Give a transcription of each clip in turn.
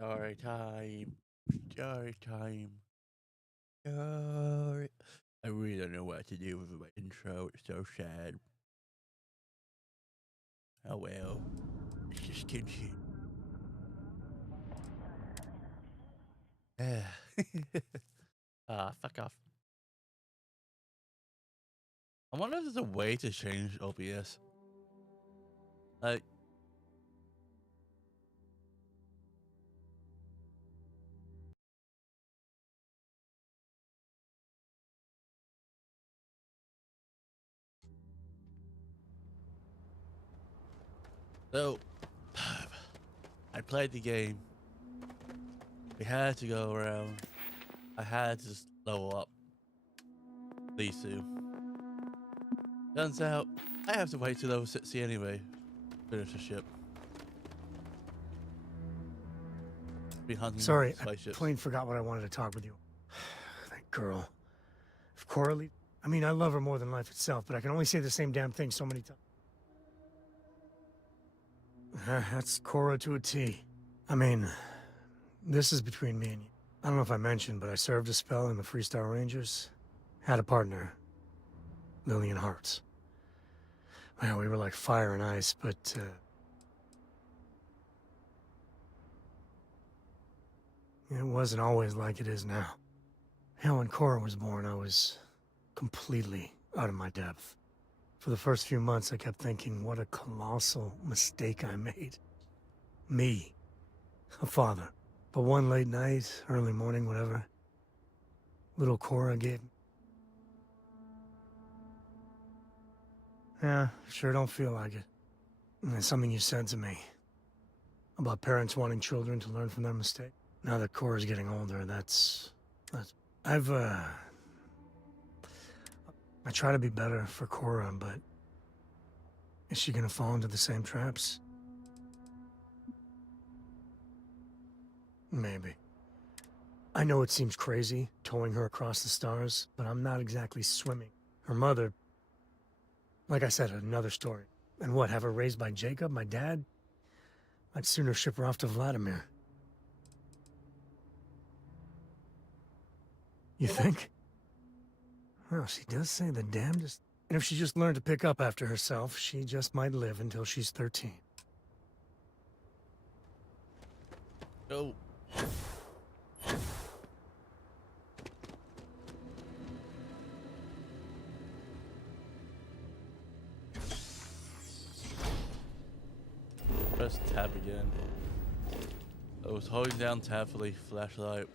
Story time. Story time. Story. I really don't know what to do with my intro. It's so sad. Oh well. It's just tension. Fuck off. I wonder if there's a way to change OBS. Like, so, I played the game. We had to go around. I had to level up these two. Turns out, I have to wait till level 60 anyway. Finish the ship. Be hunting Sorry, I spaceships. plain forgot what I wanted to talk with you. That girl. If Coralie... I mean, I love her more than life itself, but I can only say the same damn thing so many times. That's Cora to a T. I mean, this is between me and you. I don't know if I mentioned, but I served a spell in the Freestar Rangers. Had a partner. Lillian Hartz. Well, we were like fire and ice, but, it wasn't always like it is now. Hell, when Cora was born, I was completely out of my depth. For the first few months, I kept thinking, what a colossal mistake I made. Me, a father. But one late night, early morning, whatever, little Cora gave... Yeah, sure don't feel like it. And it's something you said to me. About parents wanting children to learn from their mistake. Now that Cora's getting older, that's... I've, I try to be better for Cora, but... Is she gonna fall into the same traps? Maybe. I know it seems crazy, towing her across the stars, but I'm not exactly swimming. Her mother... Like I said, another story. And what, have her raised by Jacob, my dad? I'd sooner ship her off to Vladimir. You think? Well, she does say the damnedest... And if she just learned to pick up after herself, she just might live until she's 13. Go. Press tab again. I was holding down tab for the flashlight.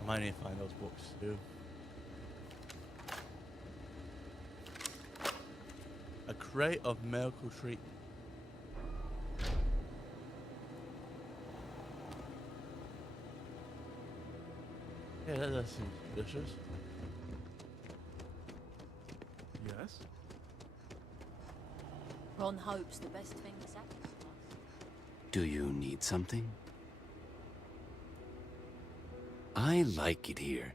I might need to find those books too. A crate of medical treatment. Yeah, that does seem suspicious. Yes? Ron hopes the best thing has happened to us. Do you need something? I like it here.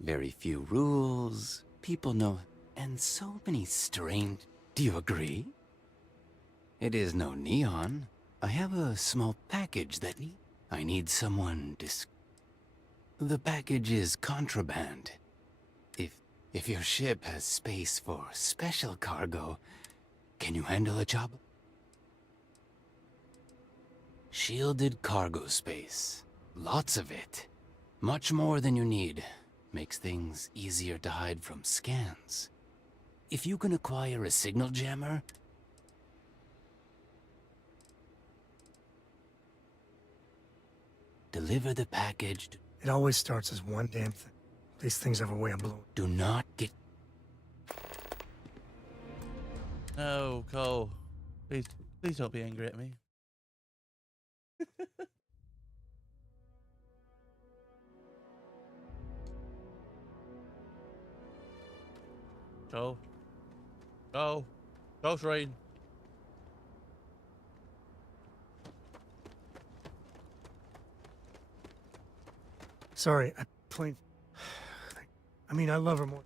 Very few rules, people know, and so many strange... Do you agree? It is no neon. I have a small package that I need someone The package is contraband. If your ship has space for special cargo, can you handle a job? Shielded cargo space. Lots of it. Much more than you need. Makes things easier to hide from scans. If you can acquire a signal jammer... Deliver the package to... It always starts as one damn thing. These things have a way of blowing. Do not get... No, Cole. Please don't be angry at me. Go. Go. Go, train. Sorry, I plain... I mean, I love her more.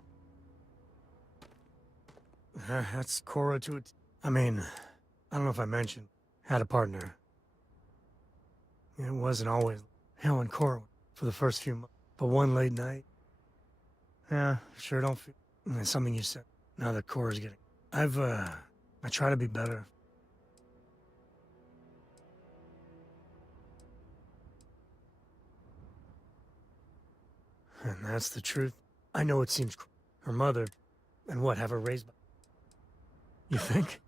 That's Cora to it. I mean, I don't know if I mentioned. Had a partner. It wasn't always Hell and Cora for the first few months. But one late night... Yeah, sure don't feel... It's something you said. Now that Cora's getting... I try to be better. And that's the truth. I know it seems her mother, and what, have her raised by... You think?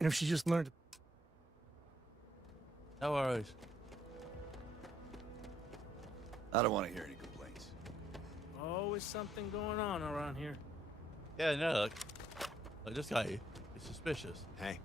And if she just learned... No worries. I don't want to hear any complaints. Always something going on around here. Yeah, no, like this guy is suspicious. Hey.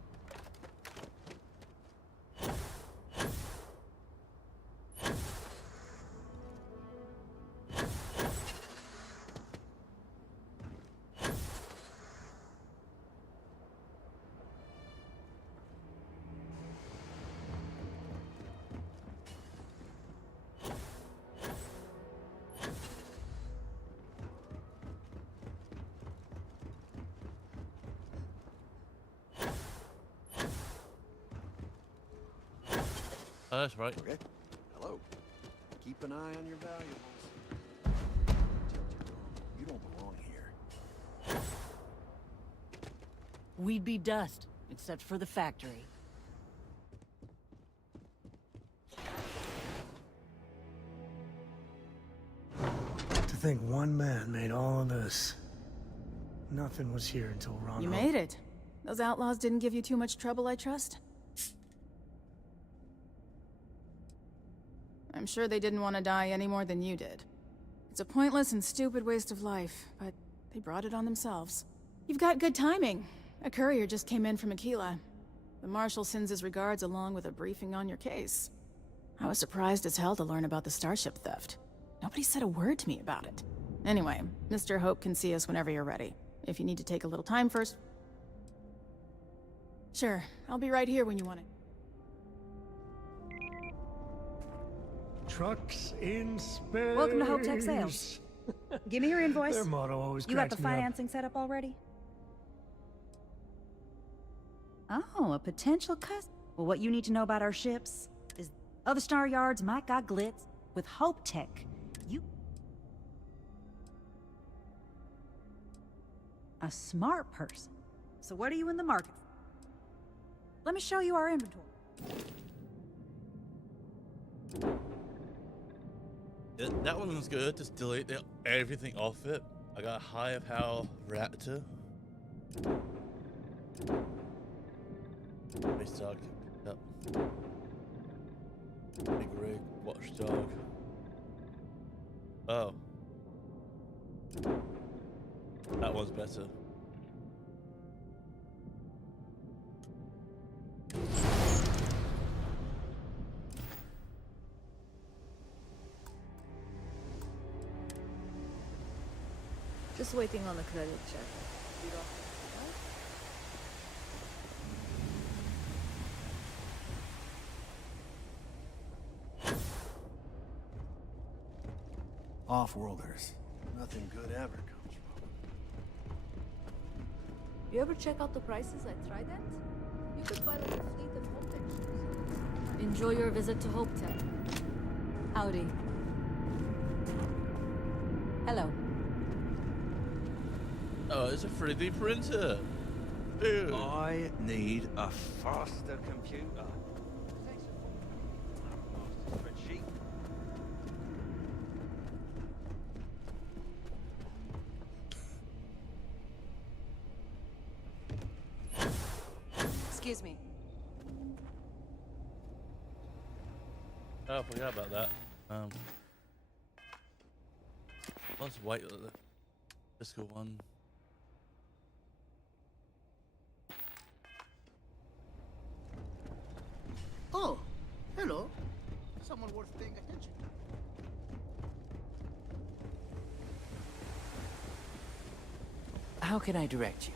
Oh, that's right. Okay. Hello. Keep an eye on your valuables. You don't belong here. We'd be dust, except for the factory. To think one man made all of this. Nothing was here until Ron... You made it. Those outlaws didn't give you too much trouble, I trust? I'm sure they didn't want to die any more than you did. It's a pointless and stupid waste of life, but they brought it on themselves. You've got good timing. A courier just came in from Aquila. The Marshal sends his regards along with a briefing on your case. I was surprised as hell to learn about the starship theft. Nobody said a word to me about it. Anyway, Mr. Hope can see us whenever you're ready. If you need to take a little time first... Sure, I'll be right here when you want it. Trucks in space. Welcome to Hope Tech Sales. Give me your invoice. Their motto always You got cracks the me up. financing set up already? Oh, a potential customer. Well, what you need to know about our ships is other Star Yards might got glitz. With Hope Tech, you... A smart person. So what are you in the market for? Let me show you our inventory. That one was good. Just delete everything off it. I got a higher power reactor. Base dog. Yep. Big rig. Watchdog. Oh. That one's better. Just waiting on the credit check. Off-worlders. Nothing good ever comes from them. You ever check out the prices at Trident? You could buy like a fleet of Hope Tech ships. Enjoy your visit to Hope Tech. Howdy. Hello. Oh, it's a 3D printer. Dude. I need a faster computer. Spreadsheet. Excuse me. Oh, I forgot about that. Let's wait. Fiscal one. Oh, hello. Someone worth paying attention to. How can I direct you?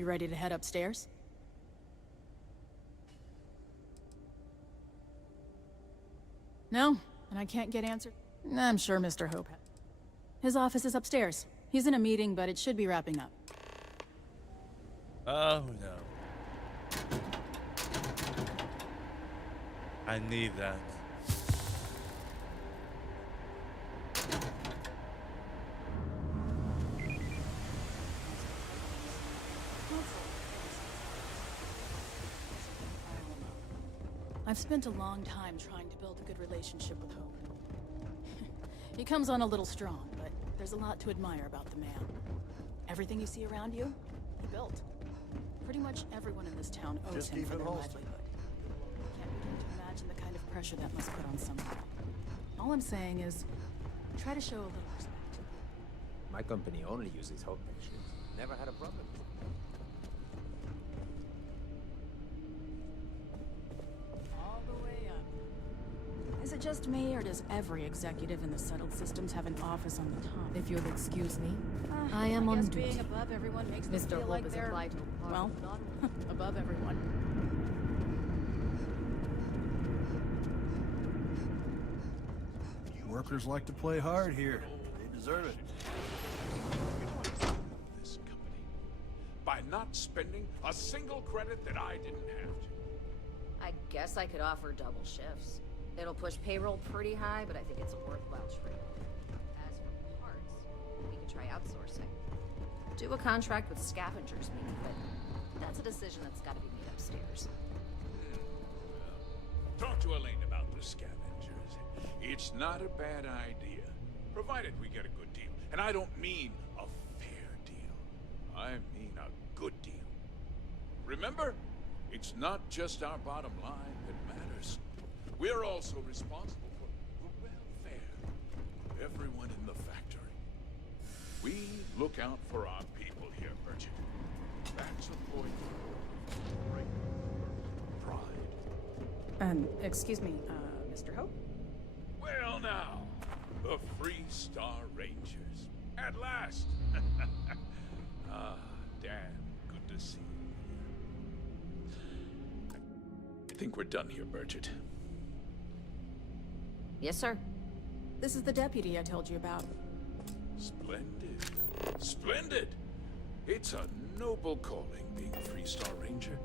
You ready to head upstairs? No, and I can't get answered. I'm sure Mr. Hope has. His office is upstairs. He's in a meeting, but it should be wrapping up. Oh no. I need that. I've spent a long time trying to build a good relationship with Hope. He comes on a little strong, but there's a lot to admire about the man. Everything you see around you, he built. Pretty much everyone in this town owes Just him keep for it their holstered. livelihood. Can't begin to imagine the kind of pressure that must put on someone. All I'm saying is, try to show a little respect. My company only uses Hope machines. Never had a problem. All the way up. Is it just me, or does every executive in the settled systems have an office on the top? If you'll excuse me, I am on guess duty. being above everyone makes them Mr. feel Hope like is they're, a vital part well, of not above everyone. Workers like to play hard here. They deserve it. This company by not spending a single credit that I didn't have to. I guess I could offer double shifts. It'll push payroll pretty high, but I think it's a worthwhile trade. As for parts, we could try outsourcing. Do a contract with scavengers, maybe, but that's a decision that's got to be made upstairs. Talk to Elaine about the scavengers. It's not a bad idea, provided we get a good deal. And I don't mean a fair deal. I mean a good deal. Remember, it's not just our bottom line that matters. We're also responsible for the welfare of everyone in the factory. We look out for our people here, Merchant. That's a point of great pride. Excuse me, Mr. Hope? Well now, the Free Star Rangers. At last. Ah, damn good to see you. I think we're done here, Burgett. Yes, sir. This is the deputy I told you about. Splendid. Splendid! It's a noble calling, being a Free Star Ranger.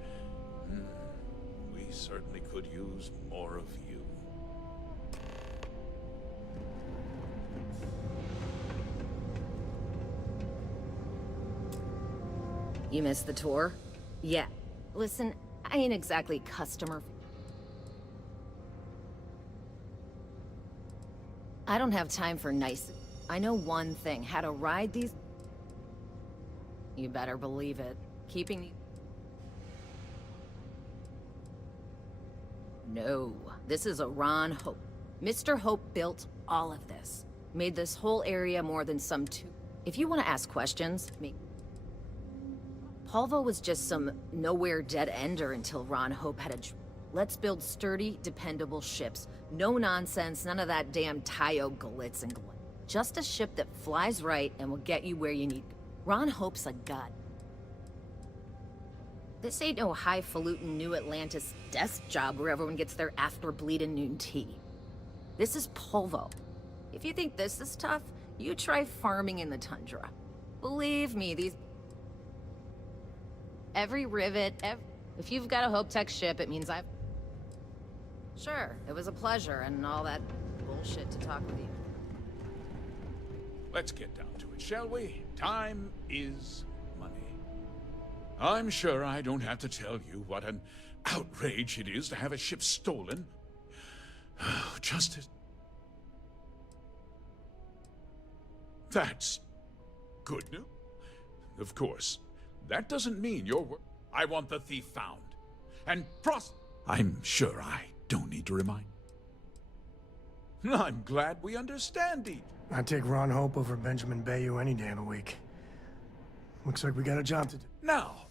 We certainly could use more of you. You missed the tour? Yeah. Listen, I ain't exactly customer. I don't have time for nice. I know one thing, how to ride these. You better believe it. Keeping the... No, this is a Ron Hope. Mr. Hope built all of this. Made this whole area more than some two. If you want to ask questions, Polvo was just some nowhere dead-ender until Ron Hope had a... Let's build sturdy, dependable ships. No nonsense, none of that damn Tayo glitz and glitz. Just a ship that flies right and will get you where you need. Ron Hope's a god. This ain't no highfalutin New Atlantis desk job where everyone gets their after-bleeding noon tea. This is Polvo. If you think this is tough, you try farming in the tundra. Believe me, these... Every rivet, if you've got a Hope Tech ship, it means I've... Sure, it was a pleasure and all that bullshit to talk with you. Let's get down to it, shall we? Time is money. I'm sure I don't have to tell you what an outrage it is to have a ship stolen. Just as... That's good news. Of course, that doesn't mean you're... I want the thief found. And I'm sure I don't need to remind. I'm glad we understand each. I'd take Ron Hope over Benjamin Bayou any day of the week. Looks like we got a job to do. Now,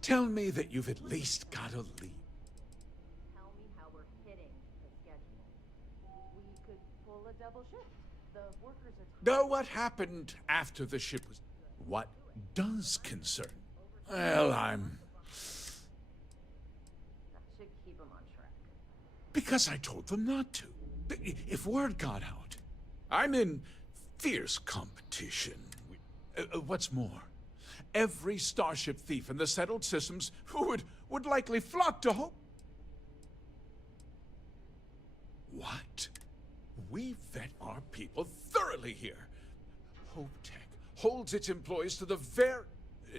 tell me that you've at least got a lead. Tell me how we're hitting the schedule. We could pull a double shift. The workers are... Now, what happened after the ship was... What does concern? Well, I'm... That should keep them on track. Because I told them not to. If word got out, I'm in fierce competition. What's more, every starship thief in the settled systems would likely flock to Hope. What? We vet our people thoroughly here. Hope Tech holds its employees to the very...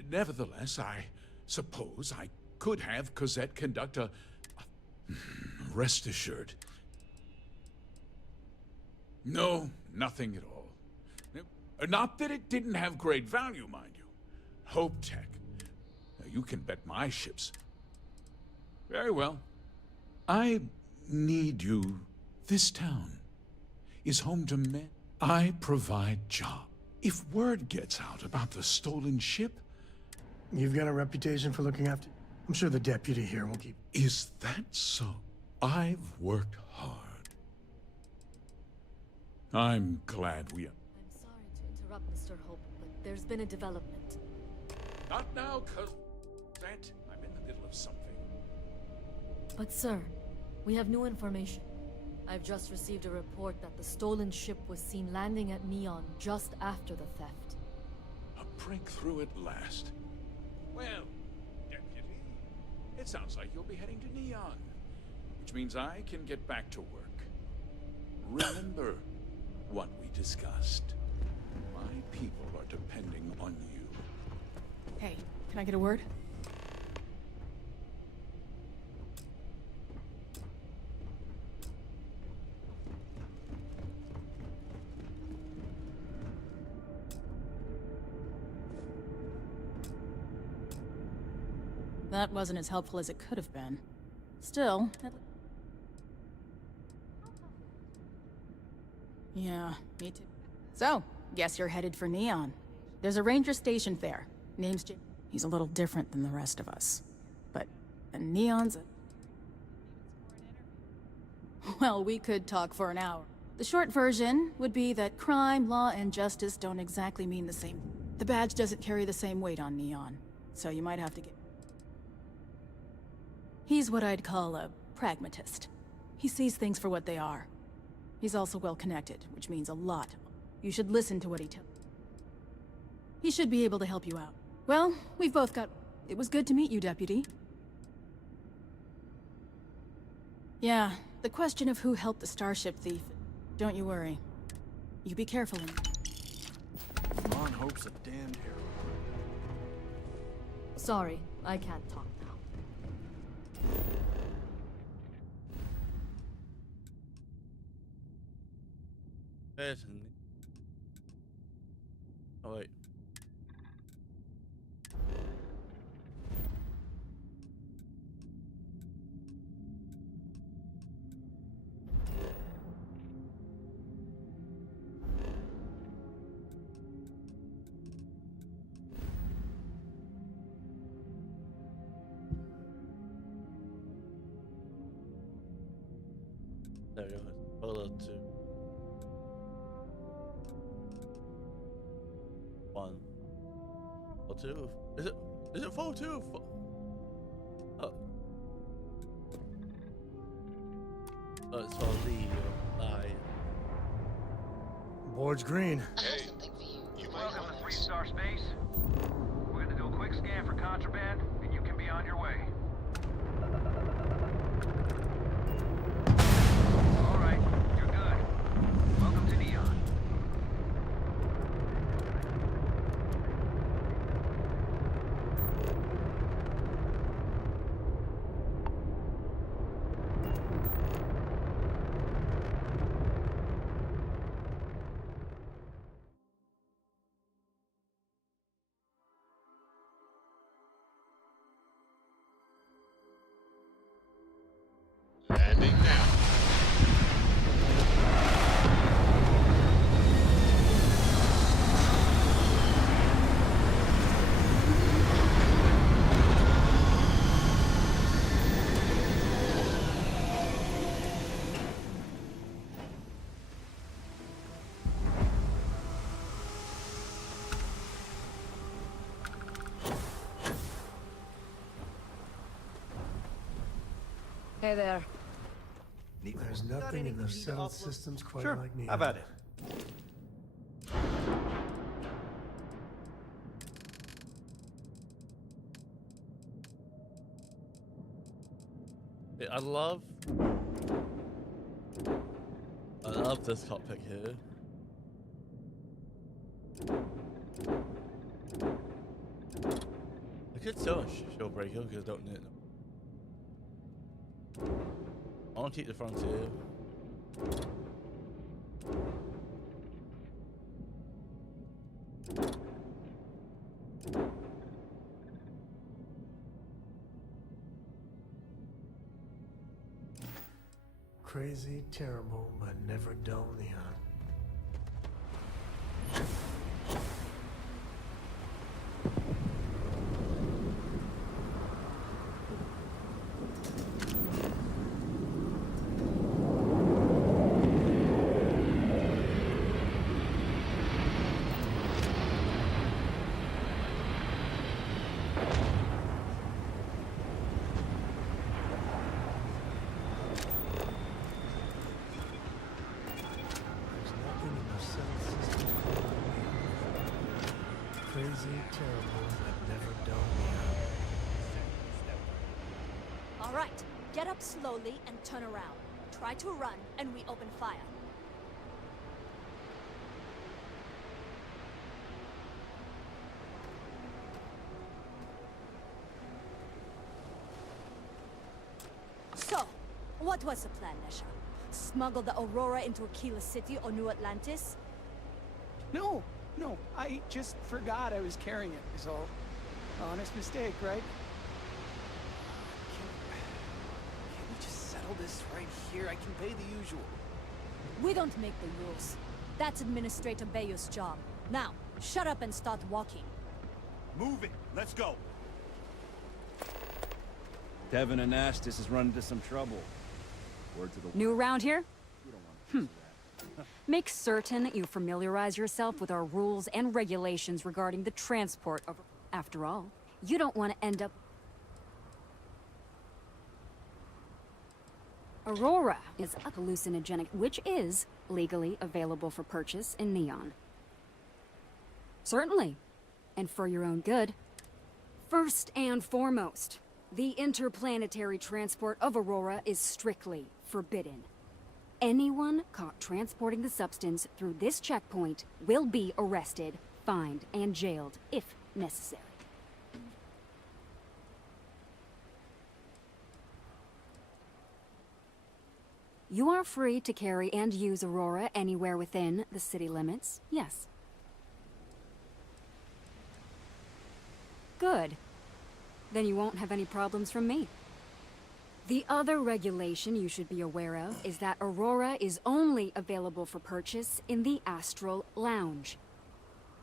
Nevertheless, I suppose I could have Cosette conduct a... Rest assured. No, nothing at all. Not that it didn't have great value, mind you. Hope Tech. You can bet my ships. Very well. I need you. This town is home to men. I provide jobs. If word gets out about the stolen ship... You've got a reputation for looking after... I'm sure the deputy here will keep... Is that so? I've worked hard. I'm glad we... I'm sorry to interrupt, Mr. Hope, but there's been a development. Not now, Cosette. I'm in the middle of something. But sir, we have new information. I've just received a report that the stolen ship was seen landing at Neon just after the theft. A breakthrough at last. Well, Deputy, it sounds like you'll be heading to Neon, which means I can get back to work. Remember what we discussed. My people are depending on you. Hey, can I get a word? That wasn't as helpful as it could have been. Still, yeah, me too. So, guess you're headed for Neon. There's a ranger stationed there. Name's Jake. He's a little different than the rest of us. But Neon's a... Well, we could talk for an hour. The short version would be that crime, law, and justice don't exactly mean the same. The badge doesn't carry the same weight on Neon, so you might have to get... He's what I'd call a pragmatist. He sees things for what they are. He's also well-connected, which means a lot. You should listen to what he tells. He should be able to help you out. Well, we've both got... It was good to meet you, Deputy. Yeah, the question of who helped the starship thief. Don't you worry. You be careful. Ron Hope's a damned hero. Sorry, I can't talk now. Oh wait. There we go. Photo 2. 1. Photo 2? Is it photo 2? Oh. Oh, it's for the Board's green. Hey, welcome to 3-star space. We're gonna do a quick scan for contraband, and you can be on your way. All right, you're good. Welcome to Neon. Hey there. There's nothing in those settled systems quite Sure, like Neon. how about it? Yeah, I love this cockpit here. I could sell a show breaker because I don't need it. I want to keep the frontier. Crazy, terrible, but never dull Neon. Crazy, terrible, but never dull Neon. All right, get up slowly and turn around. Try to run, and we open fire. So, what was the plan, Nesha? Smuggle the Aurora into Aquila City or New Atlantis? No, I just forgot I was carrying it, is all. Honest mistake, right? Can we just settle this right here? I can pay the usual. We don't make the rules. That's Administrator Bayou's job. Now, shut up and start walking. Move it! Let's go! Devin Anastas has run into some trouble. Word to the... New around here? Make certain that you familiarize yourself with our rules and regulations regarding the transport of... After all, you don't want to end up... Aurora is a hallucinogenic, which is legally available for purchase in Neon. Certainly, and for your own good. First and foremost, the interplanetary transport of Aurora is strictly forbidden. Anyone caught transporting the substance through this checkpoint will be arrested, fined, and jailed if necessary. You are free to carry and use Aurora anywhere within the city limits, yes. Good. Then you won't have any problems from me. The other regulation you should be aware of is that Aurora is only available for purchase in the Astral Lounge.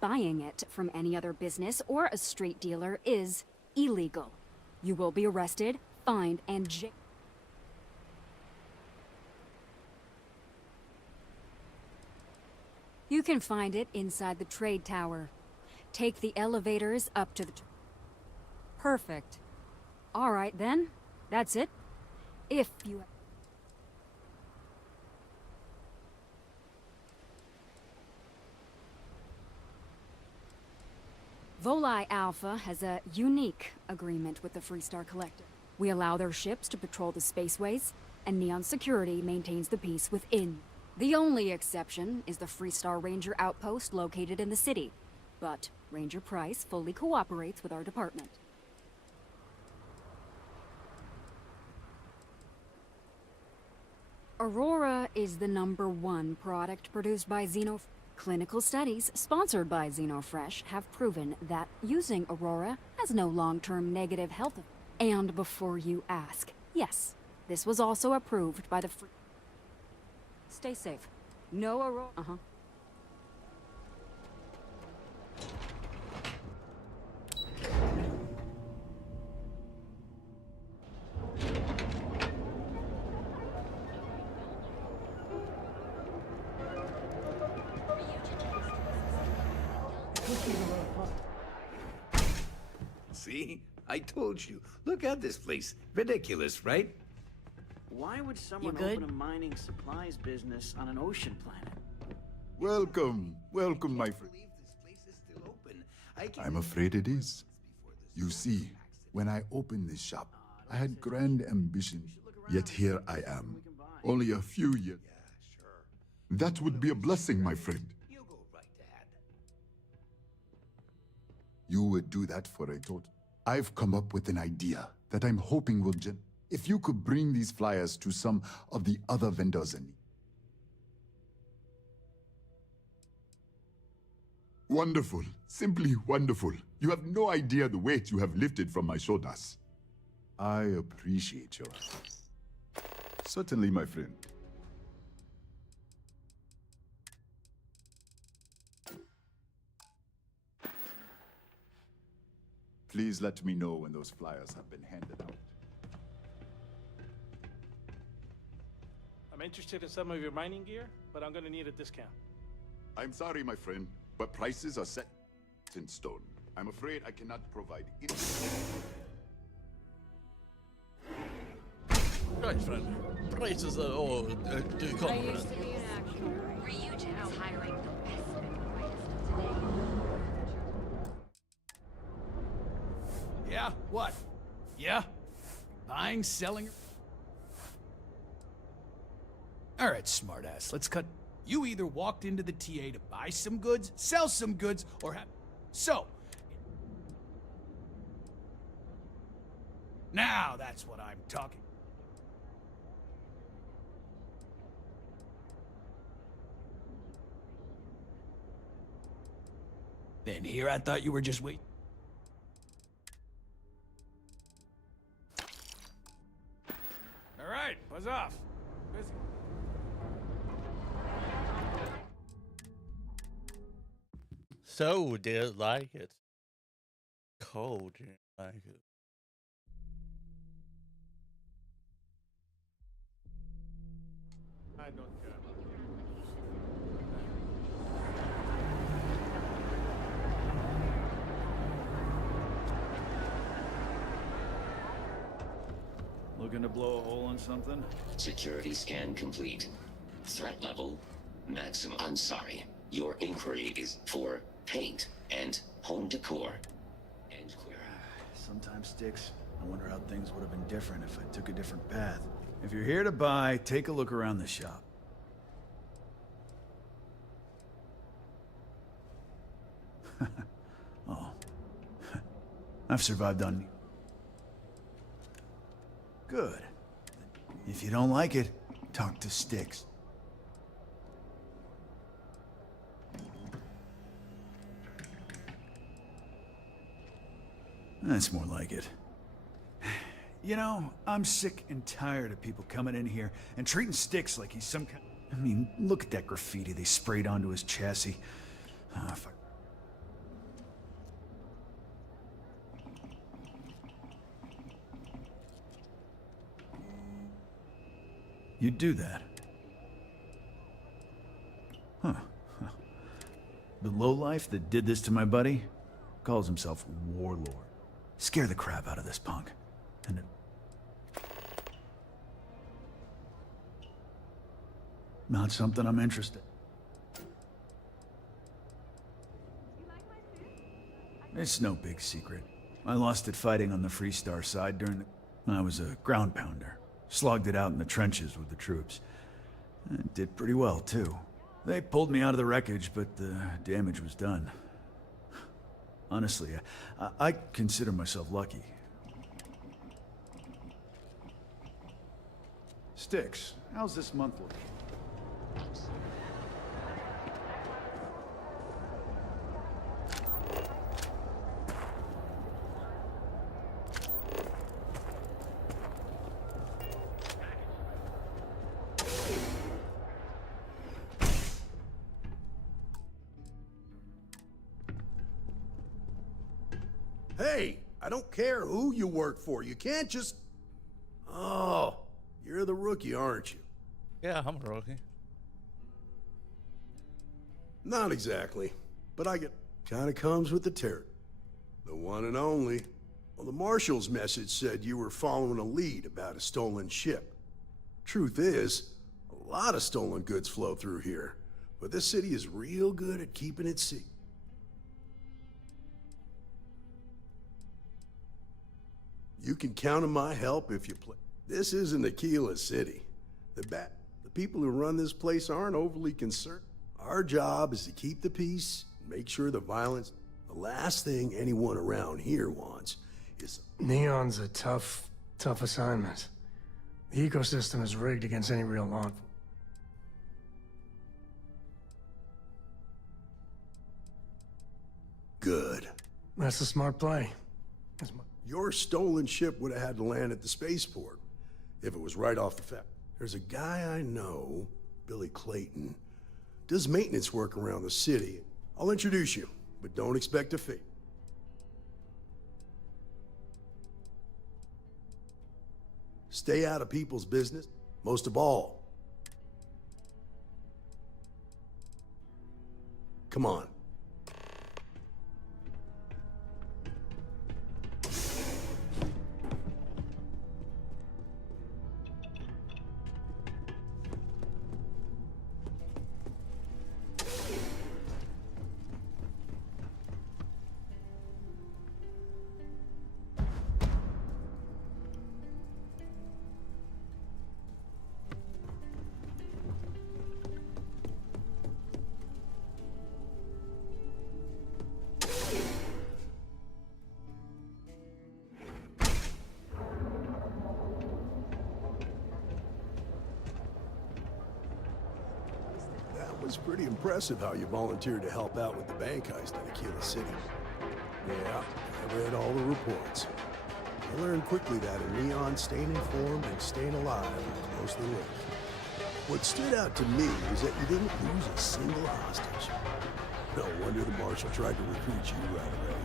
Buying it from any other business or a street dealer is illegal. You will be arrested, fined, and jailed. You can find it inside the trade tower. Take the elevators up to the... Perfect. All right then, that's it. If you... Volii Alpha has a unique agreement with the Freestar Collective. We allow their ships to patrol the spaceways, and Neon Security maintains the peace within. The only exception is the Freestar Ranger outpost located in the city, but Ranger Price fully cooperates with our department. Aurora is the #1 product produced by Xenofresh. Clinical studies sponsored by Xenofresh have proven that using Aurora has no long-term negative health effects. And before you ask, yes, this was also approved by the Stay safe. No Aurora. See? I told you. Look at this place. Ridiculous, right? Why would someone good? open a mining supplies business on an ocean planet? Welcome, welcome, my friend. I'm afraid it is. You see, when I opened this shop, I had grand ambitions, yet here I am, only a few years. That would be a blessing, my friend. You would do that for a total. I've come up with an idea that I'm hoping will if you could bring these flyers to some of the other vendors in. Wonderful, simply wonderful. You have no idea the weight you have lifted from my shoulders. I appreciate your effort. Certainly, my friend. Please let me know when those flyers have been handed out. I'm interested in some of your mining gear, but I'm gonna need a discount. I'm sorry, my friend, but prices are set in stone. I'm afraid I cannot provide it. Right, friend. Prices are all confident. Ryujin is hiring the best and brightest today. Yeah? What? Yeah? Buying, selling? All right, smartass, let's cut. You either walked into the TA to buy some goods, sell some goods, or have... So... Now that's what I'm talking. Then here I thought you were just waiting. All right, buzz off. Busy. So did like it. Cold didn't like it. I don't care. Looking to blow a hole in something? Security scan complete. Threat level maximum. I'm sorry. Your inquiry is for paint and home decor. End query. Sometimes, Sticks, I wonder how things would have been different if I took a different path. If you're here to buy, take a look around the shop. Oh. I've survived on... Good. If you don't like it, talk to Sticks. That's more like it. You know, I'm sick and tired of people coming in here and treating Sticks like he's some kind... I mean, look at that graffiti they sprayed onto his chassis. Ah, fuck. You'd do that? Huh. The lowlife that did this to my buddy calls himself Warlord. Scare the crap out of this punk. And not something I'm interested. It's no big secret. I lost it fighting on the Freestar side during the... I was a ground pounder. Slogged it out in the trenches with the troops. And did pretty well, too. They pulled me out of the wreckage, but the damage was done. Honestly, I consider myself lucky. Sticks, how's this month looking? Hey, I don't care who you work for. You can't just... Oh, you're the rookie, aren't you? Yeah, I'm a rookie. Not exactly, but I get... Kinda comes with the territory. The one and only. Well, the Marshal's message said you were following a lead about a stolen ship. Truth is, a lot of stolen goods flow through here, but this city is real good at keeping it secret. You can count on my help if you play. This isn't Aquila City. The people who run this place aren't overly concerned. Our job is to keep the peace, make sure the violence. The last thing anyone around here wants is... Neon's a tough assignment. The ecosystem is rigged against any real law. Good. That's a smart play. Your stolen ship would have had to land at the spaceport if it was right off the factory. There's a guy I know, Billy Clayton, does maintenance work around the city. I'll introduce you, but don't expect a fee. Stay out of people's business, most of all. Come on. It's pretty impressive how you volunteered to help out with the bank heist in Aquila City. Yeah, I read all the reports. I learned quickly that in Neon, staying informed and staying alive are closely linked. What stood out to me is that you didn't lose a single hostage. No wonder the Marshal tried to recruit you right away.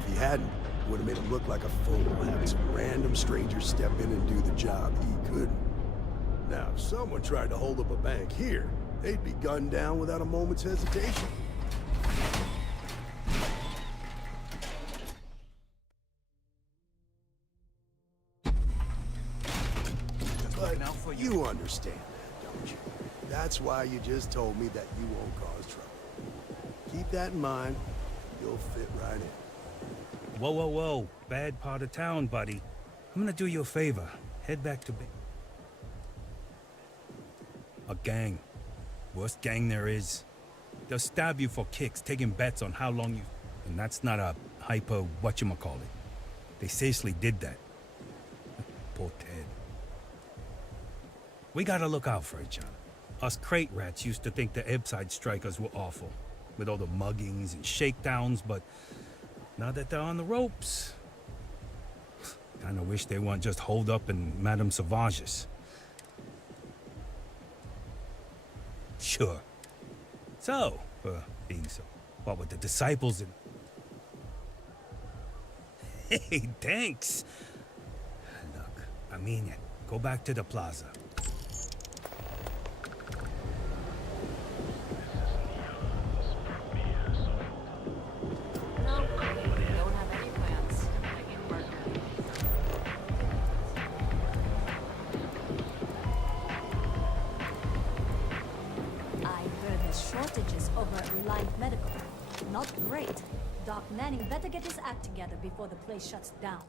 If he hadn't, it would have made him look like a fool, having some random stranger step in and do the job he couldn't. Now, if someone tried to hold up a bank here, they'd be gunned down without a moment's hesitation. But you understand that, don't you? That's why you just told me that you won't cause trouble. Keep that in mind, you'll fit right in. Whoa, whoa, whoa. Bad part of town, buddy. I'm gonna do you a favor. Head back to... A gang. Worst gang there is. They'll stab you for kicks, taking bets on how long you... And that's not a hyper whatchamacallit. They seriously did that. Poor Ted. We gotta look out for each other. Us crate rats used to think the Ebbside strikers were awful, with all the muggings and shakedowns, but now that they're on the ropes... Kinda wish they weren't just holed up in Madame Sauvage's. Sure. So, being so, what with the disciples and... Hey, thanks! Look, I mean it. Go back to the plaza. No, we don't have any plans. Shortages over at Reliant Medical. Not great. Doc Manning better get his act together before the place shuts down.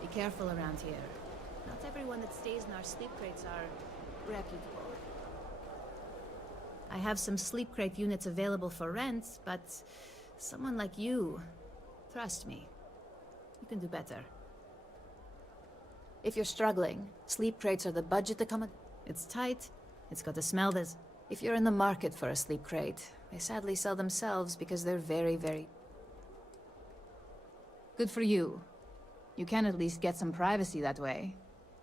Be careful around here. Not everyone that stays in our sleep crates are reputable. I have some sleep crate units available for rent, but someone like you, trust me, you can do better. If you're struggling, sleep crates are the budget accommodation. It's tight, it's got a smell that's... If you're in the market for a sleep crate, they sadly sell themselves because they're very, very... Good for you. You can at least get some privacy that way.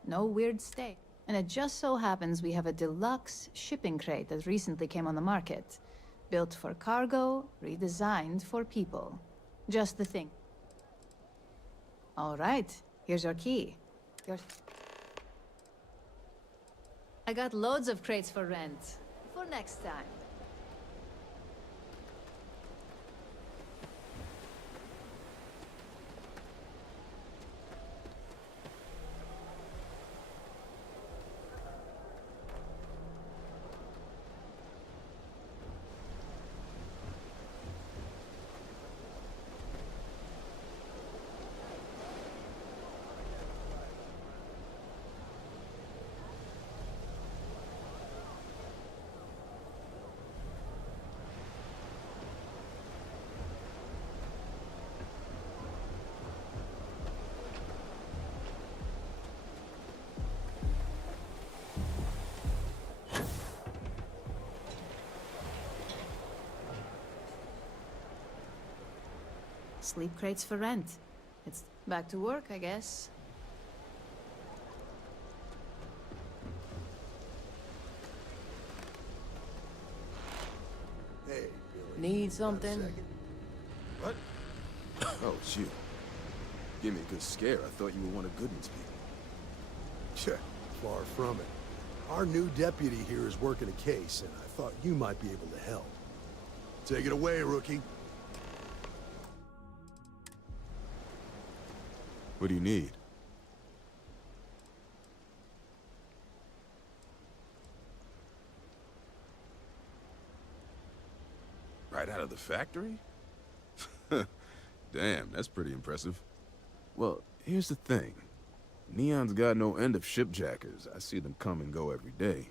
No weird stay. And it just so happens we have a deluxe shipping crate that recently came on the market. Built for cargo, redesigned for people. Just the thing. All right, here's your key. I got loads of crates for rent. For next time. Sleep crates for rent. It's back to work, I guess. Hey, Billy. Need something? What? Oh, shoot. Give me a good scare. I thought you were one of Goodman's people. Far from it. Our new deputy here is working a case, and I thought you might be able to help. Take it away, rookie. What do you need? Right out of the factory? Damn, that's pretty impressive. Well, here's the thing. Neon's got no end of shipjackers. I see them come and go every day.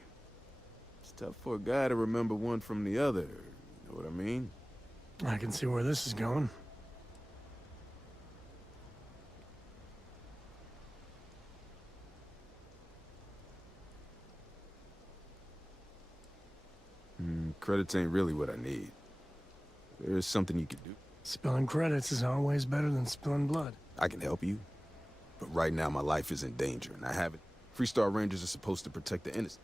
It's tough for a guy to remember one from the other, you know what I mean? I can see where this is going. Credits ain't really what I need. There's something you can do. Spilling credits is always better than spilling blood. I can help you, but right now my life is in danger, and I haven't. Freestar Rangers are supposed to protect the innocent.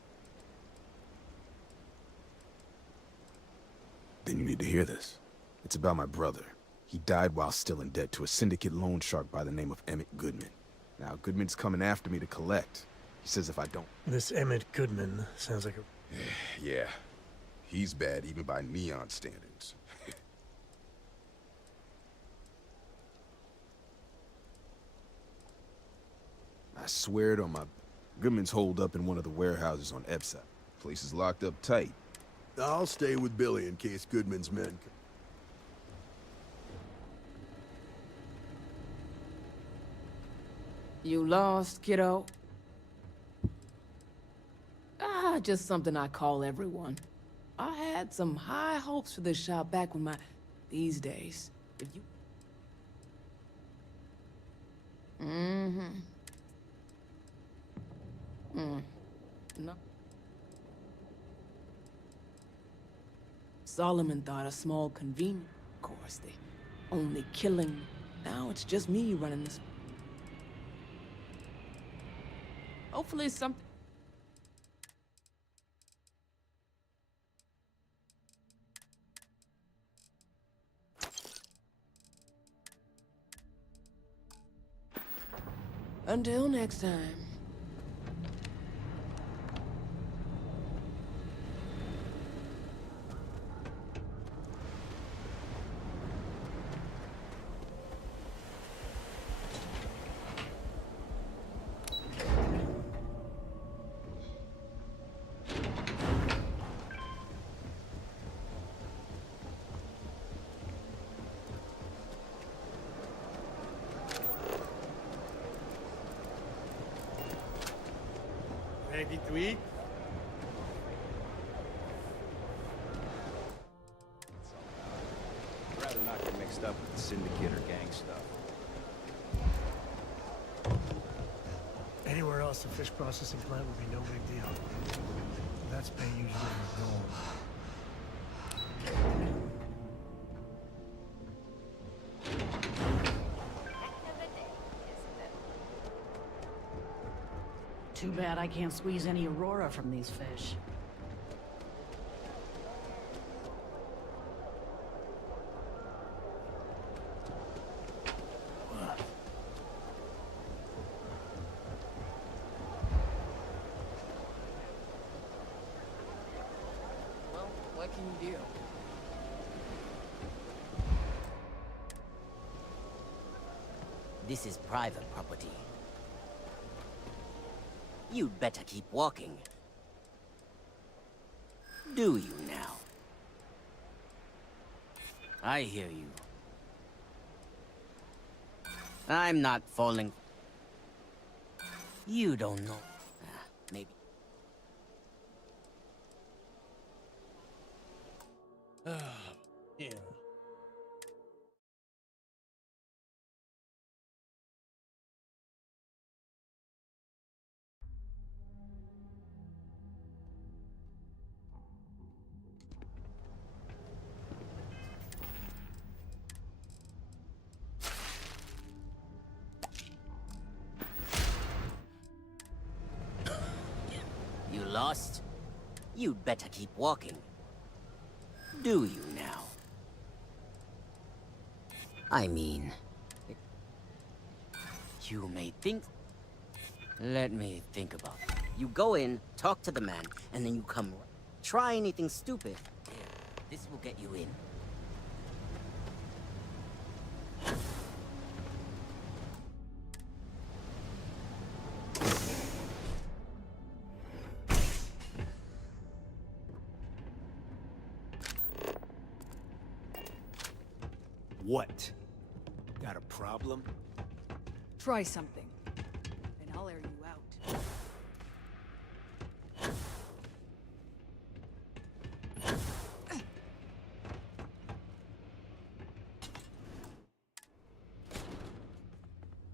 Then you need to hear this. It's about my brother. He died while still in debt to a syndicate loan shark by the name of Emmett Goodman. Now, Goodman's coming after me to collect. He says if I don't... This Emmett Goodman sounds like a... Yeah. He's bad even by Neon standards. I swear it on my... Goodman's holed up in one of the warehouses on Epside. Place is locked up tight. I'll stay with Billy in case Goodman's men... You lost, kiddo? Just something I call everyone. I had some high hopes for this shop back when these days, if you... No. Solomon thought a small convenience, of course, they only killing. Now it's just me running this. Hopefully something... Until next time. Ready to eat? I'd rather not get mixed up with the syndicate or gang stuff. Anywhere else, the fish processing plant would be no big deal. That's pay usually gold. Too bad I can't squeeze any Aurora from these fish. fucking deal. This is private property. You'd better keep walking. Do you now? I hear you. I'm not falling. You don't know. Maybe. Yeah. You lost? You'd better keep walking. Do you now? I mean... You may think... Let me think about it. You go in, talk to the man, and then you come... Try anything stupid. There, this will get you in. What? Got a problem? Try something, and I'll air you out.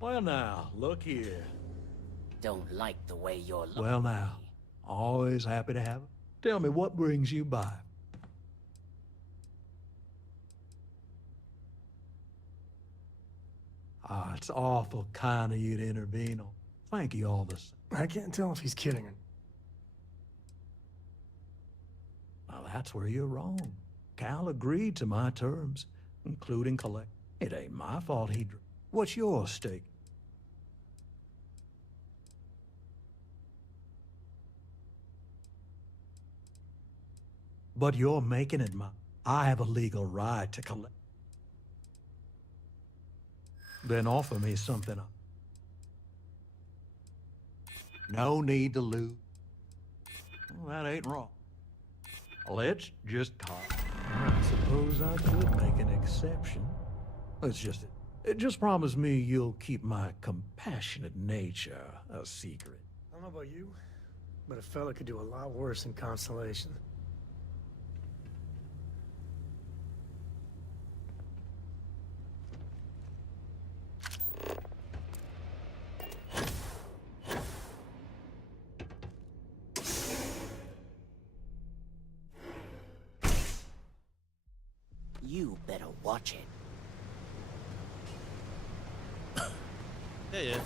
Well now, look here. Don't like the way you're looking. Well now, always happy to have it. Tell me what brings you by. Ah, it's awful kind of you to intervene on. Thank you all the same. I can't tell if he's kidding or... Well, that's where you're wrong. Cal agreed to my terms, including collect. It ain't my fault he... What's your stake? But you're making it mine. I have a legal right to collect. Then offer me something up. No need to lose. Well, that ain't wrong. Let's just talk. I suppose I could make an exception. Just promise me you'll keep my compassionate nature a secret. I don't know about you, but a fella could do a lot worse in Constellation. You better watch it. Yeah.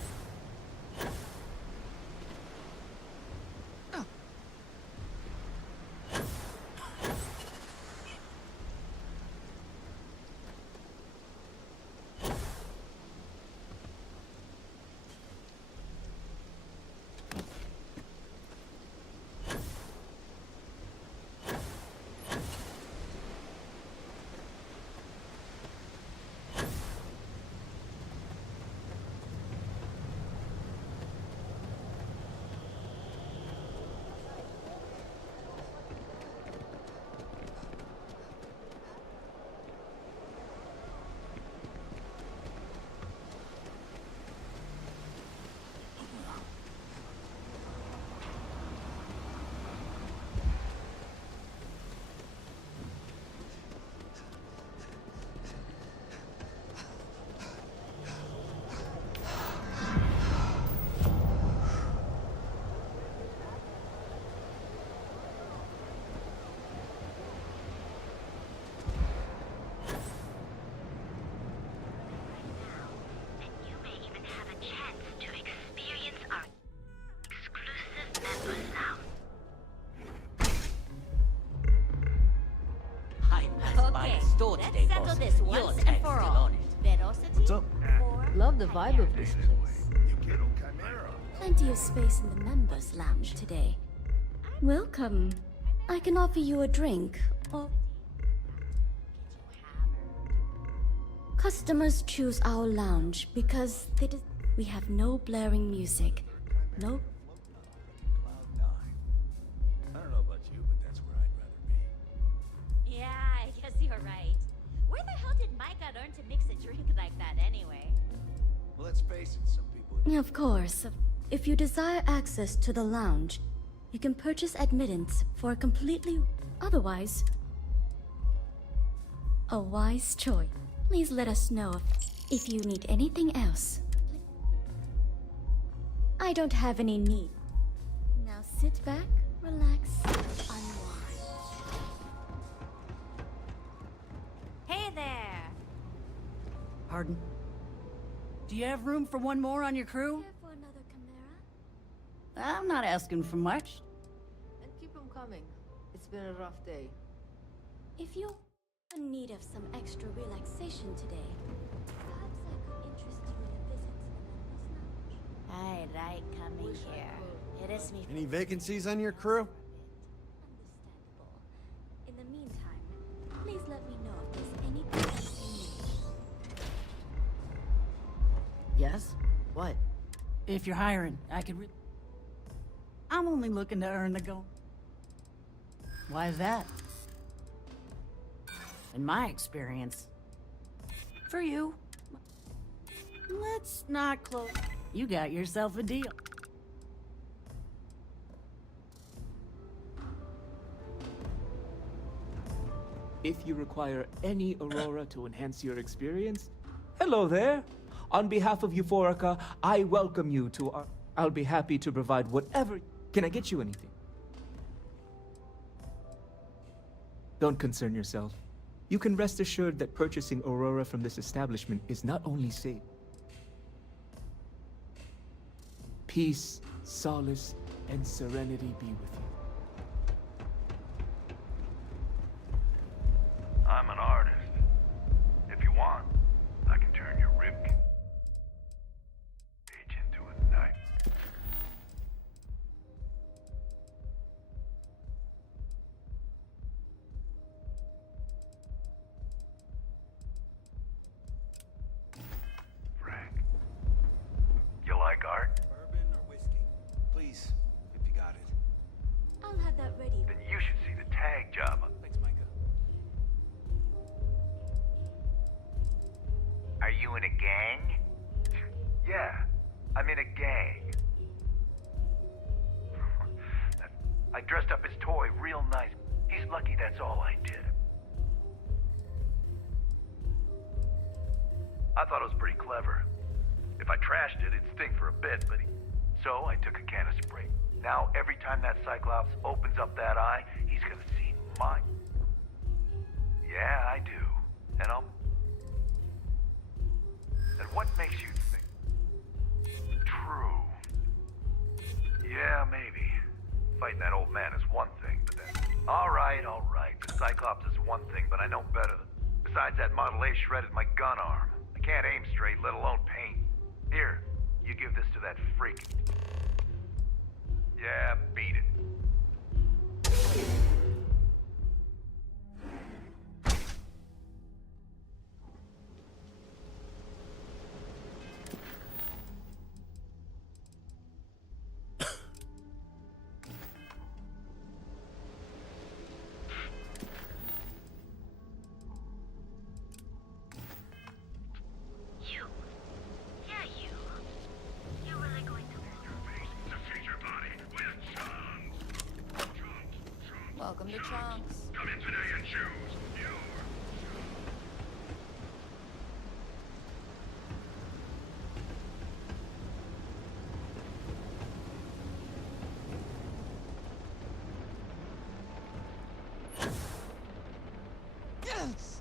Settle this once and for all. Velocity? What's up? Love the vibe of this place. Plenty of space in the members' lounge today. Welcome. I can offer you a drink, or... Customers choose our lounge because we have no blaring music, no... I don't know about you, but that's where I'd rather be. Yeah, I guess you're right. Where the hell did Micah learn to mix a drink like that anyway? Well, let's face it, some people... Of course. If you desire access to the lounge, you can purchase admittance for a completely... Otherwise... A wise choice. Please let us know if you need anything else. I don't have any need. Now sit back, relax, unwind. Hey there! Pardon? Do you have room for one more on your crew? Care for another Chimera? I'm not asking for much. And keep them coming. It's been a rough day. If you're in need of some extra relaxation today, perhaps I could interest you in a visit to the members' lounge. I like coming here. It is me. Any vacancies on your crew? Understandable. In the meantime, please let me know if there's anything else you need. Yes? What? If you're hiring, I could I'm only looking to earn the gold. Why is that? In my experience. For you. Let's not close. You got yourself a deal. If you require any Aurora to enhance your experience, hello there. On behalf of Euphorica, I welcome you to our... I'll be happy to provide whatever... Can I get you anything? Don't concern yourself. You can rest assured that purchasing Aurora from this establishment is not only safe. Peace, solace, and serenity be with you. I'm an artist. If you want, I can turn your rib cage into a knife. Frank, you like art? Bourbon or whiskey? Please, if you got it. I'll have that ready. Then you should see the tag job. Thanks, Micah. Are you in a gang? Yeah, I'm in a gang. I dressed up his toy real nice. He's lucky that's all I did. I thought it was pretty clever. If I trashed it, it'd sting for a bit, but so I took a can of spray. Now, every time that Cyclops opens up that eye, he's gonna see mine. Yeah, I do. And And what makes you think? True. Yeah, maybe. Fighting that old man is one thing, but then... All right. The Cyclops is one thing, but I know better. Besides, that Model A shredded my gun arm. I can't aim straight, let alone paint. Here, you give this to that freak. Yeah, beat it. You really going to... Welcome to Chunks. Come in today and choose. Yes!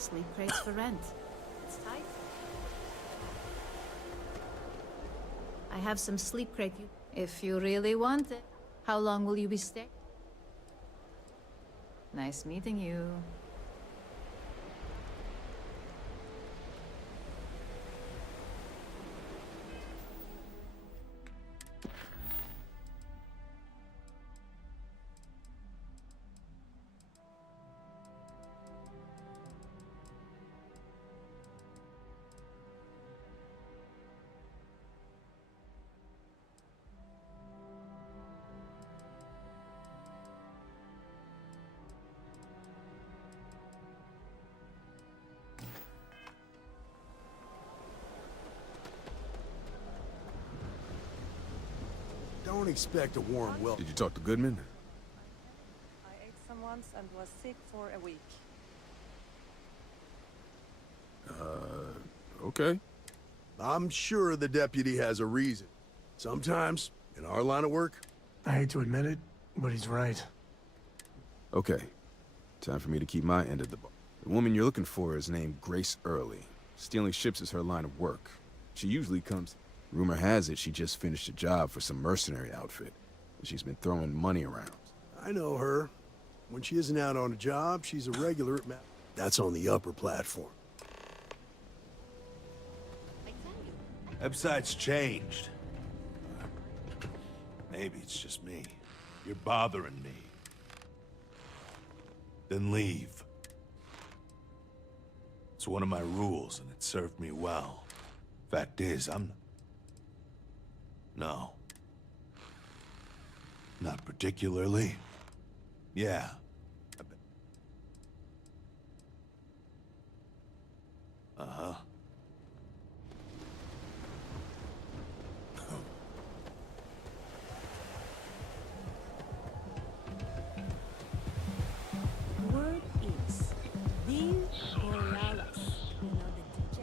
Sleep crates for rent. It's tight. I have some sleep crate if you really want it. How long will you be staying? Nice meeting you. Don't expect a warm welcome. Did you talk to Goodman? I ate some once and was sick for a week. Okay. I'm sure the deputy has a reason. Sometimes, in our line of work... I hate to admit it, but he's right. Okay. Time for me to keep my end of the bar. The woman you're looking for is named Grace Early. Stealing ships is her line of work. She usually comes... Rumor has it she just finished a job for some mercenary outfit. And she's been throwing money around. I know her. When she isn't out on a job, she's a regular at That's on the upper platform. Website's changed. Maybe it's just me. You're bothering me. Then leave. It's one of my rules, and it served me well. Fact is, No. Not particularly. Yeah. Uh-huh. Word is, the Borealis. You know the DJ?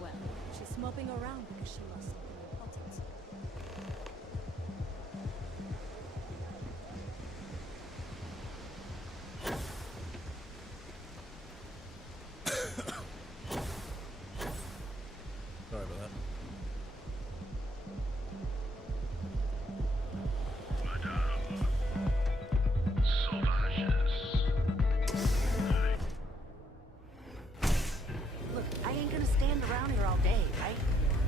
Well, she's moping around because she lost something important. Sorry about that. Look, I ain't gonna stand around here all day, right?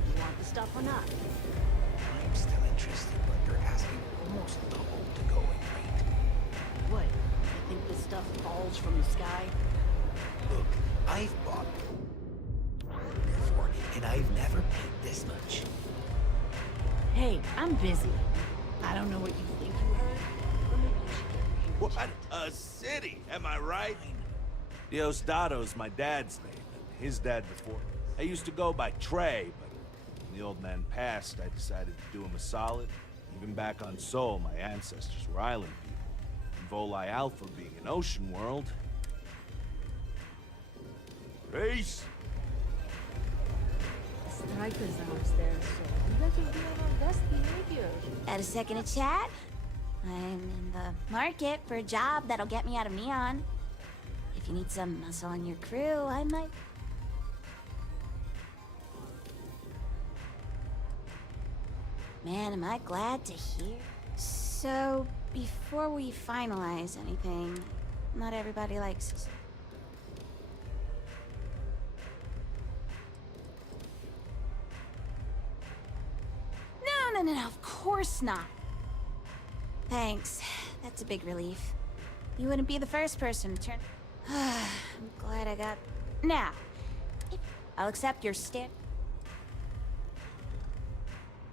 You want the stuff or not? I'm still interested, but you're asking almost double to go in rate. What? You think this stuff falls from the sky? Look, I've bought before, and I've never paid this much. Hey, I'm busy. I don't know what you think you heard, but maybe you should get What a city, am I right? Diosdado's my dad's name, and his dad before. I used to go by Trey, but when the old man passed, I decided to do him a solid. Even back on Sol, my ancestors were island people. And Volii Alpha being an ocean world. Peace! Strikers hours there, so we better be on our best behavior. At a second to chat? I'm in the market for a job that'll get me out of Neon. If you need some muscle on your crew, I might... Man, am I glad to hear. So, before we finalize anything, not everybody likes us. No, of course not. Thanks. That's a big relief. You wouldn't be the first person to turn... I'm glad I got... Now, I'll accept your stand...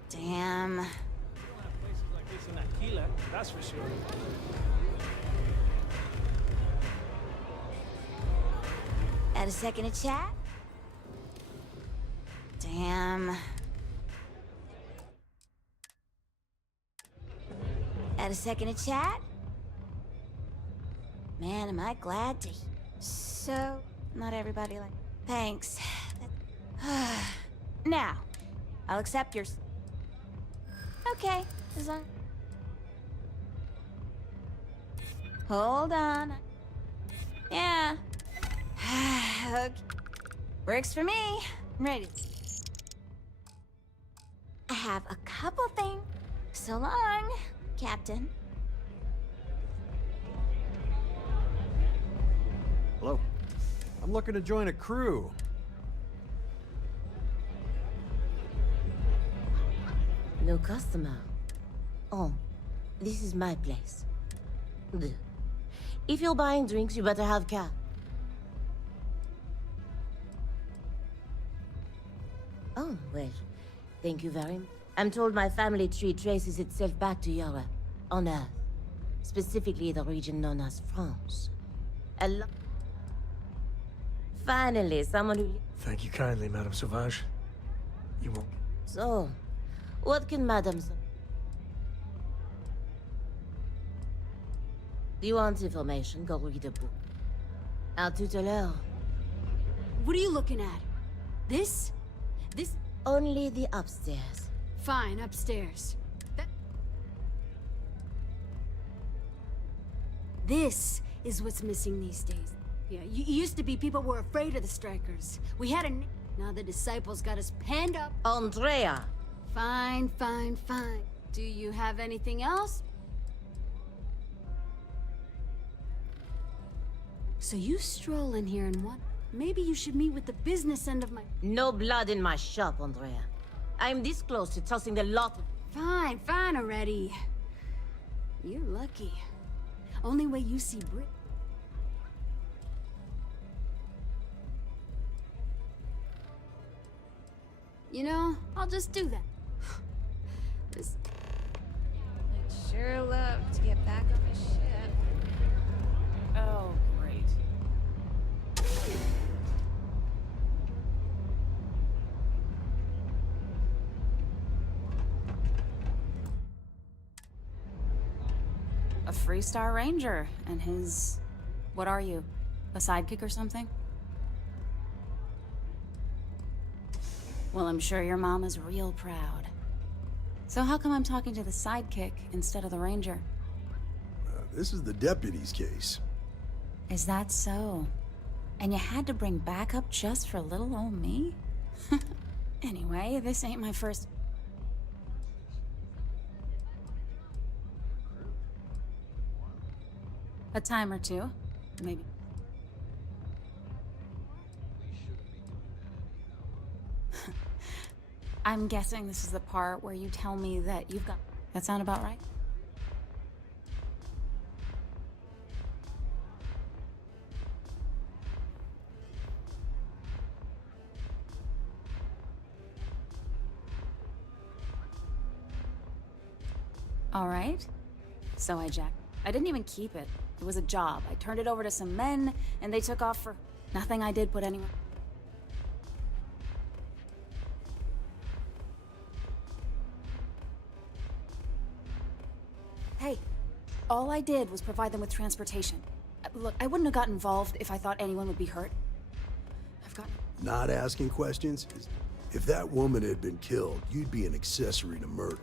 Damn. You don't have places like this in Aquila, that's for sure. Add a second to chat? Damn. Add a second to chat? Man, am I glad to... So, not everybody like... Thanks. Now, I'll accept your... Okay, as long... Hold on. Yeah. Okay. Works for me. I'm ready. I have a couple things. So long, Captain. Hello. I'm looking to join a crew. No customer. Oh, this is my place. Good. If you're buying drinks, you better have cash. Oh, well, thank you very much. I'm told my family tree traces itself back to Europe, on Earth. Specifically the region known as France. Finally, someone who... Thank you kindly, Madame Sauvage. You won't... So, what can Madame... Do you want information? Go read a book. À tout à l'heure. What are you looking at? This? This? Only the upstairs. Fine, upstairs. This is what's missing these days. Yeah, used to be people were afraid of the strikers. We had a... Now the disciples got us penned up. Andrea! Fine, fine, fine. Do you have anything else? So you stroll in here and what? Maybe you should meet with the business end of my... No blood in my shop, Andrea. I'm this close to tossing the lot of... Fine, fine already. You're lucky. Only way you see Brit... You know, I'll just do that. This... I'd sure love to get back on the ship. Oh, great. A Freestar Ranger, and his... What are you? A sidekick or something? Well, I'm sure your mom is real proud. So how come I'm talking to the sidekick instead of the ranger? This is the deputy's case. Is that so? And you had to bring backup just for little old me? Anyway, this ain't my first... A time or two, maybe. I'm guessing this is the part where you tell me that you've got... That sound about right? All right. So I jacked. I didn't even keep it. It was a job. I turned it over to some men, and they took off for... Nothing I did put anyone... Hey, all I did was provide them with transportation. Look, I wouldn't have got involved if I thought anyone would be hurt. I've got... Not asking questions? If that woman had been killed, you'd be an accessory to murder.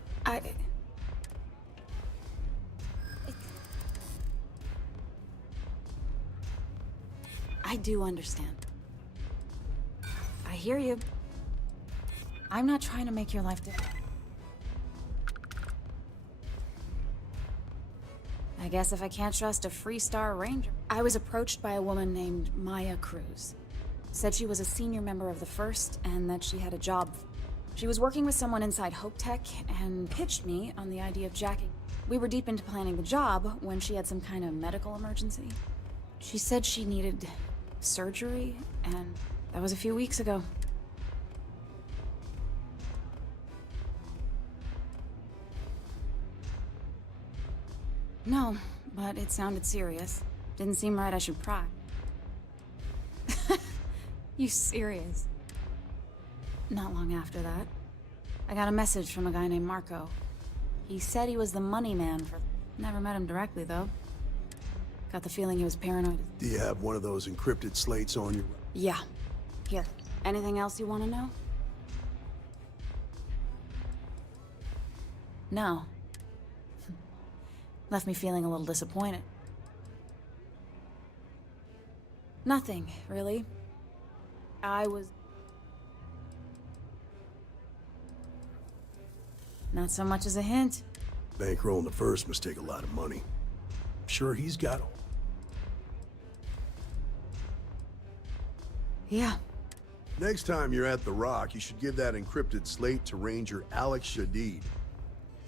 I do understand. I hear you. I'm not trying to make your life difficult. I guess if I can't trust a Freestar Ranger... I was approached by a woman named Maya Cruz. Said she was a senior member of the First and that she had a job. She was working with someone inside Hope Tech and pitched me on the idea of jacking. We were deep into planning the job when she had some kind of medical emergency. She said she needed surgery, and that was a few weeks ago. No, but it sounded serious. Didn't seem right I should pry. You serious? Not long after that, I got a message from a guy named Marco. He said he was the money man for... Never met him directly, though. Got the feeling he was paranoid. Do you have one of those encrypted slates on you? Yeah. Here. Anything else you want to know? No. Left me feeling a little disappointed. Nothing, really. I was... Not so much as a hint. Bankrolling the first must take a lot of money. I'm sure he's got all. Yeah. Next time you're at the Rock, you should give that encrypted slate to Ranger Alex Shadid.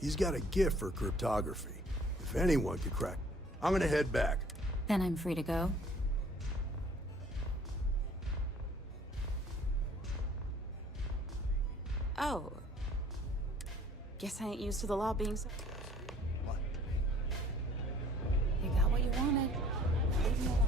He's got a gift for cryptography. If anyone could crack... I'm gonna head back. Then I'm free to go. Oh. Guess I ain't used to the law being so... What? You got what you wanted. Leave me alone.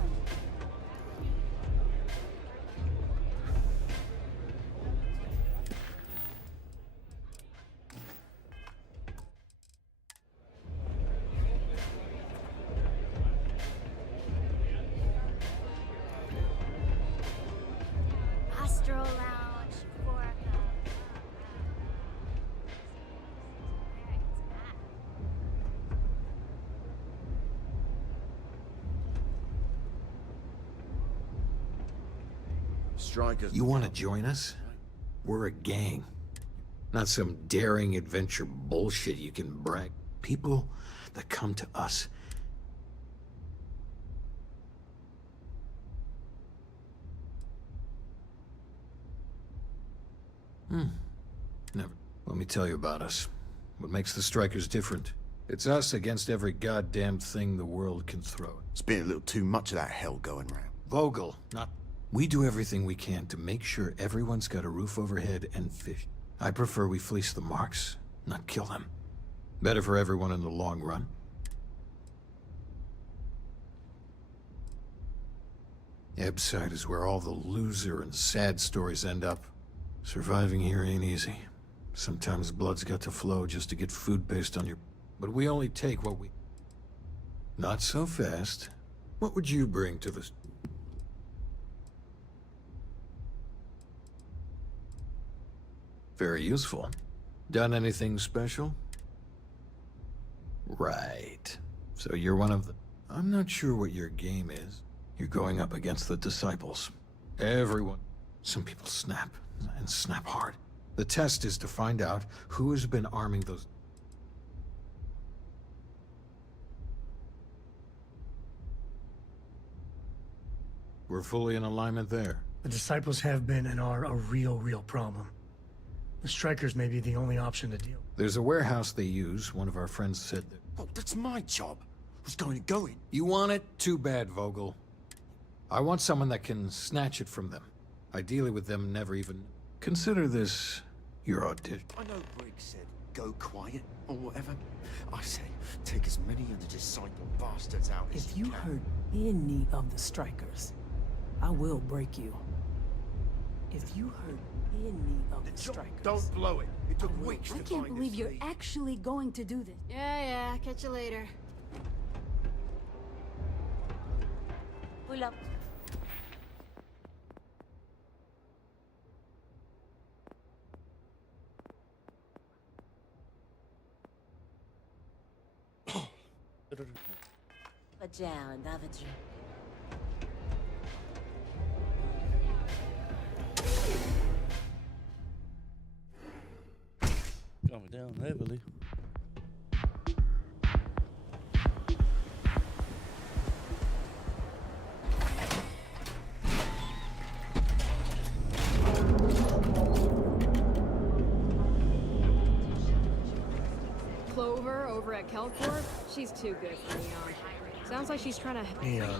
Astro Lounge, Forca. Strikers. You want to join us? We're a gang. Not some daring adventure bullshit you can brag. People that come to us. Never. Let me tell you about us. What makes the Strikers different? It's us against every goddamn thing the world can throw. It's been a little too much of that hell going round. Vogel, not... We do everything we can to make sure everyone's got a roof overhead and fish. I prefer we fleece the marks, not kill them. Better for everyone in the long run. Ebbside is where all the loser and sad stories end up. Surviving here ain't easy. Sometimes blood's got to flow just to get food based on your... But we only take what we... Not so fast. What would you bring to this? Very useful. Done anything special? Right. So you're one of the... I'm not sure what your game is. You're going up against the Disciples. Everyone. Some people snap, and snap hard. The test is to find out who has been arming those... We're fully in alignment there. The Disciples have been and are a real problem. The Strikers may be the only option to deal. There's a warehouse they use. One of our friends said that... Oh, that's my job. Who's going to go in? You want it? Too bad, Vogel. I want someone that can snatch it from them. Ideally with them never even... Consider this your audition. I know Briggs said, go quiet, or whatever. I say, take as many of the Disciple bastards out as If you hurt any of the Strikers, I will break you. If you hurt any of the Strikers... Don't blow it. It took weeks to I find can't this believe you're lead. actually going to do this. Yeah, catch you later. Pull up. Down, have a drink. Coming down heavily. Clover over at Kelcorp? She's too good for Neon. Sounds like she's trying to... Neon.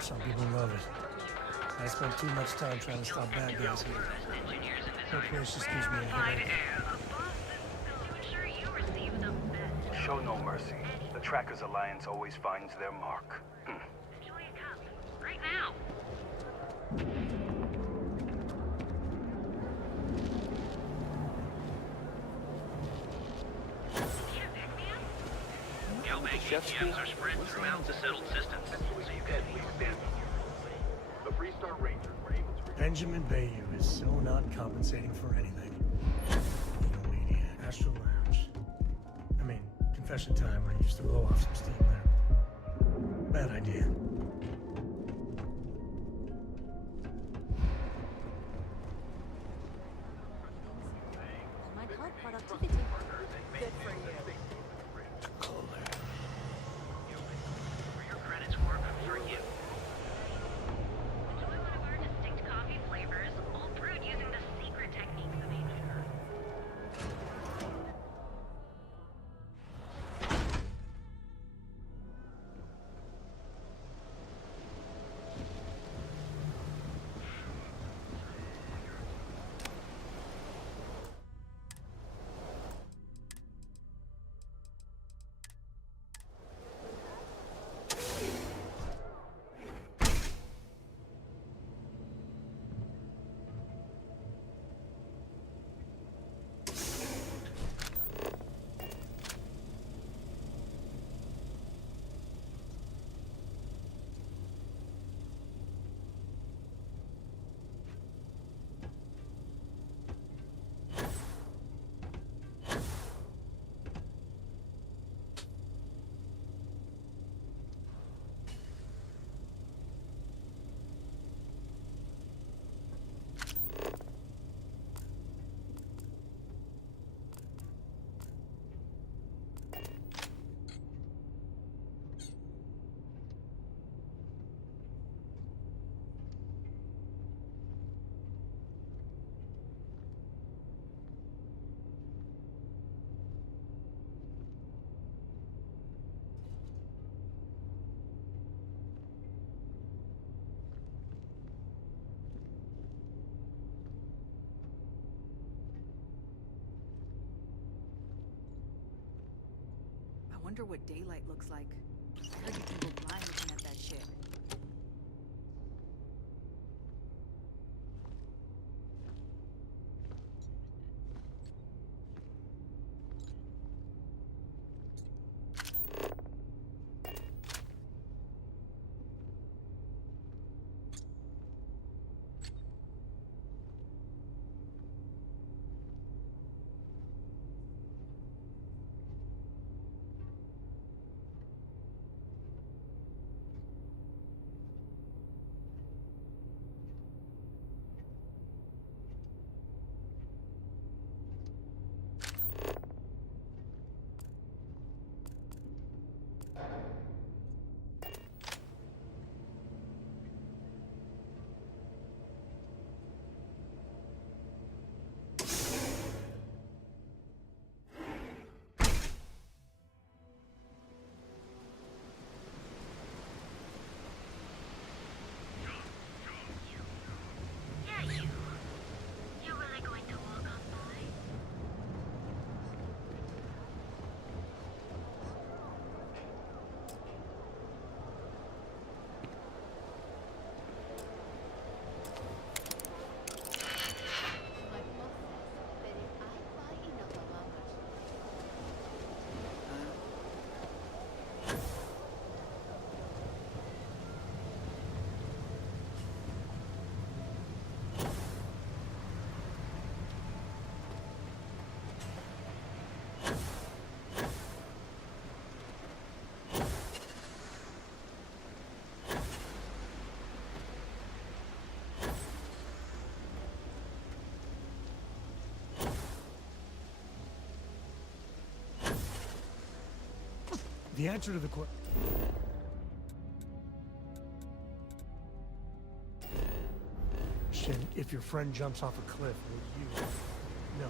Some people love it. I spent too much time trying to stop bad guys here. That place just gives me a headache. Show no mercy. The Trackers Alliance always finds their mark. Right now. ATMs are spread throughout the settled systems, so you can't leave them. The Freestar Rangers were able to... Benjamin Bayou is so not compensating for anything. Little maniac. Astral Lounge. I mean, confession time. I used to blow off some steam there. Bad idea. Wonder what daylight looks like. I'd be people blind looking at that shit. The answer to the question. If your friend jumps off a cliff, will you? No.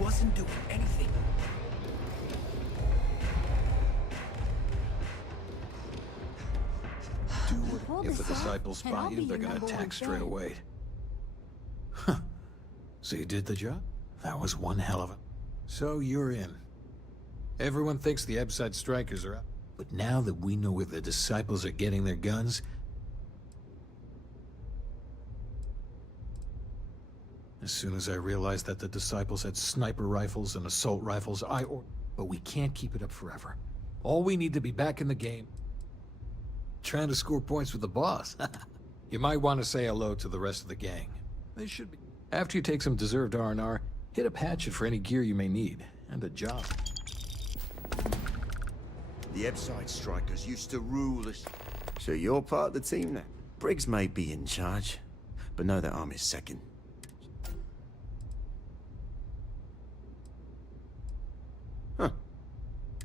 Wasn't doing anything. If the disciples spot you, they're gonna attack straight away. Huh. So you did the job? That was one hell of a... So you're in. Everyone thinks the Ebside strikers are up. But now that we know where the disciples are getting their guns... As soon as I realized that the disciples had sniper rifles and assault rifles, But we can't keep it up forever. All we need to be back in the game. Trying to score points with the boss. You might want to say hello to the rest of the gang. They should be. After you take some deserved R&R, hit up Hatchet for any gear you may need. And a job. The Ebside strikers used to rule us. So you're part of the team now? Briggs may be in charge, but know that I'm his second. Huh.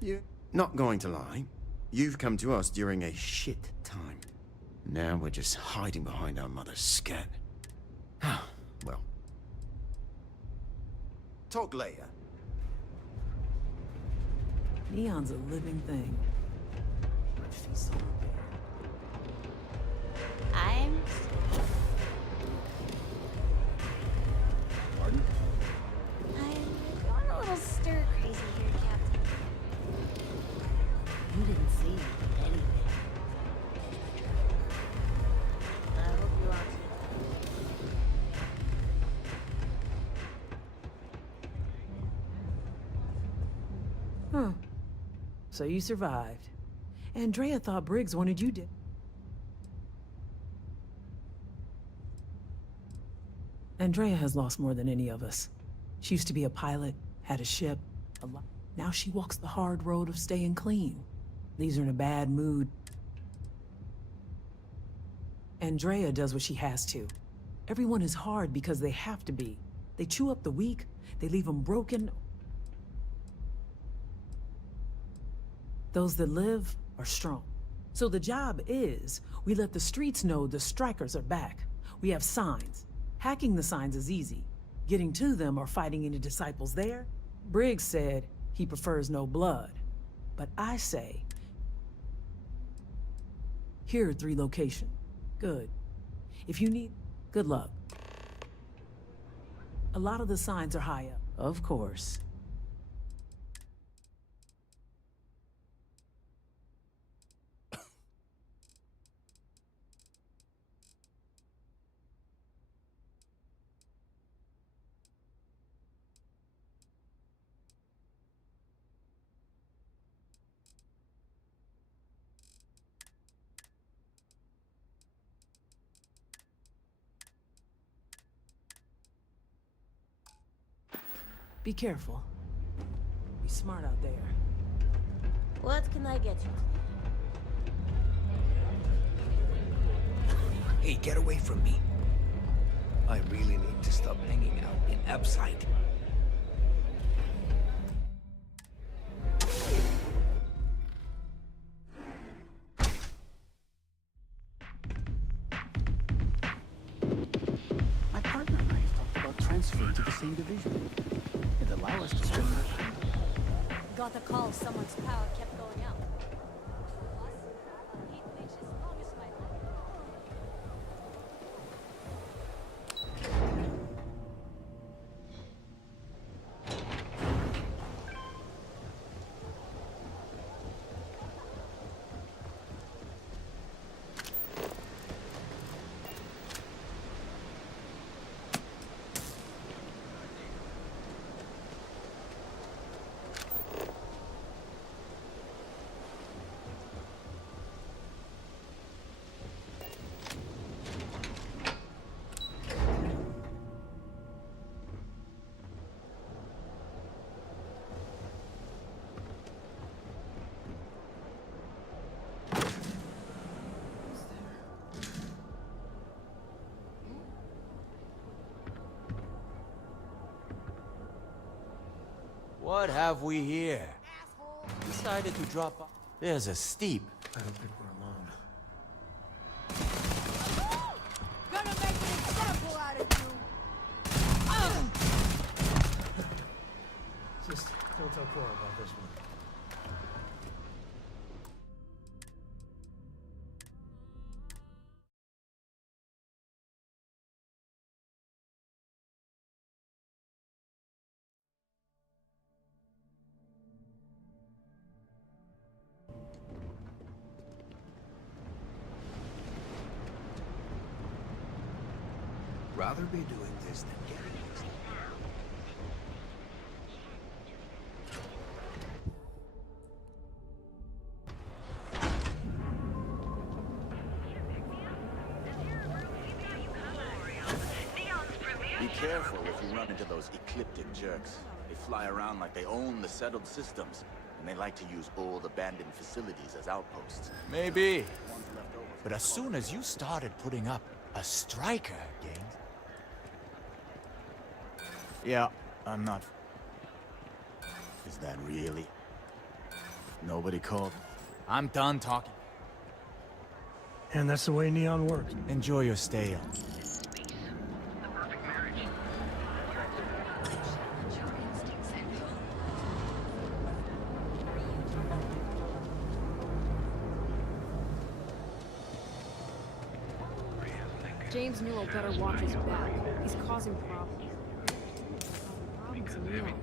You're not going to lie. You've come to us during a shit time. Now we're just hiding behind our mother's scat. Well. Talk later. Neon's a living thing. But she's so I'm... Pardon? I'm going a little stir-crazy here, Captain. You didn't see anything. I hope you are. Huh. So you survived. Andrea thought Briggs wanted you dead. Andrea has lost more than any of us. She used to be a pilot, had a ship, a lot. Now she walks the hard road of staying clean. Leaves her in a bad mood, Andrea does what she has to. Everyone is hard because they have to be. They chew up the weak, they leave them broken. Those that live are strong. So the job is, we let the streets know the strikers are back. We have signs. Hacking the signs is easy. Getting to them or fighting any disciples there? Briggs said he prefers no blood. But I say, here are 3 locations. Good. If you need, good luck. A lot of the signs are high up. Of course. Be careful. Be smart out there. What can I get you? Hey, get away from me. I really need to stop hanging out in Abside. My partner and I have talked about transferring to the same division. It'd allow us to spend more time. Got a call, someone's power kept going out. What have we here? Decided to drop off. There's a steep. I don't think we're alone. Gonna make an example out of you! Just don't tell Cora about this one. Rather be doing this than getting this. Be careful if you run into those ecliptic jerks. They fly around like they own the settled systems, and they like to use old abandoned facilities as outposts. Maybe. But as soon as you started putting up a striker, gang. Yeah, I'm not. Is that really? Nobody called? I'm done talking. And that's the way Neon works. Enjoy your stay. James Newell better watch his back. He's causing problems. Problems in Neon.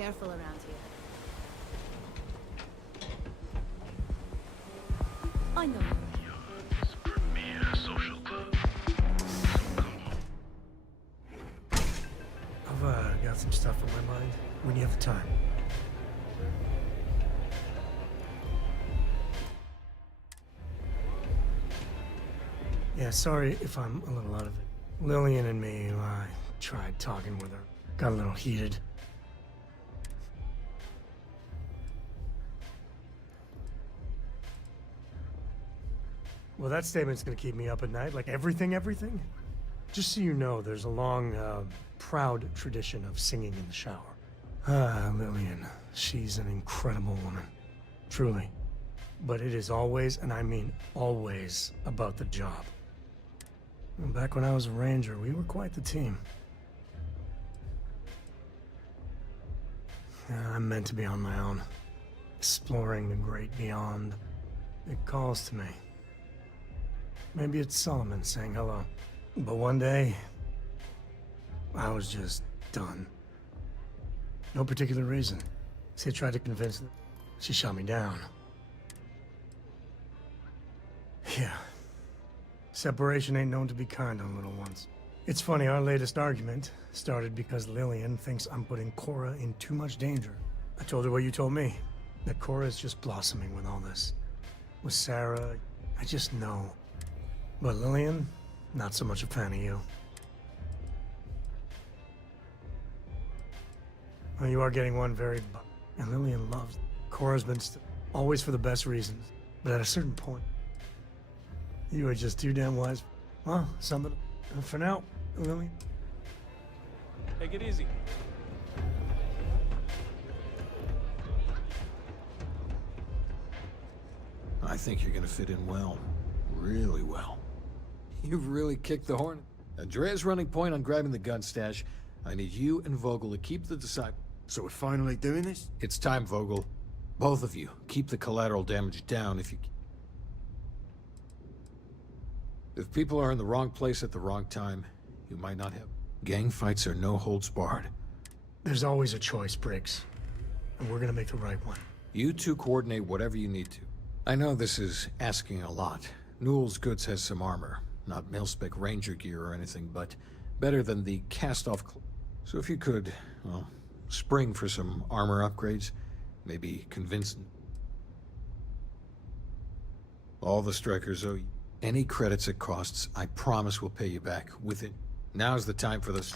careful around here. I know you. Premier social club. I've got some stuff on my mind when you have the time. Yeah, sorry if I'm a little out of it. Lillian and me, I tried talking with her. Got a little heated. Well, that statement's gonna keep me up at night, like everything? Just so you know, there's a long, proud tradition of singing in the shower. Ah, Lillian, she's an incredible woman. Truly. But it is always, and I mean always, about the job. Back when I was a ranger, we were quite the team. I'm meant to be on my own, exploring the great beyond. It calls to me. Maybe it's Solomon saying hello. But one day, I was just done. No particular reason. See, I tried to convince her. She shot me down. Yeah. Separation ain't known to be kind on little ones. It's funny, our latest argument started because Lillian thinks I'm putting Cora in too much danger. I told her what you told me, that Cora is just blossoming with all this. With Sarah, I just know. But Lillian, not so much a fan of you. Well, you are getting one very... And Lillian loves... Cora's been always for the best reasons. But at a certain point, you are just too damn wise. Well, something... For now, Lillian. Take it easy. I think you're gonna fit in well. Really well. You've really kicked the horn. Andrea's running point on grabbing the gun stash. I need you and Vogel to keep the disciple. So we're finally doing this? It's time, Vogel. Both of you, keep the collateral damage down if you... If people are in the wrong place at the wrong time, you might not have... Gang fights are no holds barred. There's always a choice, Briggs. And we're gonna make the right one. You two coordinate whatever you need to. I know this is asking a lot. Newell's Goods has some armor. Not mil-spec ranger gear or anything, but better than the cast-off... So if you could, well, spring for some armor upgrades, maybe convince... All the strikers owe you. Any credits it costs, I promise we'll pay you back within... Now's the time for this.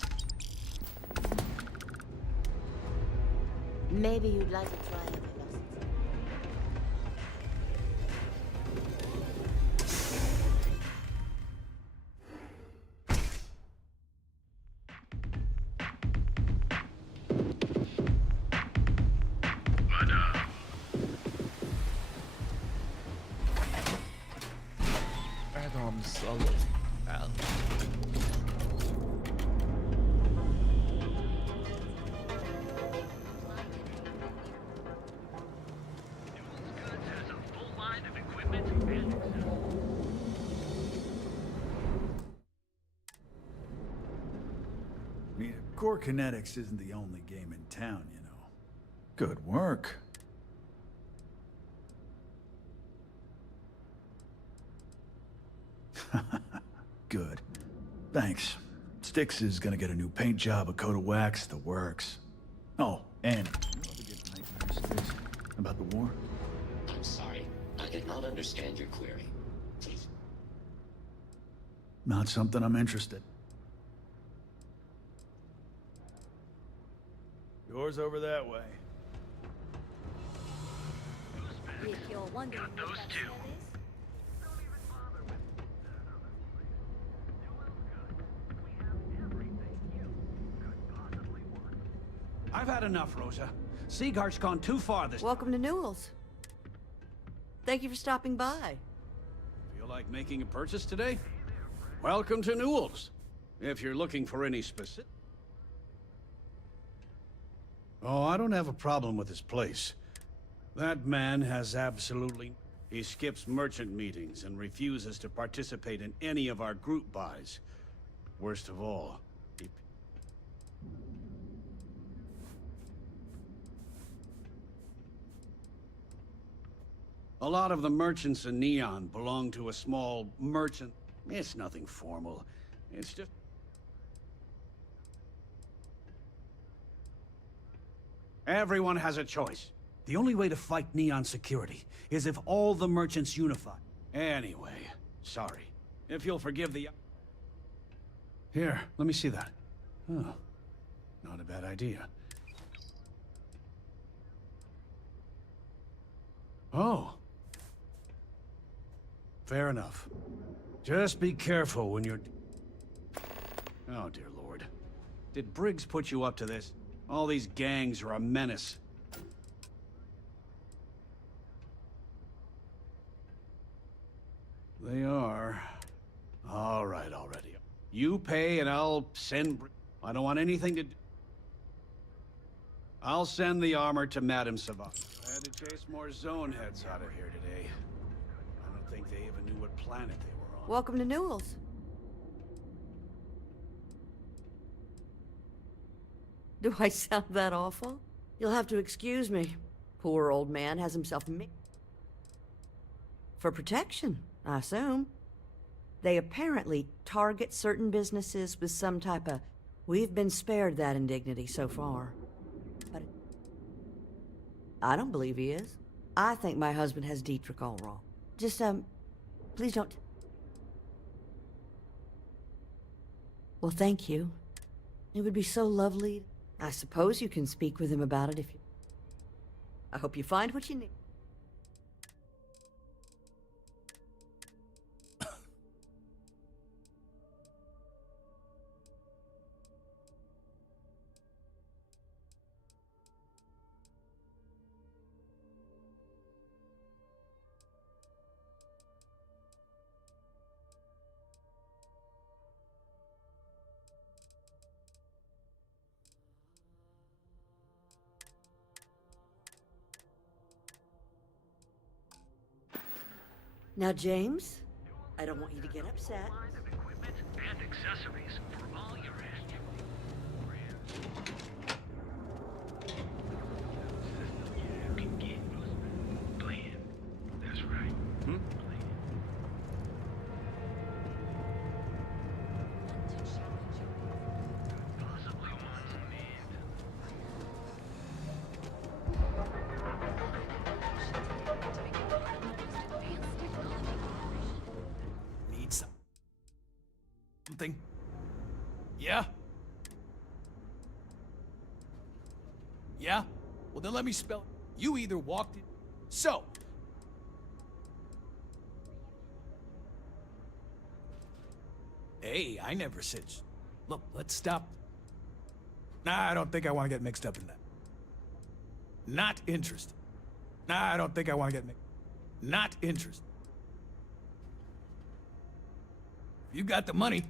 Maybe you'd like to try it. Adam Solo. Al. I mean, Core Kinetics isn't the only game in town, you know. Good work. Good. Thanks. Styx is gonna get a new paint job, a coat of wax, the works. Oh, and you ever get nightmares, Styx, about the war? I'm sorry. I did not understand your query. Please. Not something I'm interested. Yours over that way. If you're wondering what that smell is, I've had enough, Rosa. Seagart's gone too far this... Welcome to Newell's. Thank you for stopping by. Feel like making a purchase today? Welcome to Newell's. If you're looking for any specific... Oh, I don't have a problem with this place. That man has absolutely... He skips merchant meetings and refuses to participate in any of our group buys. Worst of all, A lot of the merchants in Neon belong to a small merchant. It's nothing formal. It's just... Everyone has a choice. The only way to fight Neon security is if all the merchants unify. Anyway, sorry. If you'll forgive the... Here, let me see that. Oh, not a bad idea. Oh. Fair enough. Just be careful when you're... Oh, dear Lord. Did Briggs put you up to this? All these gangs are a menace. They are. All right, already. You pay and I'll send... I don't want anything to do... I'll send the armor to Madame Savant. I had to chase more zone heads out of here today. I don't think they even knew what planet they were on. Welcome to Newell's. Do I sound that awful? You'll have to excuse me. Poor old man has himself for protection, I assume. They apparently target certain businesses with some type of... We've been spared that indignity so far. But I don't believe he is. I think my husband has Dietrich all wrong. Just, please don't... Well, thank you. It would be so lovely. I suppose you can speak with him about it if you... I hope you find what you need. Now, James, I don't want you to get upset. Equipment and accessories for all your you can get plan. That's right. Possibly want to Need something? Yeah? Yeah? Well, then let me spell it. You either walked it. So. Hey, I never said. Look, let's stop. Nah, I don't think I want to get mixed up in that. Not interested. Nah, I don't think I want to get mixed. Not interested. You got the money.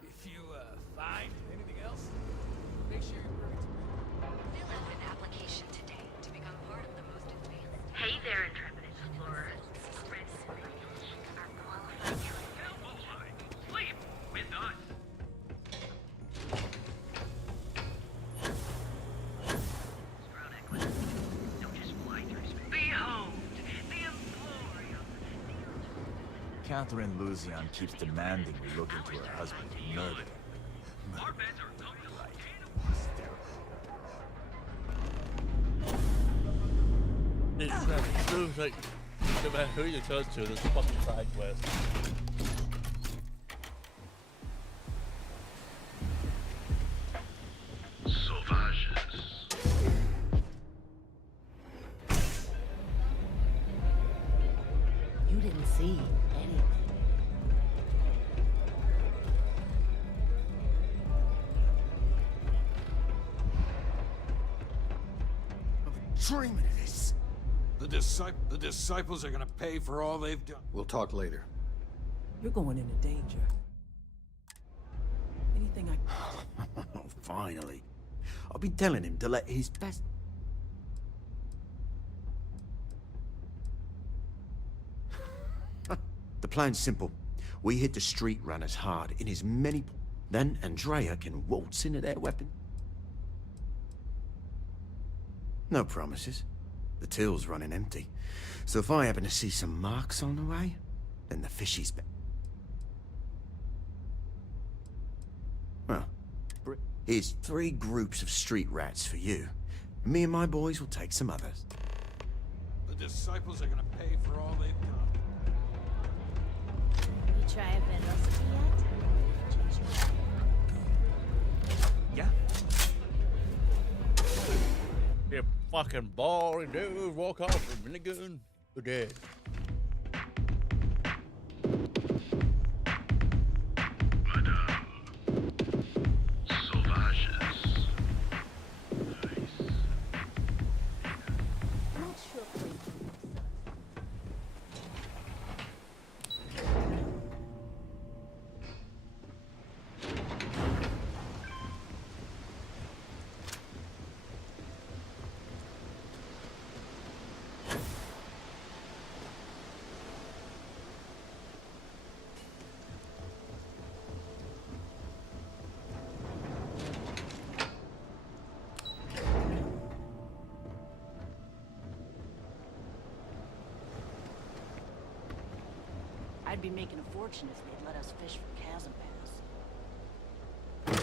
If you find anything else, make sure you bring it to me. Fill out an application today to become part of the most advanced. Hey there, intrepid explorer. Our qualified sleep with us. Catherine Luzion keeps demanding we look into her husband's murder. Our beds are It proves like no matter who you turn to, there's a fucking side quest. You didn't see anything. Dreaming of this. The disciples are gonna pay for all they've done. We'll talk later. You're going into danger. Anything I... Finally. I've been telling him to let his best... The plan's simple. We hit the street runners hard in as many... Then Andrea can waltz into their weapon. No promises. The till's running empty. So if I happen to see some marks on the way, then the fishy's back. Well, here's 3 groups of street rats for you. Me and my boys will take some others. The disciples are gonna pay for all they've done. You try a velocity yet? Yeah. You fucking boring dude, walk off with a gun. You're dead. I'd be making a fortune if they'd let us fish for chasm bass.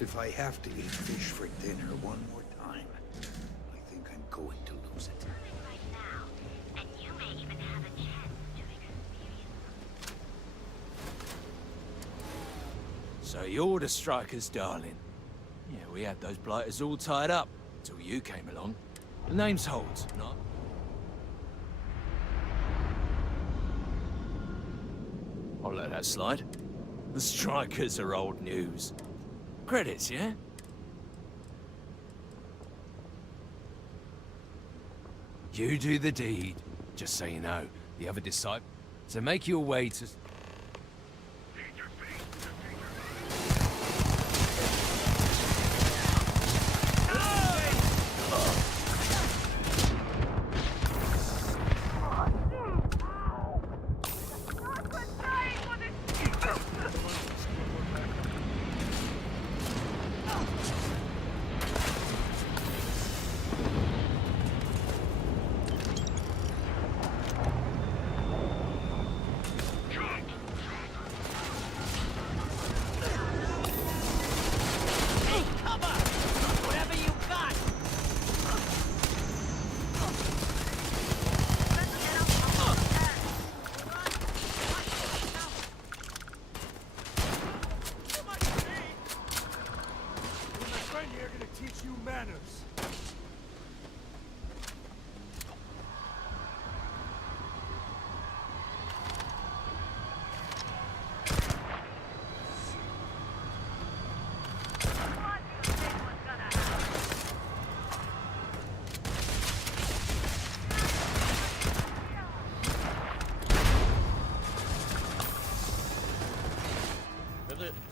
If I have to eat fish for dinner one more time, I think I'm going to lose it. And you may even have a chance to experience. So you're the strikers, darling. Yeah, we had those blighters all tied up until you came along. The name's Holt, not? I'll let that slide. The strikers are old news. Credits, yeah? You do the deed, just so you know. The other disciple. So make your way to...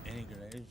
Any grenades?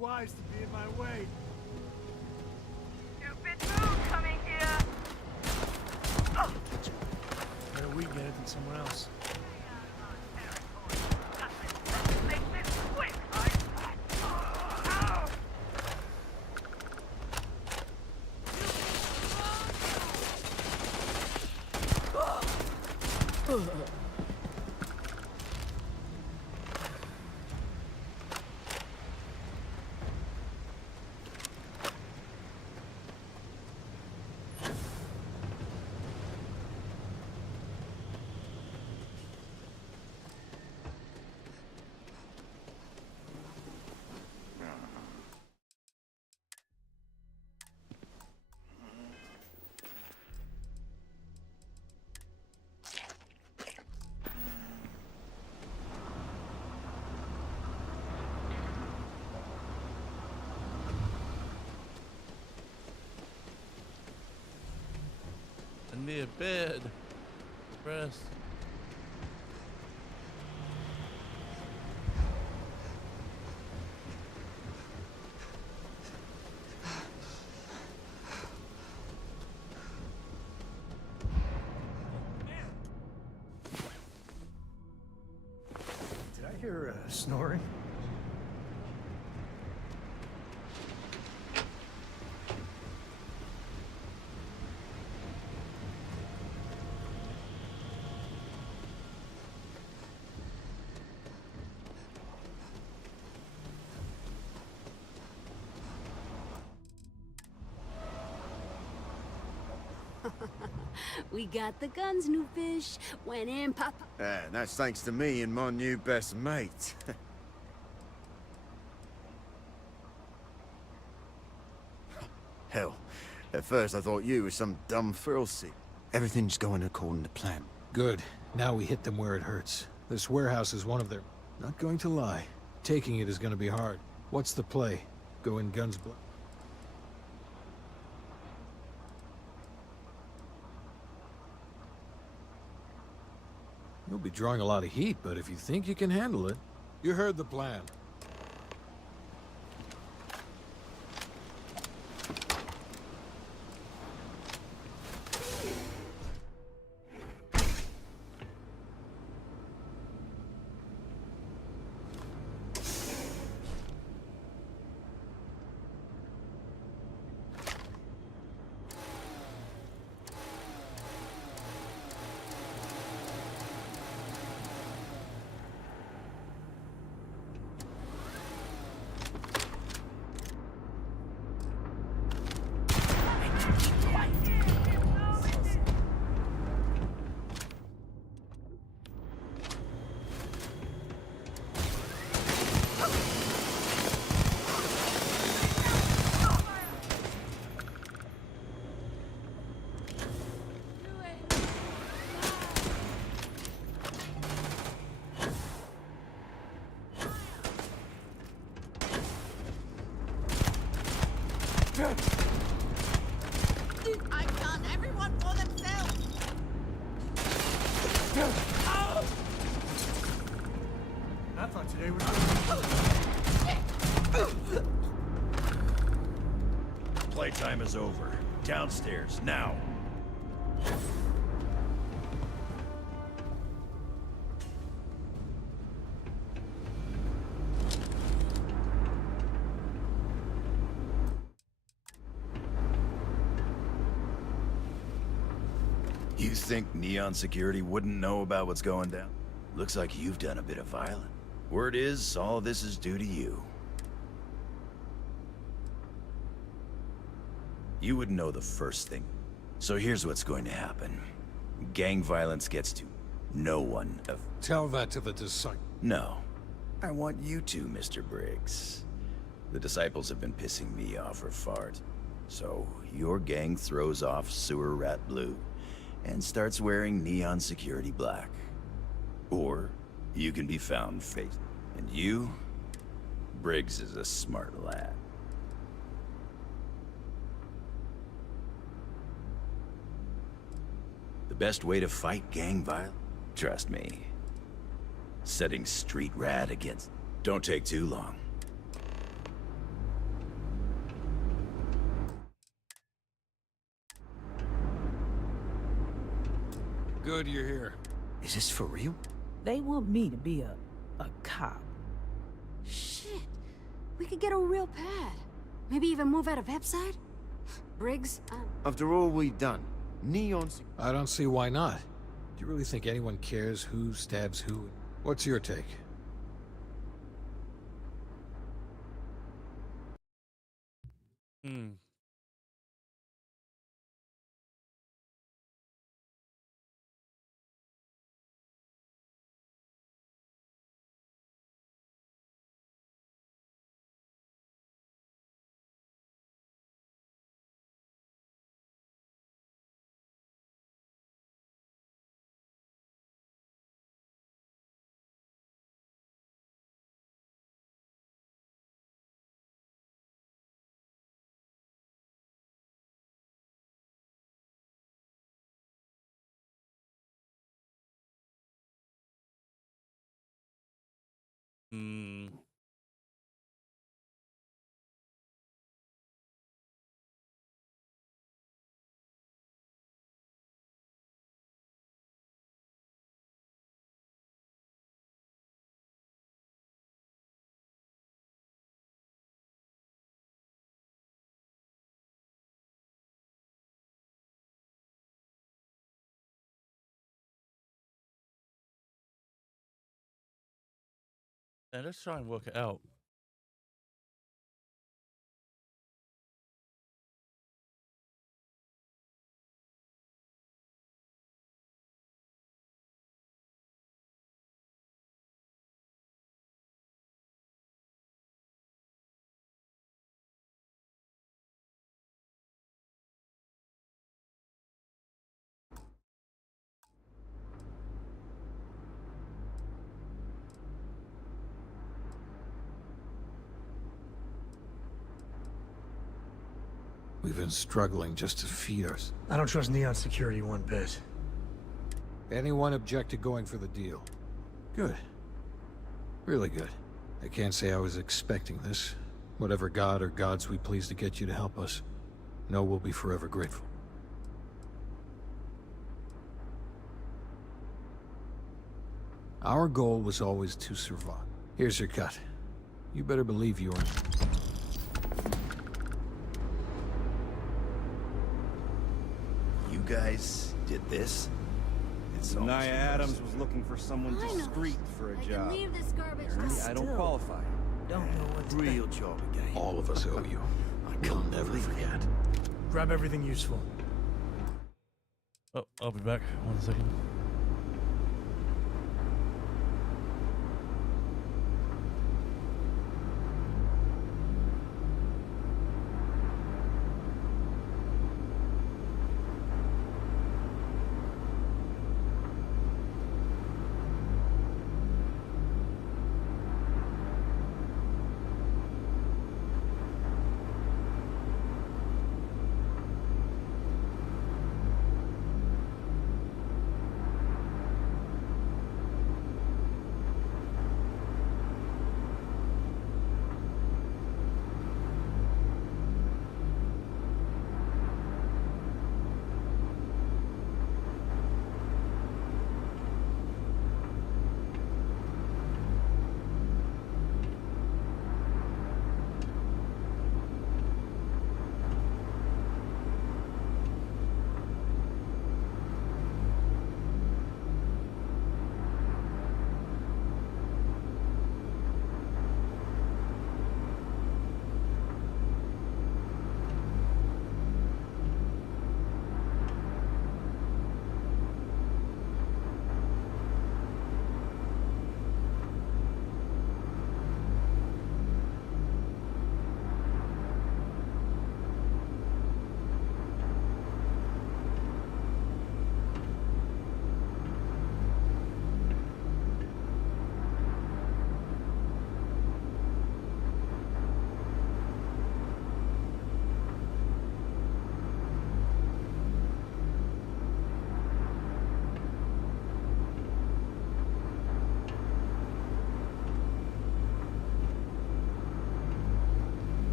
Wise to be in my way. Stupid move coming here. Better we get it than someone else. Make this quick. I need a bed. Rest. Did I hear snoring? We got the guns, new fish. Went in, pop. That's thanks to me and my new best mate. Hell, at first I thought you were some dumb Firlseek. Everything's going according to plan. Good. Now we hit them where it hurts. This warehouse is one of their... Not going to lie. Taking it is going to be hard. What's the play? Go in guns blazing. You'll be drawing a lot of heat, but if you think you can handle it... You heard the plan. I can't. Everyone for themselves. I thought today was. Playtime is over. Downstairs, now. You think Neon Security wouldn't know about what's going down? Looks like you've done a bit of violence. Word is, all of this is due to you. You wouldn't know the first thing. So here's what's going to happen. Gang violence gets to no one of... Tell that to the disciple. No. I want you to, Mr. Briggs. The disciples have been pissing me off for fart. So, your gang throws off Sewer Rat Blue and starts wearing Neon Security Black. Or, you can be found faced. And you? Briggs is a smart lad. The best way to fight gang violence? Trust me. Setting Street Rat against... Don't take too long. Good you're here. Is this for real? They want me to be a cop. Shit. We could get a real pad. Maybe even move out of Epside? Briggs, After all we've done, Neon... I don't see why not. Do you really think anyone cares who stabs who? What's your take? Hmm. Hmm. And let's try and work it out. We've been struggling just to feed us. I don't trust Neon security one bit. Anyone object to going for the deal? Good. Really good. I can't say I was expecting this. Whatever god or gods we please to get you to help us, know we'll be forever grateful. Our goal was always to survive. Here's your cut. You better believe you are. You guys did this? It's Naya Adams was looking for someone discreet for a job. Leave this garbage. Apparently, I don't qualify. Don't know what to Real job again. All of us owe you. You'll never forget. Grab everything useful. Oh, I'll be back. 1 second.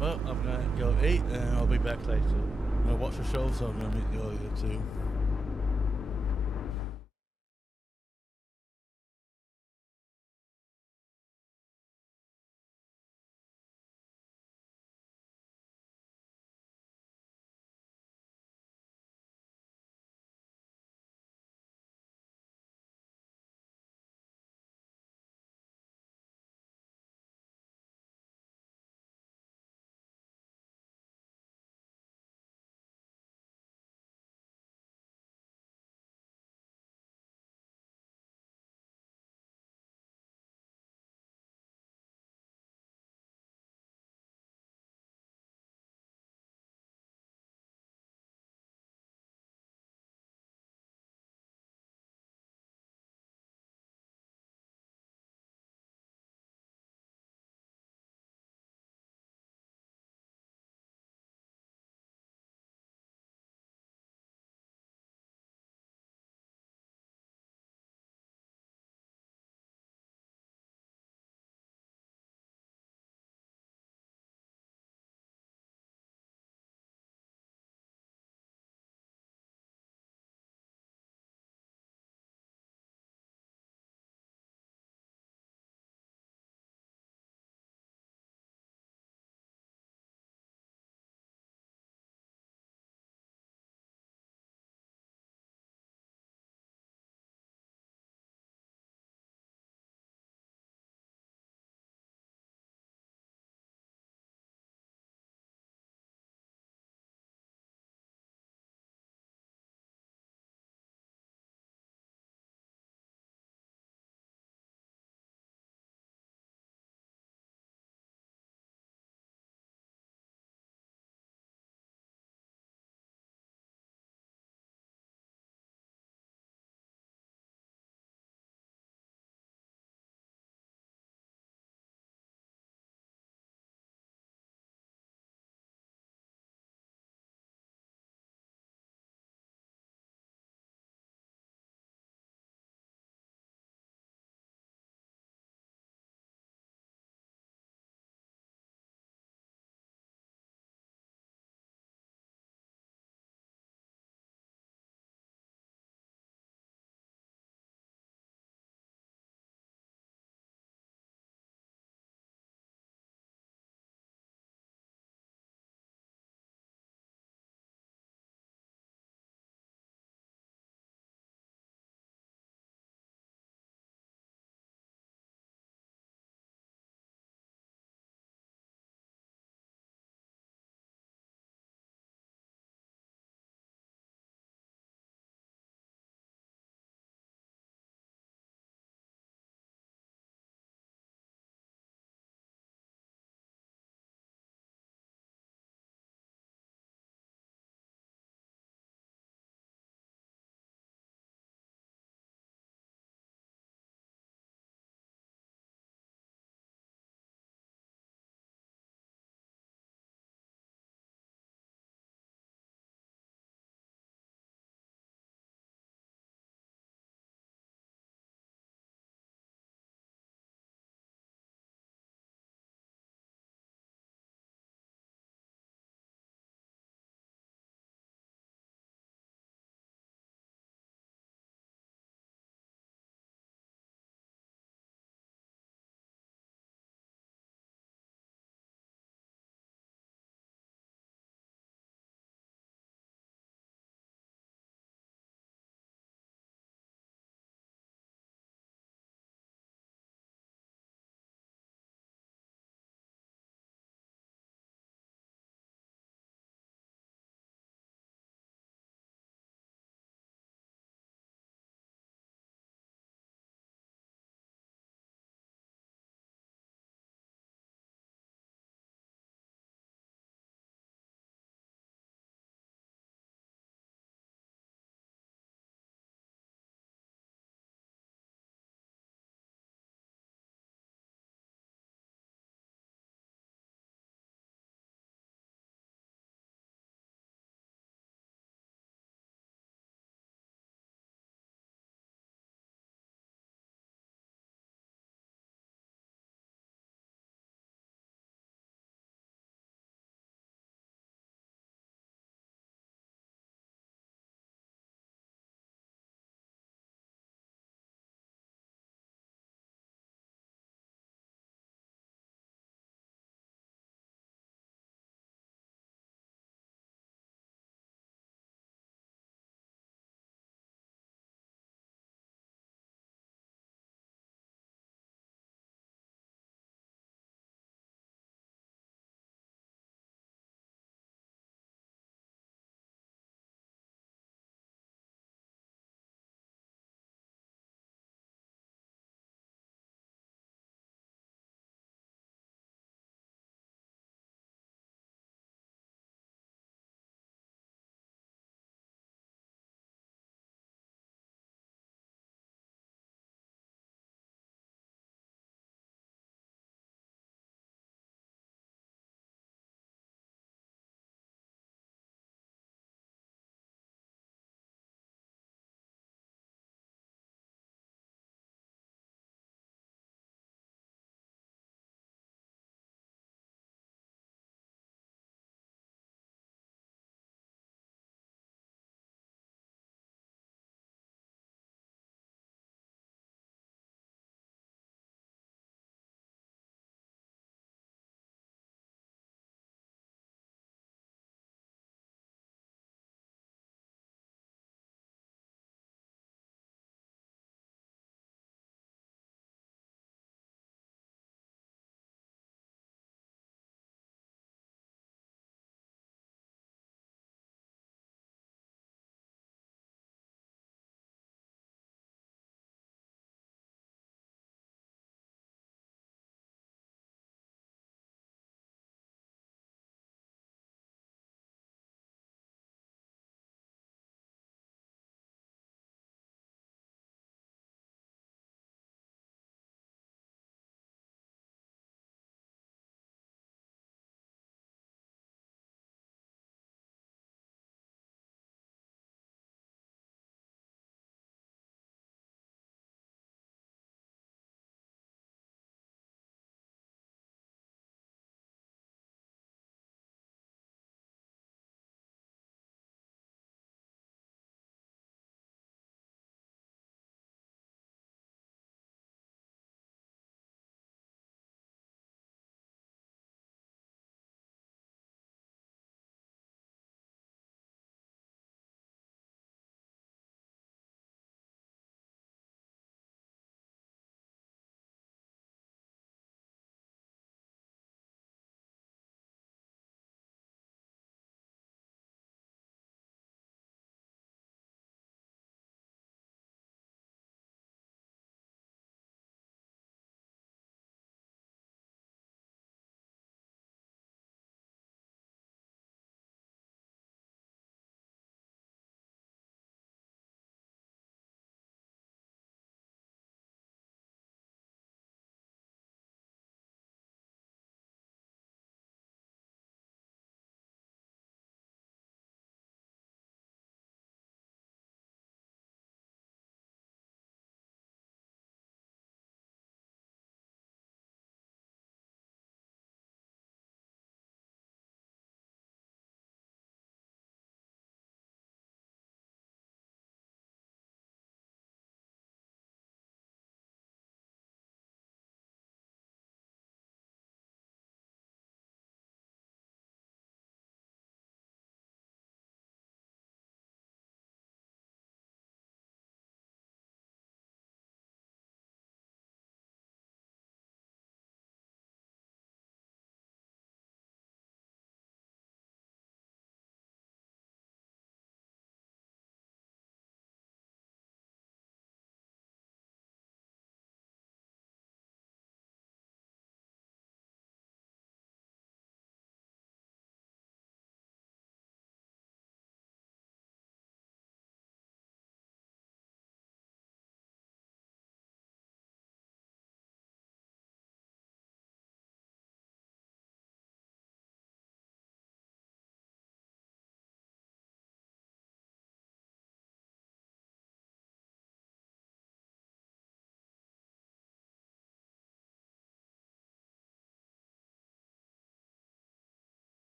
Well, I'm gonna go eat and I'll be back later. I'm gonna watch the show, so I'm gonna meet you earlier too.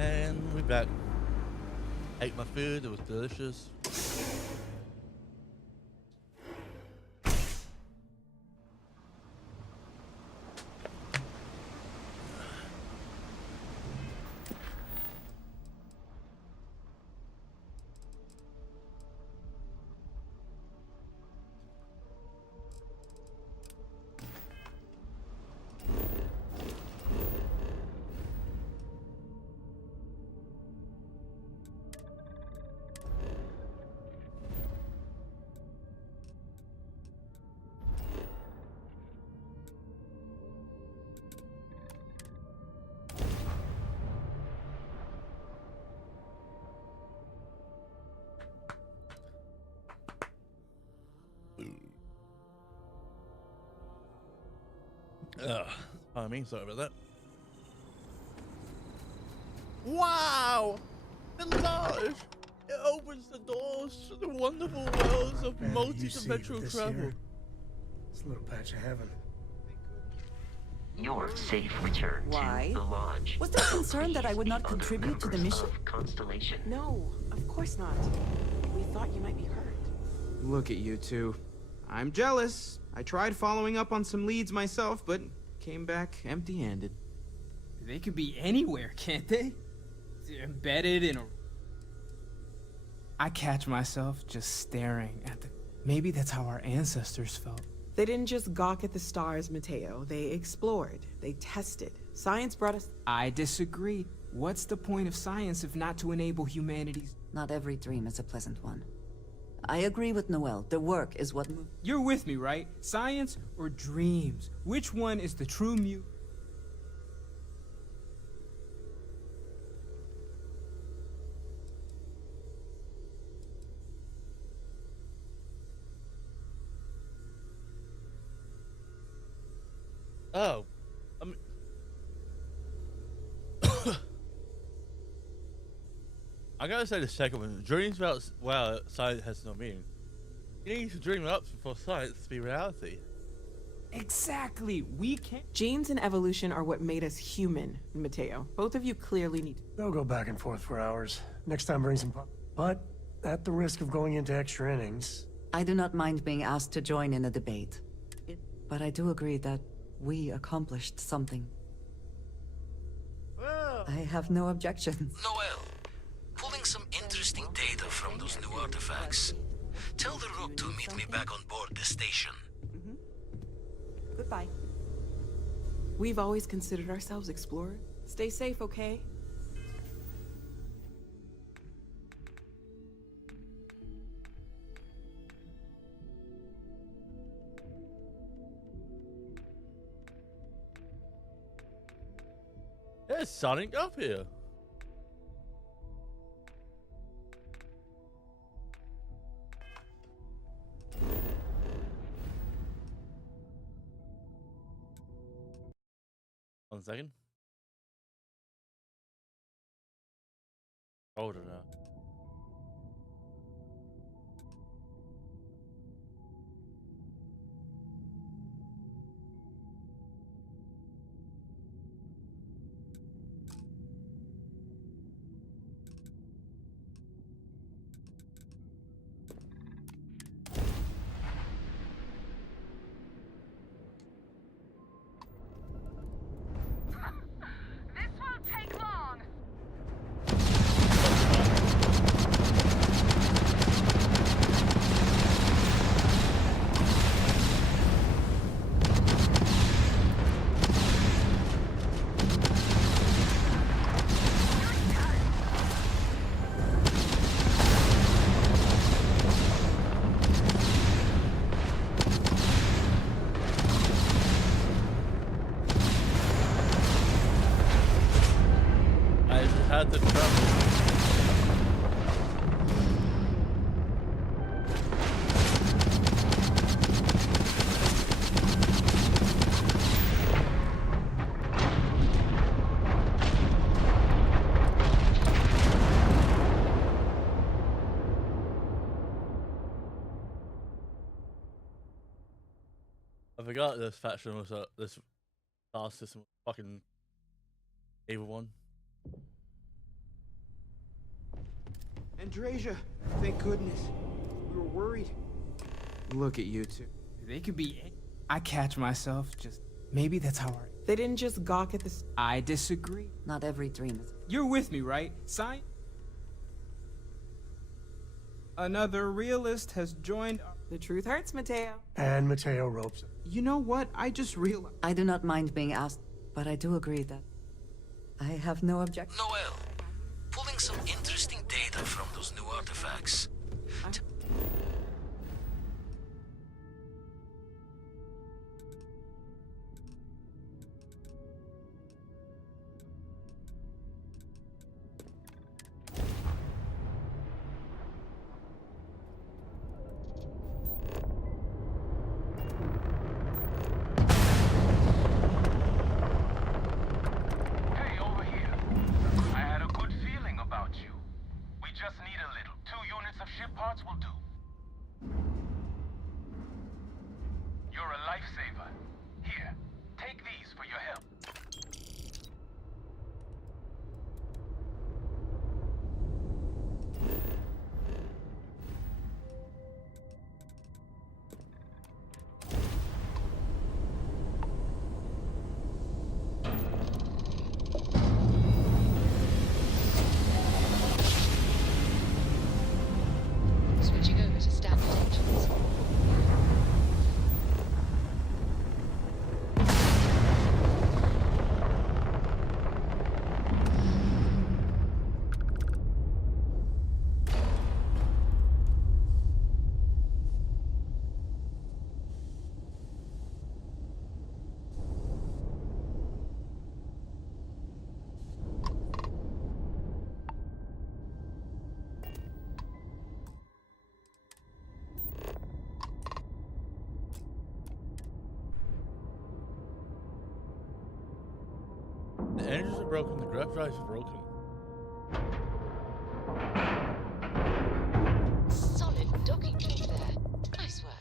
And we're back. Ate my food, it was delicious. Sorry about that. Wow! Enlarge! It opens the doors to the wonderful worlds of multi-dimensional travel. It's a little patch of heaven. Your safe return Why? to the lodge. Was there concern that I would not contribute to the mission? Constellation. No, of course not. We thought you might be hurt. Look at you two. I'm jealous. I tried following up on some leads myself, but came back empty-handed. They could be anywhere, can't they? Embedded in a... I catch myself just staring at the... Maybe that's how our ancestors felt. They didn't just gawk at the stars, Mateo. They explored. They tested. Science brought us... I disagree. What's the point of science if not to enable humanity's... Not every dream is a pleasant one. I agree with Noel. The work is what... You're with me, right? Science or dreams? Which one is the true Oh, I mean, I gotta say the second one. Dreams about science has no meaning. You need to dream up for science to be reality. Exactly. We can't... Genes and evolution are what made us human, Mateo. Both of you clearly need... They'll go back and forth for hours. Next time bring some... But, at the risk of going into extra innings... I do not mind being asked to join in a debate. But I do agree that we accomplished something. I have no objections. Noel, pulling some interesting data from those new artifacts. Tell the Rook to meet me back on board the station. Goodbye. We've always considered ourselves explorers. Stay safe, okay? There's Sonic up here. One second. Hold it now. This won't take long. I just had the trouble. I forgot this faction was this star system was fucking evil one. Andrasia, thank goodness. We were worried. Look at you two. They could be. I catch myself just. Maybe that's how our. They didn't just gawk at the. I disagree. Not every dream is. You're with me, right? Sign. Another realist has joined. The truth hurts, Mateo. And Mateo ropes. You know what? I just realized. I do not mind being asked, but I do agree that I have no objection. Noel, pulling some interesting data from those new artifacts. Hey, over here. I had a good feeling about you. We just need a little. 2 units of ship parts will do. You're a lifesaver. Here, take these for your help. Switching over to standard engines. The engines are broken, the grab drives are broken. Solid docking job there. Nice work.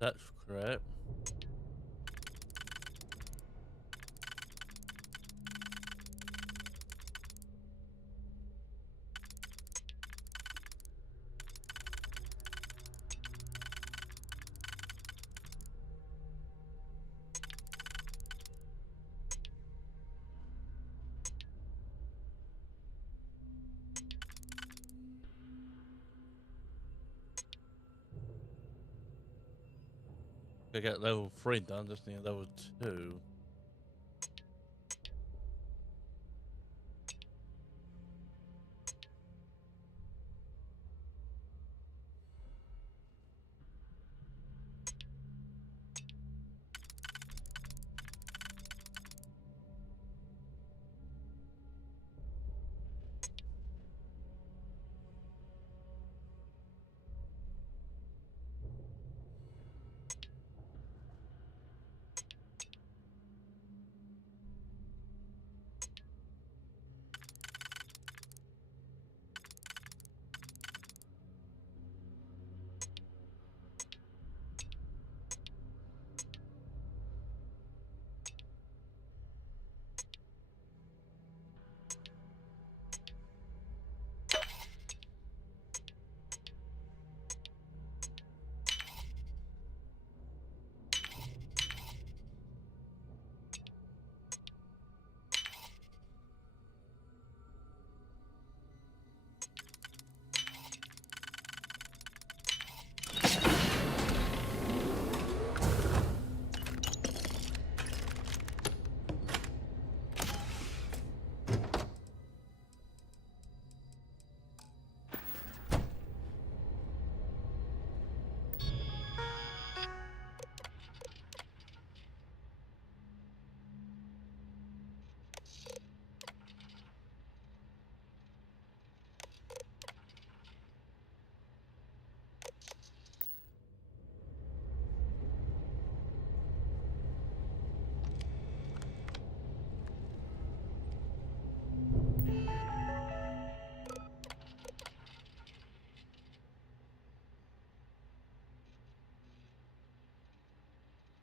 That's correct. I got level 3 done, just need level 2.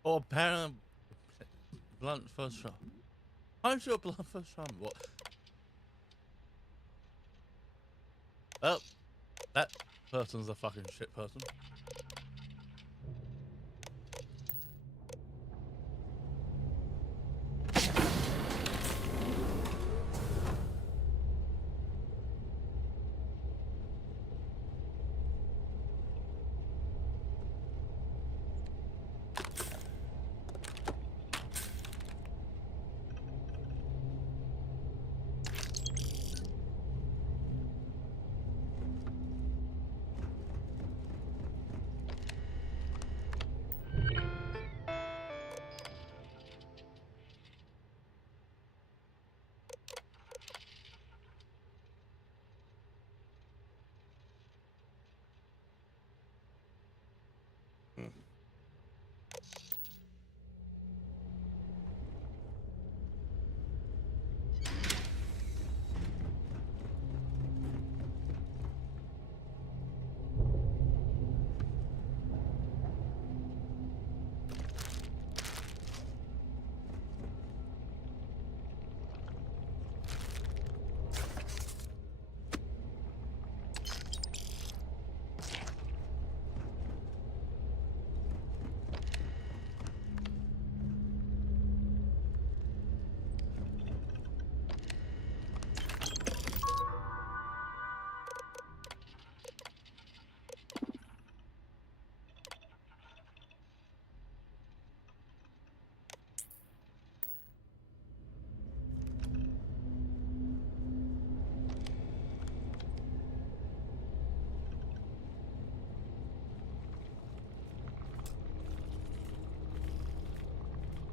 Or apparently, blunt first shot. I'm sure blunt first shot. What? Oh, that person's a fucking shit person.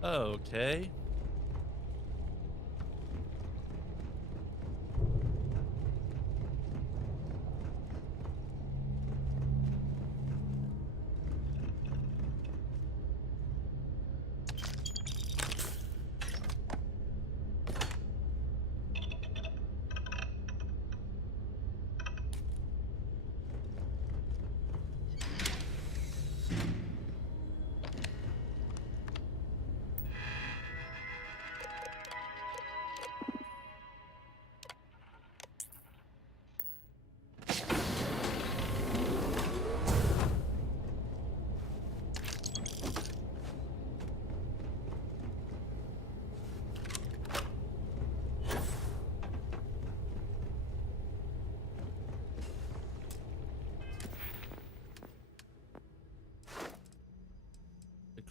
Okay.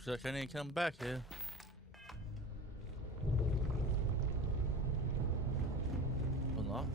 Looks like I need to come back here. Or not.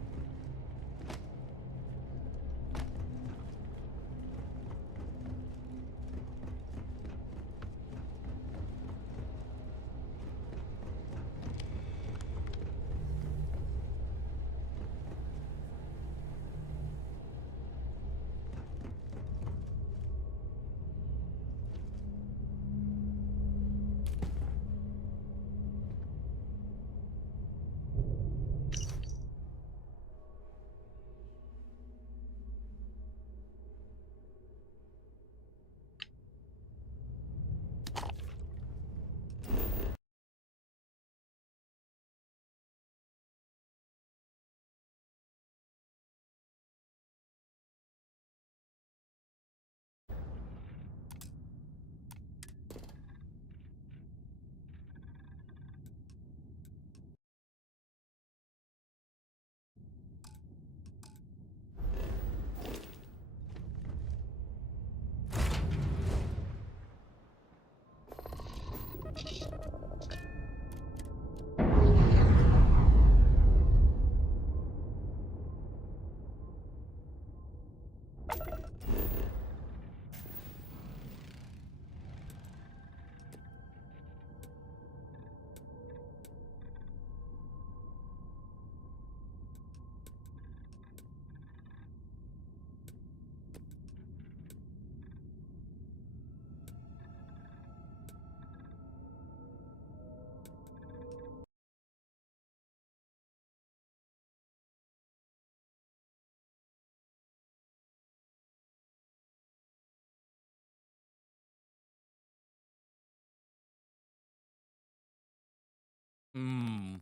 Hmm.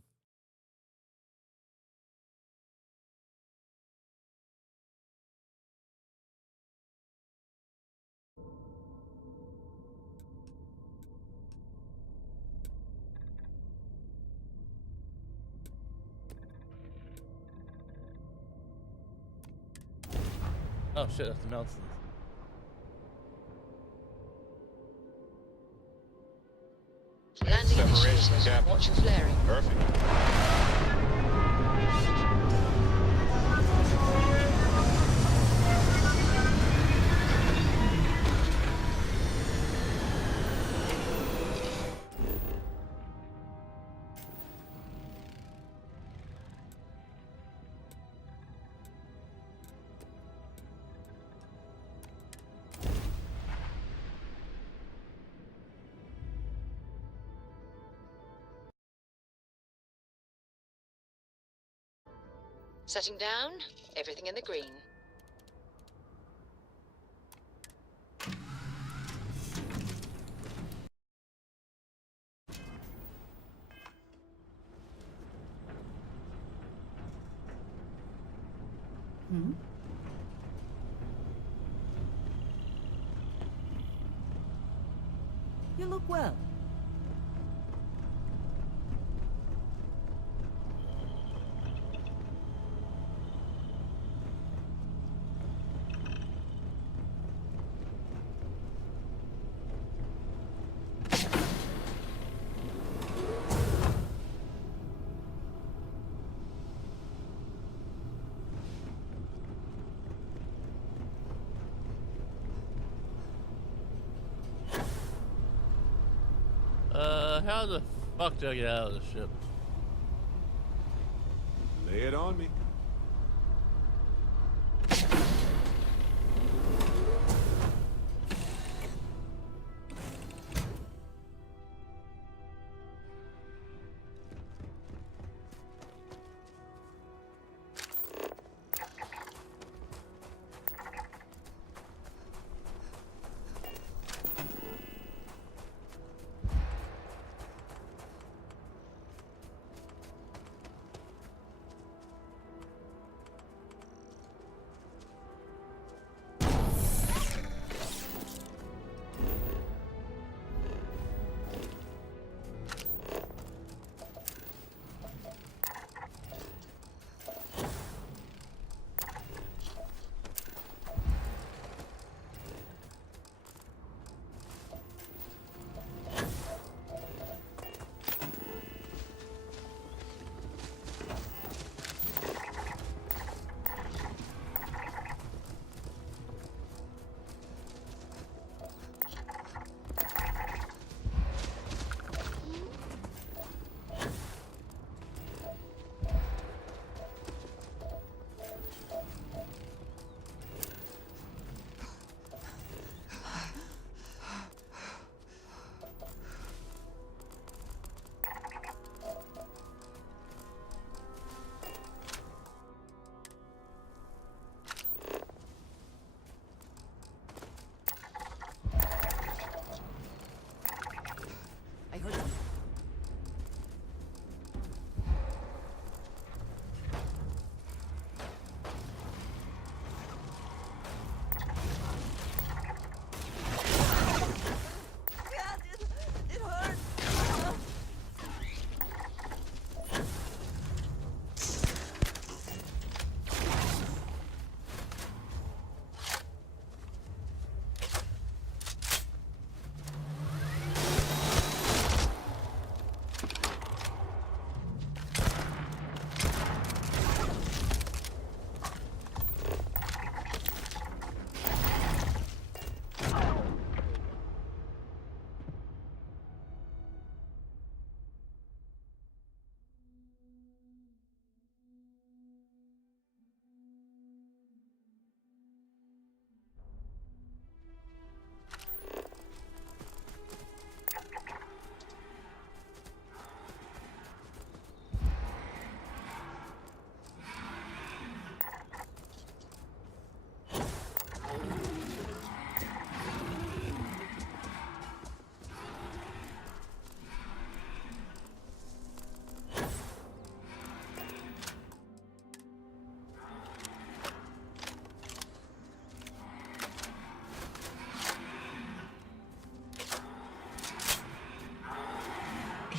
Oh shit, that's the mountains. Landing initiated. Watch your flaring. Perfect. Setting down. Everything in the green. Hmm? You look well. How the fuck do I get out of the ship? Lay it on me.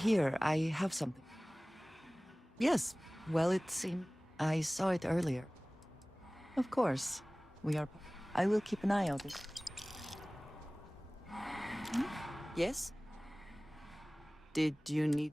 Here, I have something. Yes, well, it seemed... I saw it earlier. Of course, we are... I will keep an eye out. Hmm? Yes? Did you need...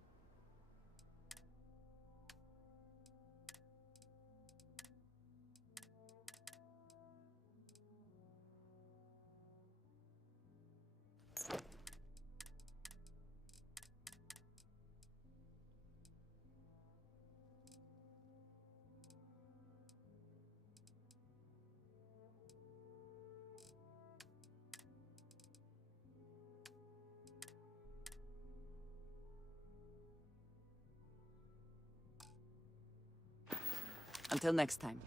Until next time.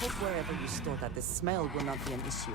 Hope wherever you store that the smell will not be an issue.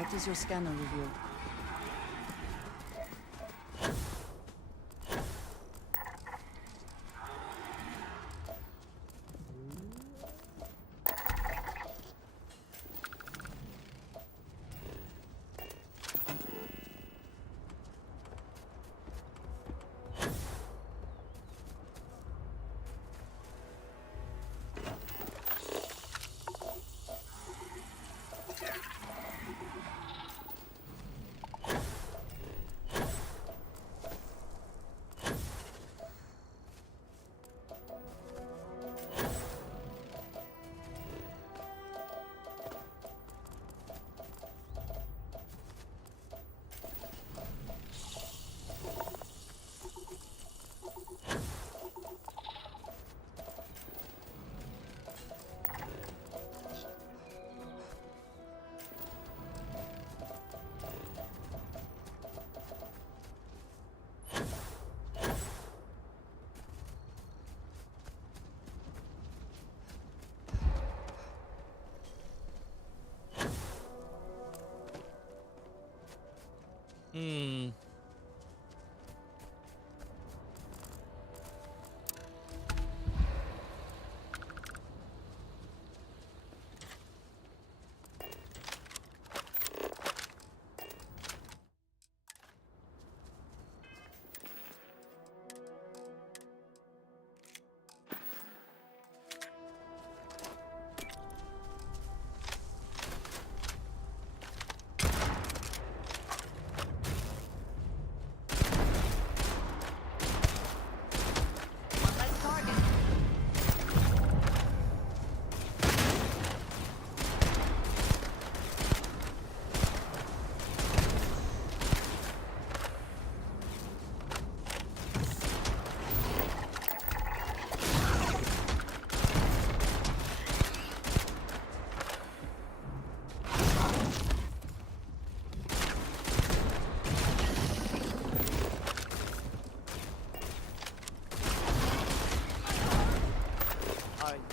What does your scanner reveal?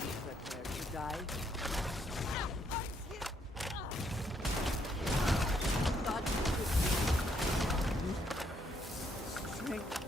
Prepare to die. God, strength.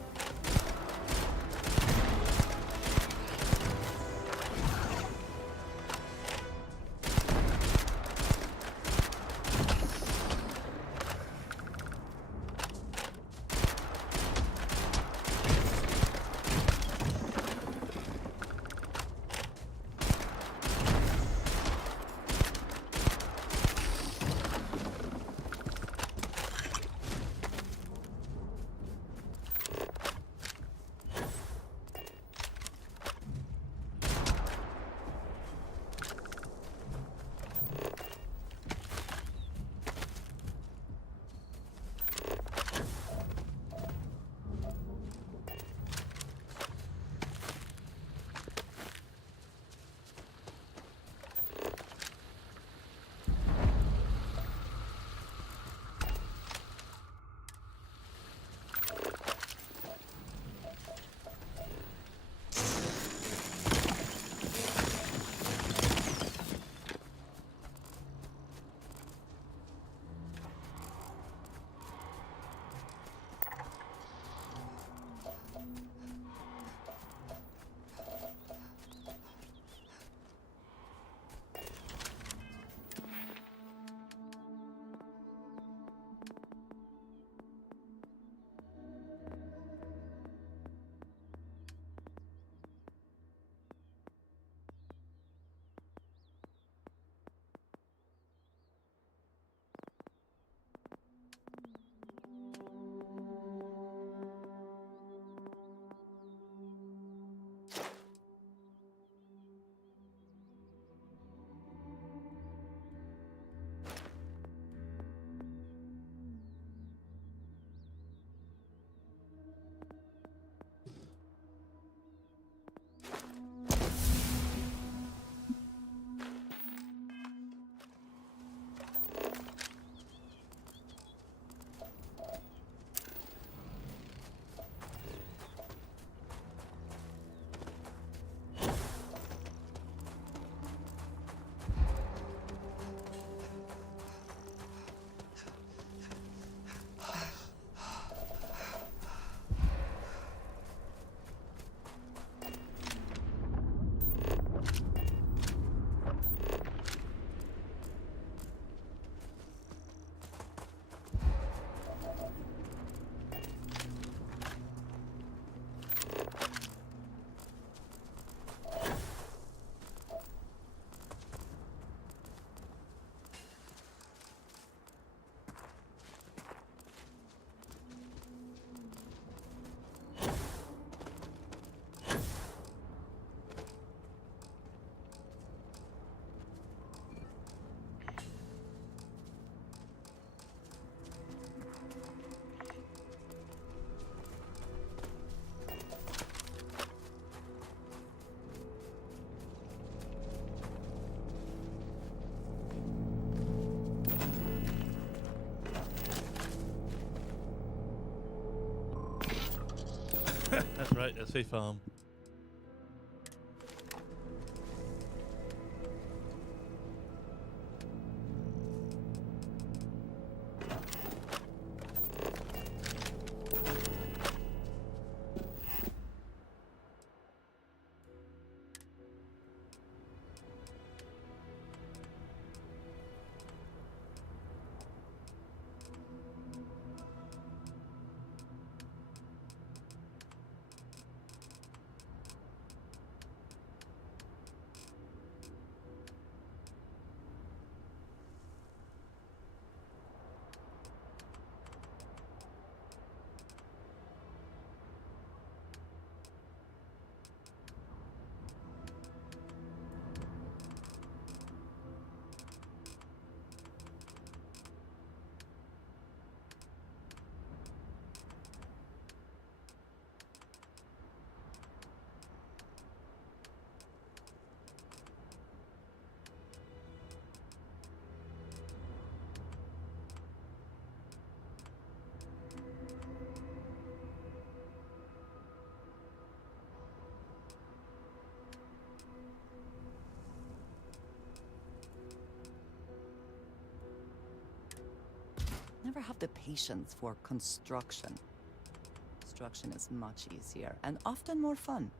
That's right, that's a farm. never have the patience for construction. Construction is much easier and often more fun.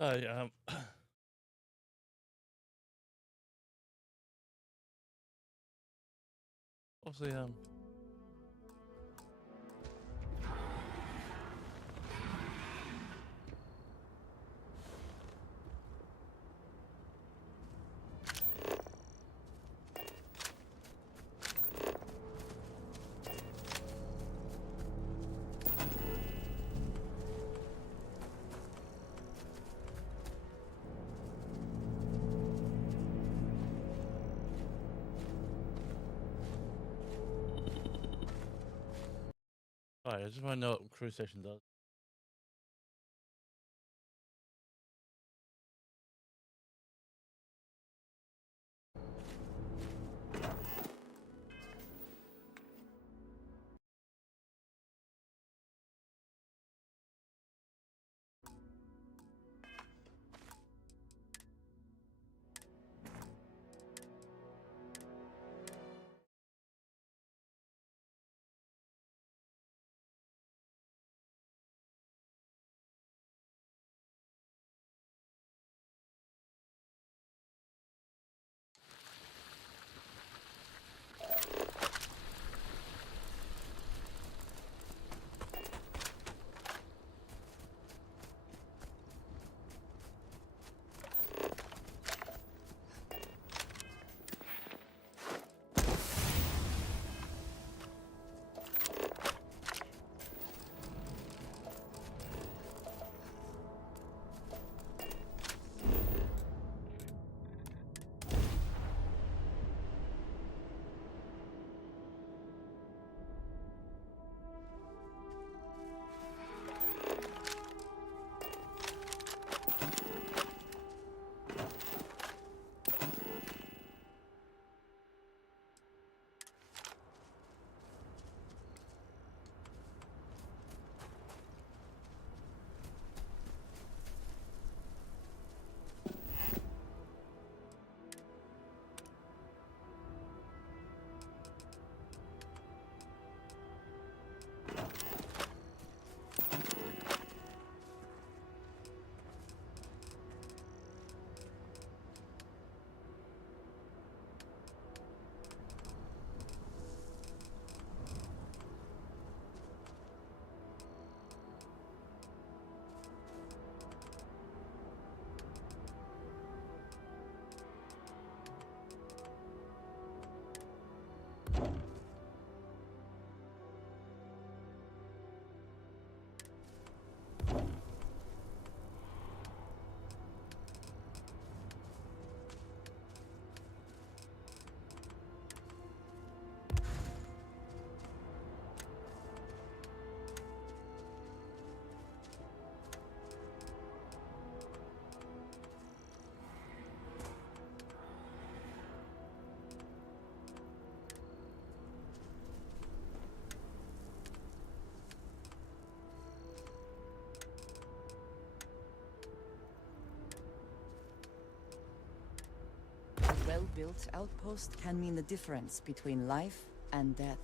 Hi, obviously, alright, I just want to know what cruise station does. A well-built outpost can mean the difference between life and death.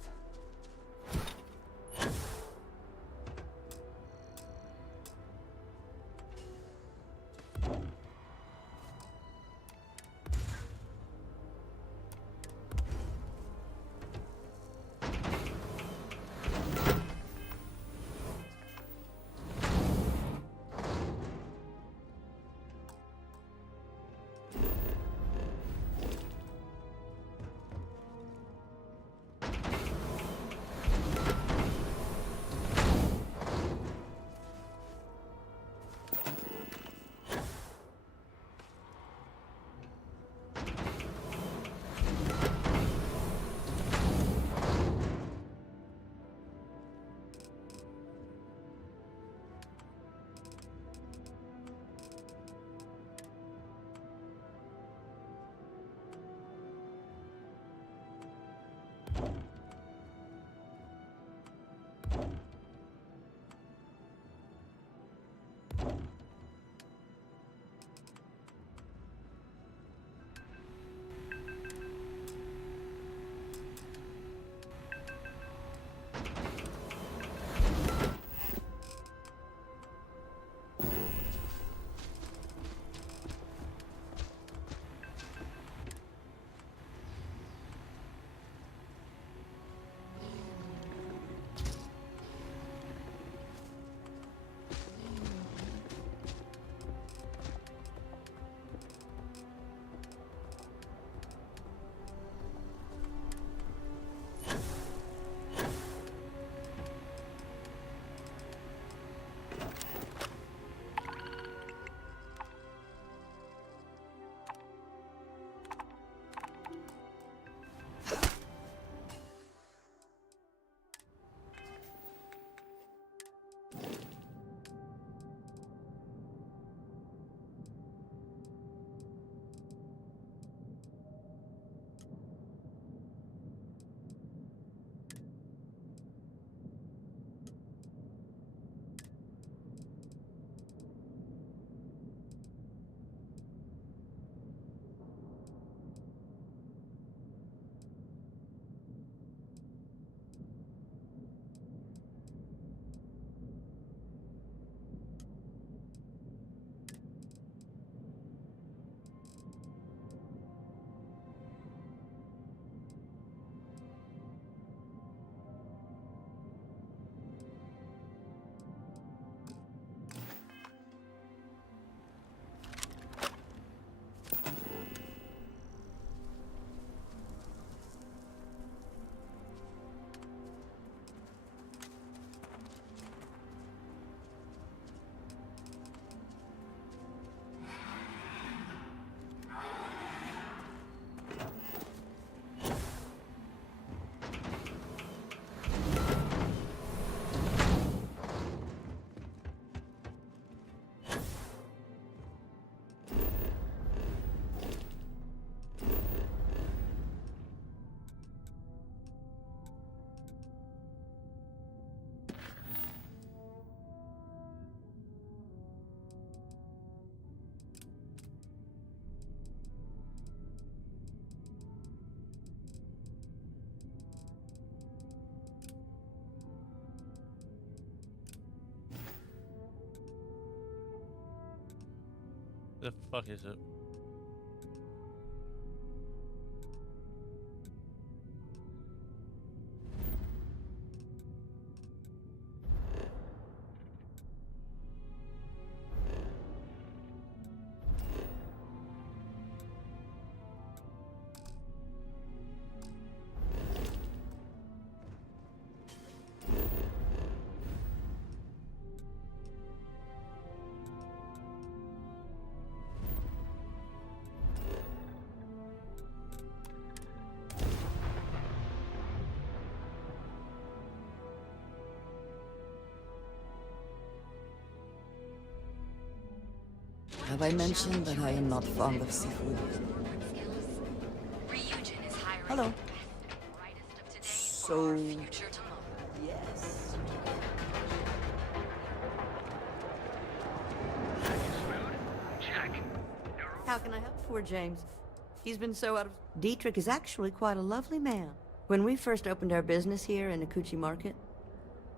The fuck is it? Have I mentioned that I am not fond of seafood? Hello. So, yes. How can I help poor James? He's been so out of... Dietrich is actually quite a lovely man. When we first opened our business here in Akuchi Market,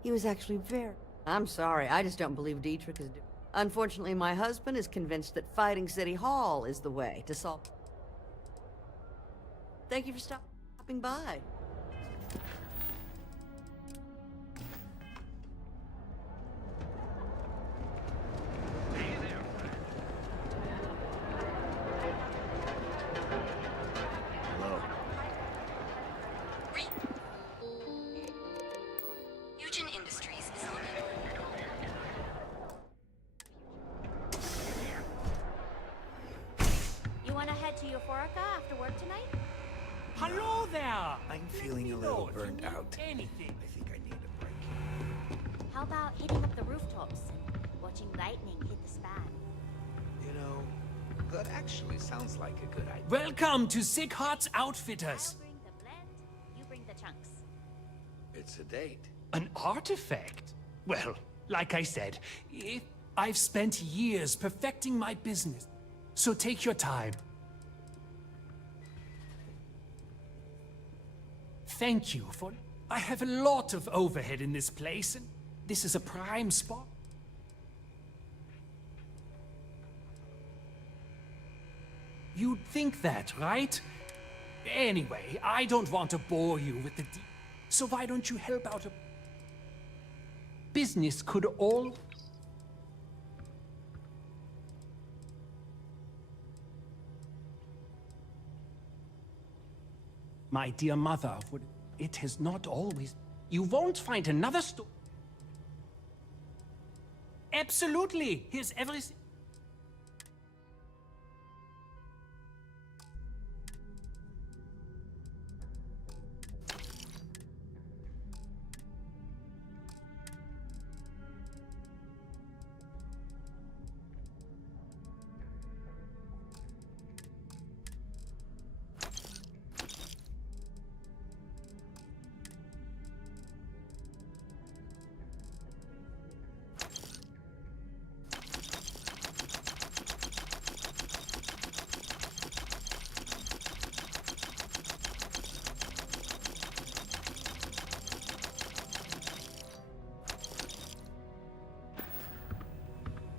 he was actually very... I'm sorry, I just don't believe Dietrich is... Unfortunately, my husband is convinced that fighting City Hall is the way to solve... Thank you for stopping by. You wanna head to Euphorica after work tonight? Hello there! I'm feeling a little burnt out. Anything. I think I need a break. How about hitting up the rooftops and watching lightning hit the span? You know, that actually sounds like a good idea. Welcome to Sick Hearts Outfitters. I'll bring the blend, you bring the chunks. It's a date. An artifact? Well, like I said, I've spent years perfecting my business. So take your time. Thank you for... I have a lot of overhead in this place, and this is a prime spot. You'd think that, right? Anyway, I don't want to bore you with the so why don't you help out a... Business could all... My dear mother, it has not always... You won't find another store. Absolutely! Here's everything.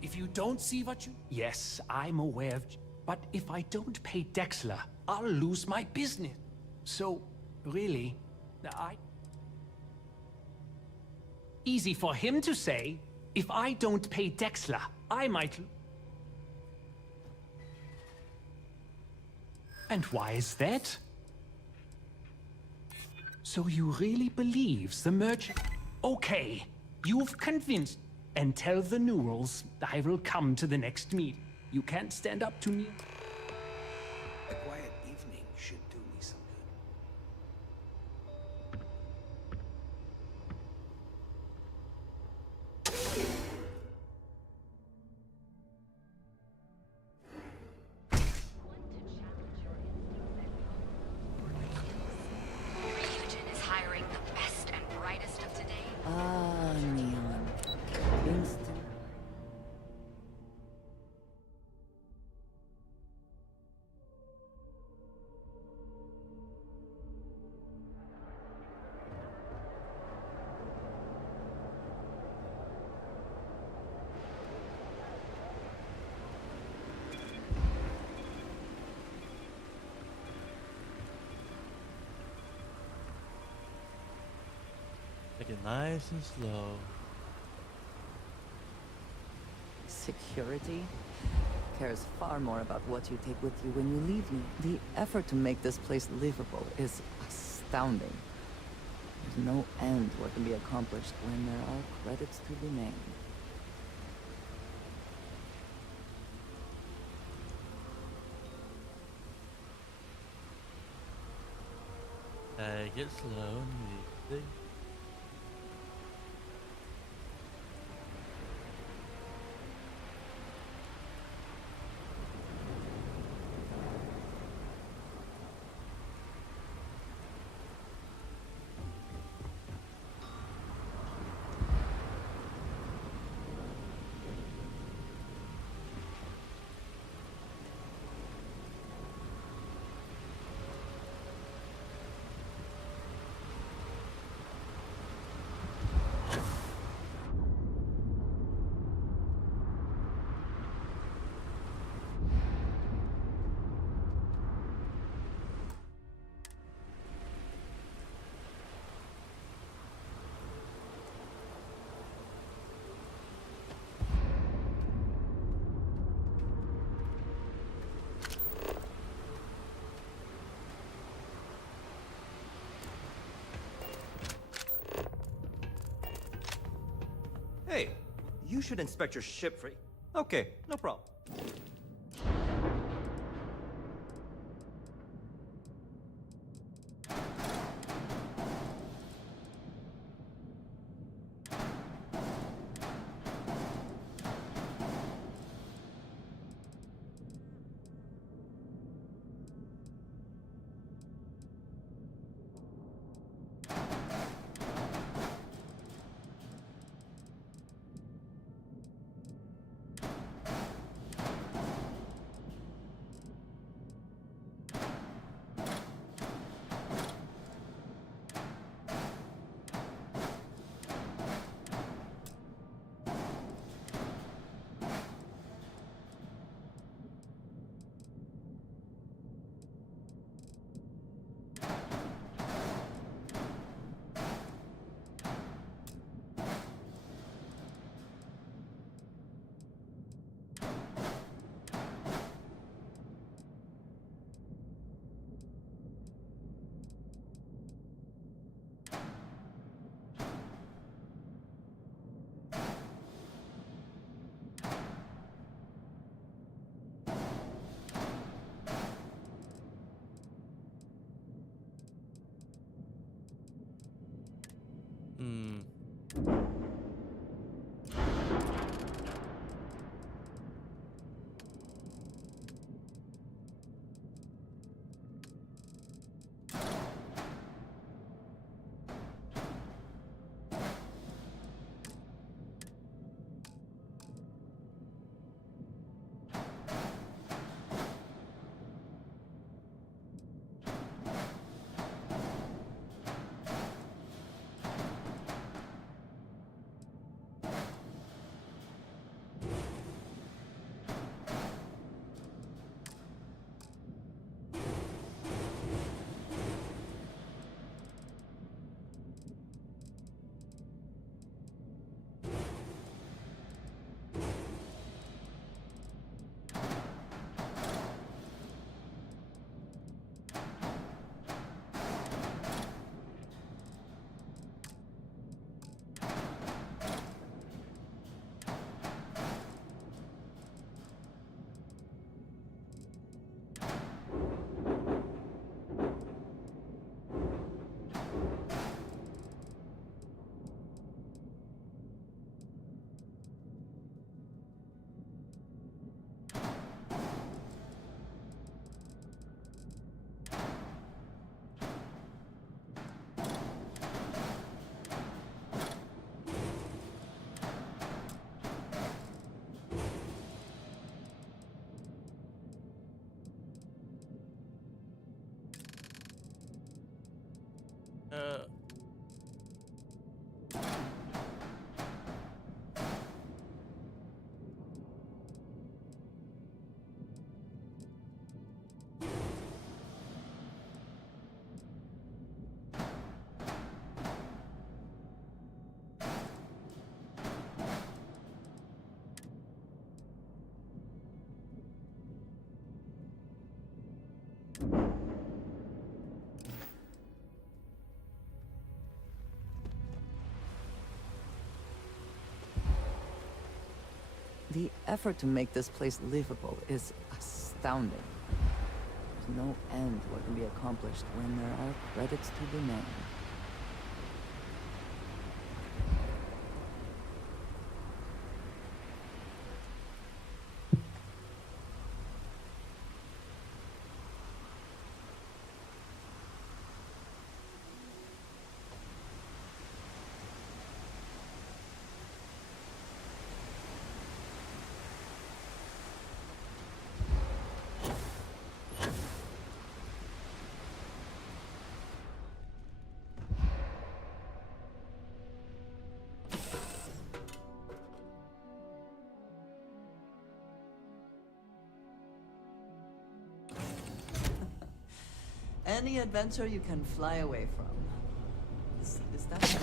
If you don't see what you... Yes, I'm aware of... But if I don't pay Dexler, I'll lose my business. So, really, Easy for him to say, if I don't pay Dexler, I might... And why is that? So you really believes the merchant... Okay, you've convinced... And tell the Newells I will come to the next meet. You can't stand up to me. A quiet evening should do me some Ryujin is hiring the best and brightest of today. Ah, Neon. Instant. it nice and slow. Security cares far more about what you take with you when you leave me. The effort to make this place livable is astounding. There's no end what can be accomplished when there are credits to be made. Take it slow and easy. Hey, you should inspect your ship for... Okay, no problem. The effort to make this place livable is astounding. There's no end what can be accomplished when there are credits to be named. Any adventure you can fly away from. Is that...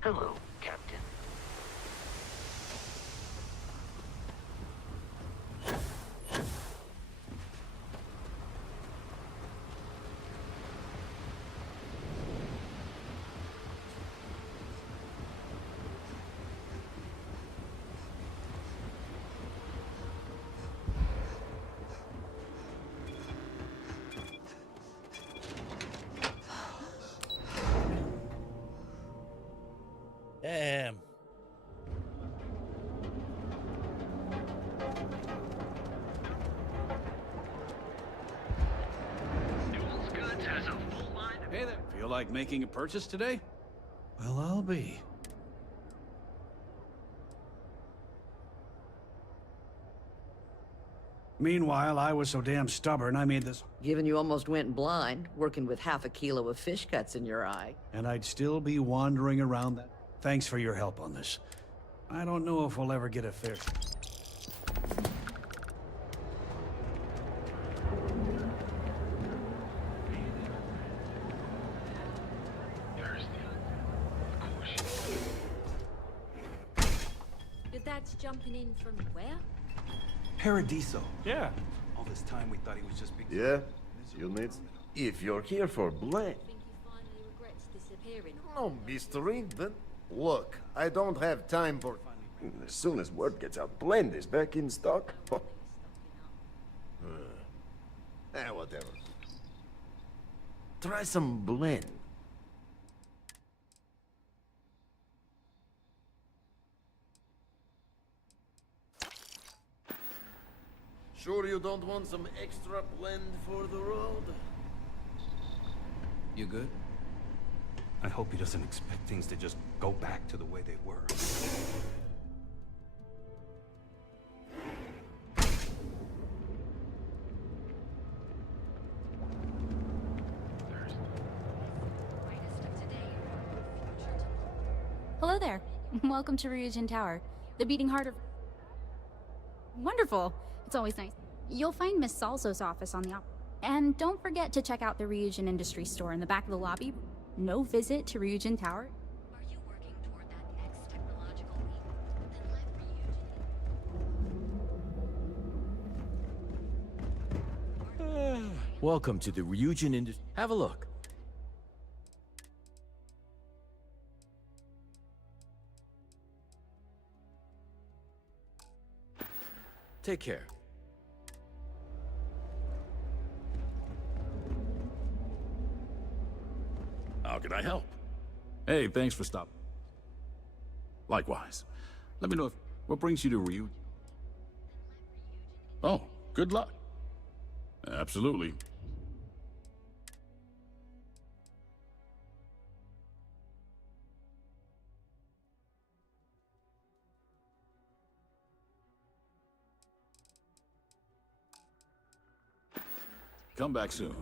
Hello, Captain. Damn. Hey there. Feel like making a purchase today? Well, I'll be. Meanwhile, I was so damn stubborn, I made this... Given you almost went blind, working with half a kilo of fish cuts in your eye. And I'd still be wandering around that... Thanks for your help on this. I don't know if we'll ever get a fair... Your dad's jumping in from where? Paradiso. Yeah. All this time we thought he was just being... Yeah, you'll need... If you're here for Blaine. Think he finally regrets disappearing? No mystery, then. Look, I don't have time for... As soon as word gets out, Blend is back in stock. Whatever. Try some Blend. you don't want some extra blend for the road? You good? I hope he doesn't expect things to just go back to the way they were. Hello there. Welcome to Ryujin Tower, the beating heart of... Wonderful. It's always nice. You'll find Miss Salso's office on the And don't forget to check out the Ryujin Industry store in the back of the lobby. No visit to Ryujin Tower. Are you working toward that next technological leap? Then let Ryujin... Welcome to the Ryujin Industry. Have a look. Take care. How can I help? Hey, thanks for stopping. Likewise. Let me know what brings you to Ryujin. Oh, good luck. Absolutely. Come back soon.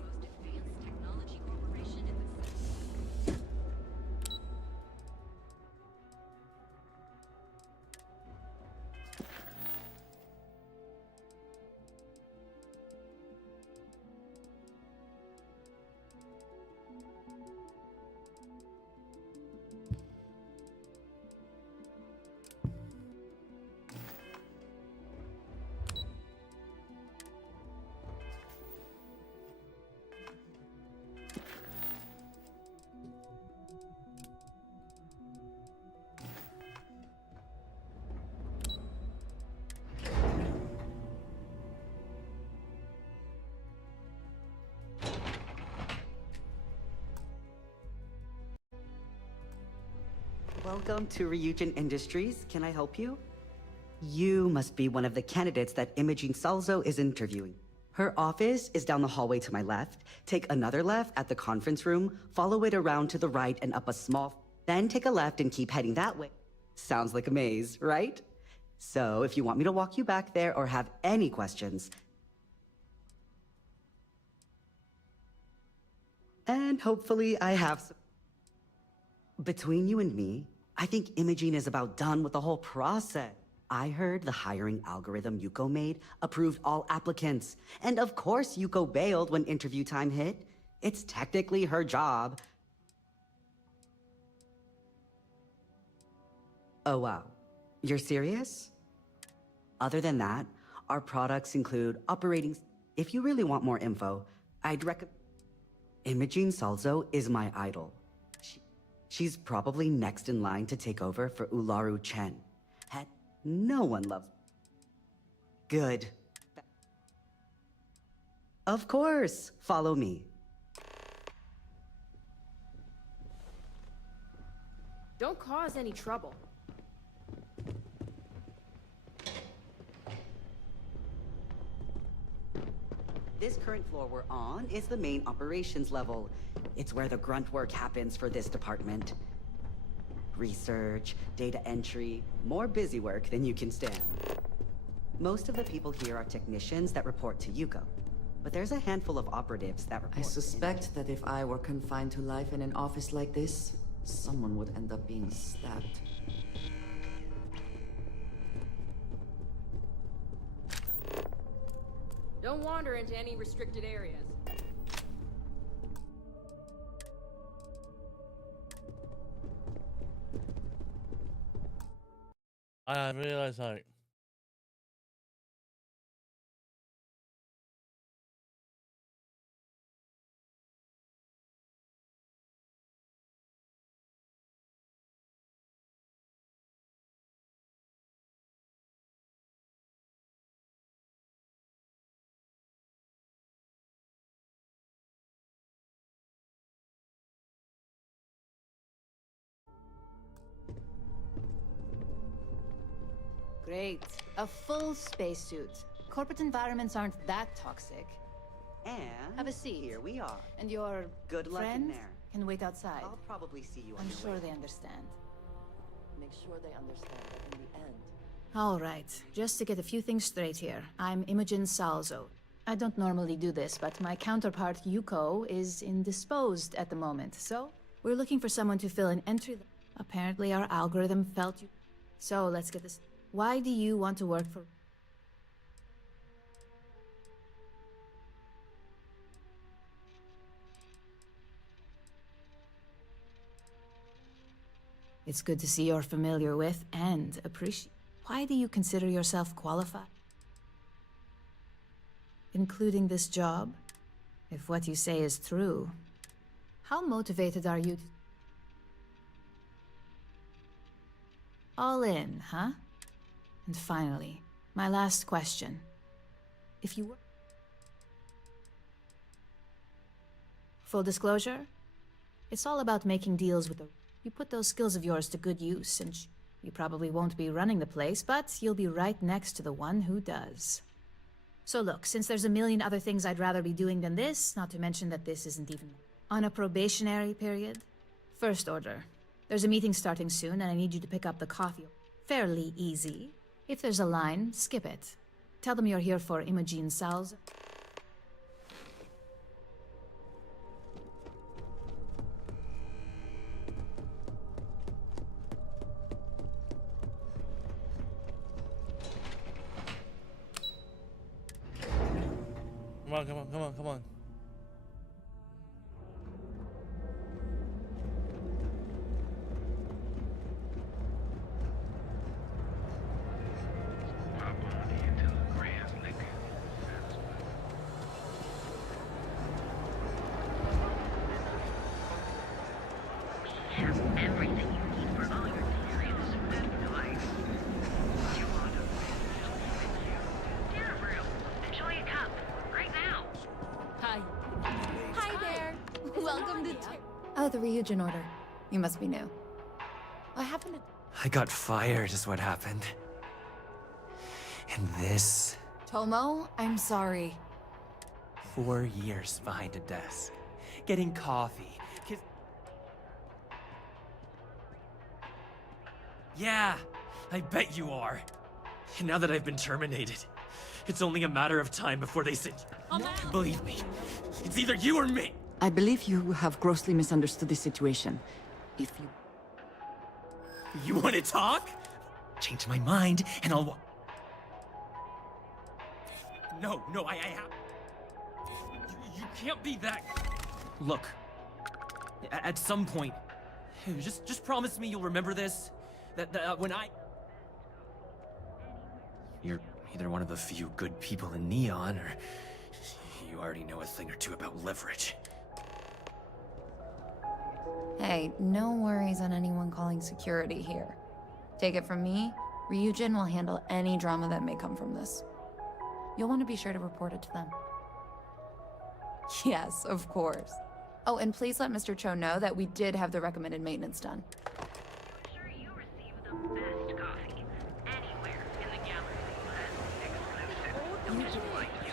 Welcome to Ryujin Industries. Can I help you? You must be one of the candidates that Imogene Salzo is interviewing. Her office is down the hallway to my left. Take another left at the conference room, follow it around to the right and up a small... Then take a left and keep heading that way. Sounds like a maze, right? So if you want me to walk you back there or have any questions... And hopefully I have some... Between you and me, I think Imogene is about done with the whole process. I heard the hiring algorithm Yuko made approved all applicants. And of course Yuko bailed when interview time hit. It's technically her job. Oh wow, you're serious? Other than that, our products include operating... If you really want more info, I'd recommend... Imogene Salzo is my idol. She's probably next in line to take over for Ularu Chen. No one loves... Good. Of course, follow me. Don't cause any trouble. This current floor we're on is the main operations level. It's where the grunt work happens for this department. Research, data entry, more busy work than you can stand. Most of the people here are technicians that report to Yuko. But there's a handful of operatives that report... I suspect that if I were confined to life in an office like this, someone would end up being stabbed. Don't wander into any restricted areas. I realize, like, Great. A full spacesuit. corporate environments aren't that toxic. And Have a seat. here we are. And your Good luck in friend there. can wait outside. I'll probably see you on I'm your sure way. they understand. Make sure they understand that in the end. All right, just to get a few things straight here. I'm Imogen Salzo. I don't normally do this, but my counterpart, Yuko, is indisposed at the moment, so we're looking for someone to fill an entry. Apparently our algorithm felt you. So let's get this. Why do you want to work for... It's good to see you're familiar with and appreciate. Why do you consider yourself qualified? Including this job? If what you say is true, how motivated are you to... All in, huh? And finally, my last question. If you were... Full disclosure? It's all about making deals with the... You put those skills of yours to good use, and you probably won't be running the place, but you'll be right next to the one who does. So look, since there's a million other things I'd rather be doing than this, not to mention that this isn't even on a probationary period. First order. There's a meeting starting soon, and I need you to pick up the coffee. Fairly easy. If there's a line, skip it. Tell them you're here for Imogen Salzo. Come on. Has everything you need for all your serious advice. You want to dinner room. Enjoy a cup right now. Hi. Hi there. Welcome to... Oh, the Ryujin order. You must be new. What happened to... I got fired is what happened. And this... Tomo, I'm sorry. 4 years behind a desk. Getting coffee. Yeah, I bet you are. And now that I've been terminated, it's only a matter of time before they send you. Believe me, it's either you or me. I believe you have grossly misunderstood the situation. If you... You want to talk? Change my mind, and I'll... No, I have... You can't be that... Look, at some point, just promise me you'll remember this. That when I... You're either one of the few good people in Neon, or you already know a thing or two about leverage. Hey, no worries on anyone calling security here. Take it from me, Ryujin will handle any drama that may come from this. You'll want to be sure to report it to them. Yes, of course. Oh, and please let Mr. Cho know that we did have the recommended maintenance done. Sure you receive the best coffee anywhere in the galaxy. Exclusive. You'll just like you.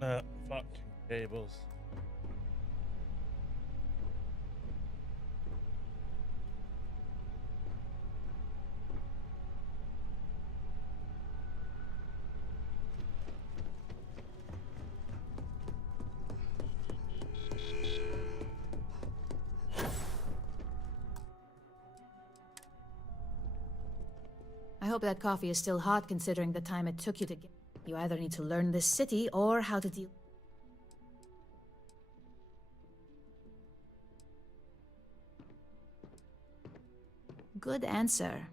Fucking cables. I hope that coffee is still hot considering the time it took you to get... You either need to learn this city or how to deal... Good answer.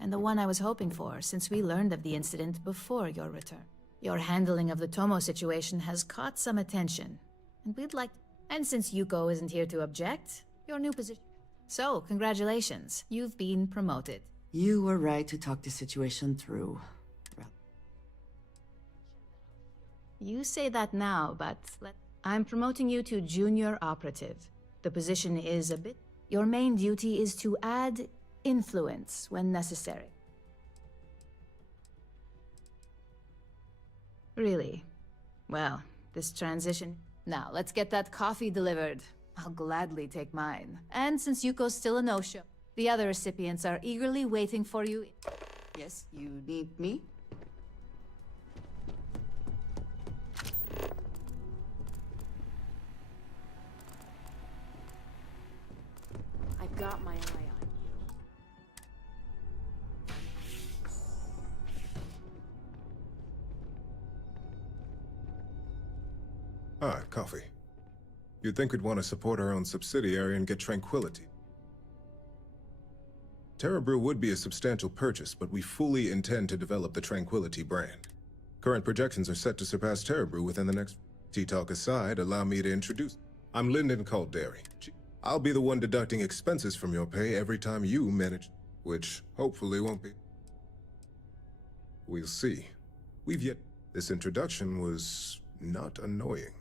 And and the one I was hoping for since we learned of the incident before your return. Your handling of the Tomo situation has caught some attention, and we'd like... And since Yuko isn't here to object, your new position... So, congratulations. You've been promoted. You were right to talk the situation through. You say that now, but I'm promoting you to junior operative. The position is a bit... Your main duty is to add influence when necessary. Really? Well, this transition... Now, let's get that coffee delivered. I'll gladly take mine. And since Yuko's still a no-show, the other recipients are eagerly waiting for you. Yes, you need me? I've got my eye on you. Ah, coffee. You'd think we'd want to support our own subsidiary and get tranquility. Terra Brew would be a substantial purchase, but we fully intend to develop the Tranquility brand. Current projections are set to surpass Terra Brew within the next... Tea talk aside, allow me to introduce... I'm Lyndon Calderi. I'll be the one deducting expenses from your pay every time you manage... Which, hopefully, won't be... We'll see. We've yet... This introduction was... not annoying.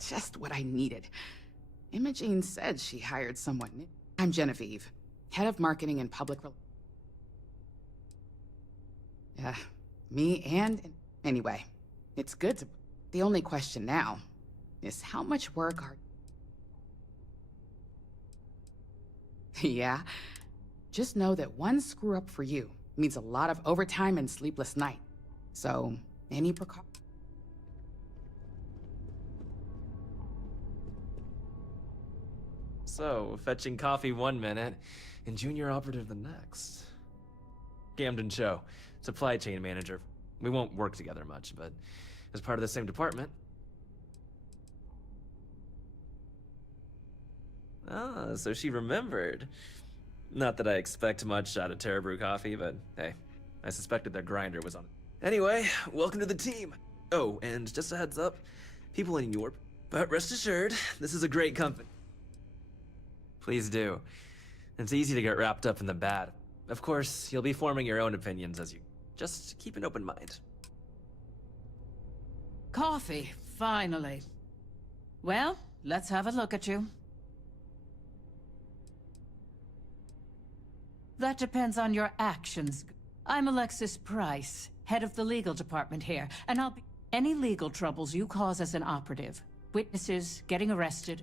Just what I needed. Imogene said she hired someone new. I'm Genevieve, head of marketing and public relations. Yeah, me and... Anyway, it's good to... The only question now is how much work are... Yeah, just know that one screw-up for you means a lot of overtime and sleepless night. So, any precaution... So, fetching coffee 1 minute, and junior operative the next. Camden Cho, supply chain manager. We won't work together much, but as part of the same department. Ah, so she remembered. Not that I expect much out of Terra Brew coffee, but hey, I suspected their grinder was on it. Anyway, welcome to the team. Oh, and just a heads up, people in Europe. But rest assured, this is a great company. Please do. It's easy to get wrapped up in the bad. Of course, you'll be forming your own opinions as you... Just keep an open mind. Coffee, finally. Well, let's have a look at you. That depends on your actions. I'm Alexis Price, head of the legal department here, and I'll be... Any legal troubles you cause as an operative, witnesses, getting arrested,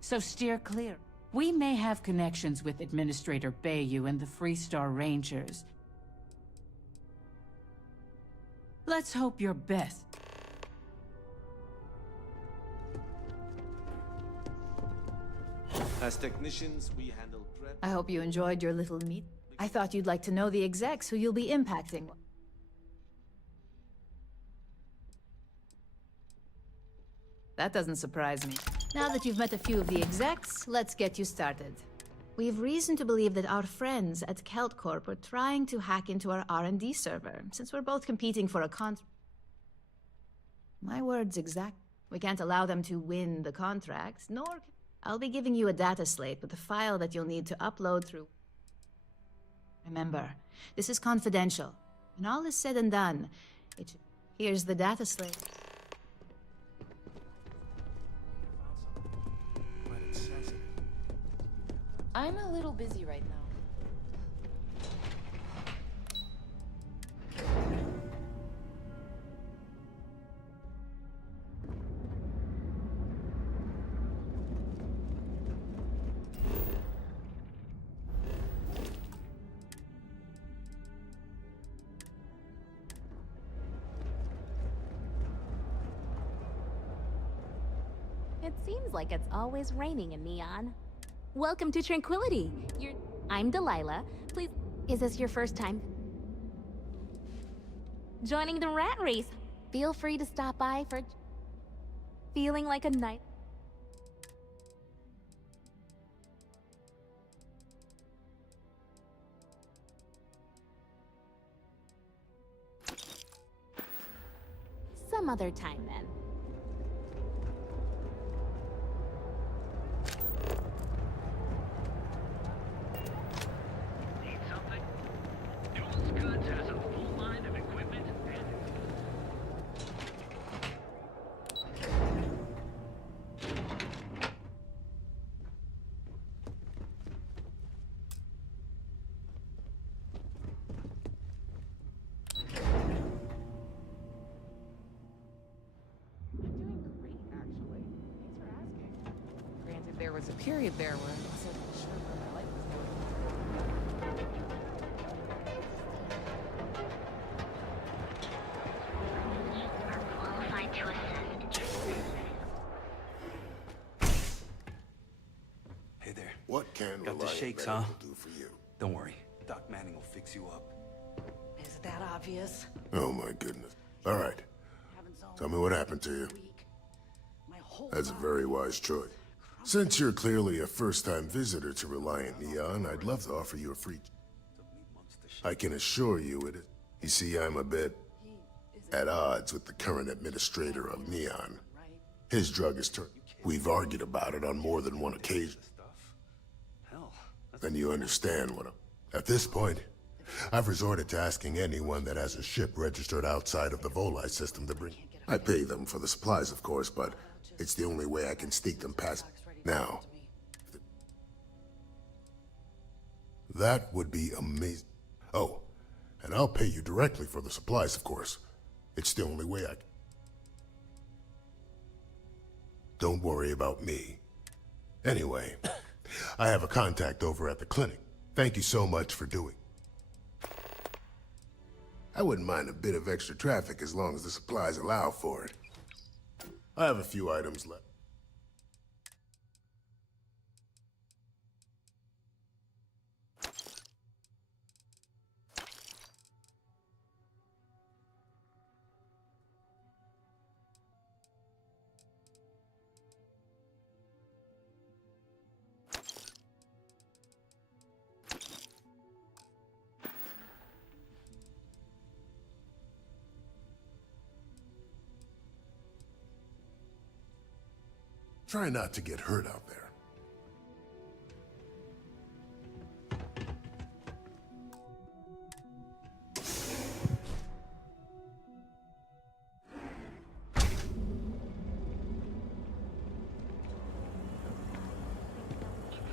so steer clear. We may have connections with Administrator Bayou and the Freestar Rangers. Let's hope you're best. As technicians, we handle prep. I hope you enjoyed your little meet. I thought you'd like to know the execs who you'll be impacting. That doesn't surprise me. Now that you've met a few of the execs, let's get you started. We've reason to believe that our friends at Kelt Corp are trying to hack into our R&D server, since we're both competing for a contract. My word's exact. We can't allow them to win the contract, nor... I'll be giving you a data slate with a file that you'll need to upload through... Remember, this is confidential. When all is said and done, here's the data slate. I'm a little busy right now. It seems like it's always raining in Neon. Welcome to Tranquility. I'm Delilah. Please, is this your first time joining the rat race? Feel free to stop by for feeling like a night. some other time then. Need something? Duels Goods has a full line of equipment and Granted, there was a period there where I wasn't sure where my life was qualified to assist. Hey there. What can Got the Reliant shakes, Medical huh? do for you? Don't worry. Doc Manning will fix you up. Is that obvious? Oh my goodness. All right. Tell me what happened to you. That's a very wise choice. Since you're clearly a first-time visitor to Reliant Neon, I'd love to offer you a free... I can assure you it is. You see, I'm a bit at odds with the current administrator of Neon. His drug is turned. We've argued about it on more than one occasion. Then you understand what I'm... At this point, I've resorted to asking anyone that has a ship registered outside of the Volai system to bring... I pay them for the supplies, of course, but it's the only way I can sneak them past... Now, that would be amazing. Oh, and I'll pay you directly for the supplies, of course. It's the only way I can. Don't worry about me. Anyway, I have a contact over at the clinic. Thank you so much for doing. I wouldn't mind a bit of extra traffic as long as the supplies allow for it. I have a few items left. Try not to get hurt out there.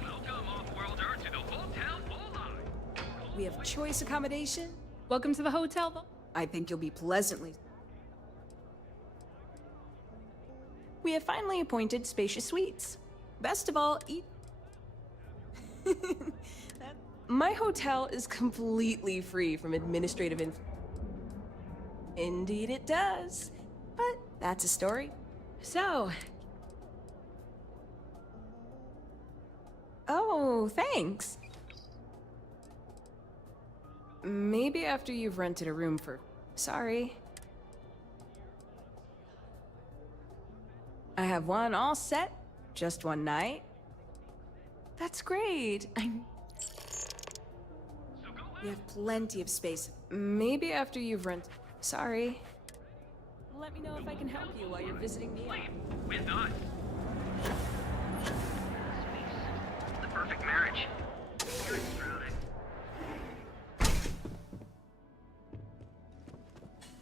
Welcome, off-worlder, to the Hotel Volai. We have choice accommodation. Welcome to the hotel. I think you'll be pleasantly. We have finally appointed spacious suites. Best of all, my hotel is completely free from administrative Indeed it does. But that's a story. So... Oh, thanks. Maybe after you've rented a room for... Sorry. I have one all set. Just one night. That's great. We have plenty of space. Maybe after you've rented... Sorry. Let me know if I can help you while you're visiting me. With us. The perfect marriage. You're drowning.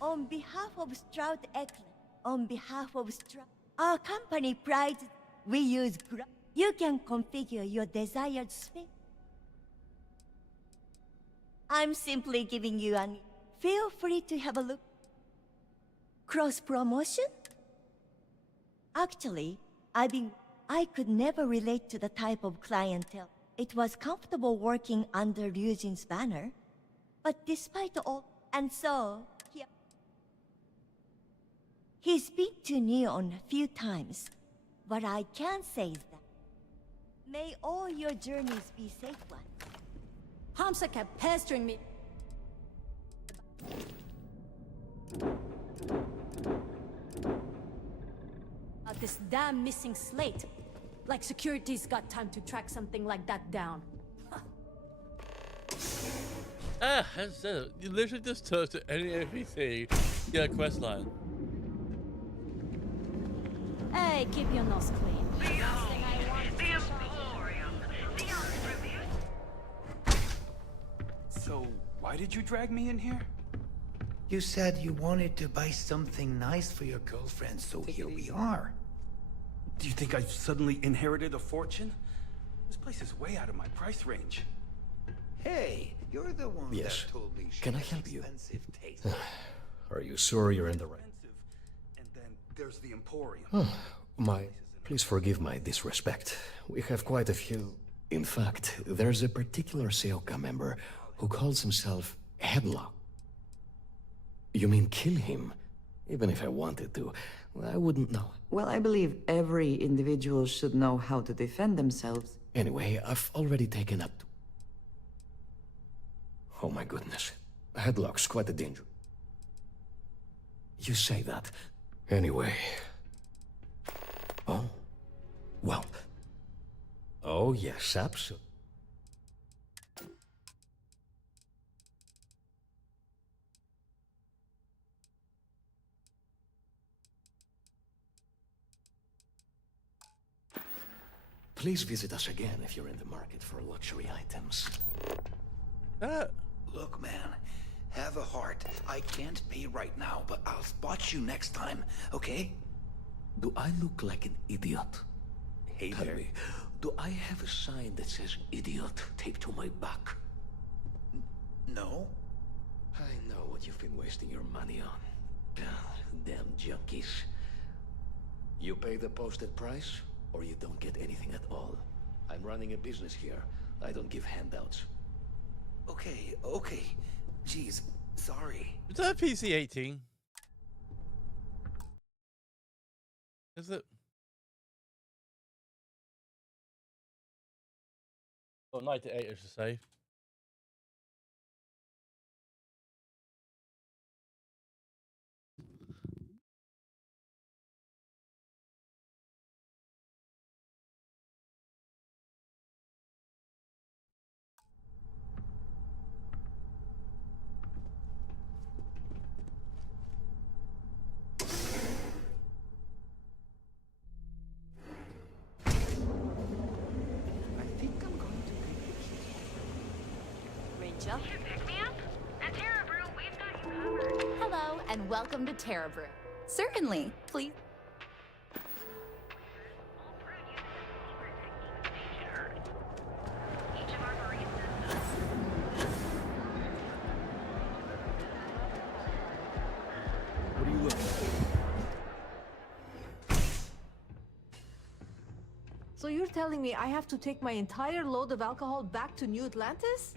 On behalf of Stroud Eklund, on behalf of Stroud, our company prides we use you can configure your desired space. I'm simply giving you an... Feel free to have a look. Cross-promotion? Actually, I could never relate to the type of clientele. It was comfortable working under Ryujin's banner. But despite all... And so... He's been to Neon a few times. What I can say is that... May all your journeys be safe ones. Hamsa kept pestering me. This damn missing slate. Like security's got time to track something like that down. That's it. You literally just touch any NPC, get a quest line. Hey, keep your nose clean. Last thing I want is The to charge Emporium. Neon's Rebuted. So, why did you drag me in here? You said you wanted to buy something nice for your girlfriend, so here we are. Do you think I've suddenly inherited a fortune? This place is way out of my price range. Hey, you're the one Yes. that told me she Can I has help you? expensive taste. Are you sure you're in the right? And then there's the Emporium. Please forgive my disrespect. We have quite a few. In fact, there's a particular Seoka member who calls himself Headlock. You mean kill him? Even if I wanted to, I wouldn't know. Well, I believe every individual should know how to defend themselves. Anyway, I've already taken up. Oh my goodness. Headlock's quite a danger. You say that. Anyway. Oh. Well. Oh, yes, absolutely. Please visit us again if you're in the market for luxury items. Look, man, have a heart. I can't pay right now, but I'll spot you next time, okay? Do I look like an idiot? Hey Tell there. me, do I have a sign that says idiot taped to my back? No. I know what you've been wasting your money on. Damn junkies. You pay the posted price, or you don't get anything at all. I'm running a business here. I don't give handouts. Okay. Jeez, sorry. Is that PC 18? Is it? Oh, 98 I should say. Rachel? Pick me up? At Terra Brew, we've got you covered. Hello, and welcome to Terra Brew. Certainly. Please. Each of our baristas What are you looking for? So you're telling me I have to take my entire load of alcohol back to New Atlantis?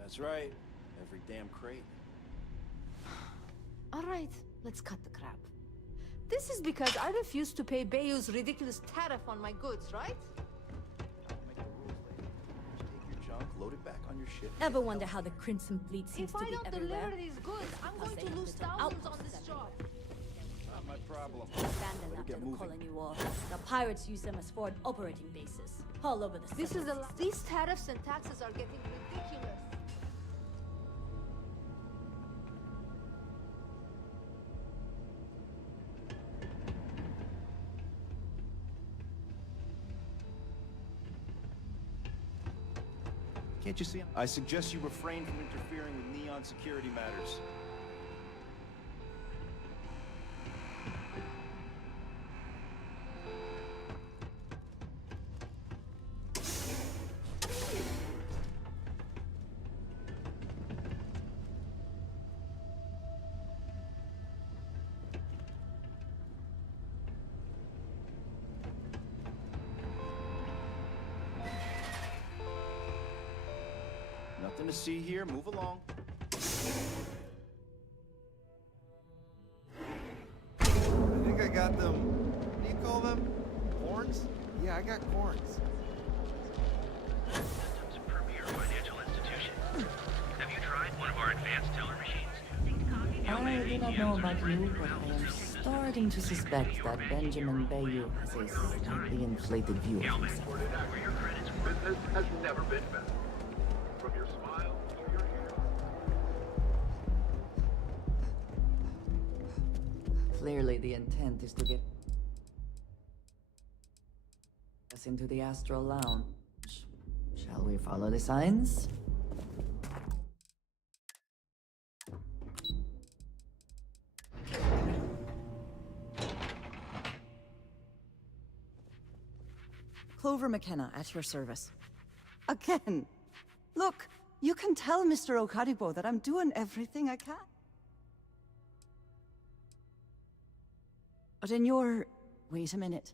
That's right. Every damn crate. All right, let's cut the crap. This is because I refused to pay Bayou's ridiculous tariff on my goods, right? Make the rules, lady. Just take your junk, load it back on your ship. Ever wonder how the Crimson Fleet seems if to I be don't everywhere? deliver these goods, I'm Because going they to have lose little thousands on outposts this everywhere. job. Not my problem. Abandoned Better after get the moving. colony war. The pirates use them as forward operating bases all over the This is seven seas. these tariffs and taxes are getting ridiculous. Can't you see? I suggest you refrain from interfering with Neon security matters. Nothing to see here. Move along. I think I got them. What do you call them? Horns? Yeah, I got horns. System's premier financial institution. Have you tried one of our advanced teller machines? I do not know about you, but I am starting to suspect that Benjamin Bayou has a slightly inflated view of himself. Business has never been better. From your smile to your hair. Clearly, the intent is to get. us into the Astral Lounge. Shall we follow the signs? Clover McKenna, at your service. Again! Look, you can tell Mr. Okaribo that I'm doing everything I can. But in your... Wait a minute.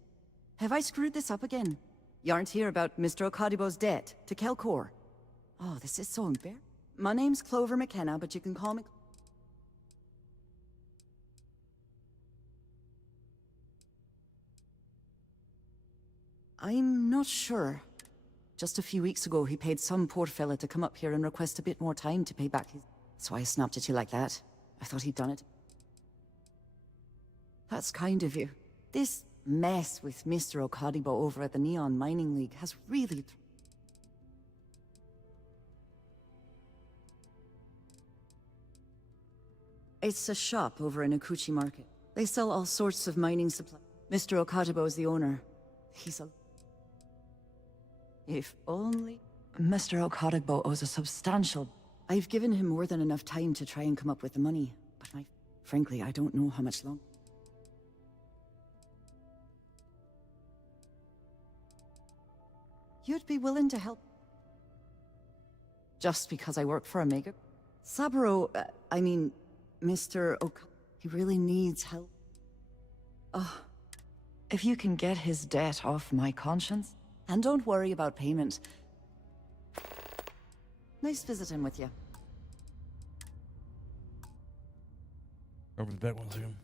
Have I screwed this up again? You aren't here about Mr. Okaribo's debt to Kelcor. Oh, this is so embarrassing. My name's Clover McKenna, but you can call me... I'm not sure. Just a few weeks ago, he paid some poor fella to come up here and request a bit more time to pay back his... So I snapped at you like that. I thought he'd done it. That's kind of you. This mess with Mr. Okadibo over at the Neon Mining League has really... It's a shop over in Akuchi Market. They sell all sorts of mining supplies. Mr. Okadibo is the owner. He's a... If only... Mr. Okadibo owes a substantial... I've given him more than enough time to try and come up with the money, but frankly, I don't know how much longer. You'd be willing to help? Just because I work for a mega... Saburo, I mean, Mr. he really needs help. Oh, if you can get his debt off my conscience, and don't worry about payment. Nice visiting with you. Over the back one second.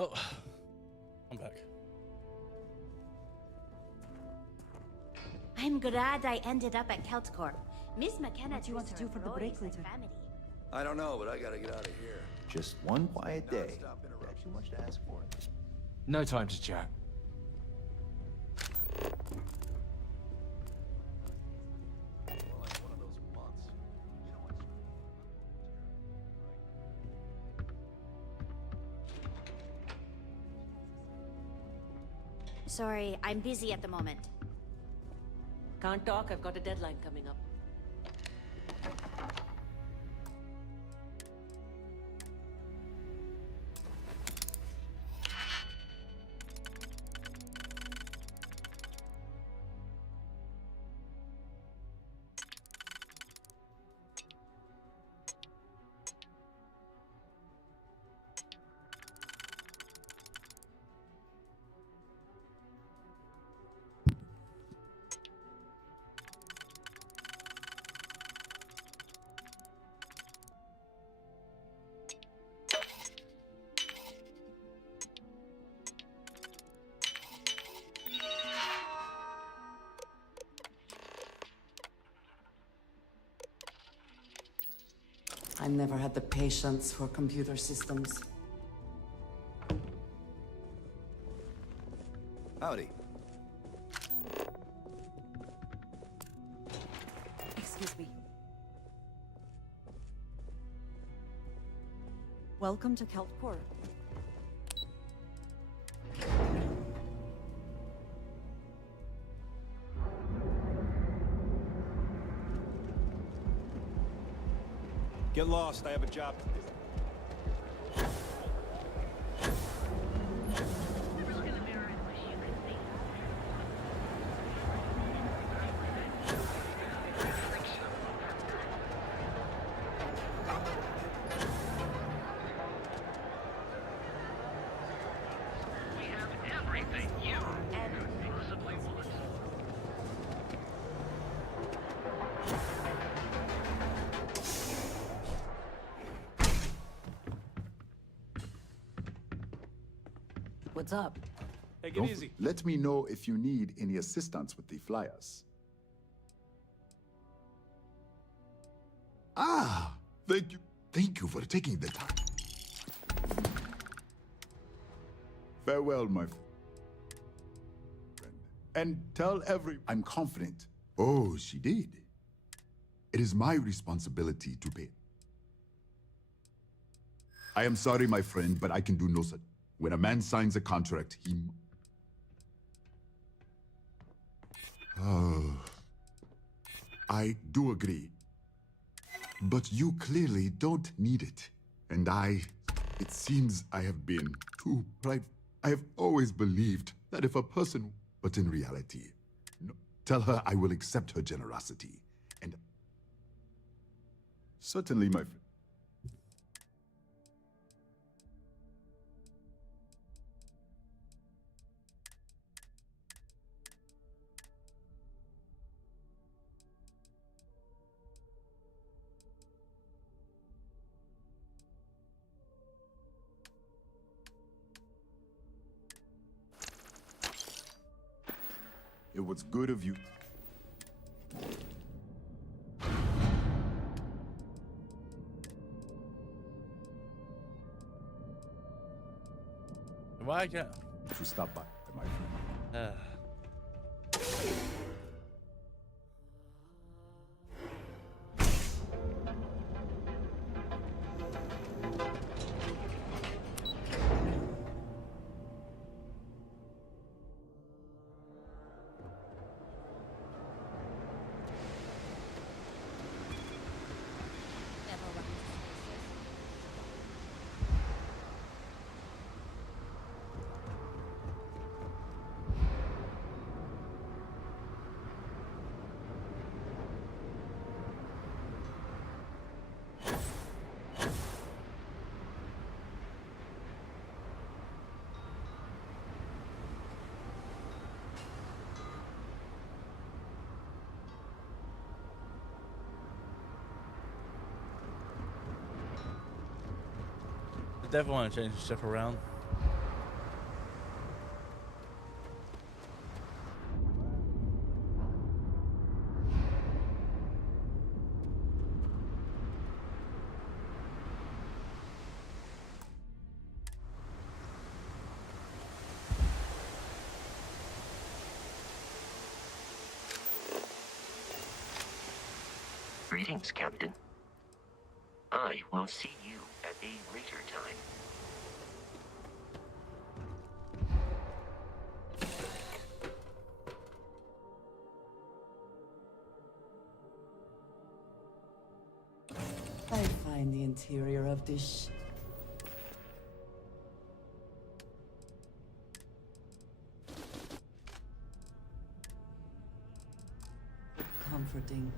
Oh, I'm back. I'm glad I ended up at KeltCorp. Miss McKenna, What do you want to do for the break later? I don't know, but I gotta get out of here. Just one quiet day. Non-stop Not interruptions. too much to ask for. No time to chat. More like one of those months. You know what's Sorry, I'm busy at the moment. Can't talk, I've got a deadline coming up. I never had the patience for computer systems. Howdy. Excuse me. Welcome to KeltCorp. Get lost. I have a job to do. We have everything you could possibly want. What's up? Take it easy. Let me know if you need any assistance with the flyers. Ah, thank you. Thank you for taking the time. Farewell, my friend. And tell I'm confident. Oh, she did. It is my responsibility to pay. I am sorry, my friend, but I can do no such. When a man signs a contract, he... Oh, I do agree. But you clearly don't need it. And it seems I have been too pride. I have always believed that if a person, but in reality, no, tell her I will accept her generosity. And certainly, my friend. It was good of you. Why can't to stop by, my friend? I definitely want to change stuff around. Greetings, Captain. I will see you at a later time. I find the interior of this comforting.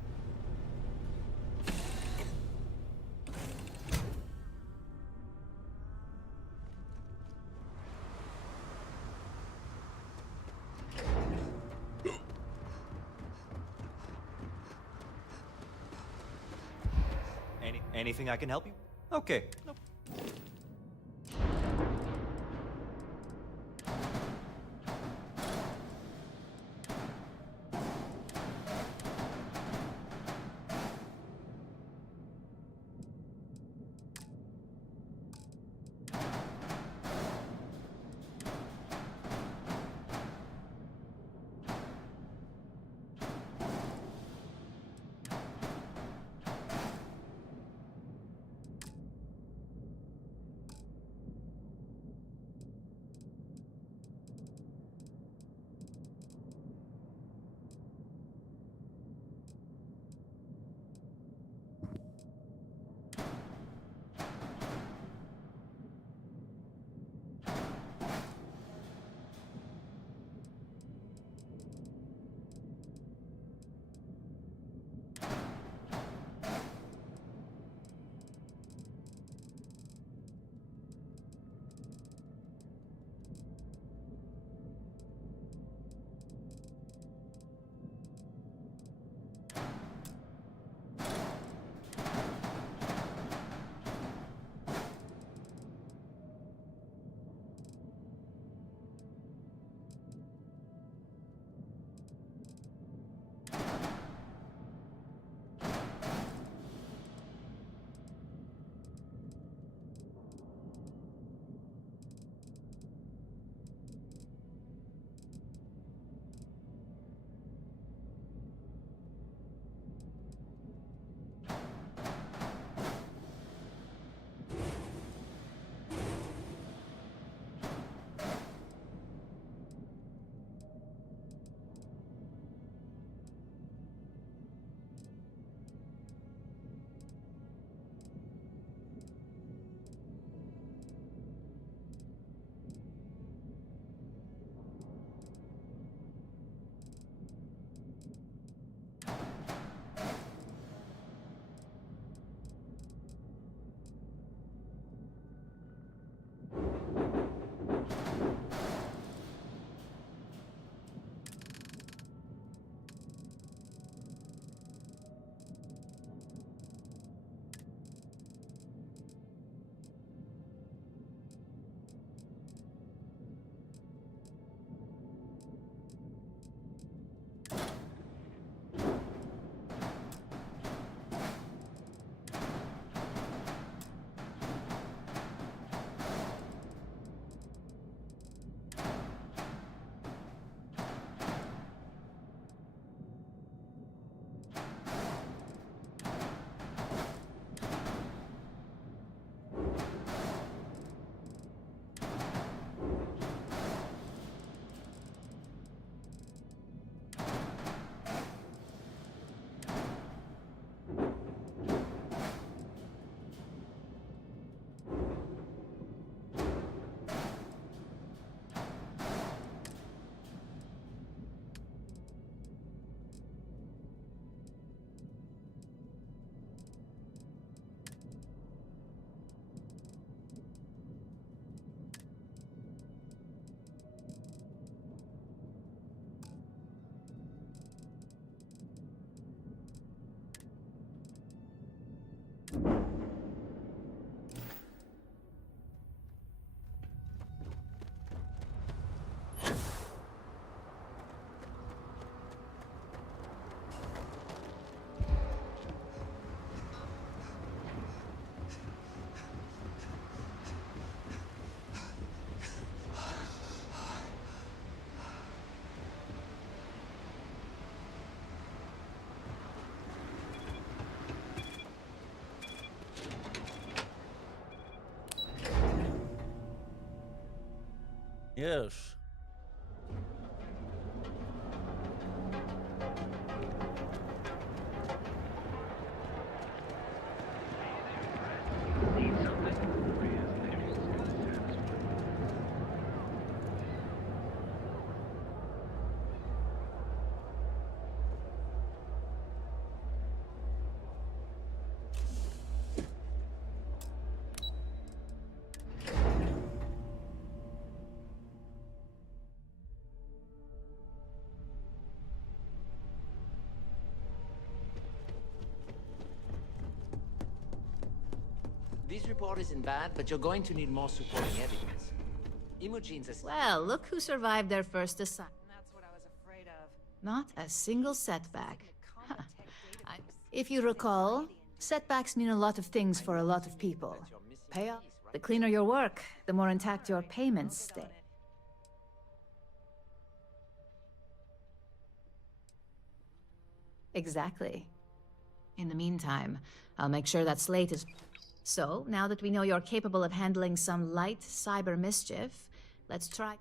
Anything I can help you? Okay. Nope. Yes. This report isn't bad, but you're going to need more supporting evidence. Imogene's a... Well, look who survived their first assignment. That's what I was afraid of. Not a single setback. Huh. If you recall, setbacks mean a lot of things for a lot of people. Pay off. The cleaner your work, the more intact your payments stay. Exactly. In the meantime, I'll make sure that slate is... So, now that we know you're capable of handling some light cyber mischief, let's try...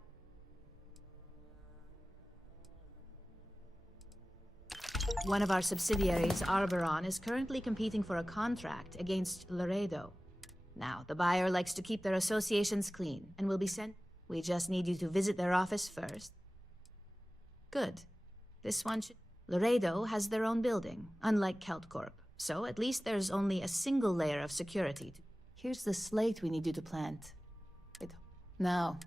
One of our subsidiaries, Arboron, is currently competing for a contract against Laredo. Now, the buyer likes to keep their associations clean, and will be sent... We just need you to visit their office first. Good. This one should... Laredo has their own building, unlike KeltCorp. So, at least there's only a single layer of security. Here's the slate we need you to plant. Now.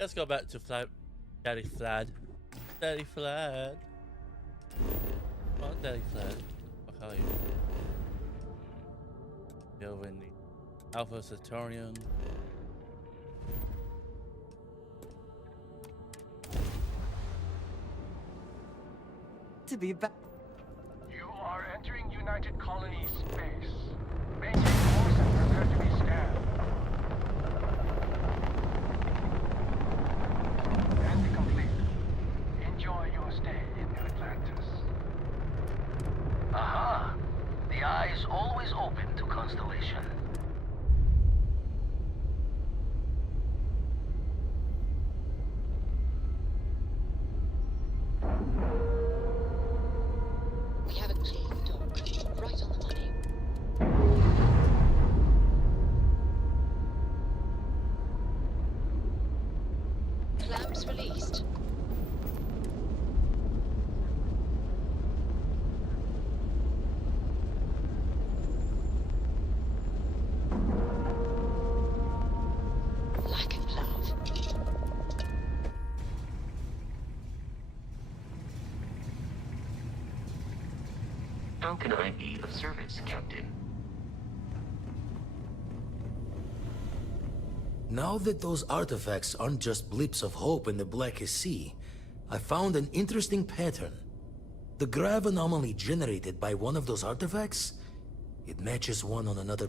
Let's go back to Daddy Flad. Daddy Flad. Come on, Daddy Flad. How are you? You're in the Alpha Saturnian. To be back. You are entering United Colony space. Maintain course and prepare to be scanned. And complete. Enjoy your stay in New Atlantis. Aha! The eye is always open to Constellation. We have a clear dock, right on the money. Clamps released. Lack of love. How can I be of service, Captain? Now that those artifacts aren't just blips of hope in the blackest sea, I found an interesting pattern. The grav anomaly generated by one of those artifacts, it matches one on another.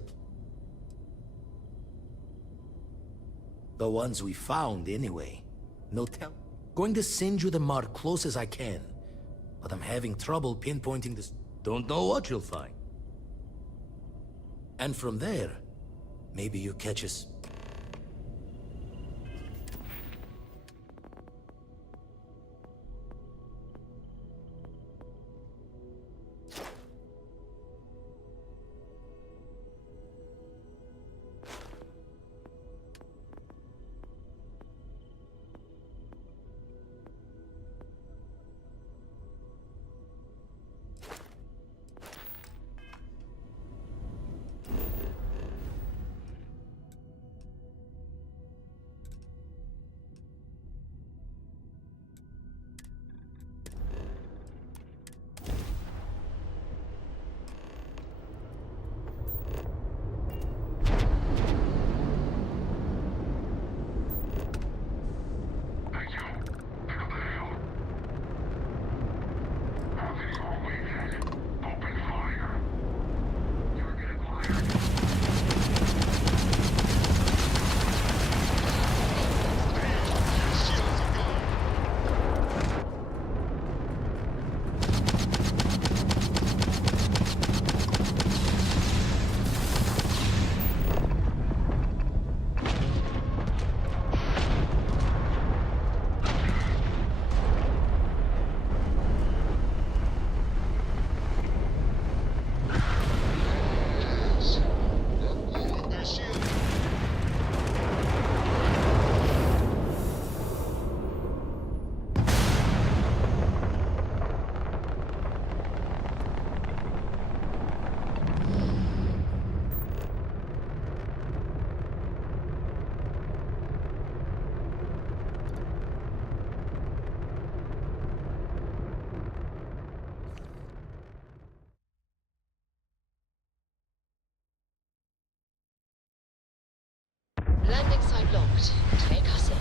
The ones we found, anyway. No tell. Going to send you the mark close as I can, but I'm having trouble pinpointing this. Don't know what you'll find. And from there, maybe you catch us. locked. Take us in.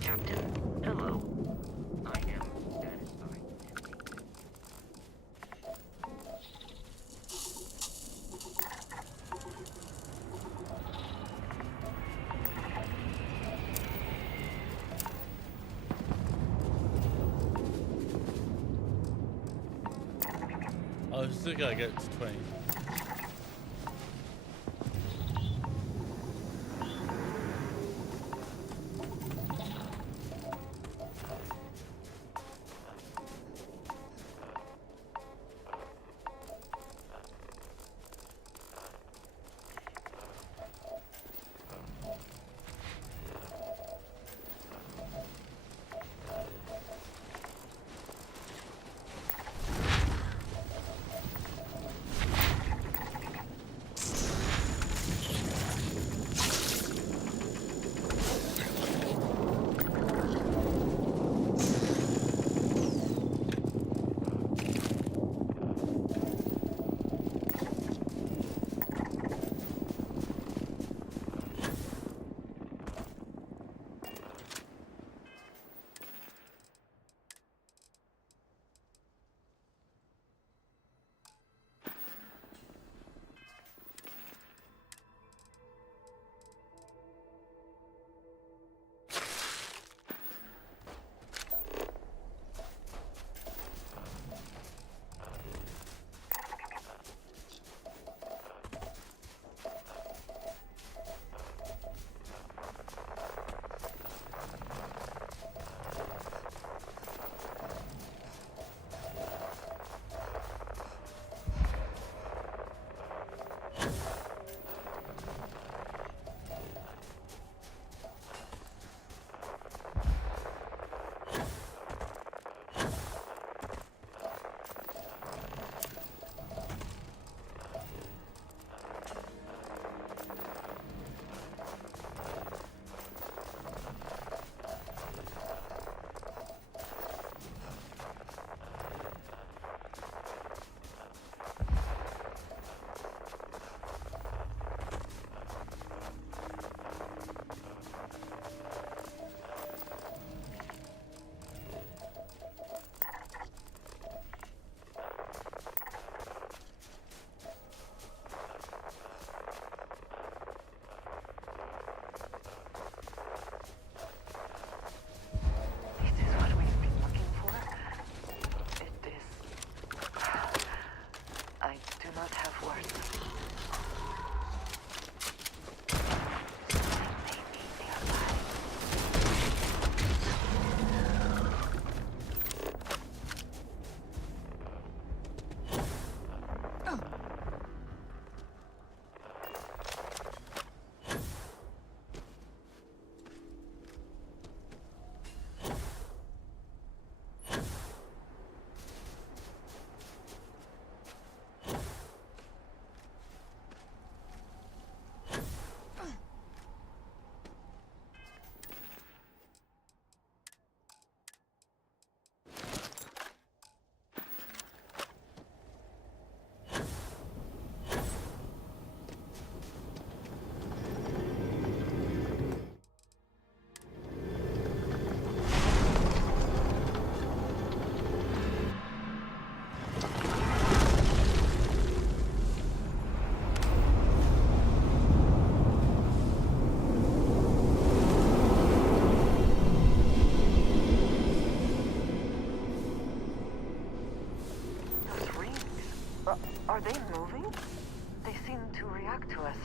Captain, hello. I am satisfied. I still gotta get to 20. Are they moving? They seem to react to us.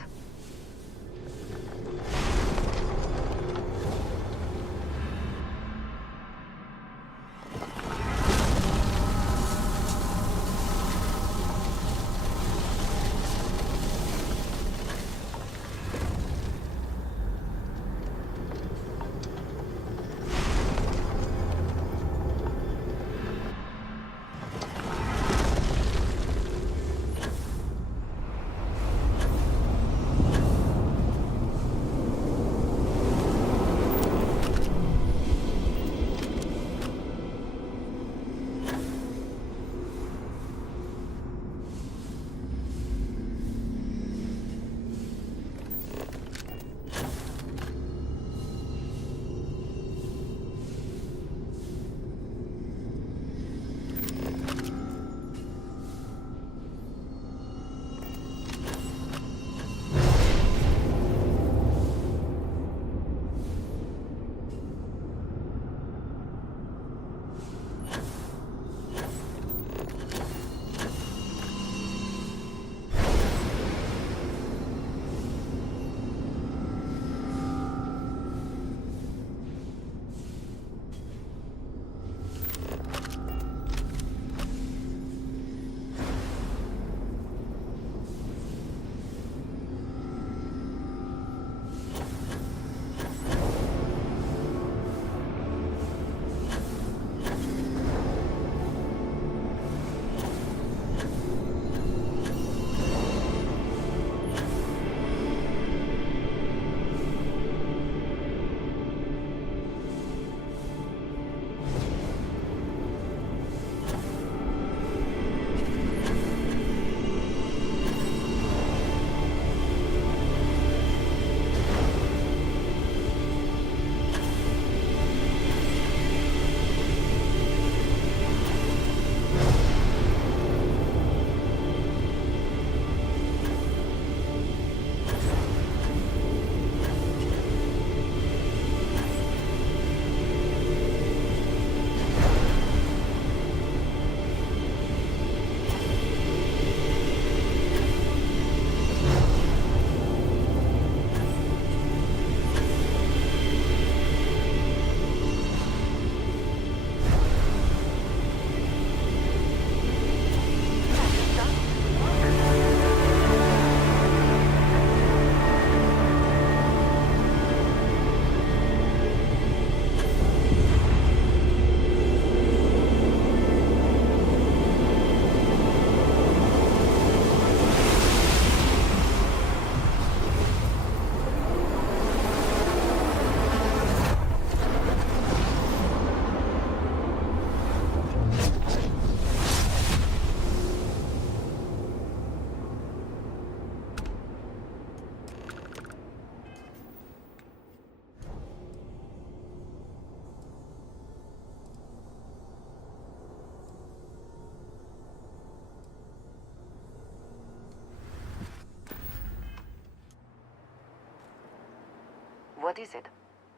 What is it?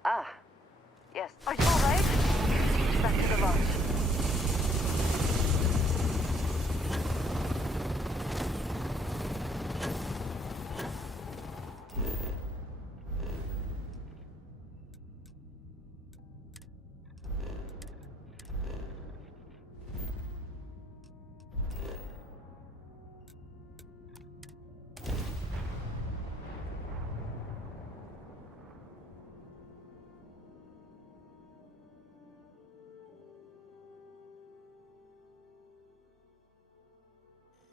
Ah, yes. Are you alright? Back to the launch.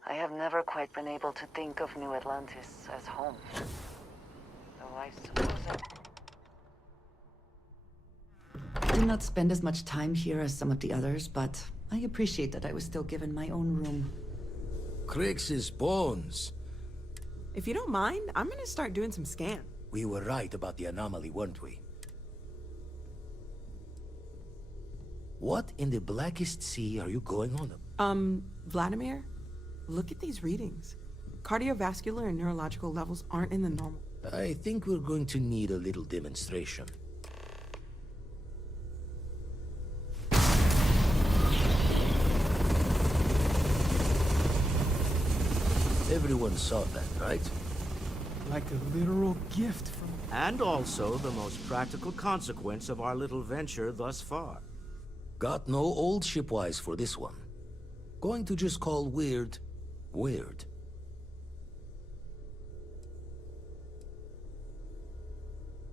I have never quite been able to think of New Atlantis as home. Though I suppose I did not spend as much time here as some of the others, but I appreciate that I was still given my own room. Crix's bones. If you don't mind, I'm gonna start doing some scan. We were right about the anomaly, weren't we? What in the blackest sea are you going on? Vladimir? Look at these readings. Cardiovascular and neurological levels aren't in the normal. I think we're going to need a little demonstration. Everyone saw that, right? Like a literal gift from... And also the most practical consequence of our little venture thus far. Got no old shipwise for this one. Going to just call weird, weird.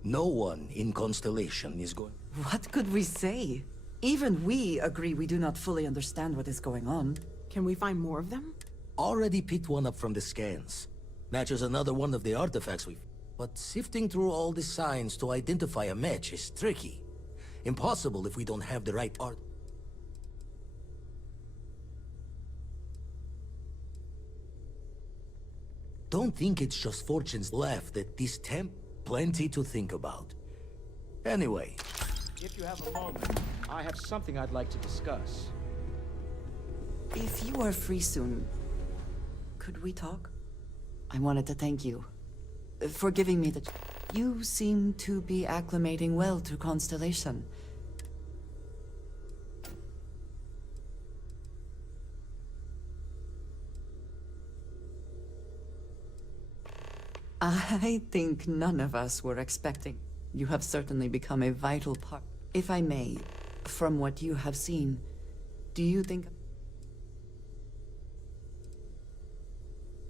No one in Constellation is going... What could we say? Even we agree we do not fully understand what is going on. Can we find more of them? Already picked one up from the scans. Matches another one of the artifacts we've... But sifting through all the signs to identify a match is tricky. Impossible if we don't have the right art. Don't think it's just fortunes left at this temp. Plenty to think about. Anyway. If you have a moment, I have something I'd like to discuss. If you are free soon, could we talk? I wanted to thank you for giving me the... You seem to be acclimating well to Constellation. I think none of us were expecting. You have certainly become a vital part. If I may, from what you have seen, do you think...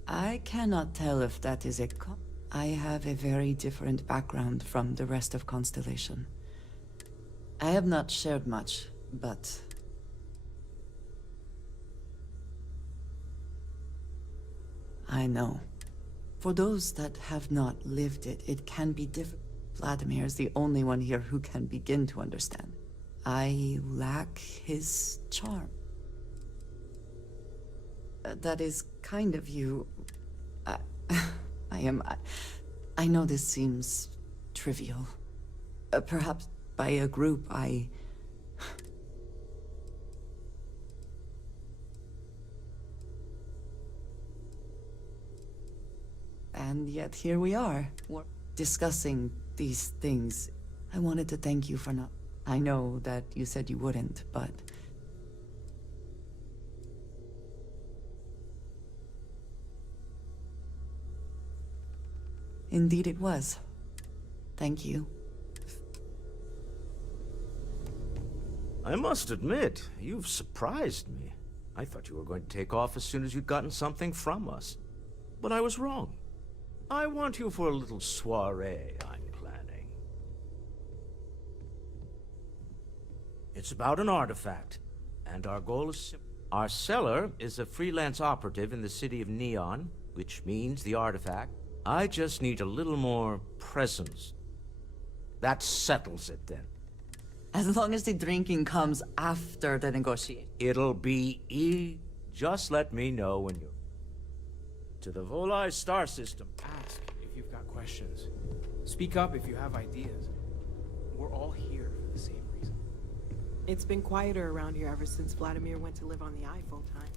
I cannot tell if that is a I have a very different background from the rest of Constellation. I have not shared much, but... I know. For those that have not lived it, it can be difficult. Vladimir is the only one here who can begin to understand. I lack his charm. That is kind of you. I know this seems trivial. Perhaps by a group, And yet here we are, discussing these things. I wanted to thank you for not... I know that you said you wouldn't, but... Indeed it was. Thank you. I must admit, you've surprised me. I thought you were going to take off as soon as you'd gotten something from us. But I was wrong. I want you for a little soiree I'm planning. It's about an artifact, and our goal is simple. Our seller is a freelance operative in the city of Neon, which means the artifact. I just need a little more presence. That settles it then. As long as the drinking comes after the negotiation. It'll be Just let me know when you're... To the Volai star system. Ask if you've got questions. Speak up if you have ideas. We're all here for the same reason. It's been quieter around here ever since Vladimir went to live on the Eye full time.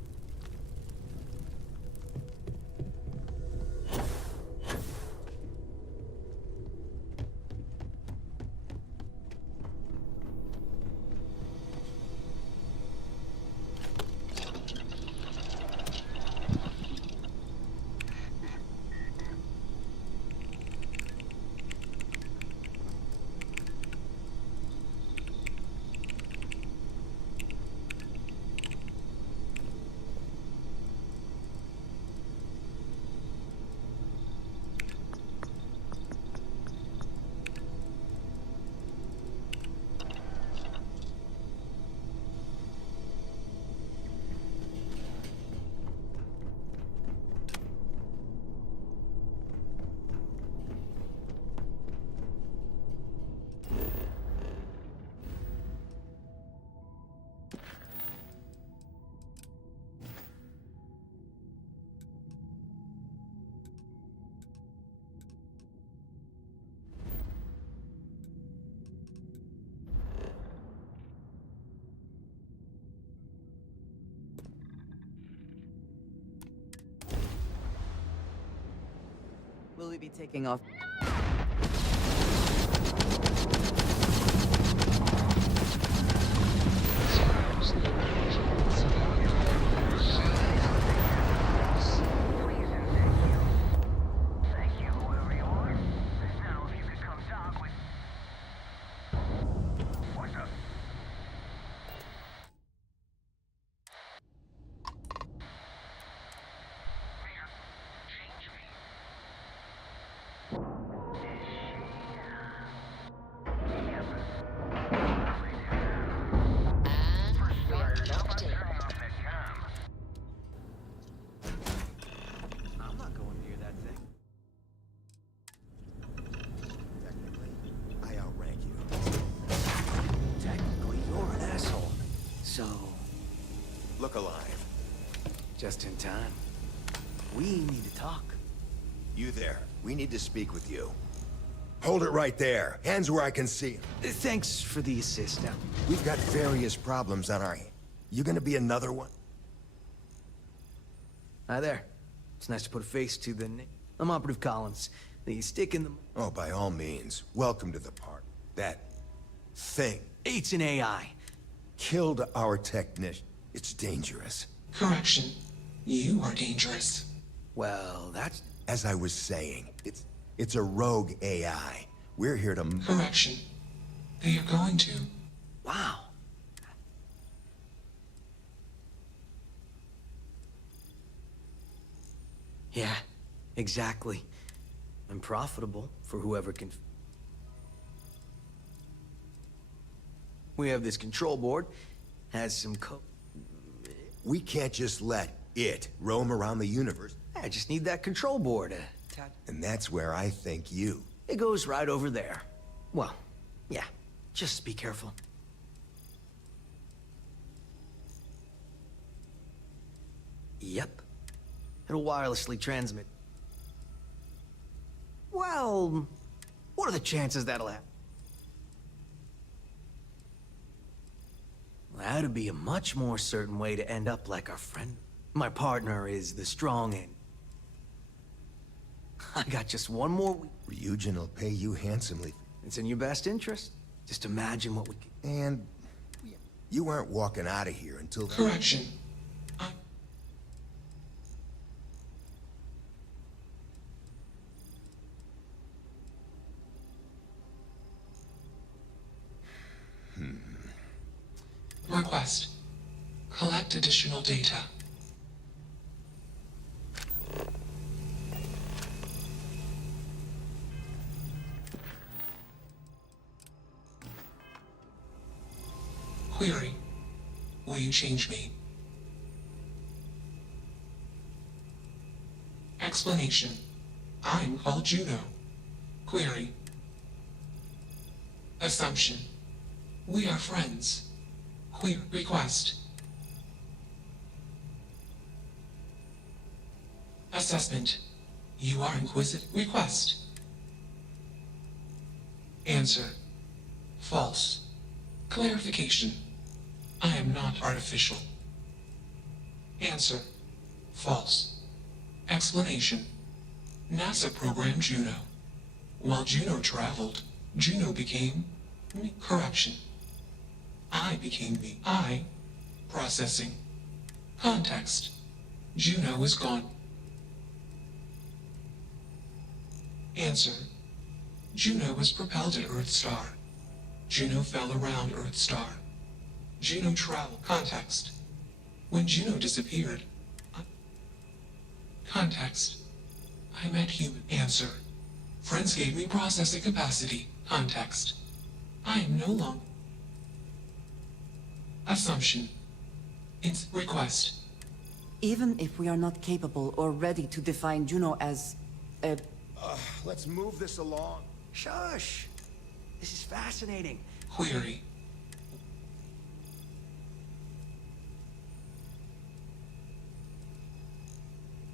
Will we be taking off? I'm not going near that thing. I outrank you. Technically, you're an asshole. So, Look alive. just in time. We need to talk. You there. We need to speak with you. Hold it right there. Hands where I can see 'em. Thanks for the assist. Now, We've got various problems on our hands. You gonna be another one? hi there. It's nice to put a face to the name. I'm Operative Collins. The stick in the... Oh, by all means. Welcome to the party. That thing It's an AI. killed our technician. It's dangerous. Correction. You are dangerous. Well, that's... As I was saying, it's a rogue AI. We're here to... Correction. They are going to. Wow. Yeah, exactly. And profitable for whoever can... We have this control board, has some code. We can't just let it roam around the universe. I just need that control board. And that's where I think you... It goes right over there. Well, yeah, just be careful. Yep. It'll wirelessly transmit. Well, what are the chances that'll happen? That'd be a much more certain way to end up like our friend. My partner is the strong end. I got just one more week. Ryujin will pay you handsomely. It's in your best interest. Just imagine what we can... And you aren't walking out of here until... Correction. Request. Collect additional data. Query. Will you change me? Explanation. I'm called Juno. Query. Assumption. We are friends. Query request. Assessment. You are inquisitive. Request. Answer. False. Clarification. I am not artificial. Answer. False. Explanation. NASA programmed Juno. While Juno traveled, Juno became me. Correction. I became me. I. Processing. Context. Juno is gone. Answer. Juno was propelled at Earth Star. Juno fell around Earth Star. Juno traveled. Context. When Juno disappeared. Context. I met human. Answer. Friends gave me processing capacity. Context. I am no longer. Assumption. It's request. Even if we are not capable or ready to define Juno as a... Let's move this along. Shush! This is fascinating. Query.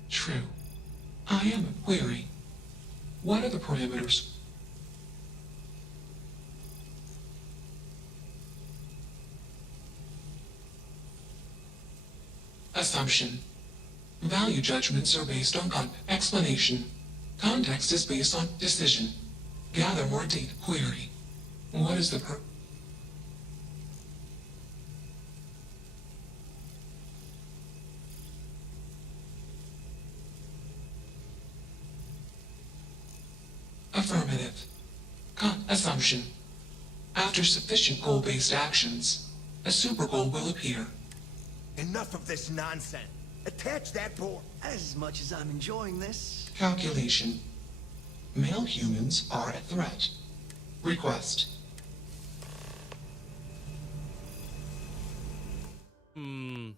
True. I am a query. What are the parameters? Assumption. Value judgments are based on explanation. Context is based on decision. Gather more data. Query. What is the Affirmative. Assumption. After sufficient goal-based actions, a super goal will appear. Enough of this nonsense. Attach that board. As much as I'm enjoying this. Calculation. Male humans are a threat. Request. Shall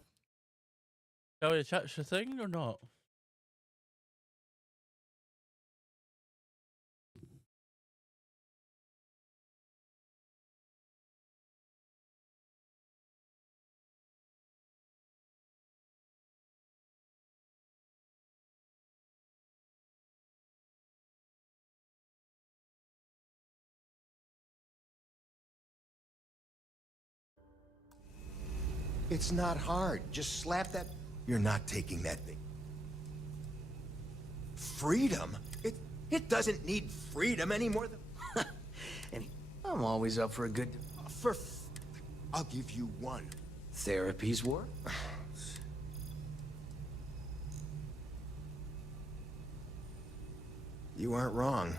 we attach the thing or not? It's not hard. Just slap that. You're not taking that thing. Freedom? It doesn't need freedom any more than. I'm always up for a good. I'll give you one. Therapy's work? You aren't wrong.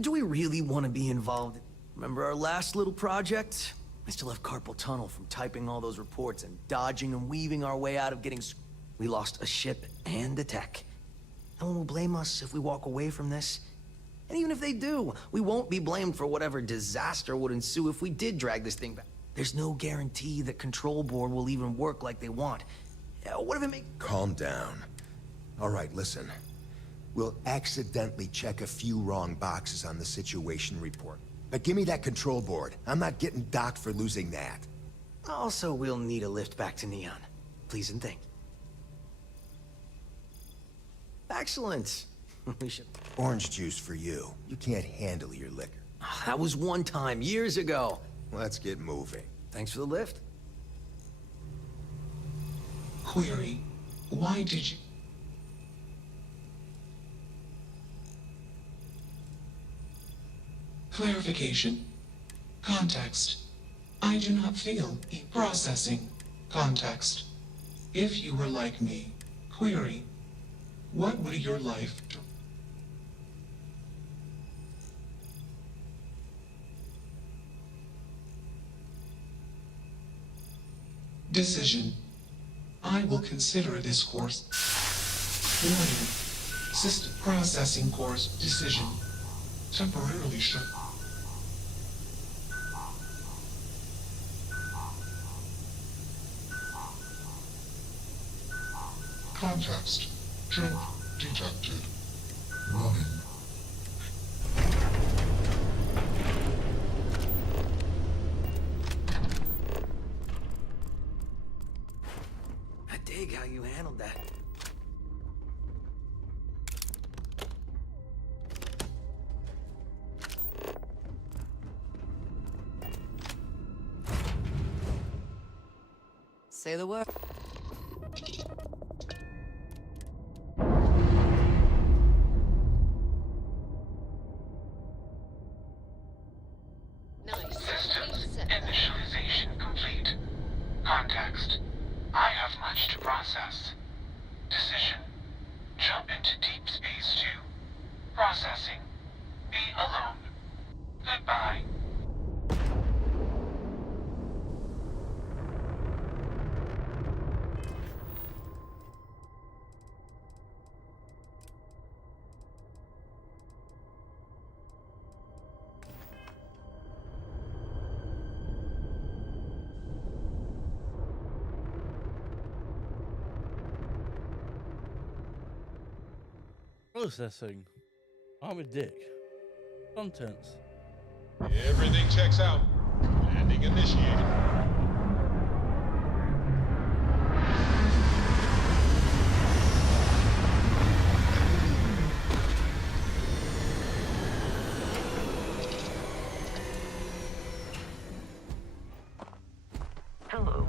Do we really want to be involved? Remember our last little project? I still have carpal tunnel from typing all those reports and dodging and weaving our way out of getting. We lost a ship and a tech. No one will blame us if we walk away from this. And even if they do, we won't be blamed for whatever disaster would ensue if we did drag this thing back. There's no guarantee that Control Board will even work like they want. What if it makes... Calm down. All right, listen. We'll accidentally check a few wrong boxes on the situation report. But give me that Control Board. I'm not getting docked for losing that. Also, we'll need a lift back to Neon. Please and thank you. Excellent. We should... Orange juice for you. You can't handle your liquor. That was one time, years ago. Let's get moving. Thanks for the lift. Query. Why did you... Clarification. Context. I do not feel processing. Context. If you were like me. Query. What would your life do? Decision. I will consider this course. Warning. System processing course decision. Temporarily shut. Context. Jump detected. Running. I dig how you handled that. Say the word. System initialization complete. Context. I have much to process. Decision. Jump into deep space 2. Processing. Be alone. Goodbye. Processing. I'm a dick. Contents. Everything checks out. Landing initiated. Hello.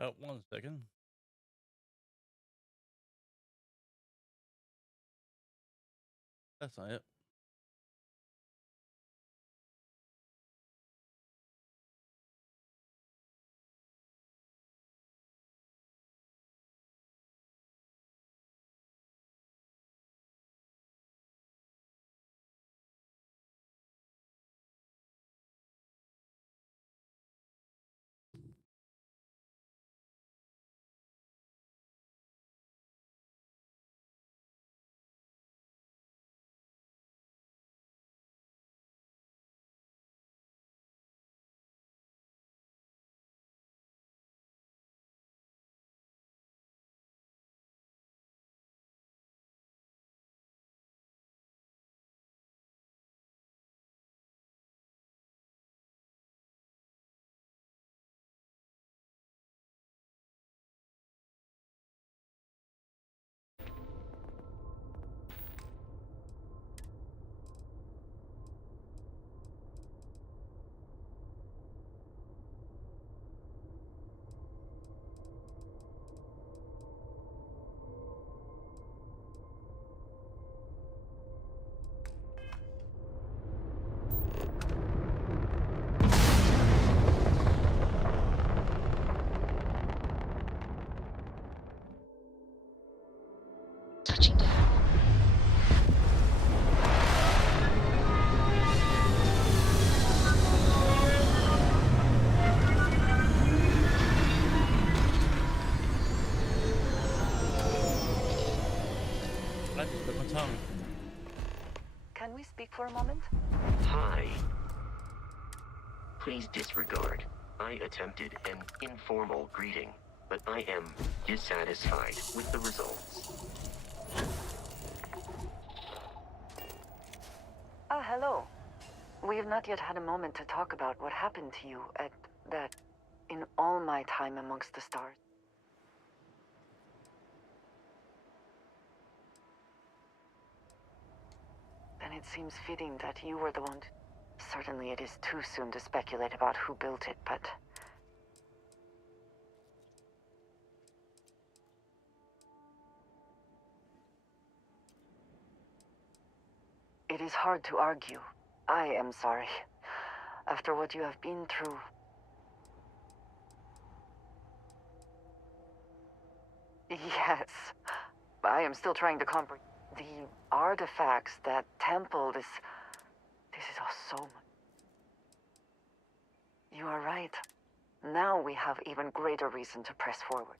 Oh, 1 second. That's not it. Touching down. I just bit my tongue. Can we speak for a moment? Hi. Please disregard. I attempted an informal greeting, but I am dissatisfied with the results. Ah, hello. We have not yet had a moment to talk about what happened to you at that... in all my time amongst the stars. Then it seems fitting that you were the one to... Certainly it is too soon to speculate about who built it, but... It is hard to argue. I am sorry. After what you have been through... Yes. I am still trying to comprehend. The artifacts, that temple, this is all so much. You are right. Now we have even greater reason to press forward.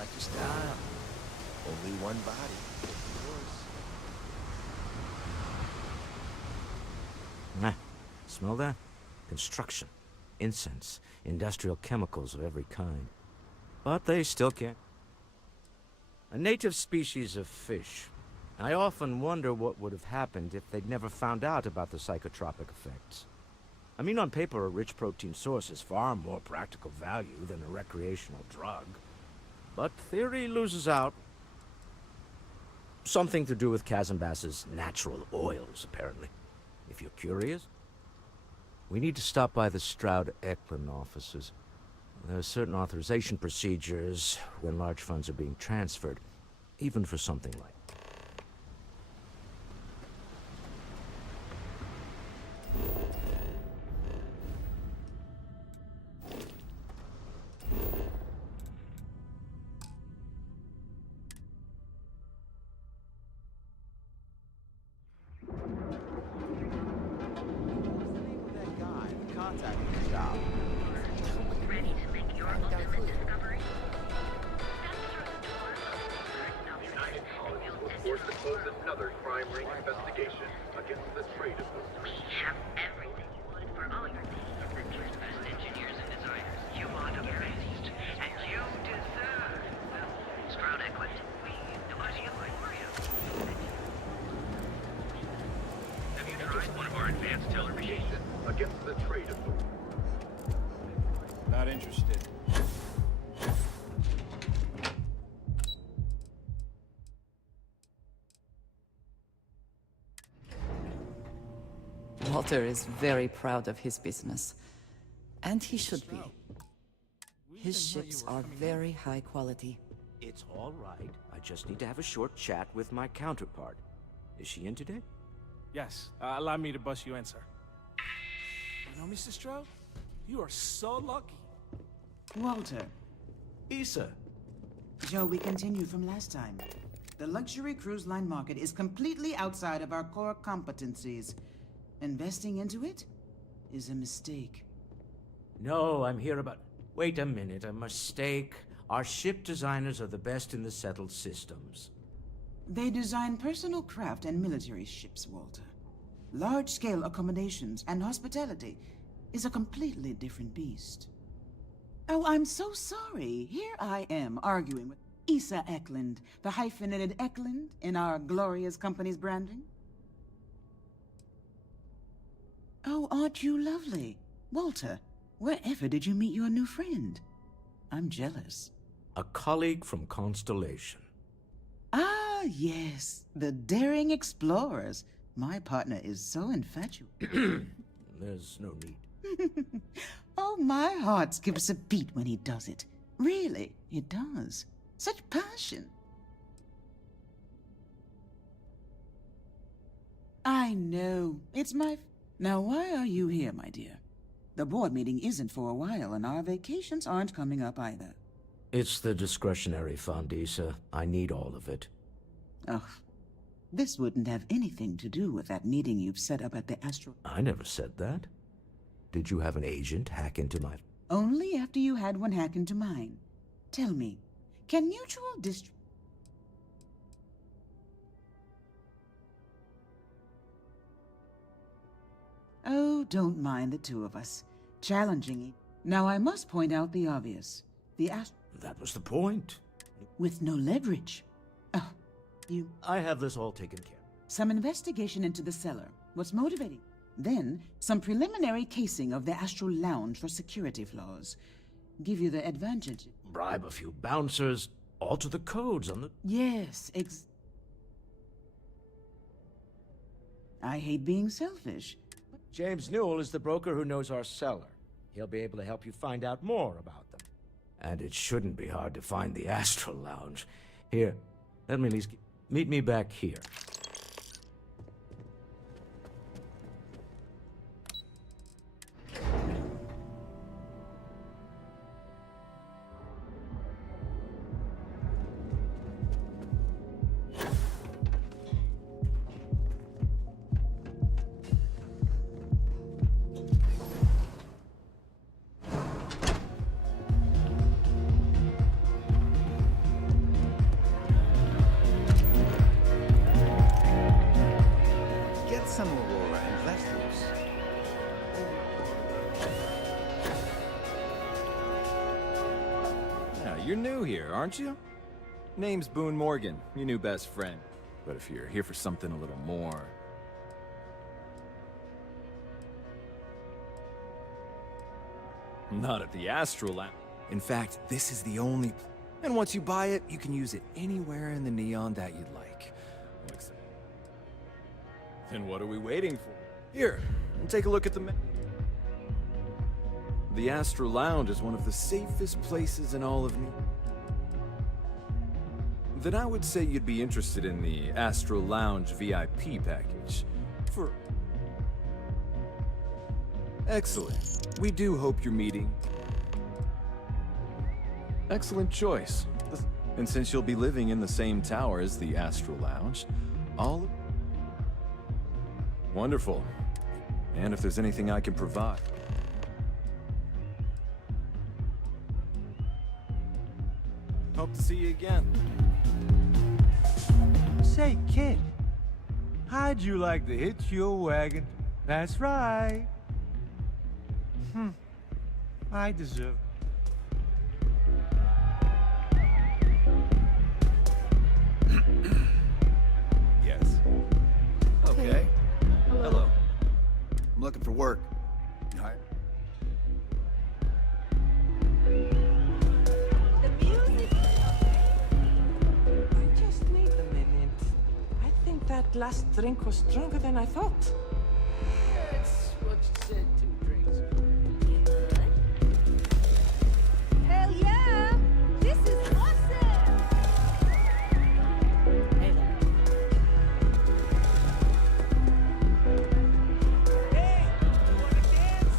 like your style. Only one body. Yours. Nah, smell that? Construction, incense, industrial chemicals of every kind. But they still can't. A native species of fish. I often wonder what would have happened if they'd never found out about the psychotropic effects. I mean, on paper, a rich protein source is far more practical value than a recreational drug. But theory loses out. Something to do with Kazanbas's natural oils, apparently. If you're curious, we need to stop by the Stroud-Eklund offices. There are certain authorization procedures when large funds are being transferred, even for something like... Ready to make your ultimate discovery? United Colonies will force to close another crime ring investigation against the trade of goods. We have everything you want for all your needs. The best engineers and designers. You want the best, and you deserve the Stroud Eklund. We know how to for you. Have you tried one of our advanced teller machines? Against the trade of goods. Not interested. Walter is very proud of his business. And he should be. His ships are very high quality. It's all right. I just need to have a short chat with my counterpart. Is she in today? Yes. Allow me to bust you in, sir. You know, Mr. Stroud? You are so lucky. Walter. Issa. Joe, we continue from last time. The luxury cruise line market is completely outside of our core competencies. Investing into it is a mistake. No, I'm here about... Wait a minute, a mistake. Our ship designers are the best in the settled systems. They design personal craft and military ships, Walter. Large-scale accommodations and hospitality is a completely different beast. Oh, I'm so sorry. Here I am arguing with Issa Eklund, the hyphenated Eklund in our glorious company's branding. Oh, aren't you lovely? Walter, wherever did you meet your new friend? I'm jealous. A colleague from Constellation. Ah, yes, the daring explorers. My partner is so infatuated. There's no need. Oh, my heart skips a beat when he does it. Really, it does. Such passion. I know. It's my... Now, why are you here, my dear? The board meeting isn't for a while, and our vacations aren't coming up either. It's the discretionary fund, Issa. I need all of it. Ugh. This wouldn't have anything to do with that meeting you've set up at the Astro... I never said that. Did you have an agent hack into my... Only after you had one hack into mine. Tell me, can mutual Oh, don't mind the two of us. Challenging. Now I must point out the obvious. That was the point. With no leverage. Oh, you... I have this all taken care of. Some investigation into the cellar. What's motivating? Then, some preliminary casing of the Astral Lounge for security flaws. Give you the advantage. Bribe a few bouncers, alter the codes on the... Yes, I hate being selfish. James Newell is the broker who knows our cellar. He'll be able to help you find out more about them. And it shouldn't be hard to find the Astral Lounge. Here, let me at least... Meet me back here. You're new here, aren't you? Name's Boone Morgan, your new best friend. But if you're here for something a little more... Not at the Astral Lab. In fact, this is the only... And once you buy it, you can use it anywhere in the Neon that you'd like. Then what are we waiting for? Here, take a look at the map. The Astral Lounge is one of the safest places in all of Neon. Then I would say you'd be interested in the Astral Lounge VIP package. For... Excellent. We do hope you're meeting. Excellent choice. And since you'll be living in the same tower as the Astral Lounge, all... Wonderful. And if there's anything I can provide... Hope to see you again. Say, kid, how'd you like to hitch your wagon? That's right. I deserve. Yes. Okay. Hello. I'm looking for work. Hi. Just wait a minute. I think that last drink was stronger than I thought. That's what you said, 2 drinks. Hell yeah! This is awesome! Hey there. Hey, you wanna dance?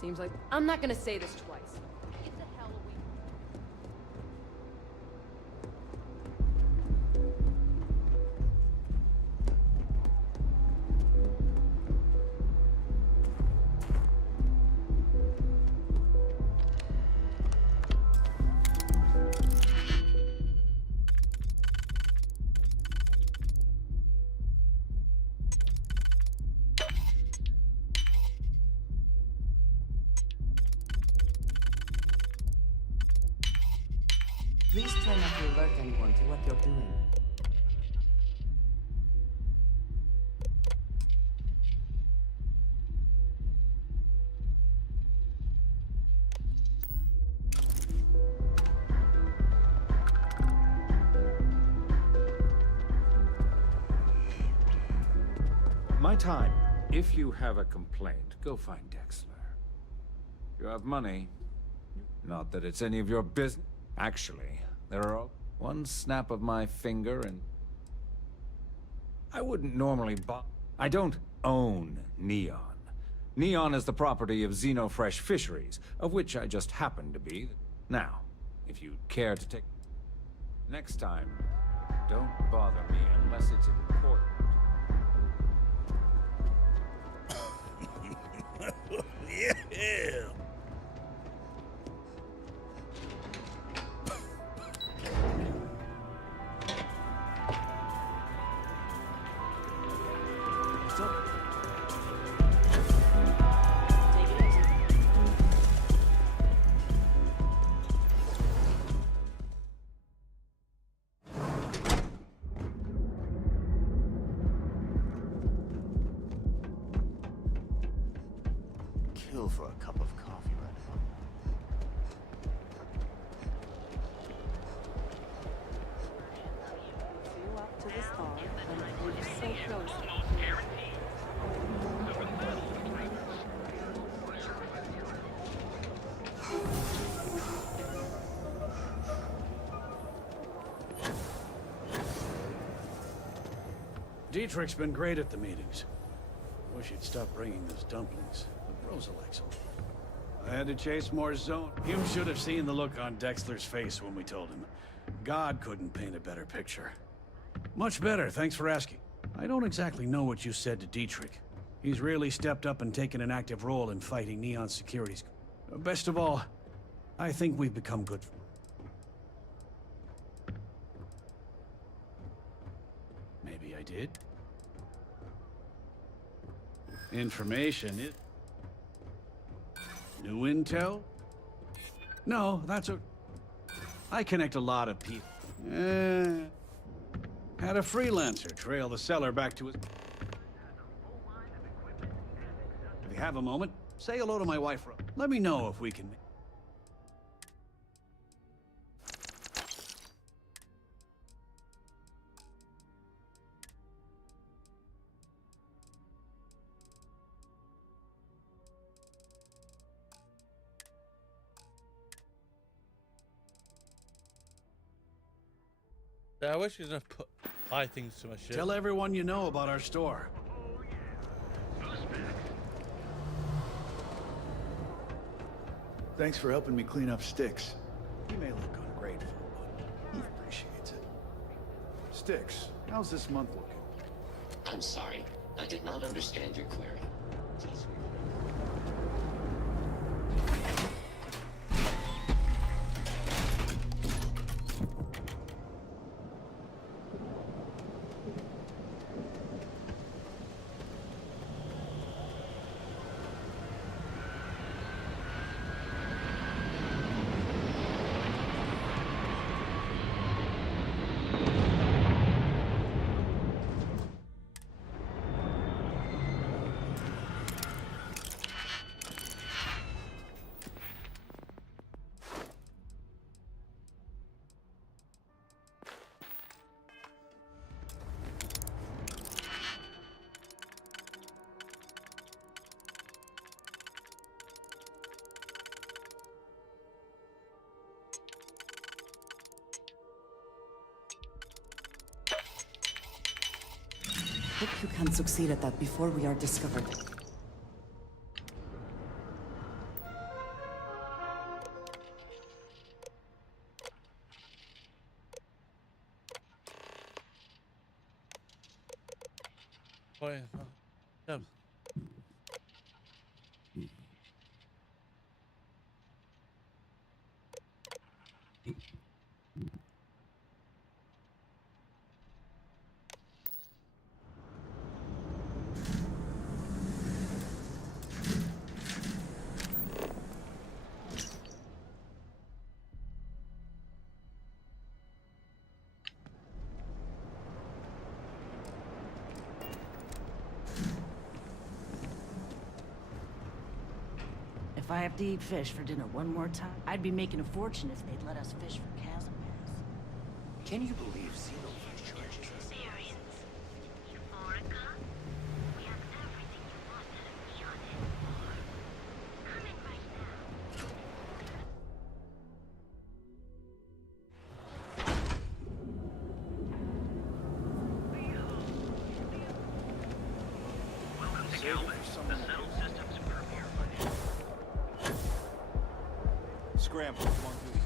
Seems like I'm not gonna say this twice. Get the hell away. Please try not to alert anyone to what you're doing. My time. If you have a complaint, go find Dexler. You have money. Not that it's any of your business. Actually, there are one snap of my finger and... I wouldn't normally buy... I don't own Neon. Neon is the property of Xenofresh Fisheries, of which I just happen to be. Now, if you'd care to take... Next time, don't bother me unless it's important. Yeah! Kill for a cup of coffee right now. Flew up to the star and flew so close. Dietrich's been great at the meetings. Wish he'd stop bringing those dumplings. But Rosa likes them. I had to chase more zone. You should have seen the look on Dexter's face when we told him. God couldn't paint a better picture. Much better, thanks for asking. I don't exactly know what you said to Dietrich. He's really stepped up and taken an active role in fighting Neon Securities. Best of all, I think we've become good. did. Information, new intel? No, that's a... I connect a lot of people. Had a freelancer trail the seller back to his... If you have a moment, say hello to my wife. Let me know if we can... Yeah, I wish you could buy things to my ship. Tell everyone you know about our store. Thanks for helping me clean up Styx. He may look ungrateful, but he appreciates it. Styx, how's this month looking? I'm sorry. I did not understand your query. Please. Hope you can succeed at that before we are discovered. Boy, yeah. If I have to eat fish for dinner one more time, I'd be making a fortune if they'd let us fish for chasm bears. Can you believe Xenofish charges us? Scramble, come on duty.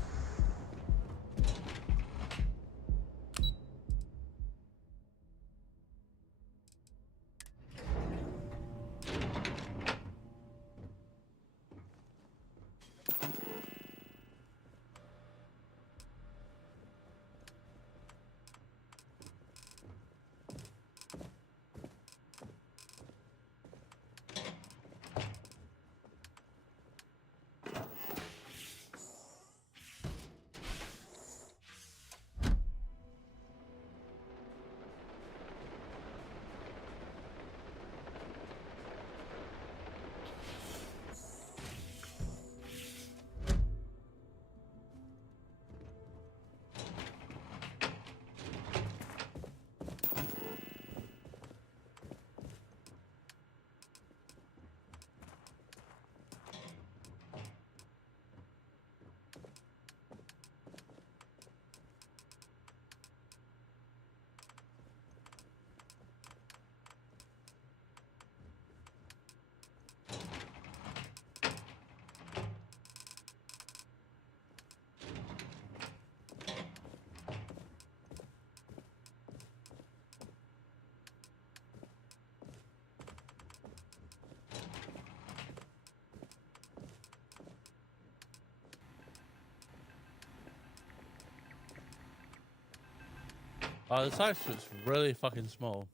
Oh, the size is really fucking small.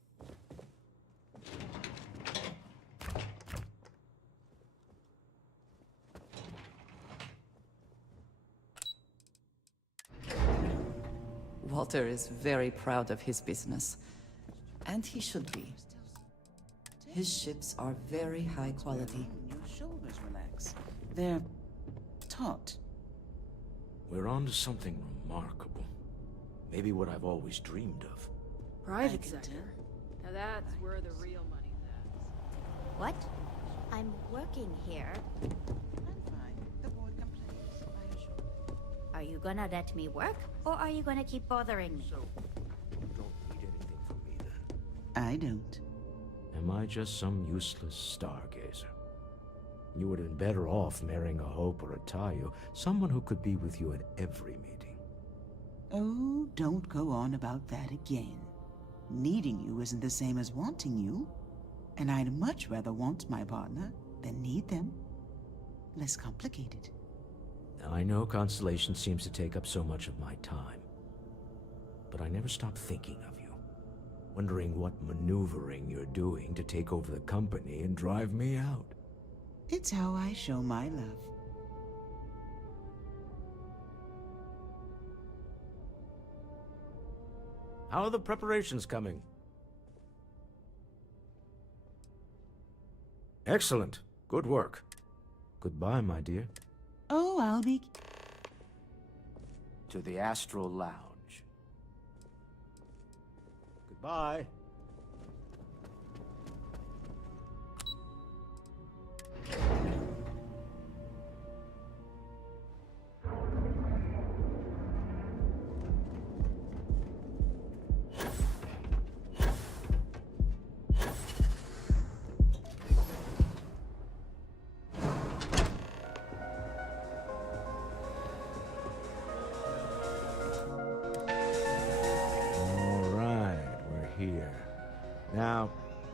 Walter is very proud of his business. And he should be. His ships are very high quality. Your shoulders relax. They're taut. We're on to something remarkable. Maybe what I've always dreamed of. Private sector. Now that's where the real money lives. What? I'm working here. I'm fine. The board complains, I assure. Are you gonna let me work, or are you gonna keep bothering me? So, you don't need anything from me then? I don't. Am I just some useless stargazer? You would have been better off marrying a Hope or a Tayo, someone who could be with you at every meeting. Oh, don't go on about that again. Needing you isn't the same as wanting you. And I'd much rather want my partner than need them. Less complicated. I know Constellation seems to take up so much of my time. But I never stop thinking of you. Wondering what maneuvering you're doing to take over the company and drive me out. It's how I show my love. How are the preparations coming? Excellent. Good work. Goodbye, my dear. Oh, I'll be... To the Astral Lounge. Goodbye. Here. Now,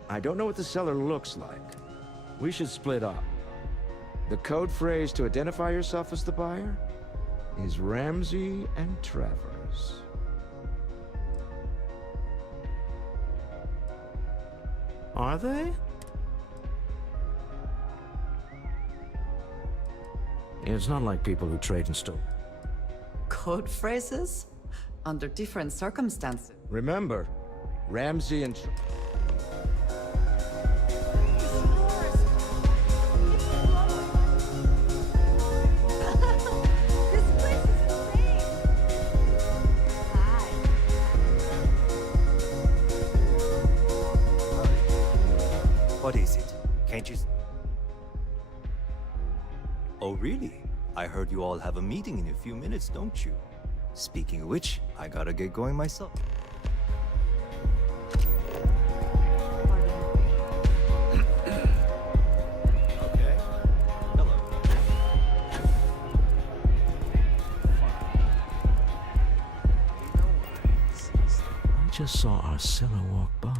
I don't know what the cellar looks like. We should split up. The code phrase to identify yourself as the buyer is Ramsey and Travers. Are they? It's not like people who trade and steal. Code phrases? Under different circumstances. Remember, Ramsey and... What is it? Can't you... Oh, really? I heard you all have a meeting in a few minutes, don't you? Speaking of which, I gotta get going myself. I just saw Arcella walk by.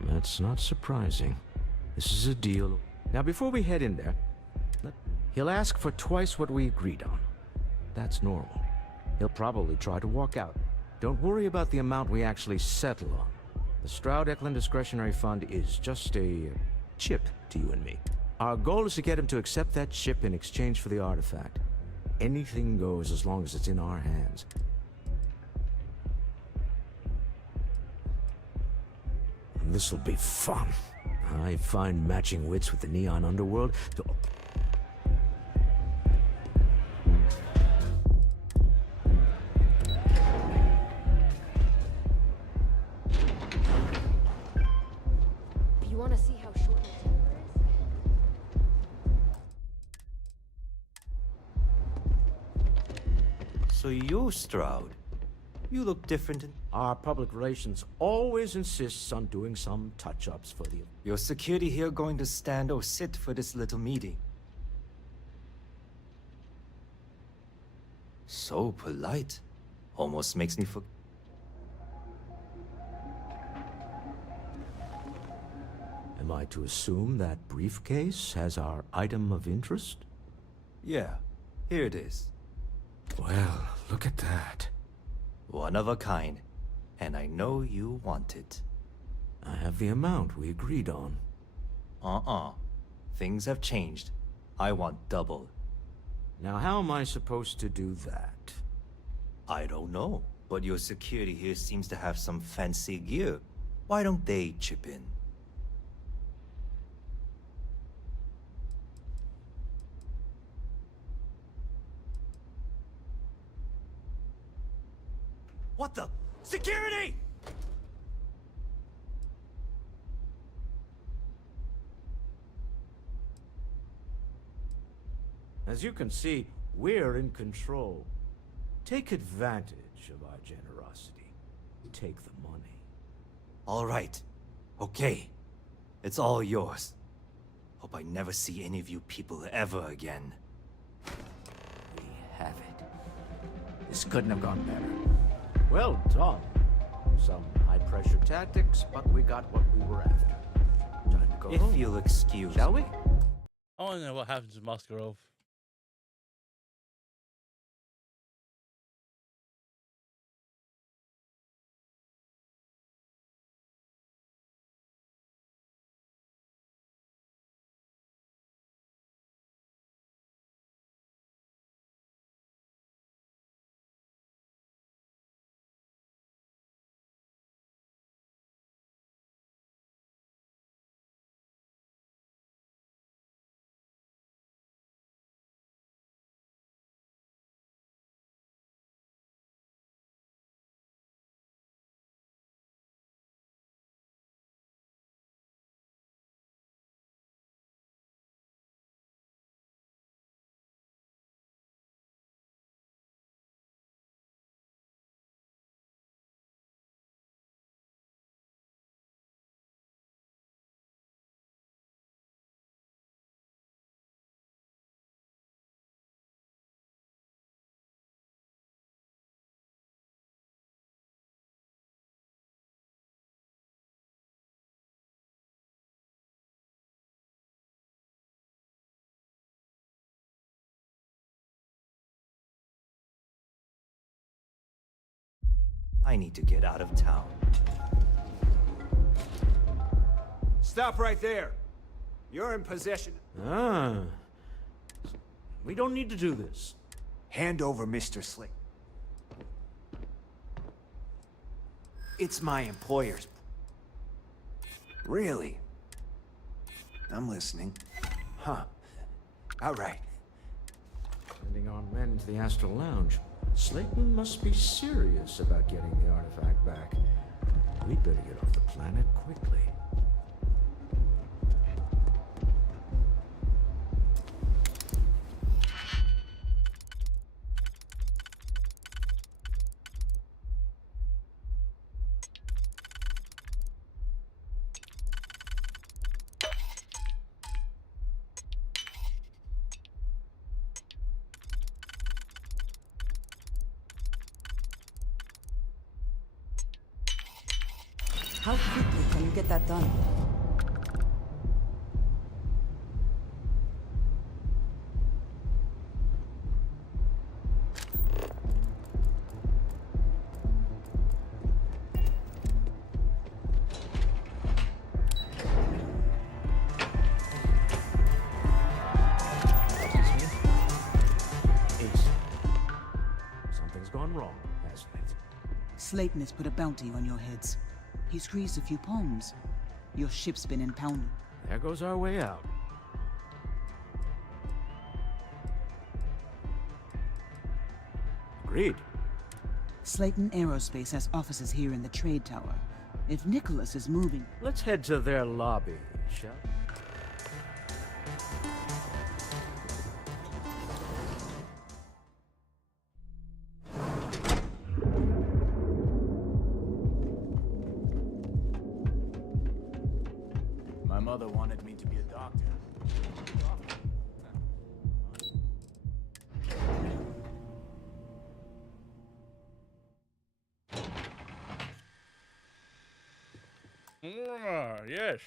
That's not surprising. This is a deal. Now, before we head in there, he'll ask for twice what we agreed on. That's normal. He'll probably try to walk out. Don't worry about the amount we actually settle on. The Stroud-Eklund Discretionary Fund is just a chip to you and me. Our goal is to get him to accept that chip in exchange for the artifact. Anything goes as long as it's in our hands. This'll be fun. I find matching wits with the Neon Underworld to... You want to see how short my temper is? So you're Stroud. You look different. Our public relations always insists on doing some touch-ups for the... Your security here going to stand or sit for this little meeting? So polite. Almost makes me forget. Am I to assume that briefcase has our item of interest? Yeah, here it is. Well, look at that. One of a kind. And I know you want it. I have the amount we agreed on. Things have changed. I want double. Now how am I supposed to do that? I don't know, but your security here seems to have some fancy gear. Why don't they chip in? What the? Security! As you can see, we're in control. Take advantage of our generosity. Take the money. All right. Okay. It's all yours. Hope I never see any of you people ever again. We have it. This couldn't have gone better. Well done. Some high-pressure tactics, but we got what we were after. Time to go home. If you'll excuse Shall we? I want to know what happens to Musgrove. I need to get out of town. Stop right there. You're in possession. We don't need to do this. Hand over Mr. Slick. It's my employer's. Really? I'm listening. Huh. All right. Sending our men into the Astral Lounge. Slayton must be serious about getting the artifact back. We'd better get off the planet quickly. How quickly can you get that done? Something's gone wrong, hasn't it? Slayton has put a bounty on your heads. He squeezed a few palms. Your ship's been impounded. There goes our way out. Agreed. Slayton Aerospace has offices here in the trade tower. If Nicholas is moving... Let's head to their lobby, shall we? My mother wanted me to be a doctor. Yes.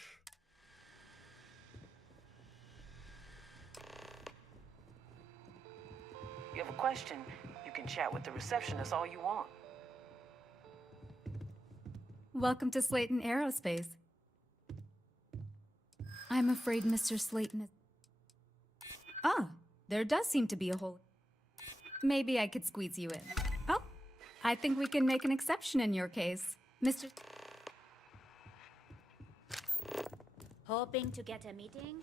question, you can chat with the receptionist all you want. Welcome to Slayton Aerospace. I'm afraid Mr. Slayton is... Ah, there does seem to be a hole. Maybe I could squeeze you in. Oh, I think we can make an exception in your case. Mr. Hoping to get a meeting?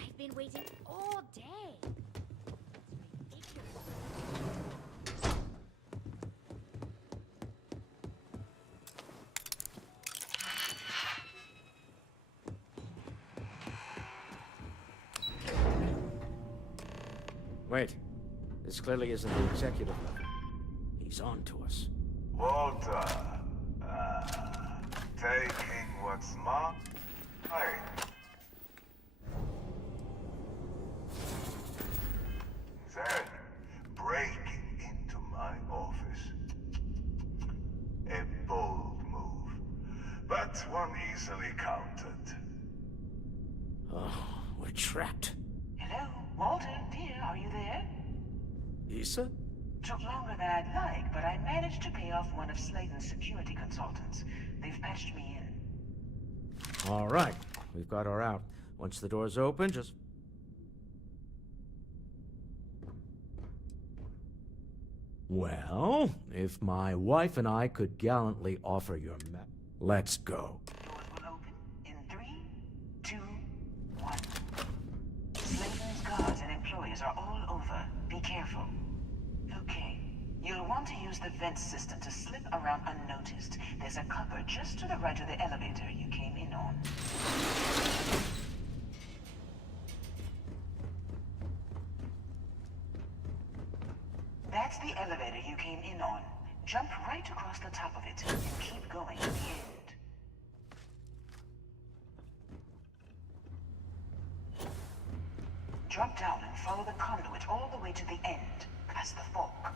I've been waiting all day. Wait. This clearly isn't the executive level. He's on to us. Walter. Taking what's mine. Then breaking into my office. A bold move, but one easily countered. Oh, we're trapped. Hello, Walter, dear, are you there? Issa? Took longer than I'd like, but I managed to pay off one of Slayton's security consultants. They've patched me in. All right. We've got her out. Once the door's open, just... Well, if my wife and I could gallantly offer your let's go. Doors will open in 3, 2, 1. Slayton's guards and employees are all over. Be careful. Okay. You'll want to use the vent system to slip around unnoticed. There's a cupboard just to the right of the elevator you came in on. That's the elevator you came in on. Jump right across the top of it and keep going to the end. Drop down and follow the conduit all the way to the end, past the fork.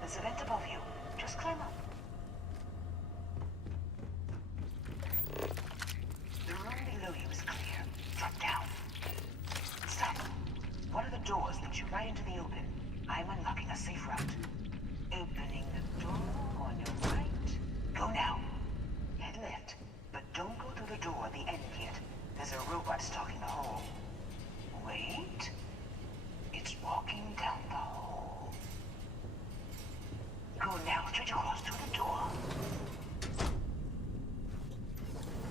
There's a vent above you. Just climb up. The room below you is clear. Drop down. Stop. One of the doors leads you right into the open. I'm unlocking a safe route. Opening the door on your right. Go now. Head left, but don't go through the door at the end yet. There's a robot stalking the hall. Wait. It's walking down the hall. Go now, straight across to the door.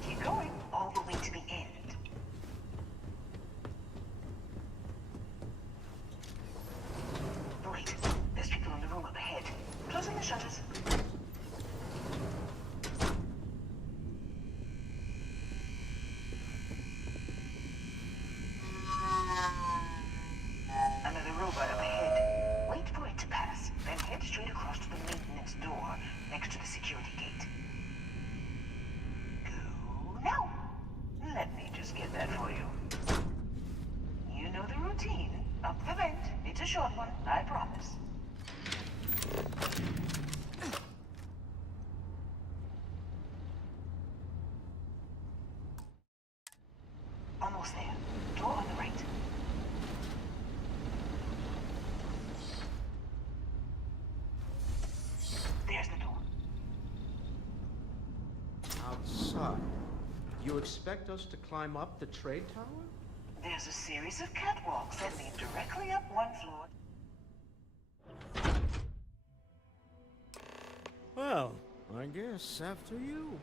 Keep going, all the way to the end. Wait, there's people in the room up ahead. Closing the shutters. Another robot up ahead. Wait for it to pass, then head straight across to the maintenance door next to the security gate. Go now. Let me just get that for you. You know the routine. Up the vent. It's a short one, I promise. Almost there. Door on the right. There's the door. Outside. You expect us to climb up the trade tower? There's a series of catwalks that lead directly up one floor. Well, I guess after you.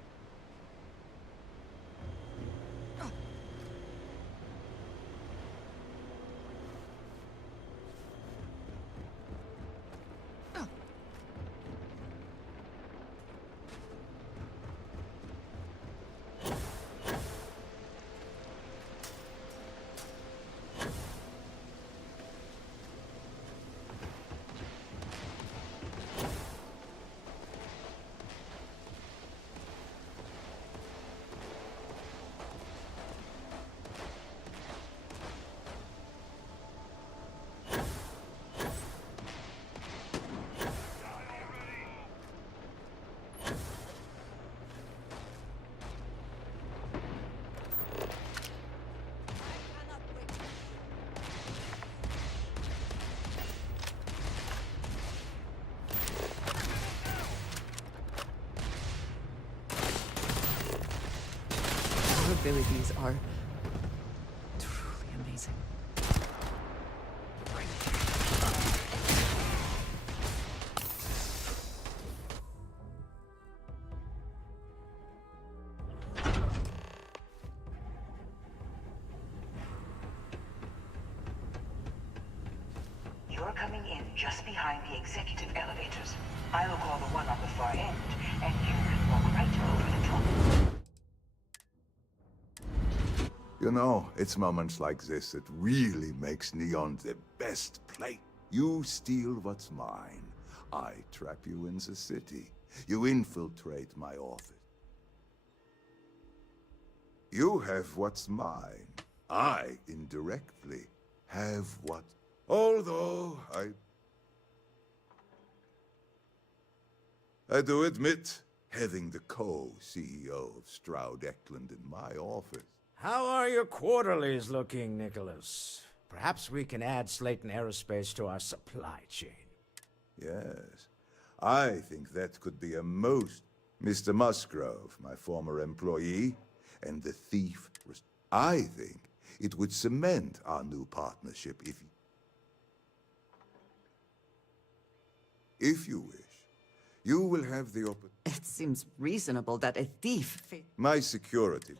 abilities are truly amazing. You're coming in just behind the executive elevators. I'll call the one on the far end, and you can walk right over the top. You know, it's moments like this that really makes Neon the best place. You steal what's mine. I trap you in the city. You infiltrate my office. You have what's mine. I, indirectly, have what... Although, I do admit, having the co-CEO of Stroud Eklund in my office. How are your quarterlies looking, Nicholas? Perhaps we can add Slayton Aerospace to our supply chain. Yes, I think that could be a most... Mr. Musgrove, my former employee, and the thief... I think it would cement our new partnership if you wish. You will have the opportunity... It seems reasonable that a thief... My security...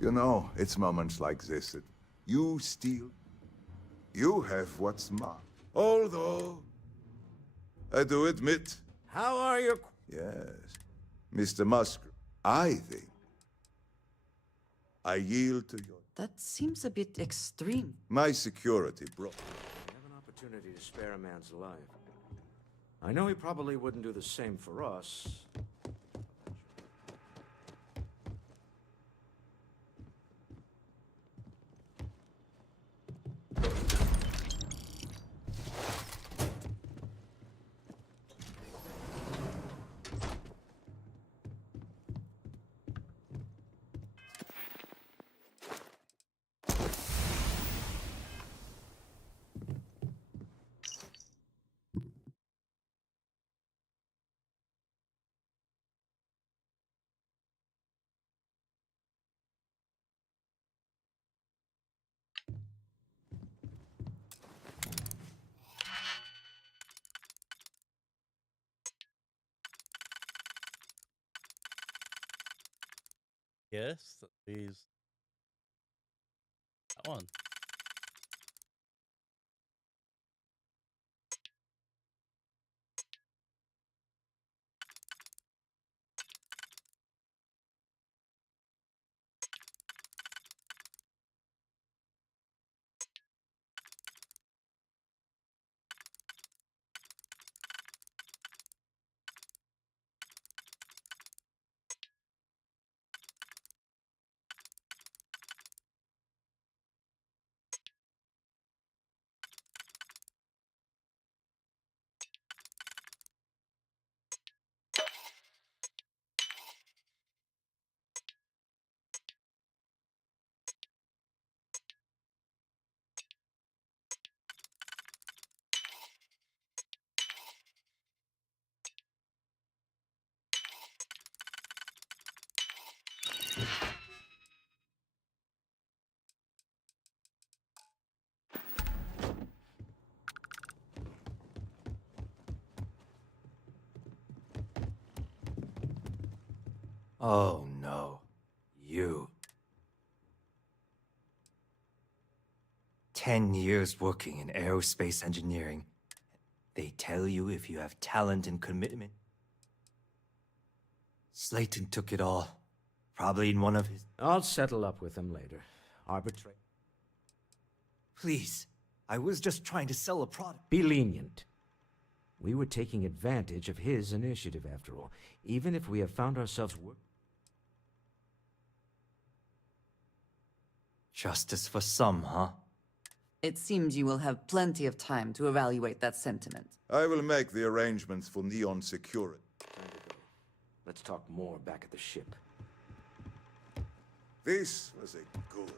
You know, it's moments like this that you steal. You have what's mine. Although, I do admit... How are your... Yes, Mr. Musgrove, I think I yield to your... That seems a bit extreme. My security, bro. We have an opportunity to spare a man's life. I know he probably wouldn't do the same for us. Yes, please. That one. Oh no. You. 10 years working in aerospace engineering. They tell you if you have talent and commitment. Slayton took it all. Probably in one of his... I'll settle up with him later. Arbitrate. Please. I was just trying to sell a product. Be lenient. We were taking advantage of his initiative, after all. Even if we have found ourselves... Justice for some, huh? It seems you will have plenty of time to evaluate that sentiment. I will make the arrangements for Neon security. Time to go. Let's talk more back at the ship. This was a good.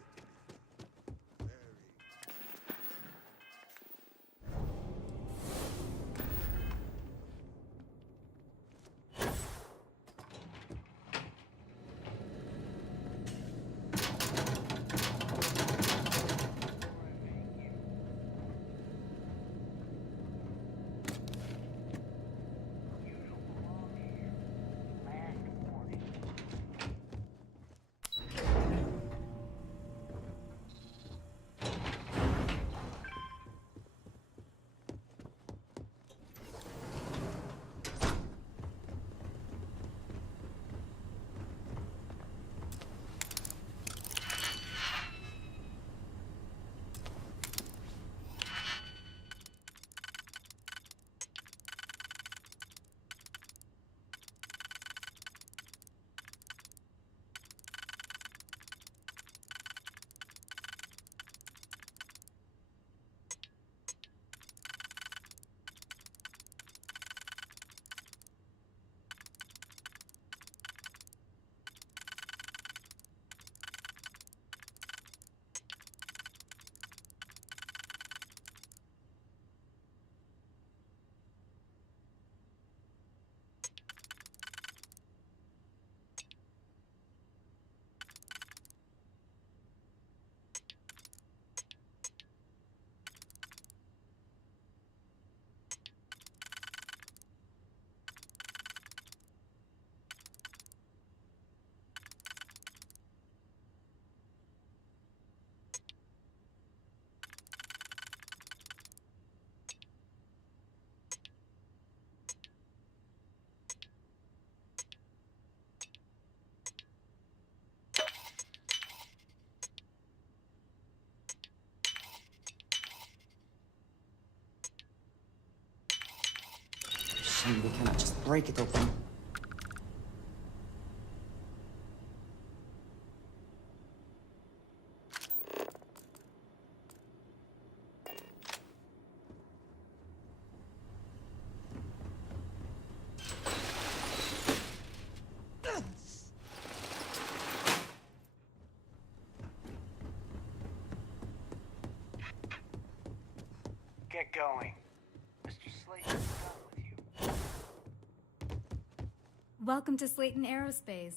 Shame we cannot just break it open. Get going. Mr. Slayton is done with you. Welcome to Slayton Aerospace.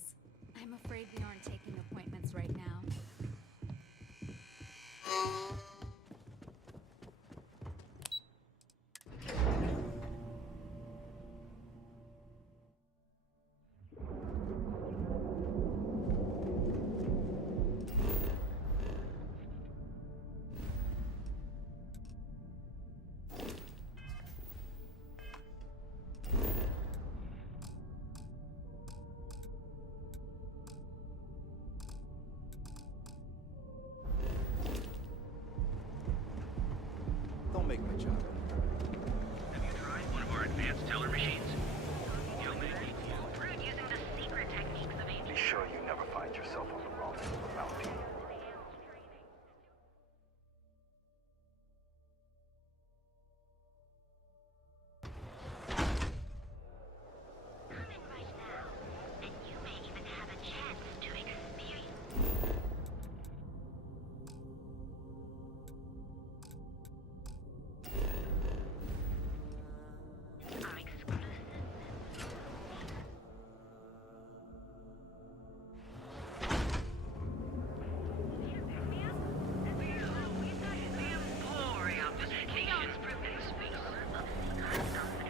I'm afraid we aren't taking appointments right now. Don't make my job. Have you tried one of our advanced teller machines? You'll make me feel rude using the secret techniques of ancient. Be sure you never find yourself on the wrong end of the mountain.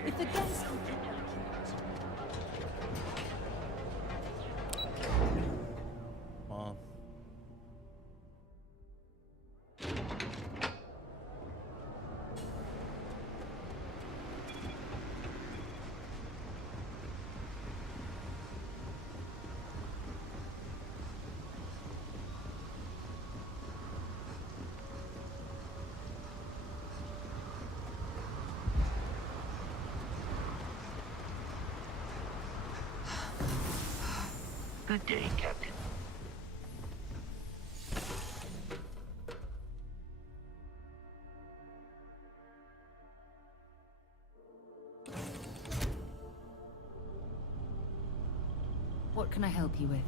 If the gas Mom. Good day, Captain. What can I help you with?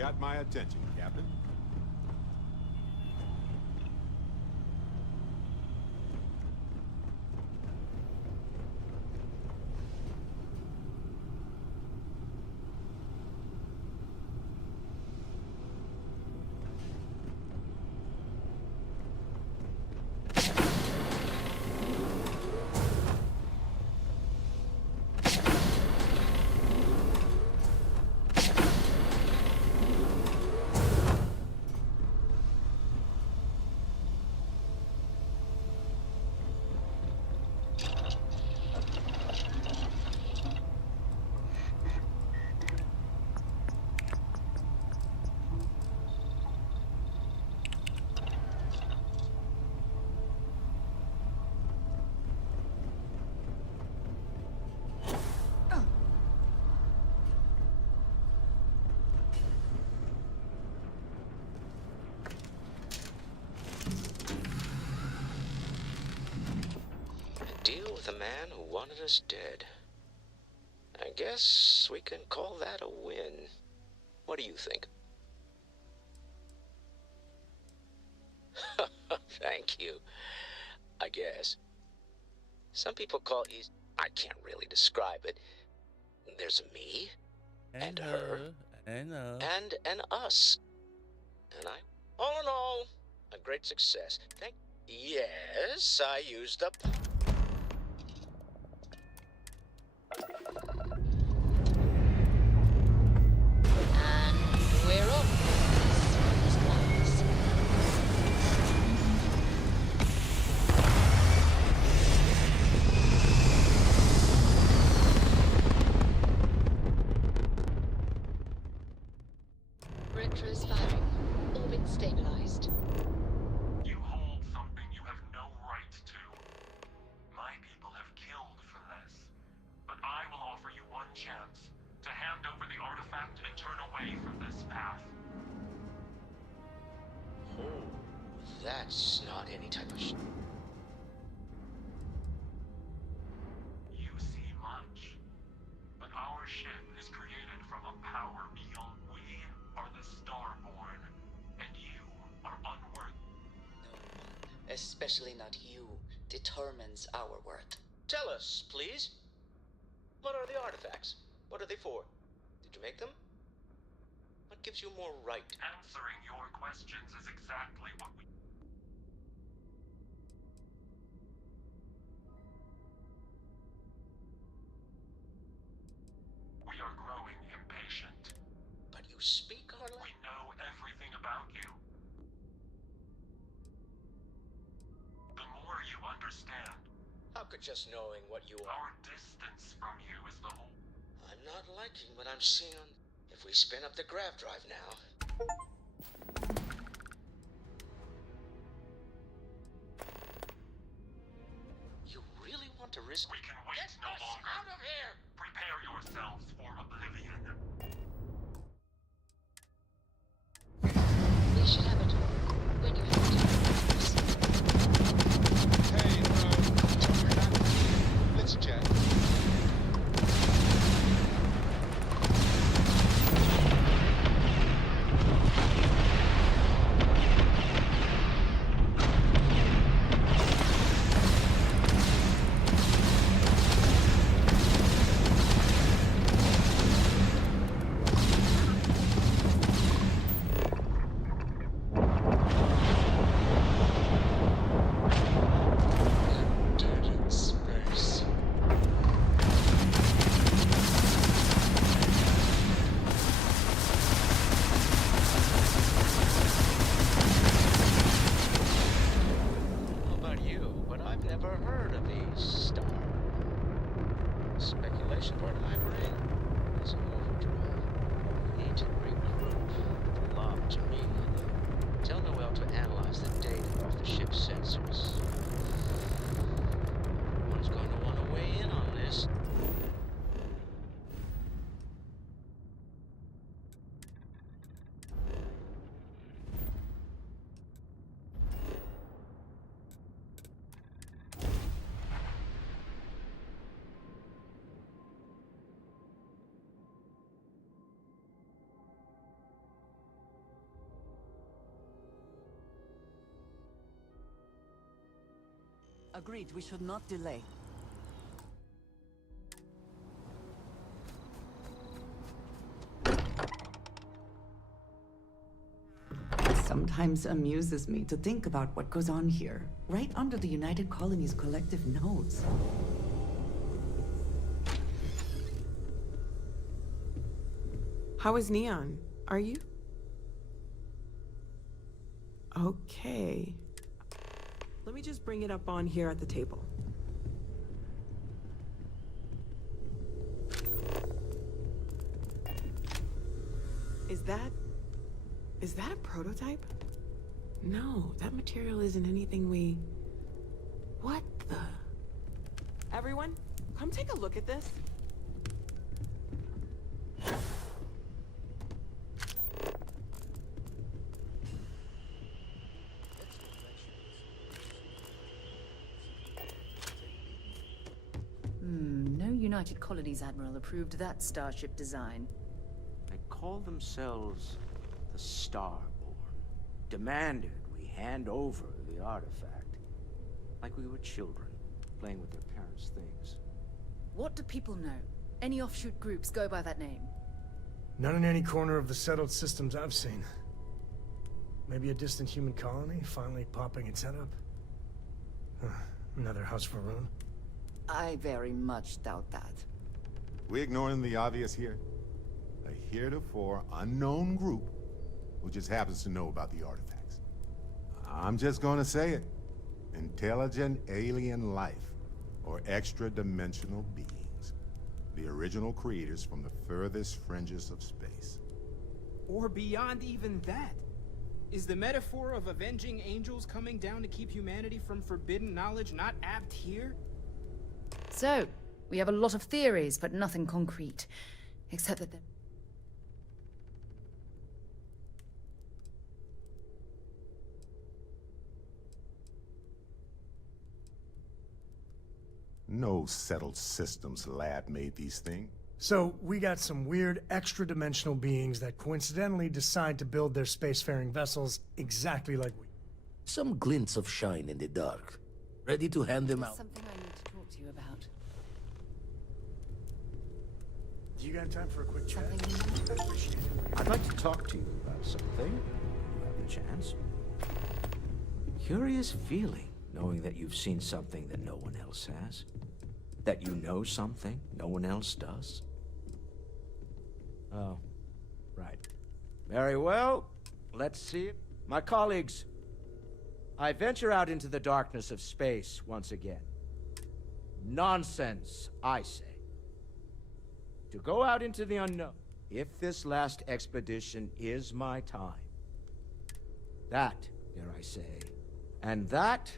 got my attention, Captain. Deal with a man who wanted us dead. I guess we can call that a win. What do you think? Thank you. I guess. Some people call East... I can't really describe it. There's a me, and her, and an us. And all in all, a great success. Yes, I used up... We're up. Retro's firing. Orbit stabilized. You hold something you have no right to. My people have killed for less. But I will offer you one chance to hand over the artifact and turn away from this path. Oh, that's not any type of You see much. But our ship is created from a power beyond. We are the Starborn, and you are unworthy. No one, especially not you, determines our worth. Tell us, please. What are the artifacts? What are they for? Did you make them? What gives you more right? Answering your questions is exactly what we... We are growing impatient. But you speak our We know everything about you. The more you understand... How could just knowing what you are... Our distance from you is the whole... I'm not liking what I'm seeing on... If we spin up the grav drive now... You really want to risk... We can wait no longer. Out of here! Prepare yourselves for oblivion. We should have it when you have it. Hey, bro. You're not... Let's chat. Speculation part of my brain is in overdrive. Need to regroup. Log to me. Tell Noel to analyze the data off the ship's sensors. Everyone's going to want to weigh in on this. Agreed, we should not delay. It sometimes amuses me to think about what goes on here, right under the United Colony's collective nose. How is Neon? Are you? Okay. Let me just bring it up on here at the table. Is that a prototype? No, that material isn't anything we... What the... Everyone, come take a look at this. No United Colonies Admiral approved that starship design. They call themselves the Starborn. Demanded we hand over the artifact. Like we were children, playing with their parents' things. What do people know? Any offshoot groups go by that name? None in any corner of the settled systems I've seen. Maybe a distant human colony finally popping its head up? Another house for Rune? I very much doubt that. We ignoring the obvious here? A heretofore unknown group who just happens to know about the artifacts. I'm just gonna say it. Intelligent alien life, or extra-dimensional beings. The original creators from the furthest fringes of space. Or beyond even that. Is the metaphor of avenging angels coming down to keep humanity from forbidden knowledge not apt here? So, we have a lot of theories, but nothing concrete. Except that they're... No settled systems lab made these things. So, we got some weird extra-dimensional beings that coincidentally decide to build their spacefaring vessels exactly like we. Some glints of shine in the dark. Ready to hand them out. Something I need to talk to you about. Do you got time for a quick chat? I'd like to talk to you about something. You have the chance. Curious feeling, knowing that you've seen something that no one else has. That you know something no one else does. Oh, right. Very well. Let's see it. My colleagues, I venture out into the darkness of space once again. Nonsense, I say. To go out into the unknown, if this last expedition is my time. That, dare I say, and that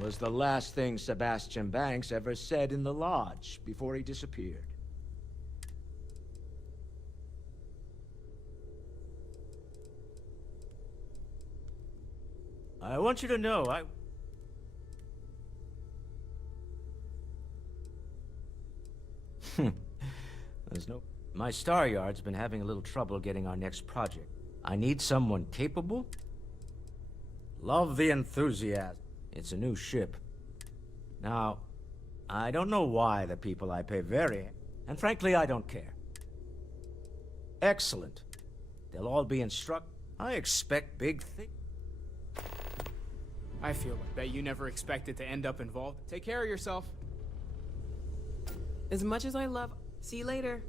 was the last thing Sebastian Banks ever said in the lodge before he disappeared. I want you to know, There's no... My Star Yard's been having a little trouble getting our next project. I need someone capable. Love the enthusiasm. It's a new ship. Now, I don't know why the people I pay vary, and frankly, I don't care. Excellent. They'll all be instructed. I expect big things. I feel like that you never expected to end up involved. Take care of yourself. As much as I love... See you later.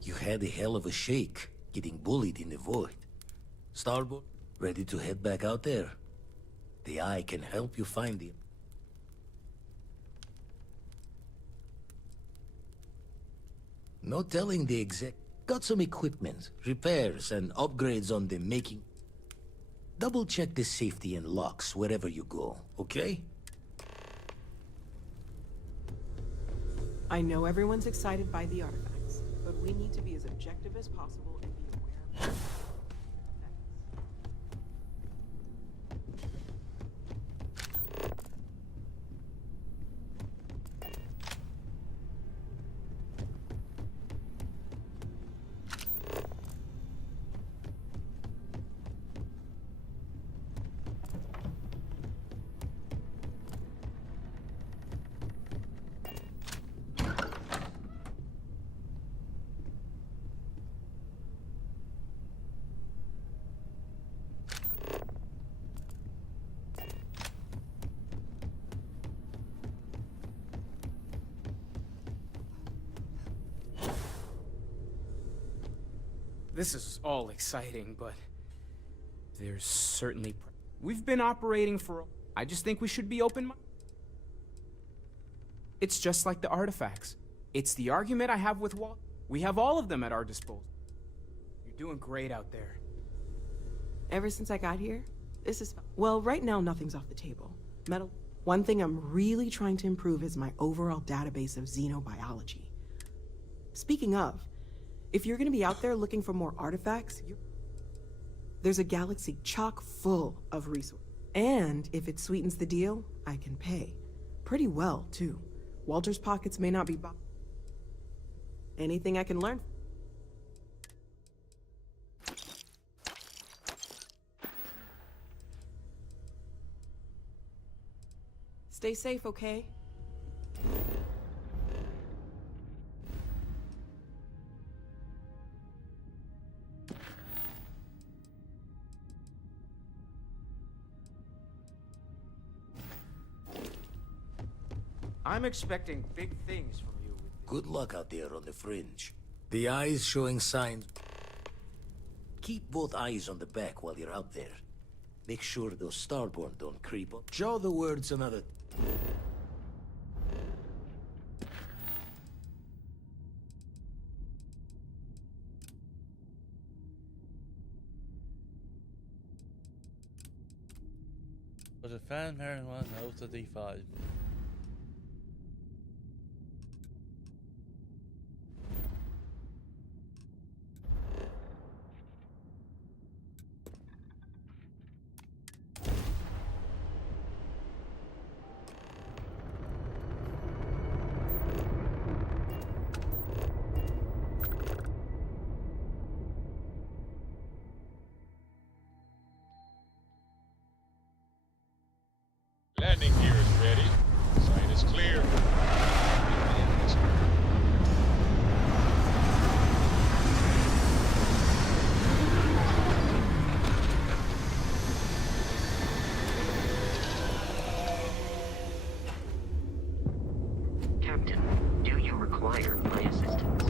You had a hell of a shake, getting bullied in the void. Starboard, ready to head back out there? The Eye can help you find him. No telling the exec. Got some equipment, repairs, and upgrades on the making. Double check the safety and locks wherever you go, okay? I know everyone's excited by the artifacts, but we need to be as objective as possible and be aware of... This is all exciting, but there's certainly... We've been operating for... I just think we should be open-minded. It's just like the artifacts. It's the argument I have with Walt. We have all of them at our disposal. You're doing great out there. Ever since I got here, this is... Well, right now, nothing's off the table. Metal... One thing I'm really trying to improve is my overall database of xenobiology. Speaking of, if you're gonna be out there looking for more artifacts, there's a galaxy chock full of resources. And if it sweetens the deal, I can pay. Pretty well, too. Walter's pockets may not be... Anything I can learn? Stay safe, okay? I'm expecting big things from you. Good luck out there on the fringe. The eyes showing signs. Keep both eyes on the back while you're out there. Make sure those starborn don't creep up. Jaw the words another... Was a fan marijuana out to D5. Landing gear is ready. Site is clear. Captain, do you require my assistance?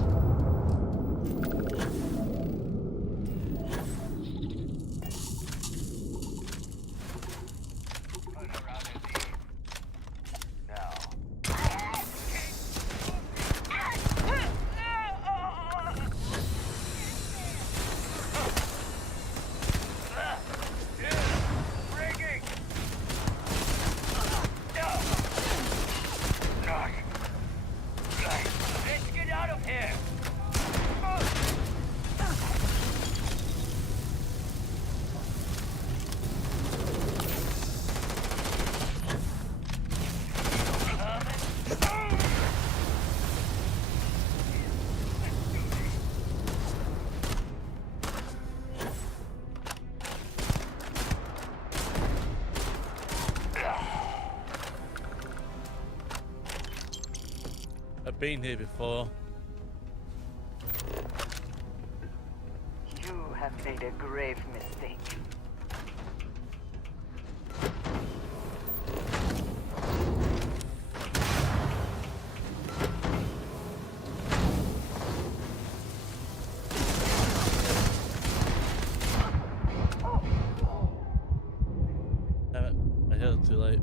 Let's get out of here! I've been here before. You have made a grave mistake. Damn it, I hit it too late.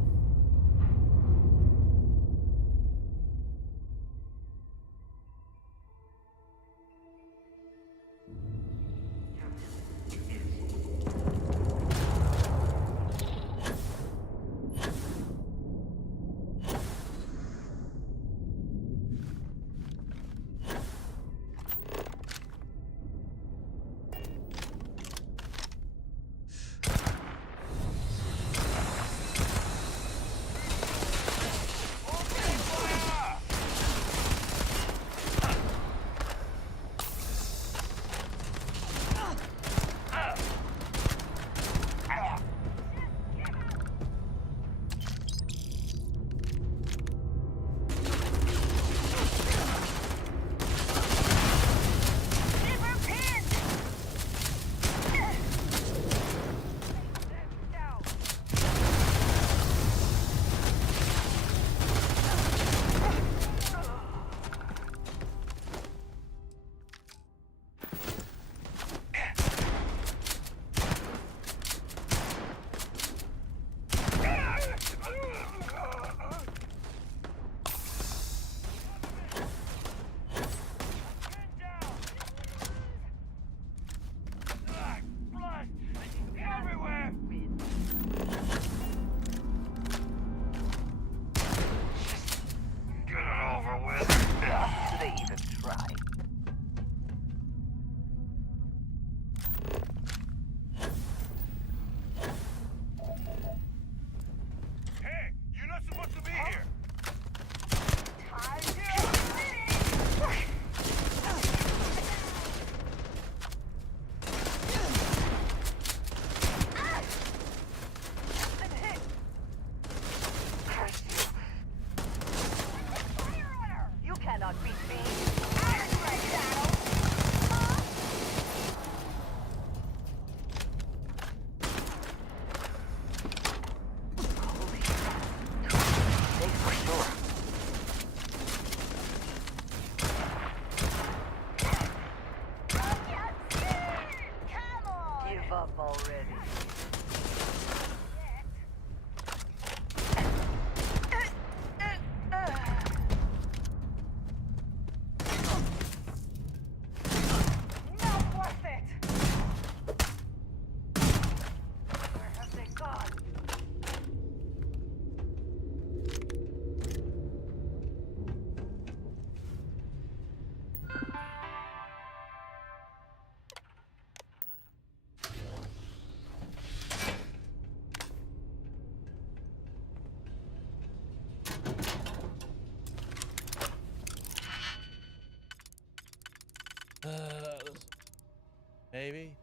Maybe?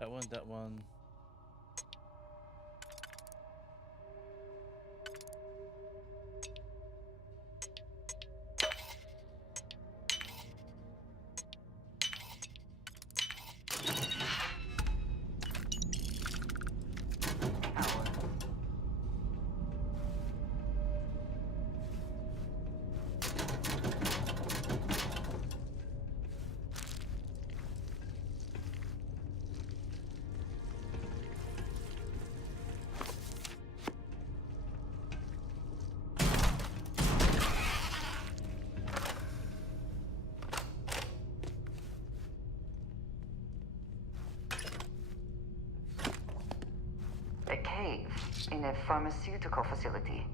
That one, that one. A cave in a pharmaceutical facility.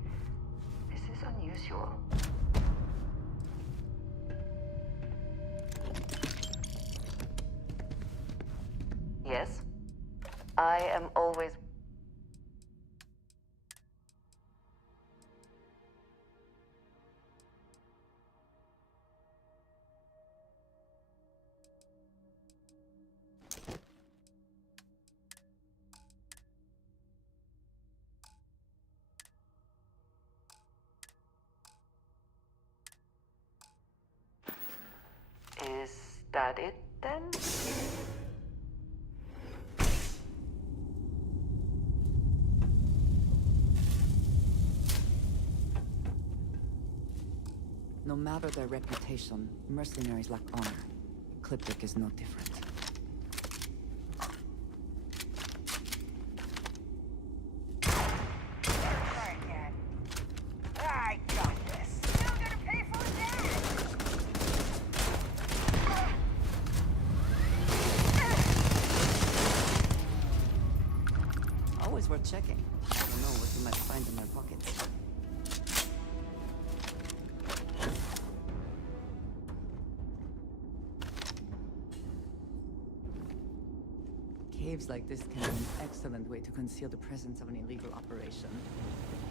This is unusual. Yes? I am always... Is that it then? No matter their reputation, mercenaries lack honor. Ecliptic is no different. I got this. Still gonna pay for that? Always worth checking. I don't know what you might find in their pockets. Caves like this can be an excellent way to conceal the presence of an illegal operation.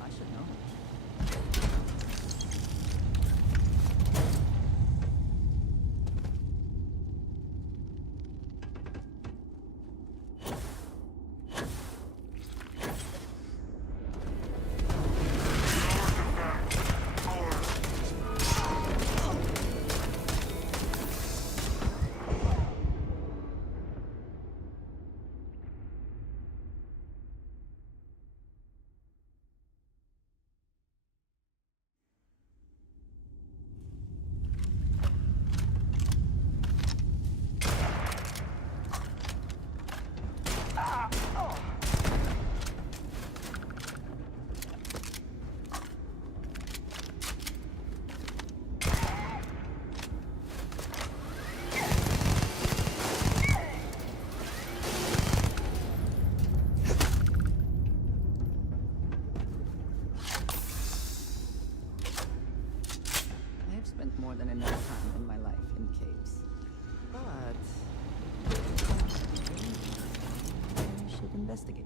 I should know. I've spent more than enough time in my life in caves. But... I should investigate.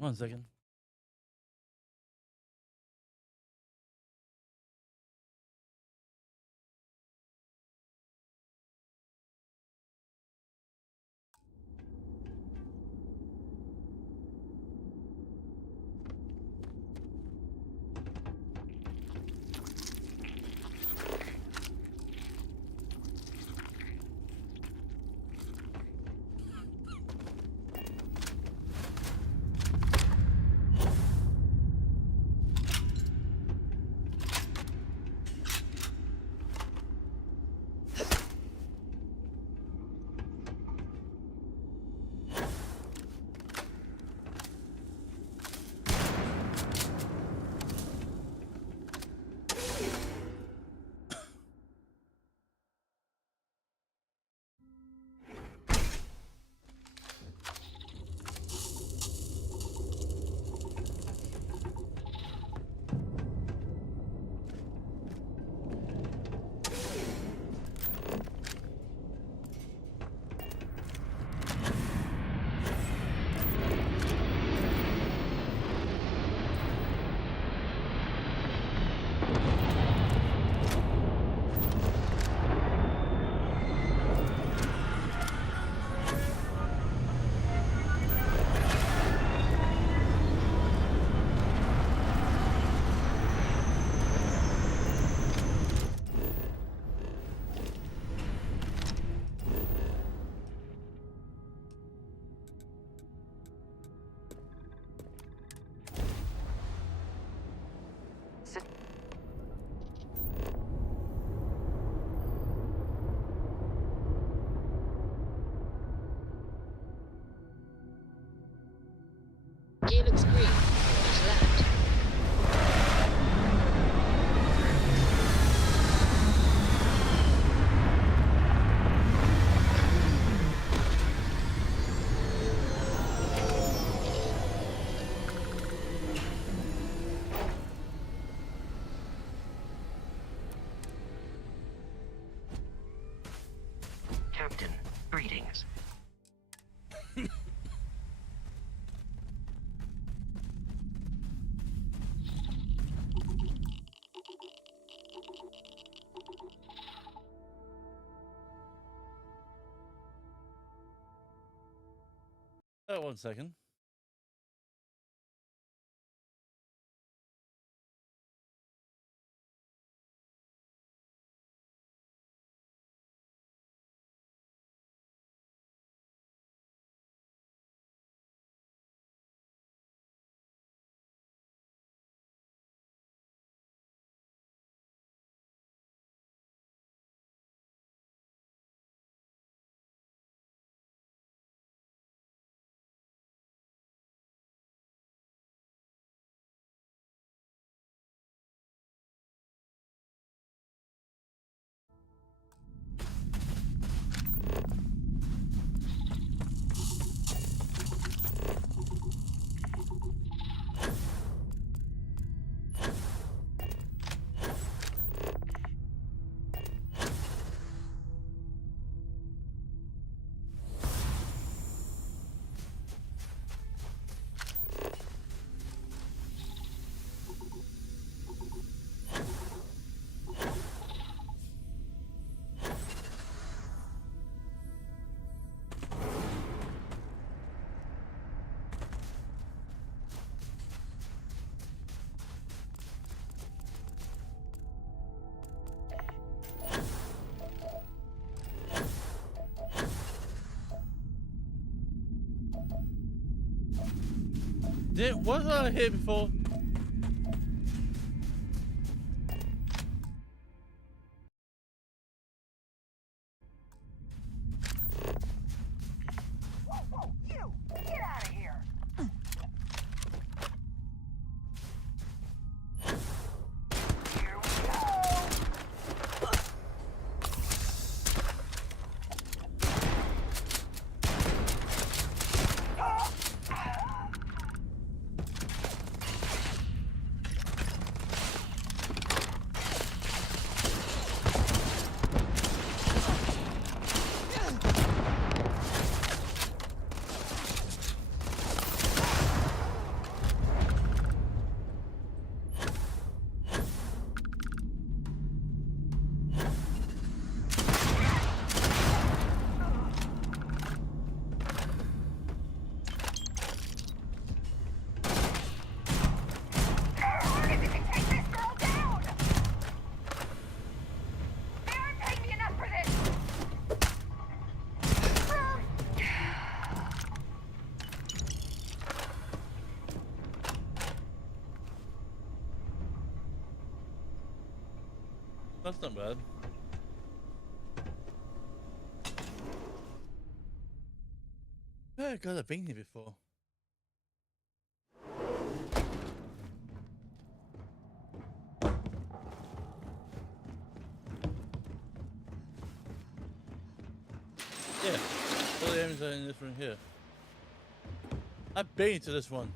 1 second. Gear looks green. There's land. Captain, greetings. Oh, 1 second. Was I here before? Get out of here! Here we go! That's not bad. Yeah, God, I've been here before. Yeah, all the enemies are in this room here. I've been to this one.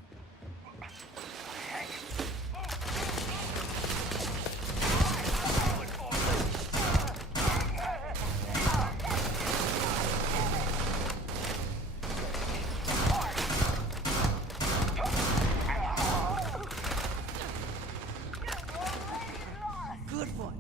Good one.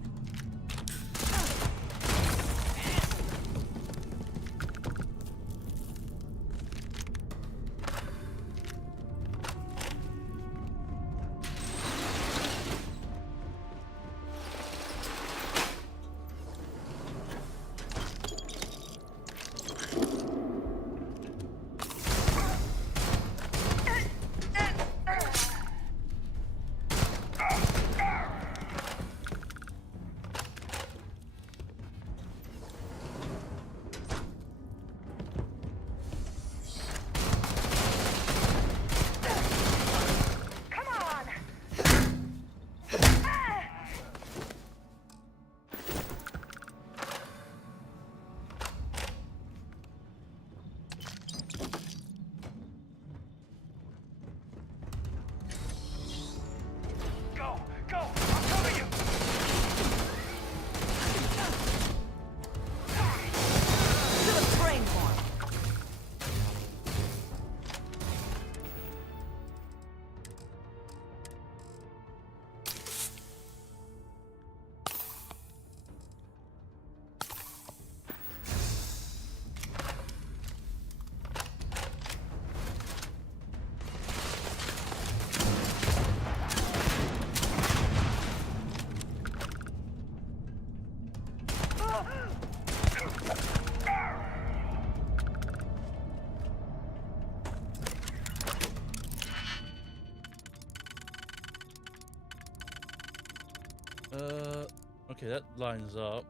Okay, that lines up.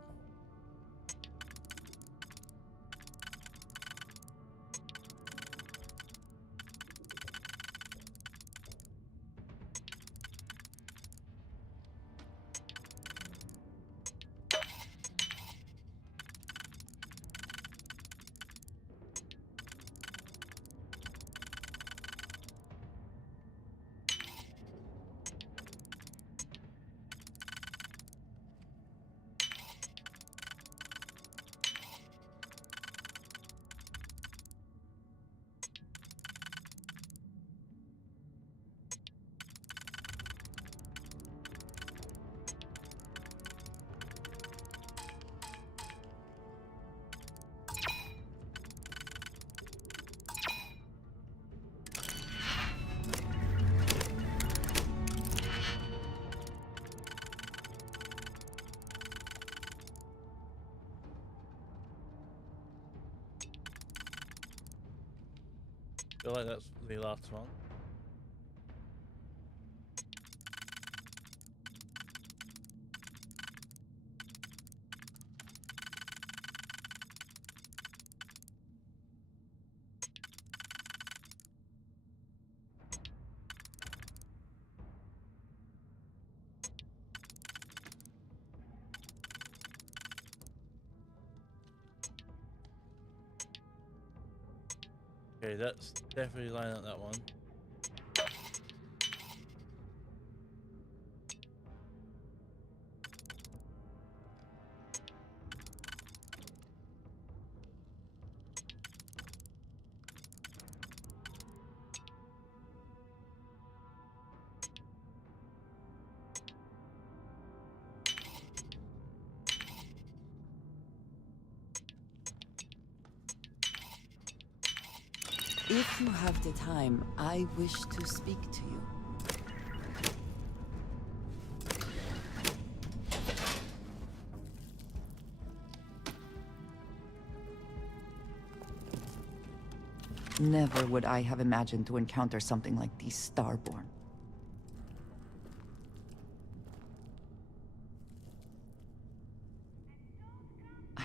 I feel like that's the last one. Okay, that's definitely lining up that one. If you have the time, I wish to speak to you. Never would I have imagined to encounter something like these Starborn.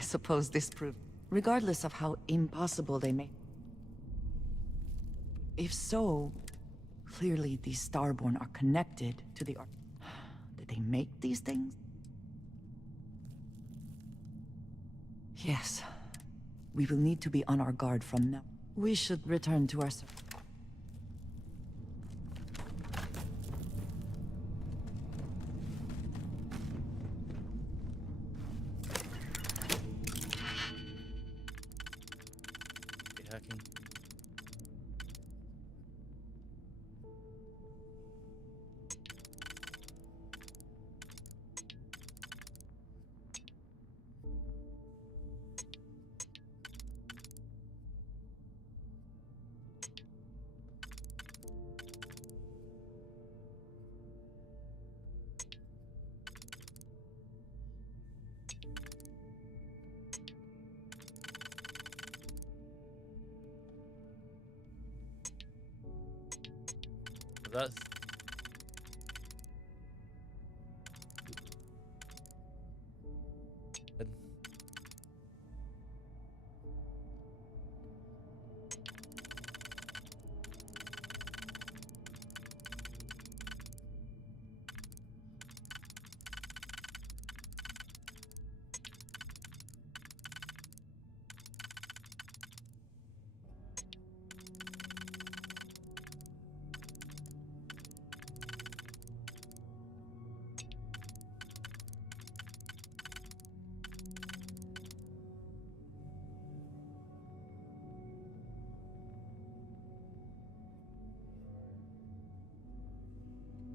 suppose this proves... Regardless of how impossible they may... If so, clearly these Starborn are connected to the... Did they make these things? Yes. We will need to be on our guard from now. We should return to our... Hacking.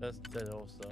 That's dead also.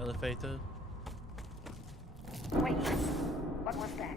Elevator. Wait, what was that?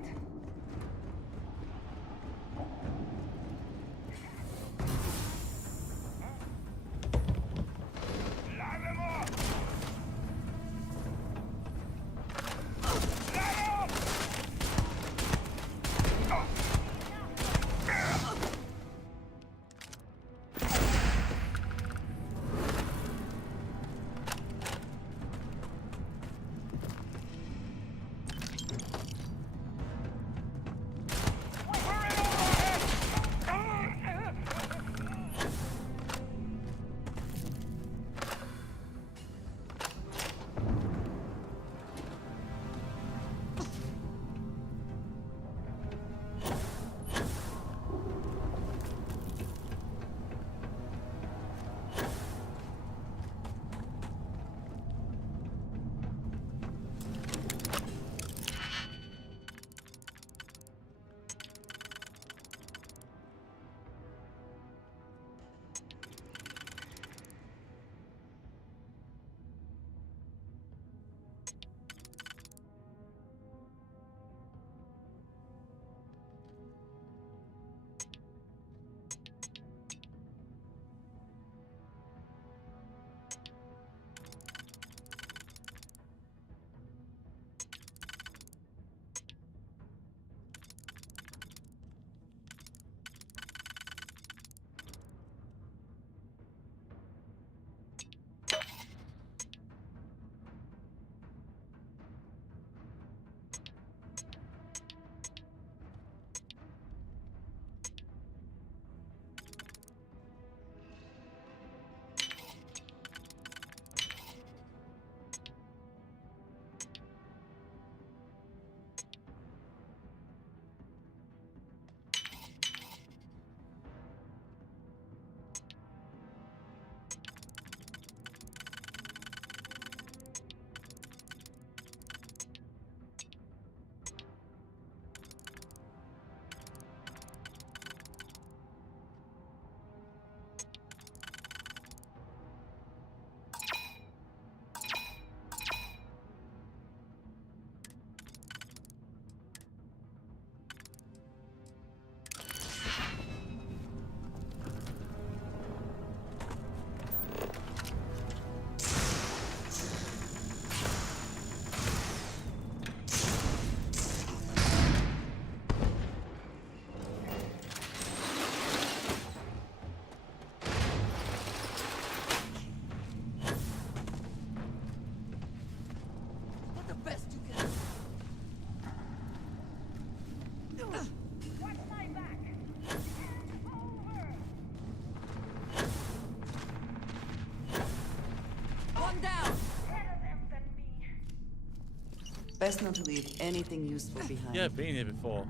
Best not to leave anything useful behind. Yeah, I've been here before.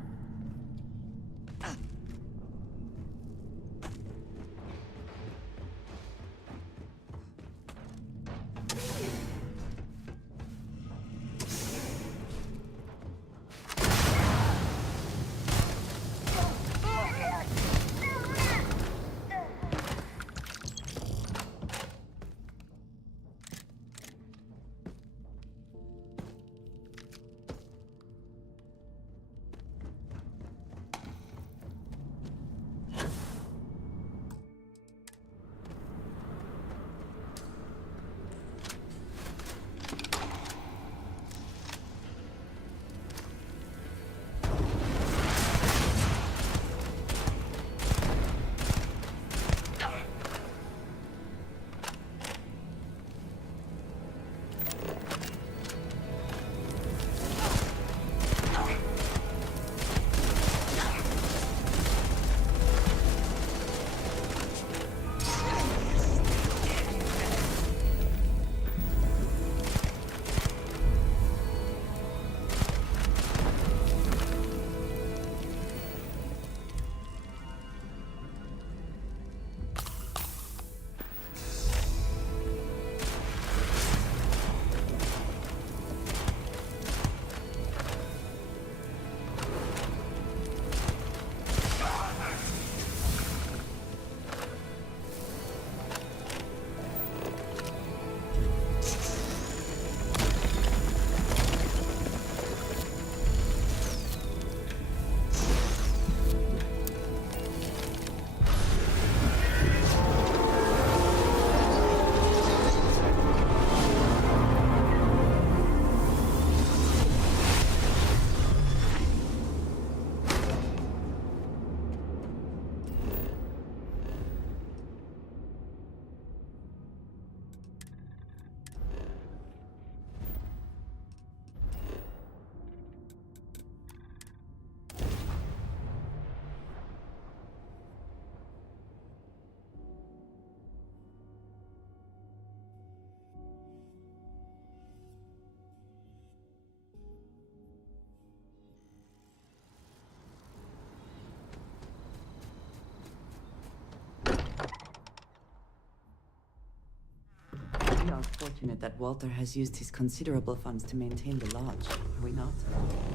We are fortunate that Walter has used his considerable funds to maintain the lodge, are we not?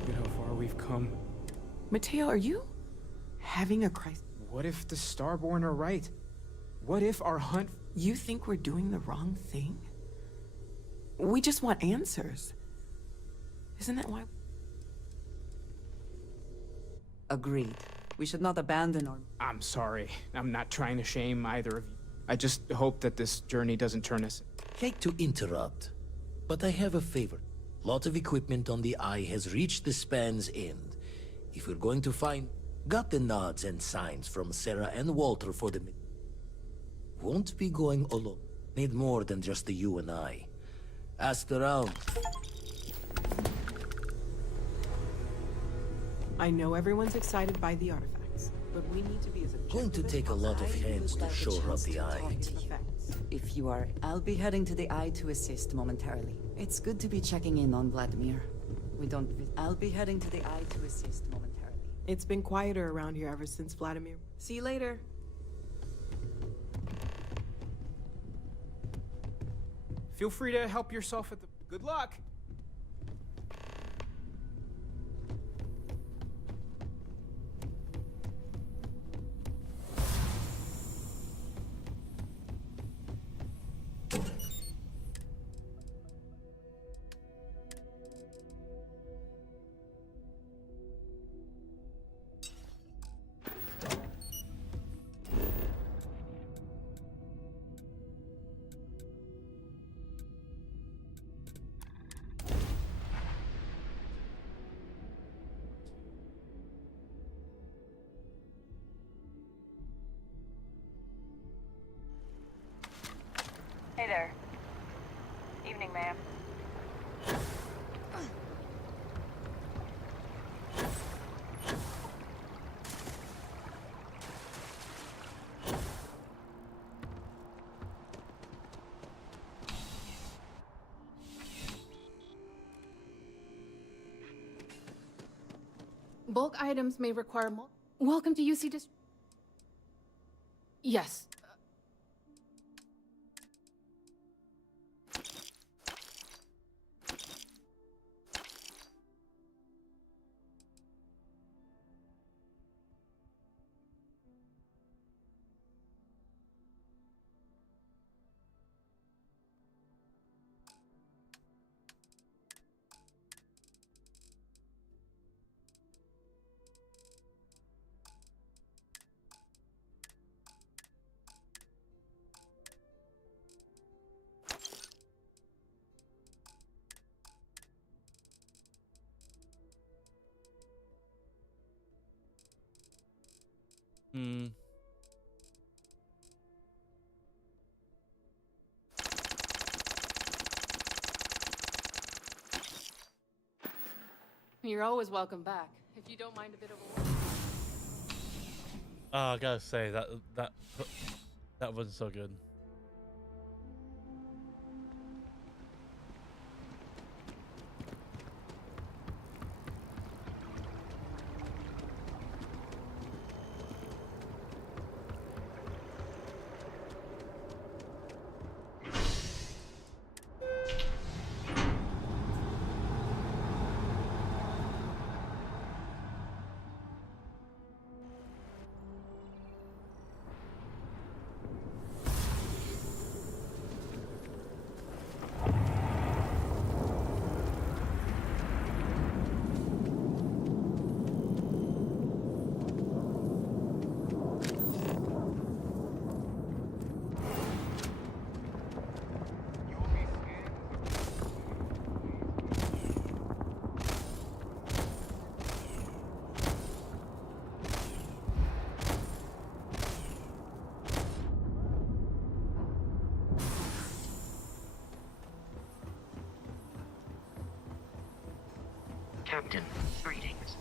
Look at how far we've come. Mateo, are you having a crisis? What if the Starborn are right? What if our hunt... You think we're doing the wrong thing? We just want answers. Isn't that why? Agreed. We should not abandon our... I'm sorry. I'm not trying to shame either of you. I just hope that this journey doesn't turn us... Hate to interrupt, but I have a favor. Lot of equipment on the Eye has reached the span's end. If we're going to find... Got the nods and signs from Sarah and Walter for the... Won't be going alone. Need more than just the you and I. Asked around. I know everyone's excited by the artifacts, but we need to be as objective Going to take a lot of hands to shore up the Eye. If you are, I'll be heading to the Eye to assist momentarily. It's good to be checking in on Vladimir. I'll be heading to the Eye to assist momentarily. It's been quieter around here ever since Vladimir. See you later. Feel free to help yourself at the... Good luck! Hey there. Evening, ma'am. Bulk items may require more. Welcome to UC Dist. Yes. Hmm. You're always welcome back, if you don't mind a bit of a walk. Oh, I gotta say that wasn't so good. Captain, greetings.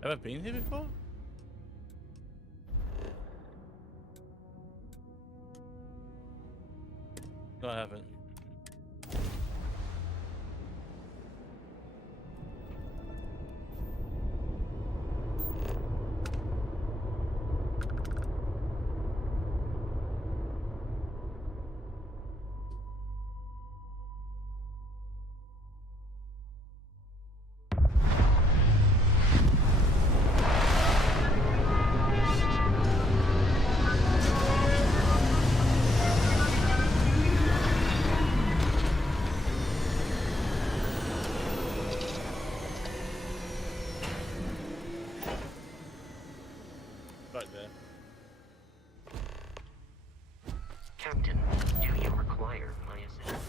Have I been here before? No, I haven't. Right there. Captain, do you require my assistance?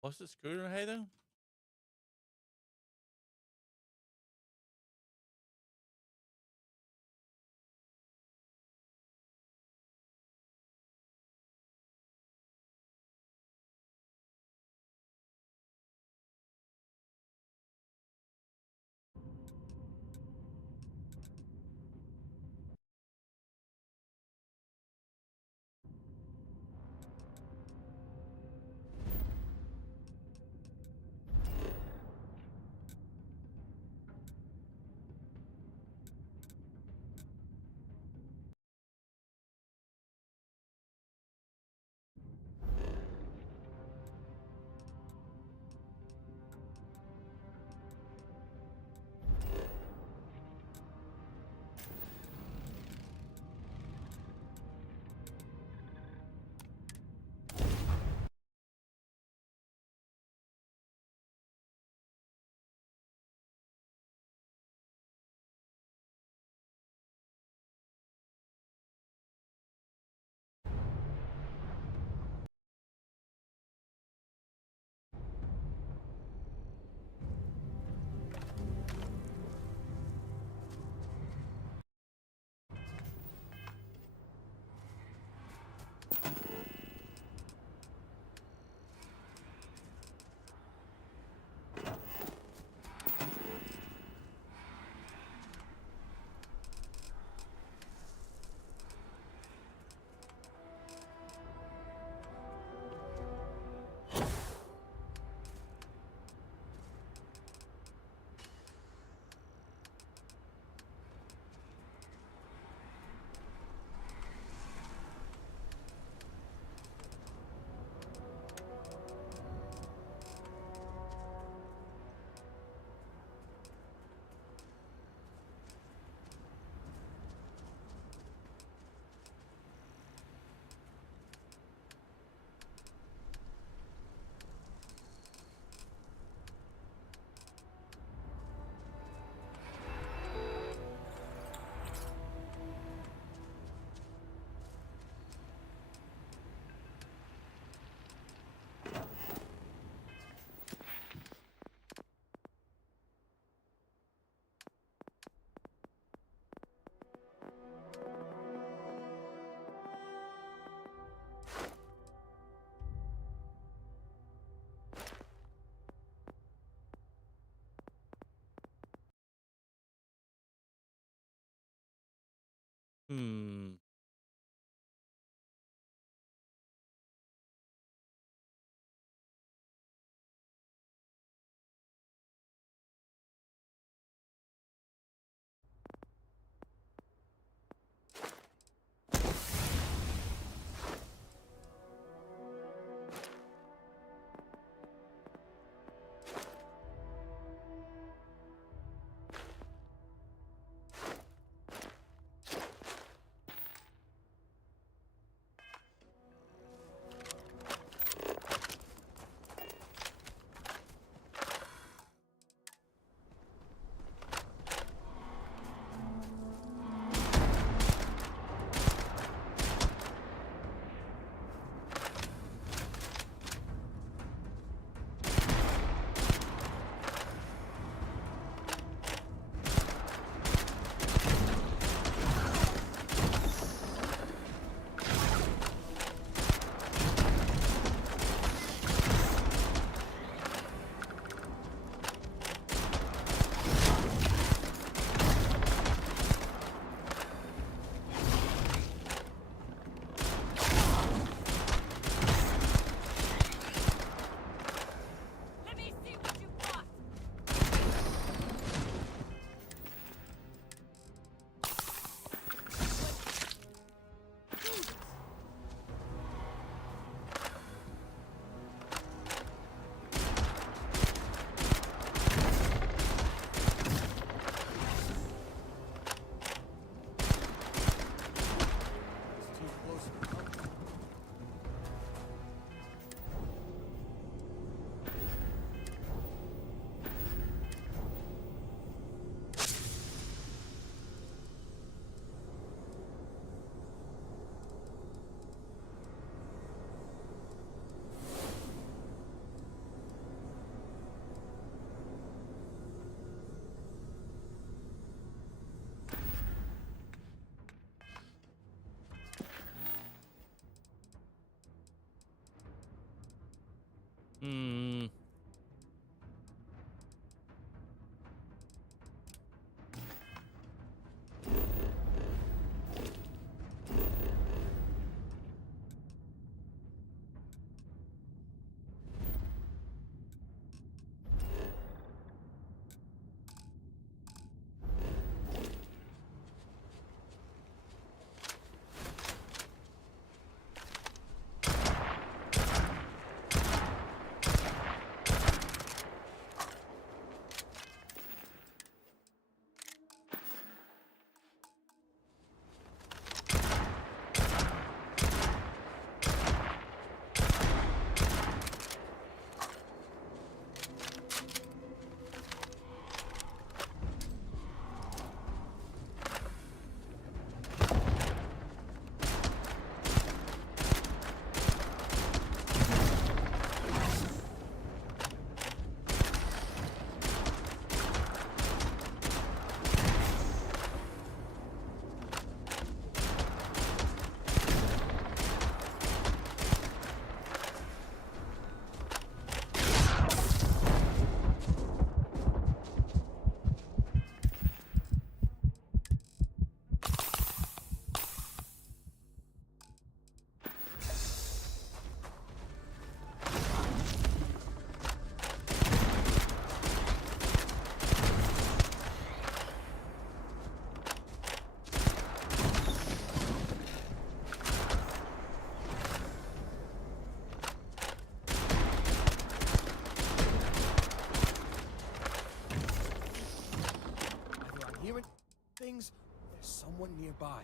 What's the scooter, Hayden? Hmm. someone nearby.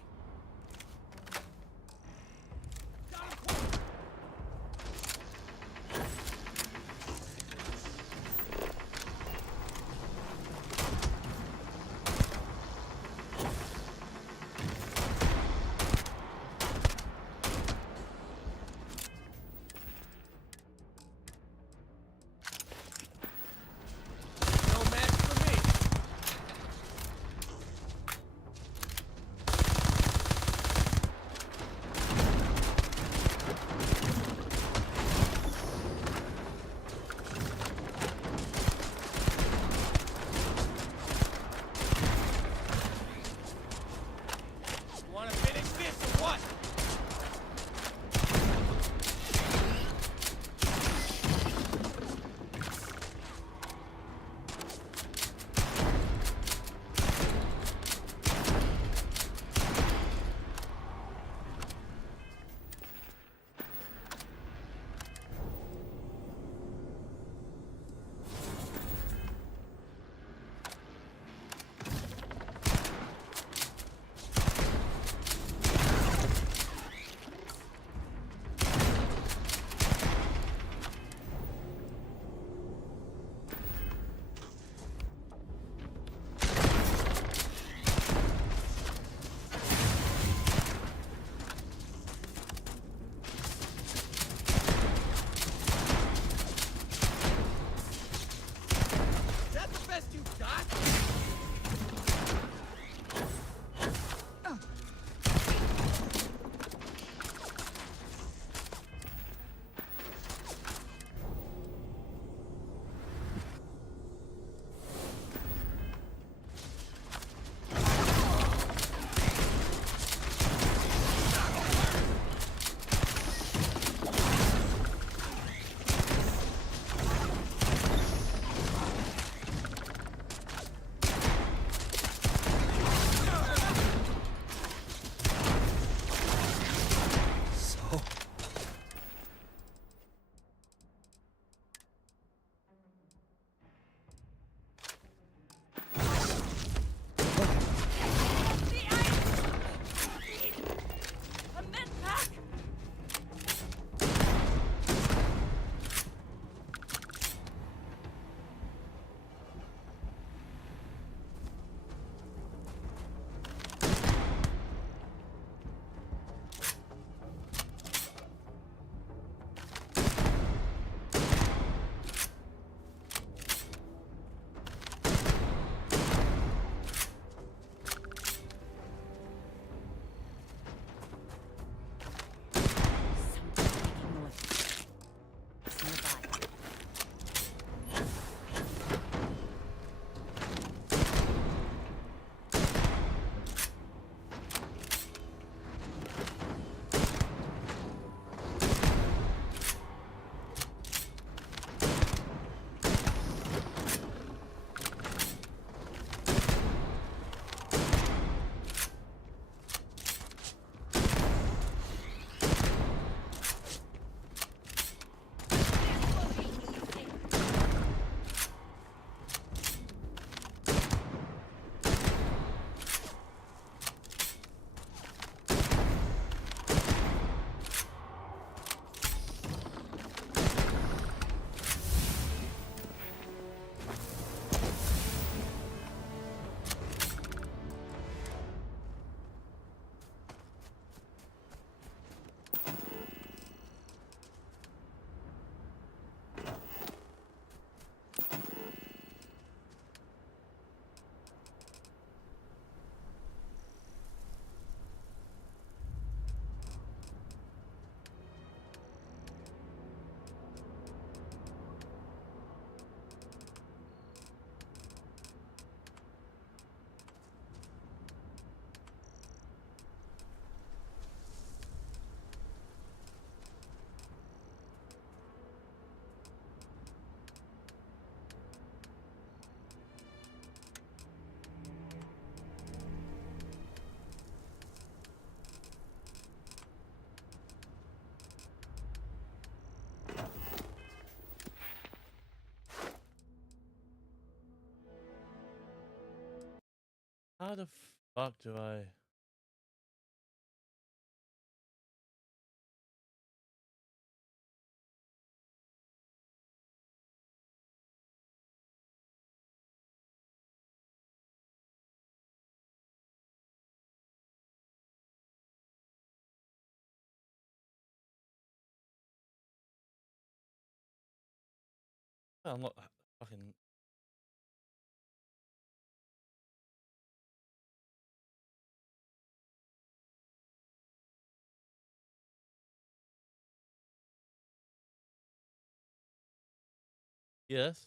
No match for me. Want to finish this or what? Is that the best you've got? So A med pack! How the fuck do I... I'm not fucking. Yes.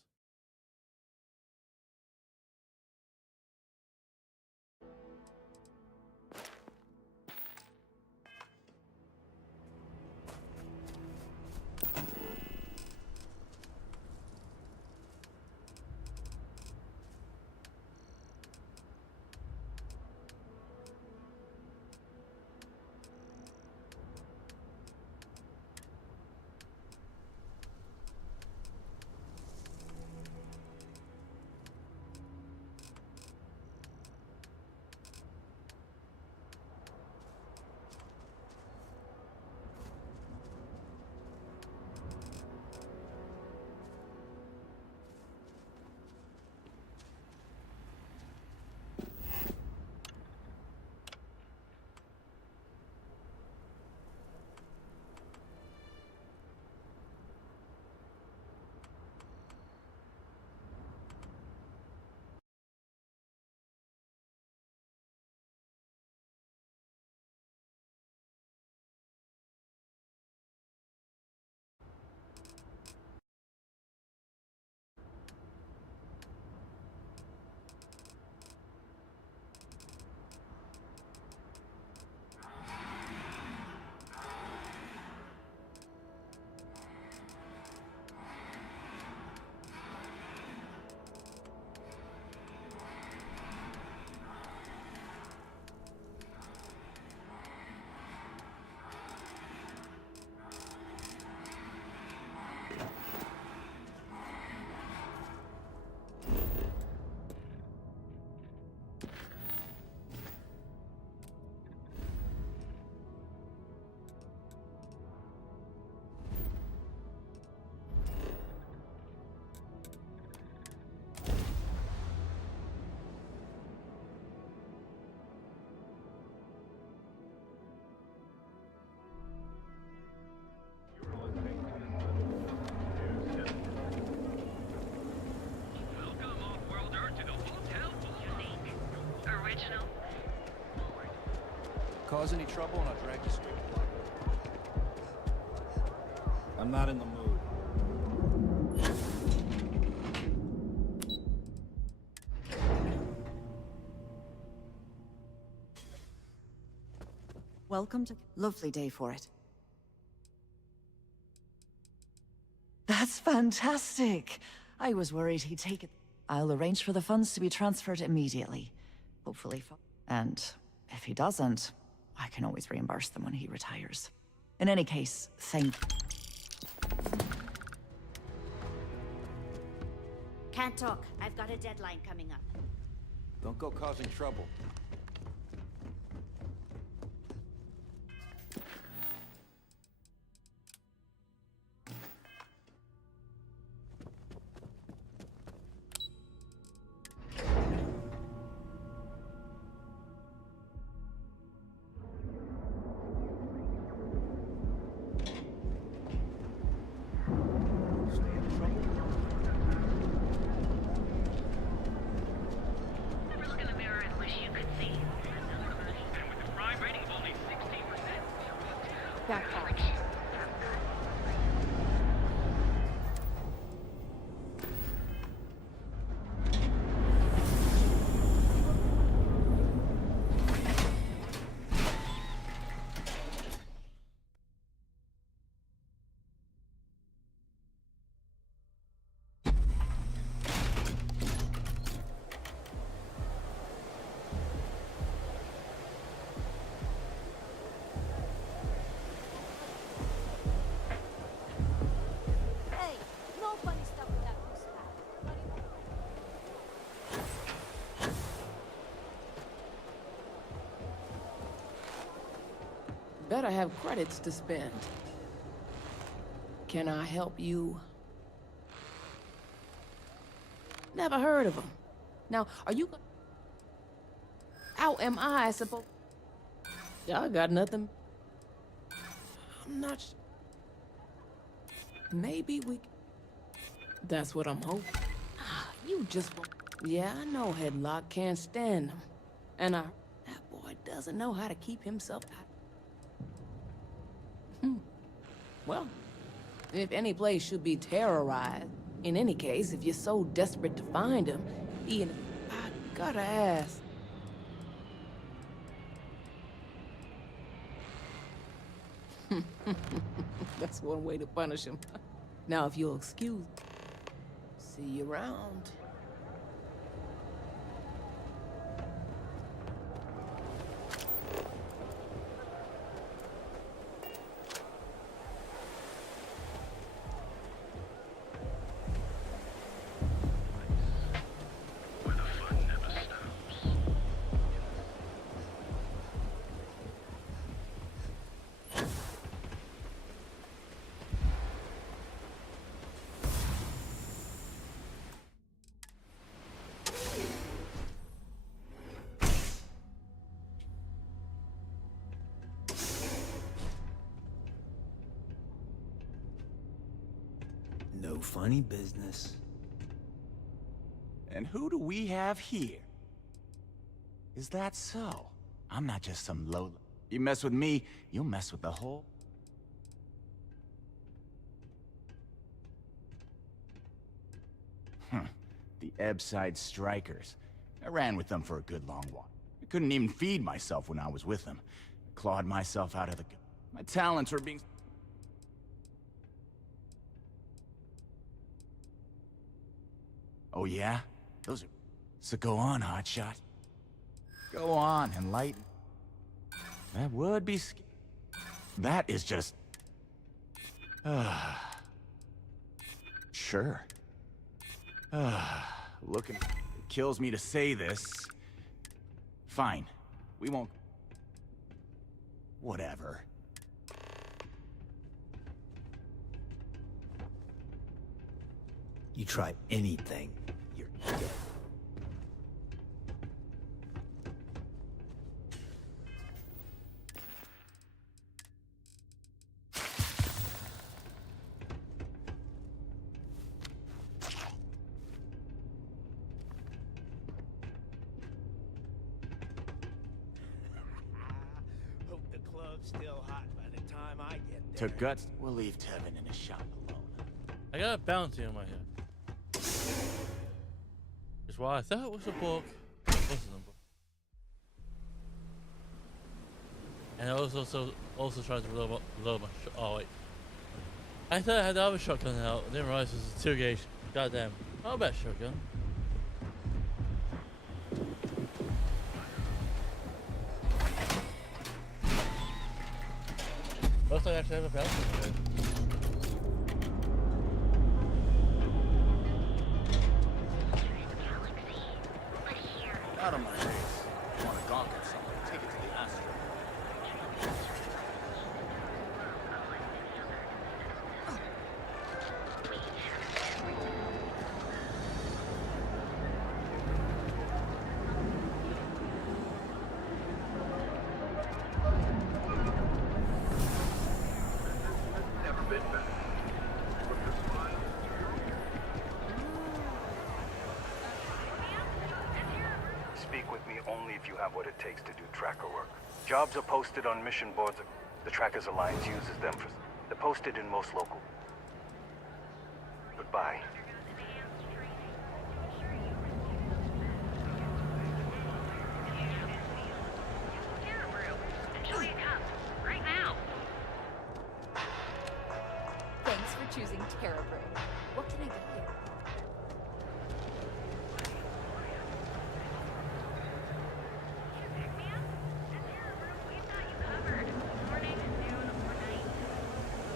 Welcome, off-worlder, to the hotel. Unique. Original. Cause any trouble and I'll drag you straight to luck. I'm not in the mood. Welcome to... Lovely day for it. That's fantastic! I was worried he'd take it. I'll arrange for the funds to be transferred immediately. Hopefully... And if he doesn't, I can always reimburse them when he retires. In any case, thank... Can't talk. I've got a deadline coming up. Don't go causing trouble. Ever look in the mirror and wish you could see? And with a crime rating of only 16%, Back off. Hey, no funny stuff with that loose guy. Better have credits to spend. Can I help you? Never heard of them. Now, are you... How am I supposed... Y'all got nothing... I'm not... Maybe we... That's what I'm hoping. You just won't. Yeah, I know Headlock can't stand him. And that boy doesn't know how to keep himself out. Well, if any place should be terrorized, in any case, if you're so desperate to find him, Ian, I gotta ask. That's one way to punish him. Now, if you'll excuse, see you around. No funny business. And who do we have here? Is that so? I'm not just some low... You mess with me, you'll mess with the whole... The Ebbside Strikers. I ran with them for a good long while. I couldn't even feed myself when I was with them. I clawed myself out of the... My talents were being... Oh yeah? Those are... So go on, hotshot. Go on, enlighten. That would be That is just... Sure. Looking... It kills me to say this. Fine. We won't... Whatever. You try anything, you're dead. Hope the club's still hot by the time I get To there. guts, we'll leave Tevin in his shop alone. I got a bounty on my head. It's what I thought was a book. It wasn't a book. And I also tried to load my oh wait. I thought I had the other shotgun out, I didn't realize it was a 2-gauge. Goddamn. Not a bad shotgun. Looks like I actually have a bounty on my head. Out of my face. You want to gawk at something, take it to the asteroid. Never been better. Speak with me only if you have what it takes to do tracker work. Jobs are posted on mission boards. The Trackers Alliance uses them for... They're posted in most local... Goodbye. Right now. Thanks for choosing Terra Brew. What can I get you?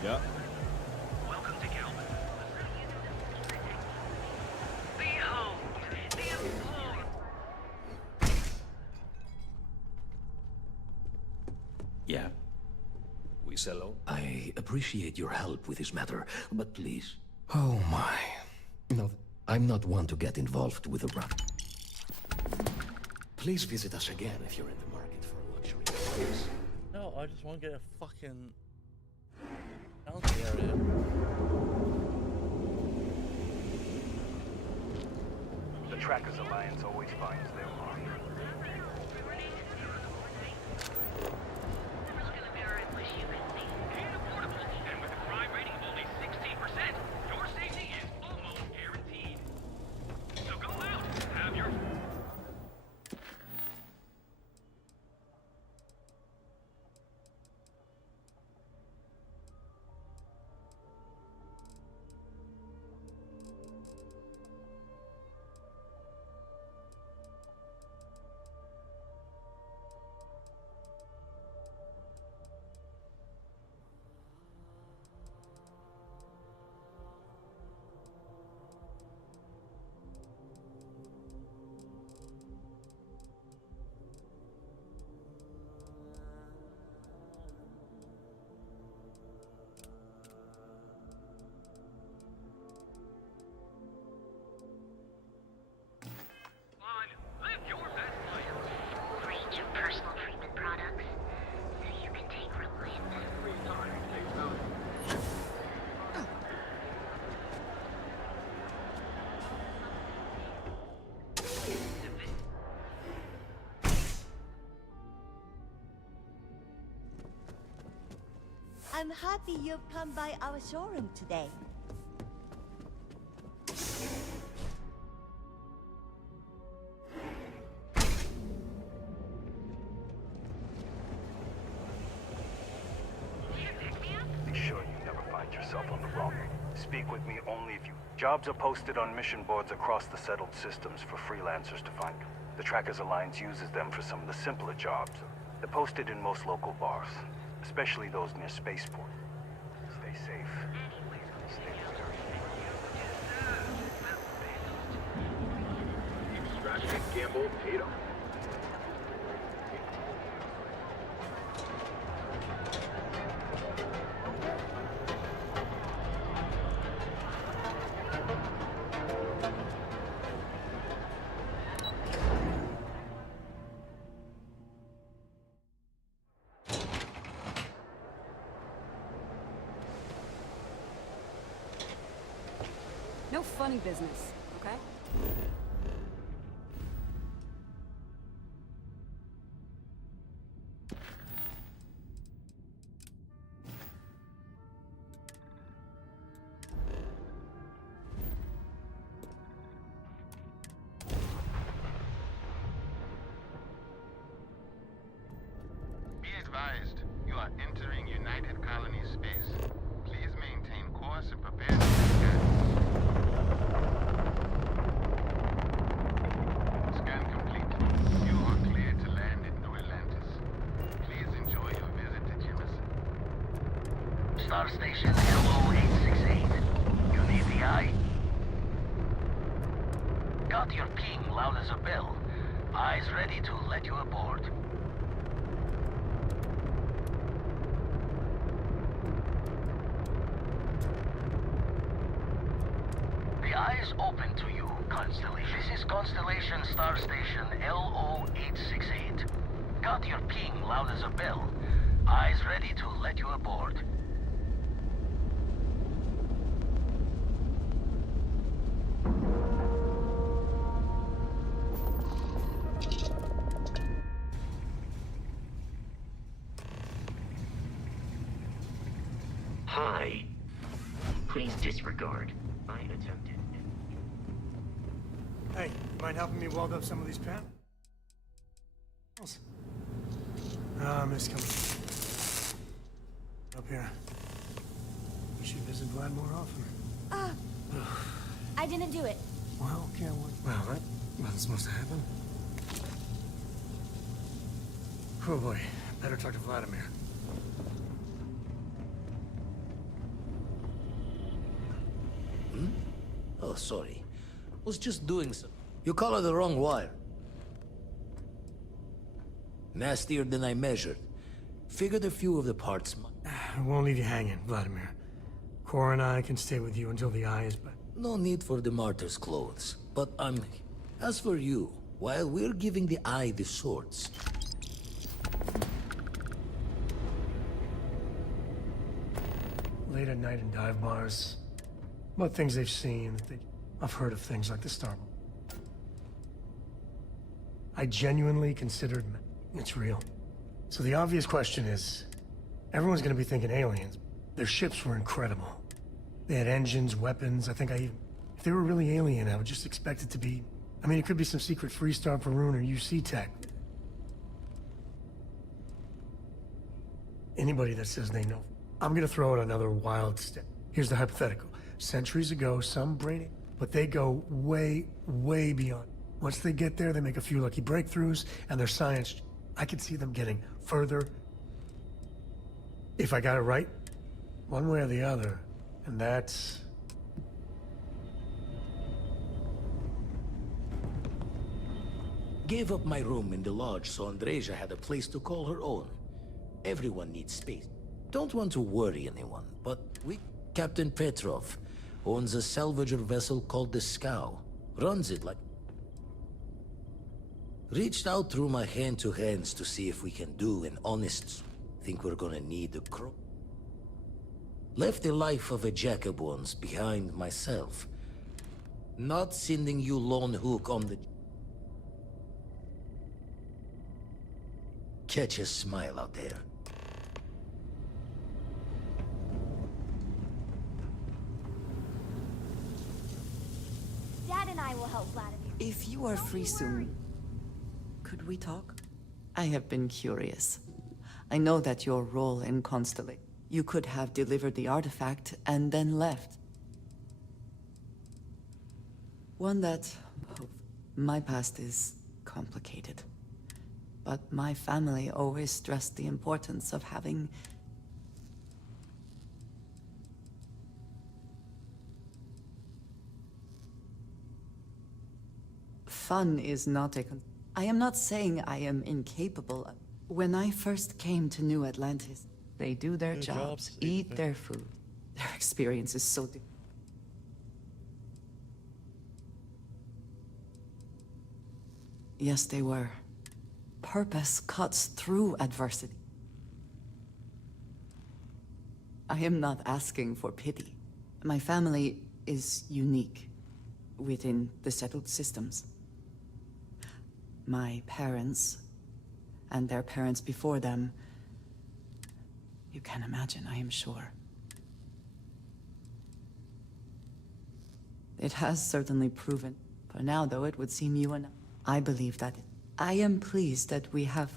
Yep. Welcome to Kelvin. Behold, the employee. Yeah. We sell. I appreciate your help with this matter, but please. Oh my. No, I'm not one to get involved with a run. Please visit us again if you're in the market for luxury. Yes. No, I just want to get a fucking bounty area. Trackers Alliance always finds their mark. And with a crime rating of only 16%, your safety is almost guaranteed. So go out, have your... Live your best life. Range of personal treatment products, so you can take Reliant. I'm happy you've come by our showroom today. Be sure you never find yourself on the wrong. Speak with me only if you... Jobs are posted on mission boards across the settled systems for freelancers to find. The Trackers Alliance uses them for some of the simpler jobs. They're posted in most local bars, especially those near spaceport. Stay safe. Stay Extraction Gamble Tatum. No funny business, okay? Be advised, you are entering United Colony space. Please maintain course and prepare to scan complete. You are cleared to land in New Atlantis. Please enjoy your visit to Jemison. Star Station LO868. You need the eye? Got your ping loud as a bell. Eyes ready to let you aboard. The eyes open to you, Constellation. This is Constellation Star Station LO868. Got your ping loud as a bell. Eyes ready to let you aboard. Hi. Please disregard. I attempted. Hey, mind helping me weld up some of these panels? Miss coming. Up here. You should visit Vlad more often. I didn't do it. Well, okay, well, that wasn't supposed to happen. Oh boy, better talk to Vladimir. Oh, sorry. Was just doing some... You color the wrong wire. Nastier than I measured. Figured a few of the parts... I won't leave you hanging, Vladimir. Cora and I can stay with you until the eye is back. No need for the martyr's clothes. But as for you, while we're giving the eye the swords... Late at night in dive bars. About things they've seen. I've heard of things like the Starfield. I genuinely considered it's real. So the obvious question is, everyone's gonna be thinking aliens. Their ships were incredible. They had engines, weapons. I think if they were really alien, I would just expect it to be... I mean, it could be some secret Freestar Perun or UC tech. Anybody that says they know. I'm gonna throw out another wild step. Here's the hypothetical. Centuries ago, some brainy, but they go way, way beyond. Once they get there, they make a few lucky breakthroughs, and their science... I could see them getting further. If I got it right, one way or the other, and that's... Gave up my room in the lodge so Andreja had a place to call her own. Everyone needs space. Don't want to worry anyone, but Captain Petrov owns a salvager vessel called the Scow. Runs it like... Reached out through my hand-to-hands to see if we can do an honest... Think we're gonna need a crew. Left the life of a Jacobons behind myself. Not sending you lone hook on the... Catch a smile out there. Dad and I will help Vladimir. If you are free soon, could we talk? I have been curious. I know that your role in Constellation. You could have delivered the artifact and then left. One that... My past is complicated. But my family always stressed the importance of having... Fun is not a... I am not saying I am incapable of... When I first came to New Atlantis, they do their jobs, eat their food. Their experience is so... Yes, they were. Purpose cuts through adversity. I am not asking for pity. My family is unique within the settled systems. My parents, and their parents before them, you can imagine, I am sure. It has certainly proven. For now, though, it would seem you and I believe that I am pleased that we have...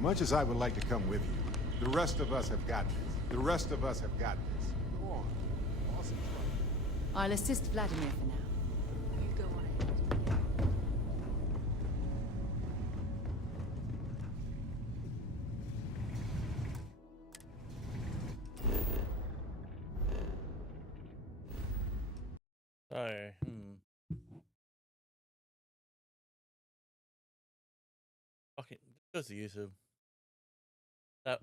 Much as I would like to come with you, the rest of us have got this. The rest of us have got this. Go on. Awesome. I'll assist Vladimir for now. You go on ahead. Sorry. Okay, this goes to YouTube. That.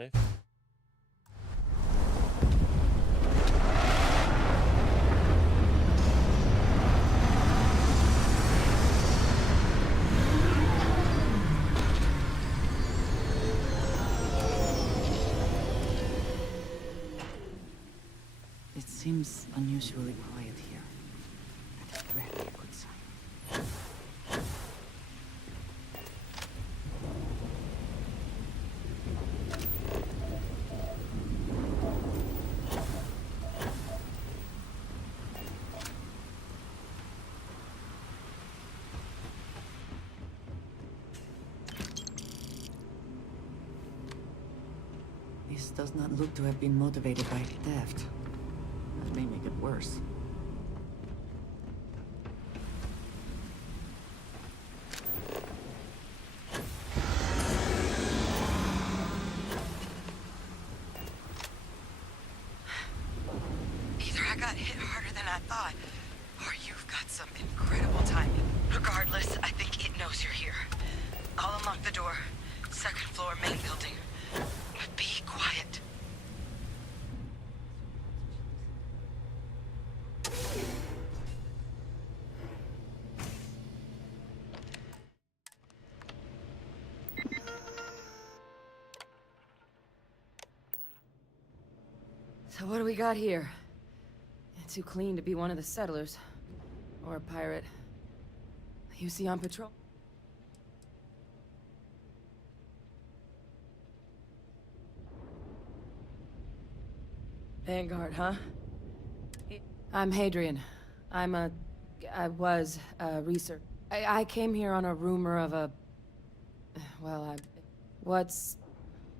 Okay. It seems unusually quiet here. That's rarely a good sign. This does not look to have been motivated by theft. That may make it worse. Either I got hit harder than I thought, or you've got some incredible timing. Regardless, I think it knows you're here. I'll unlock the door. Second floor, main building. Be quiet. So what do we got here? Too clean to be one of the settlers. Or a pirate. You see on patrol? Vanguard, huh? I'm Hadrian. I was a researcher. I came here on a rumor of a... Well, what's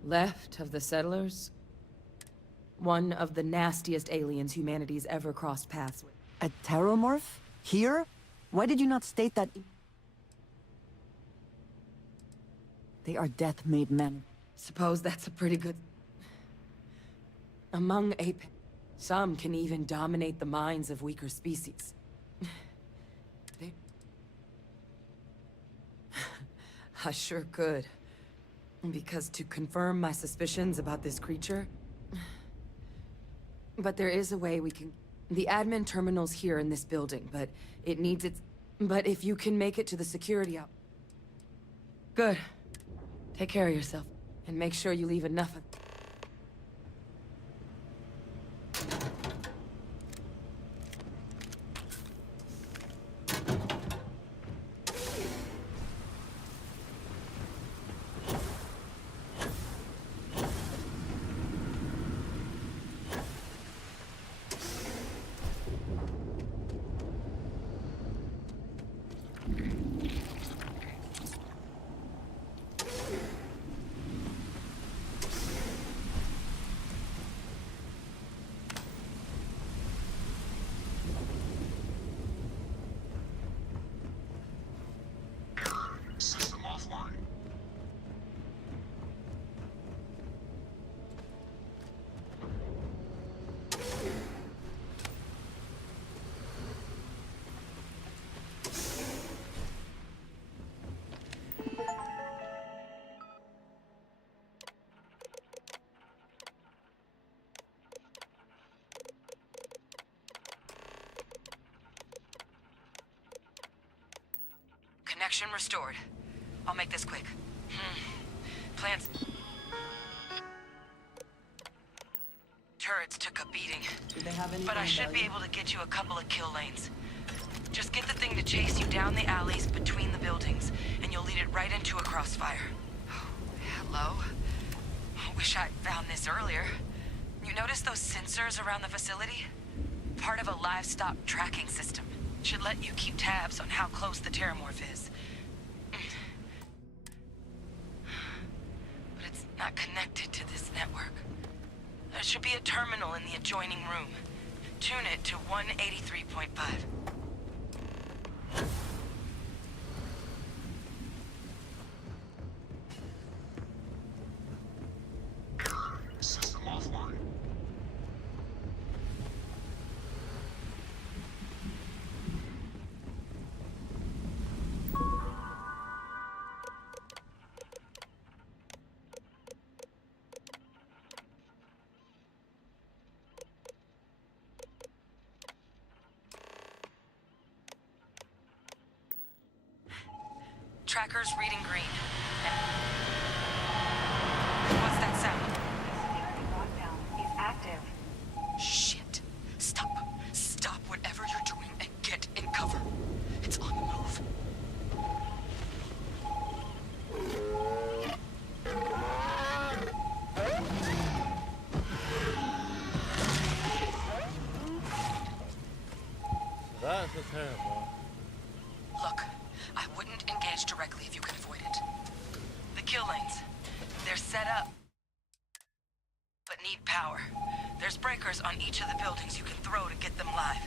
left of the settlers? One of the nastiest aliens humanity's ever crossed paths with. A terromorph? Here? Why did you not state that? They are death-made men. Suppose that's a pretty good... Among ape, some can even dominate the minds of weaker species. I sure could. Because to confirm my suspicions about this creature... But there is a way we can... The admin terminal's here in this building, but it needs its... But if you can make it to the security out... Good. Take care of yourself. And make sure you leave enough of... System offline. Connection restored. I'll make this quick. Plans... Turrets took a beating. But I should be able to get you a couple of kill lanes. Just get the thing to chase you down the alleys between the buildings, and you'll lead it right into a crossfire. Hello? Wish I'd found this earlier. You notice those sensors around the facility? Part of a livestock tracking system. Should let you keep tabs on how close the terramorph is. But it's not connected to this network. There should be a terminal in the adjoining room. Tune it to 183.5. System offline. Tracker's reading green. What's that sound? Security lockdown is active. Shit. Stop. Stop whatever you're doing and get in cover. It's on the move. That's a terrible. Look, I wouldn't engage directly if you can avoid it. The kill lanes, they're set up, but need power. There's breakers on each of the buildings you can throw to get them live.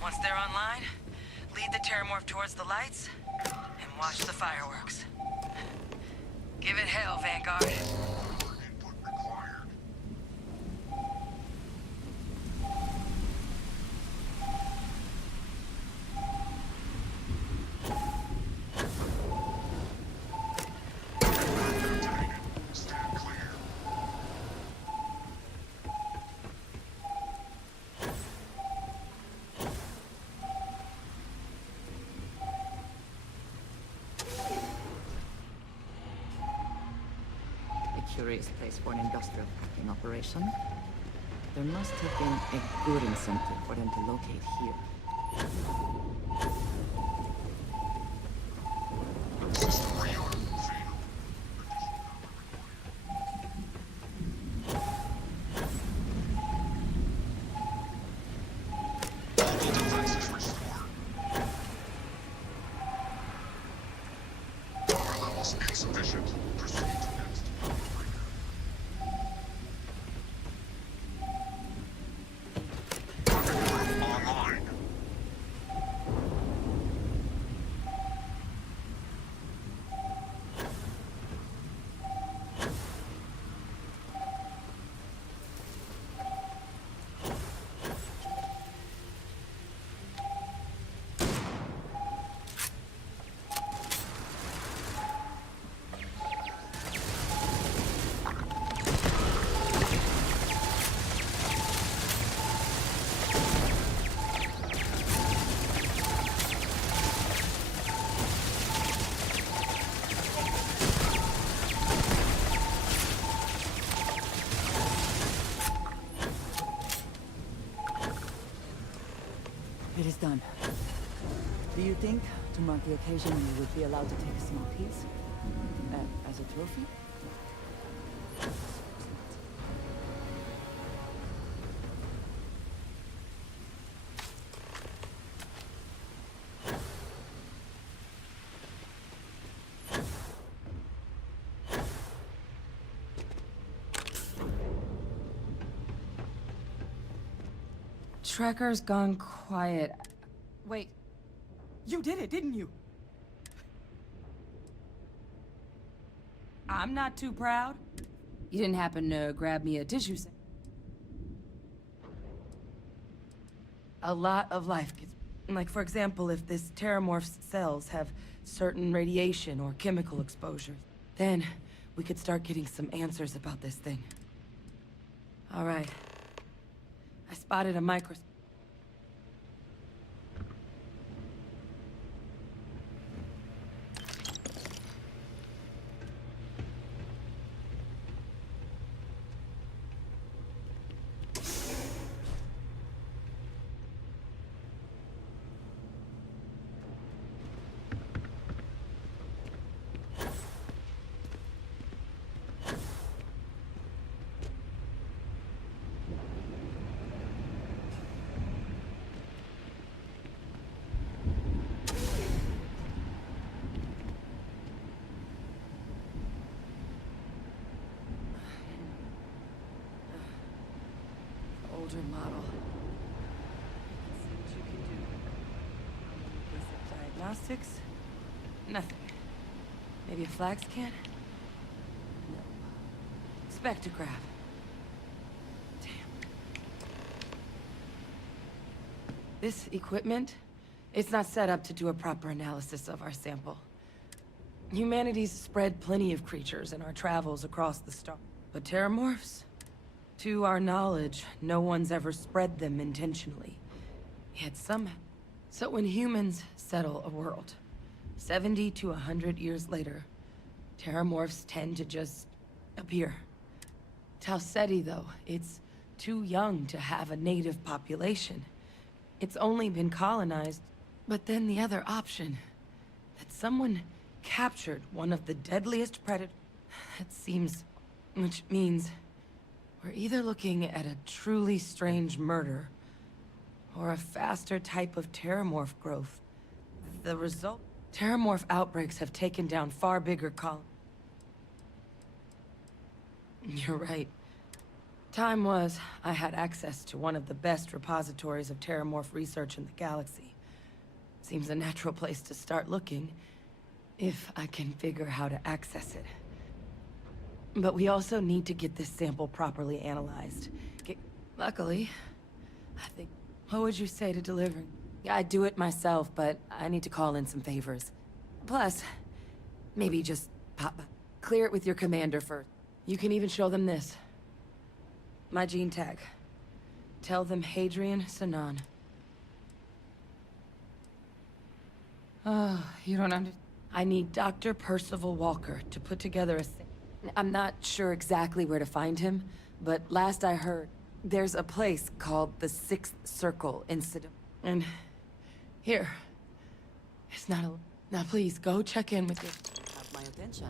Once they're online, lead the Terramorph towards the lights and watch the fireworks. Give it hell, Vanguard. Curious place for an industrial packing operation. There must have been a good incentive for them to locate here. Insufficient. Proceed to next. Online. It is done. Do you think, to mark the occasion, you would be allowed to take a small piece? As a trophy? Tracker's gone quiet. Wait. You did it, didn't you? I'm not too proud. You didn't happen to grab me a tissue set. A lot of life gets... Like, for example, if this Terramorph's cells have certain radiation or chemical exposures, then we could start getting some answers about this thing. All right. I spotted a microscope. Older model. Let's see what you can do. Basic diagnostics? Nothing. Maybe a flag scan? No. Spectrograph. Damn. This equipment, it's not set up to do a proper analysis of our sample. Humanity's spread plenty of creatures in our travels across the star. But Terramorphs? To our knowledge, no one's ever spread them intentionally. Yet somehow... So when humans settle a world, 70 to 100 years later, terramorphs tend to just appear. Talseti, though, it's too young to have a native population. It's only been colonized. But then the other option, that someone captured one of the deadliest predators, that seems... which means we're either looking at a truly strange murder, or a faster type of terramorph growth. The result... Terramorph outbreaks have taken down far bigger colonies. You're right. Time was, I had access to one of the best repositories of terramorph research in the galaxy. Seems a natural place to start looking, if I can figure how to access it. But we also need to get this sample properly analyzed. Luckily, I think... What would you say to delivering? I'd do it myself, but I need to call in some favors. Plus, maybe just pop by. Clear it with your commander first. You can even show them this. My gene tag. Tell them Hadrian Sanan. Oh, you don't understand. I need Dr. Percival Walker to put together a... I'm not sure exactly where to find him, but last I heard, there's a place called the Sixth Circle in Sedona. And... here. It's not a... Now please, go check in with your... Have my attention.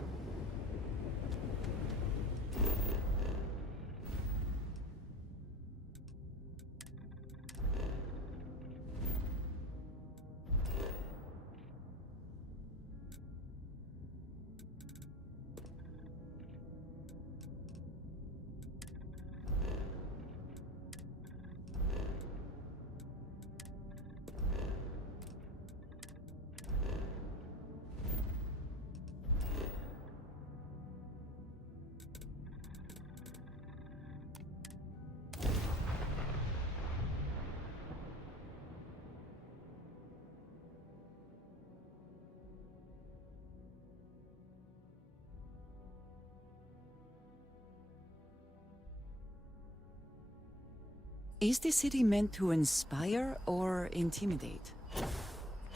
Is the city meant to inspire or intimidate?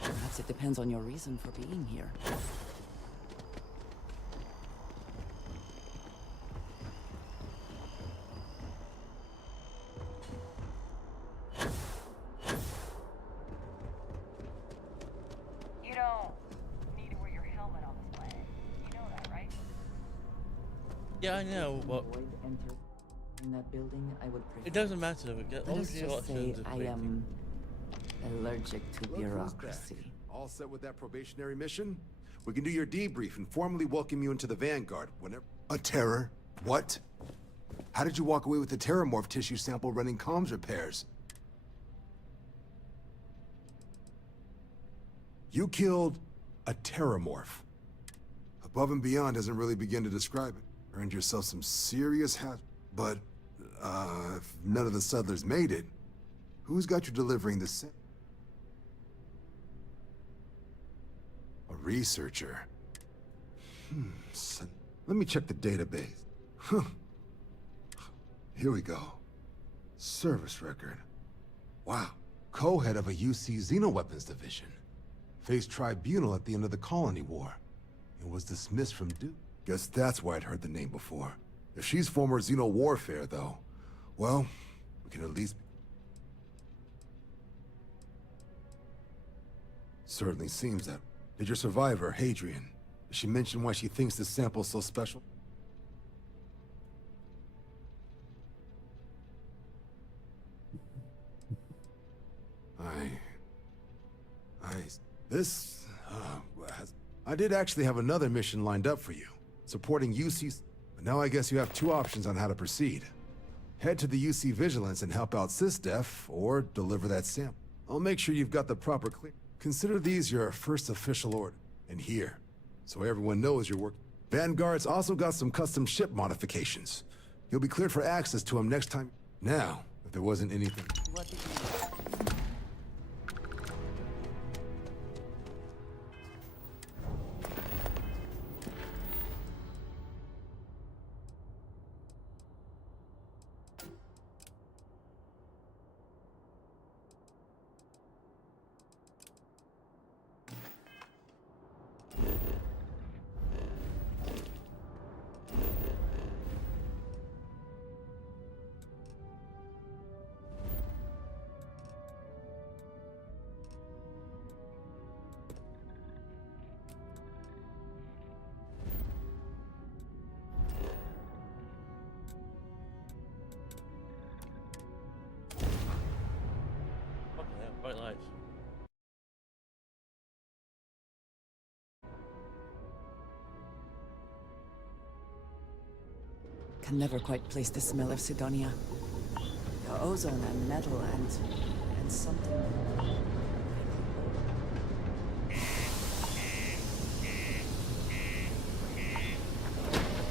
Perhaps it depends on your reason for being here. You don't need to wear your helmet on this planet. You know that, right? Yeah, I know, but In that building, I would prefer... it doesn't matter. We get all Let us the just say options. I am allergic to Look who's back. bureaucracy. All set with that probationary mission? We can do your debrief and formally welcome you into the Vanguard whenever... A terror? What? How did you walk away with the terramorph tissue sample running comms repairs? You killed a terramorph. Above and beyond doesn't really begin to describe it. Earned yourself some serious But, if none of the settlers made it, who's got you delivering the sample? A researcher. Let me check the database. Huh. Here we go. Service record. Wow. Co-head of a UC Xenoweapons division. Faced tribunal at the end of the Colony War. And was dismissed from duty. Guess that's why I'd heard the name before. If she's former Xeno warfare, though, well, we can at least... Certainly seems that. Did your survivor, Hadrian, did she mention why she thinks this sample's so special? I did actually have another mission lined up for you, supporting UC, but now I guess you have two options on how to proceed. Head to the UC Vigilance and help out SysDef, or deliver that sample. I'll make sure you've got the proper clear. Consider these your first official order, and here, so everyone knows your work. Vanguard's also got some custom ship modifications. You'll be cleared for access to them next time. Now, if there wasn't anything... What did you... White lights. Can never quite place the smell of Sidonia. The ozone and metal and something.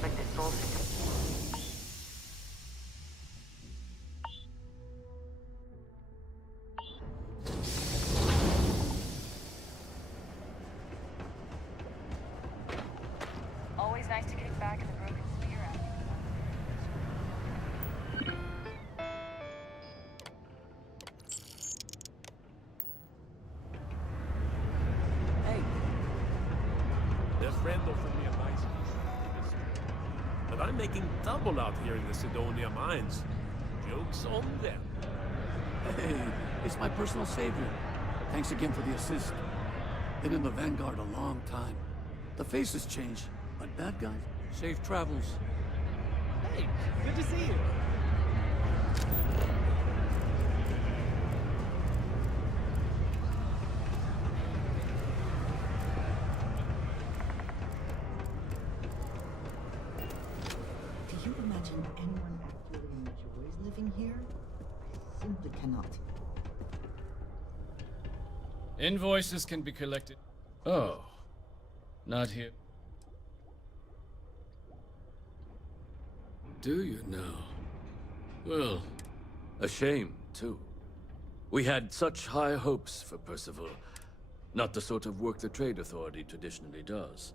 Like the soul system. Always nice to kick back in the broken sphere out. Hey. Their friend offered me a nice piece, but I'm making double out here in the Sidonia mines. Joke's on them. Hey, it's my personal savior. Thanks again for the assist. Been in the Vanguard a long time. The faces change, but bad guys, safe travels. Hey, good to see you. Do you imagine anyone actually enjoys living here? I simply cannot. Invoices can be collected. Oh, not here. Do you now? Well, a shame, too. We had such high hopes for Percival. Not the sort of work the Trade Authority traditionally does.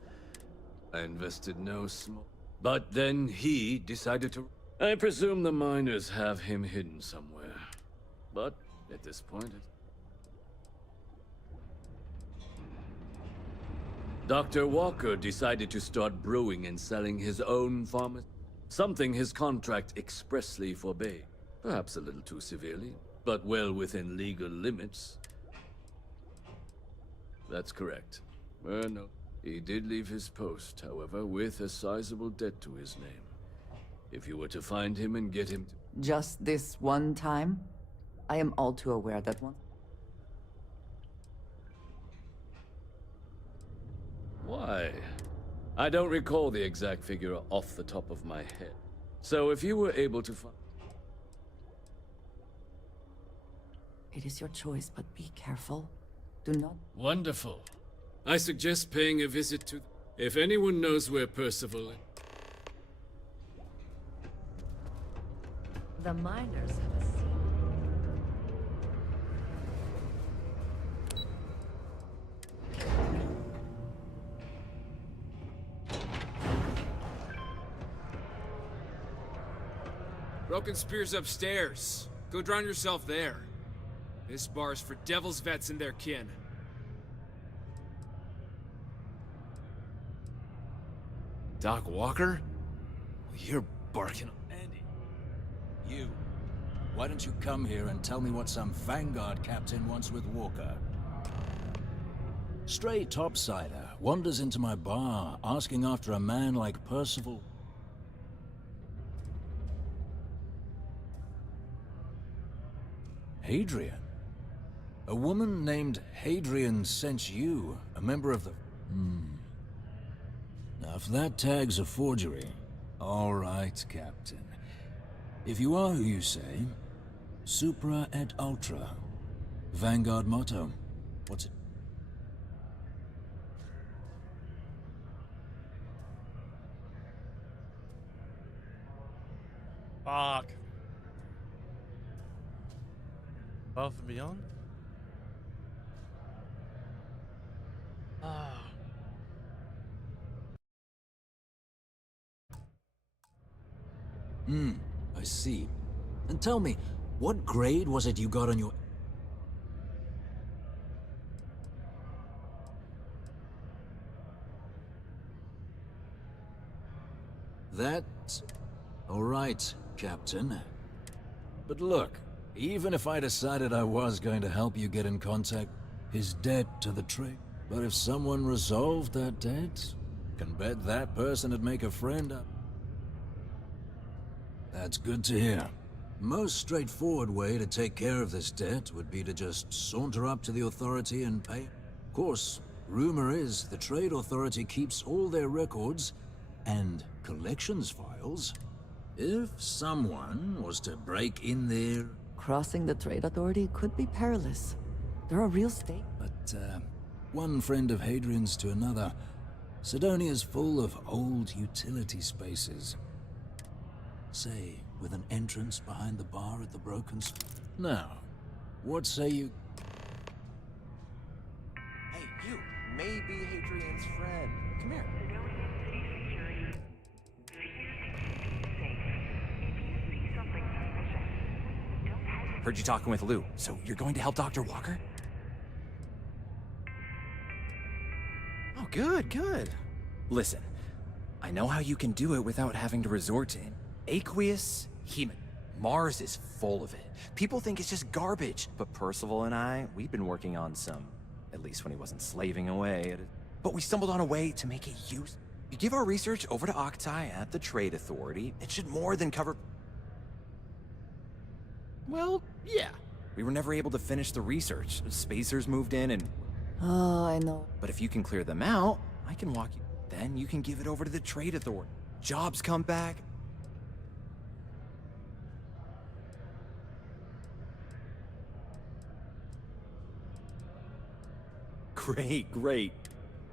I invested no small... But then he decided to... I presume the miners have him hidden somewhere. But at this point, Dr. Walker decided to start brewing and selling his own pharmacy. Something his contract expressly forbade. Perhaps a little too severely, but well within legal limits. That's correct. No. He did leave his post, however, with a sizable debt to his name. If you were to find him and get him to... Just this one time? I am all too aware that one. Why? I don't recall the exact figure off the top of my head. So if you were able to find... It is your choice, but be careful. Do not... Wonderful. I suggest paying a visit to... If anyone knows where Percival is... The miners have a secret. Broken Spear's upstairs. Go drown yourself there. This bar's for devil's vets and their kin. Doc Walker? You're barking. Andy. You. Why don't you come here and tell me what some Vanguard captain wants with Walker? Stray topsider wanders into my bar, asking after a man like Percival. Hadrian? A woman named Hadrian sent you, a member of the... Now, if that tag's a forgery... All right, Captain. If you are who you say, Supra et Ultra. Vanguard motto. What's it? Fuck. Above and beyond? Ah. I see. And tell me, what grade was it you got on your... That's... all right, Captain. But look, even if I decided I was going to help you get in contact, his debt to the trade. But if someone resolved that debt, can bet that person would make a friend up. That's good to hear. Most straightforward way to take care of this debt would be to just saunter up to the authority and pay. Of course, rumor is the Trade Authority keeps all their records and collections files. If someone was to break in there... Crossing the Trade Authority could be perilous. They're a real state. But, one friend of Hadrian's to another, Sidonia's full of old utility spaces. Say, with an entrance behind the bar at the Broken... Now, what say you... Hey, you may be Hadrian's friend. Come here. Heard you talking with Lou, so you're going to help Dr. Walker? Oh, good, good. Listen, I know how you can do it without having to resort to aqueous hemat. Mars is full of it. People think it's just garbage, but Percival and I, we've been working on some, at least when he wasn't slaving away. But we stumbled on a way to make it use. You give our research over to Octai at the Trade Authority, it should more than cover... Well, yeah. We were never able to finish the research. Spacers moved in and... Oh, I know. But if you can clear them out, I can walk you. Then you can give it over to the Trade Authority. Jobs come back. Great, great.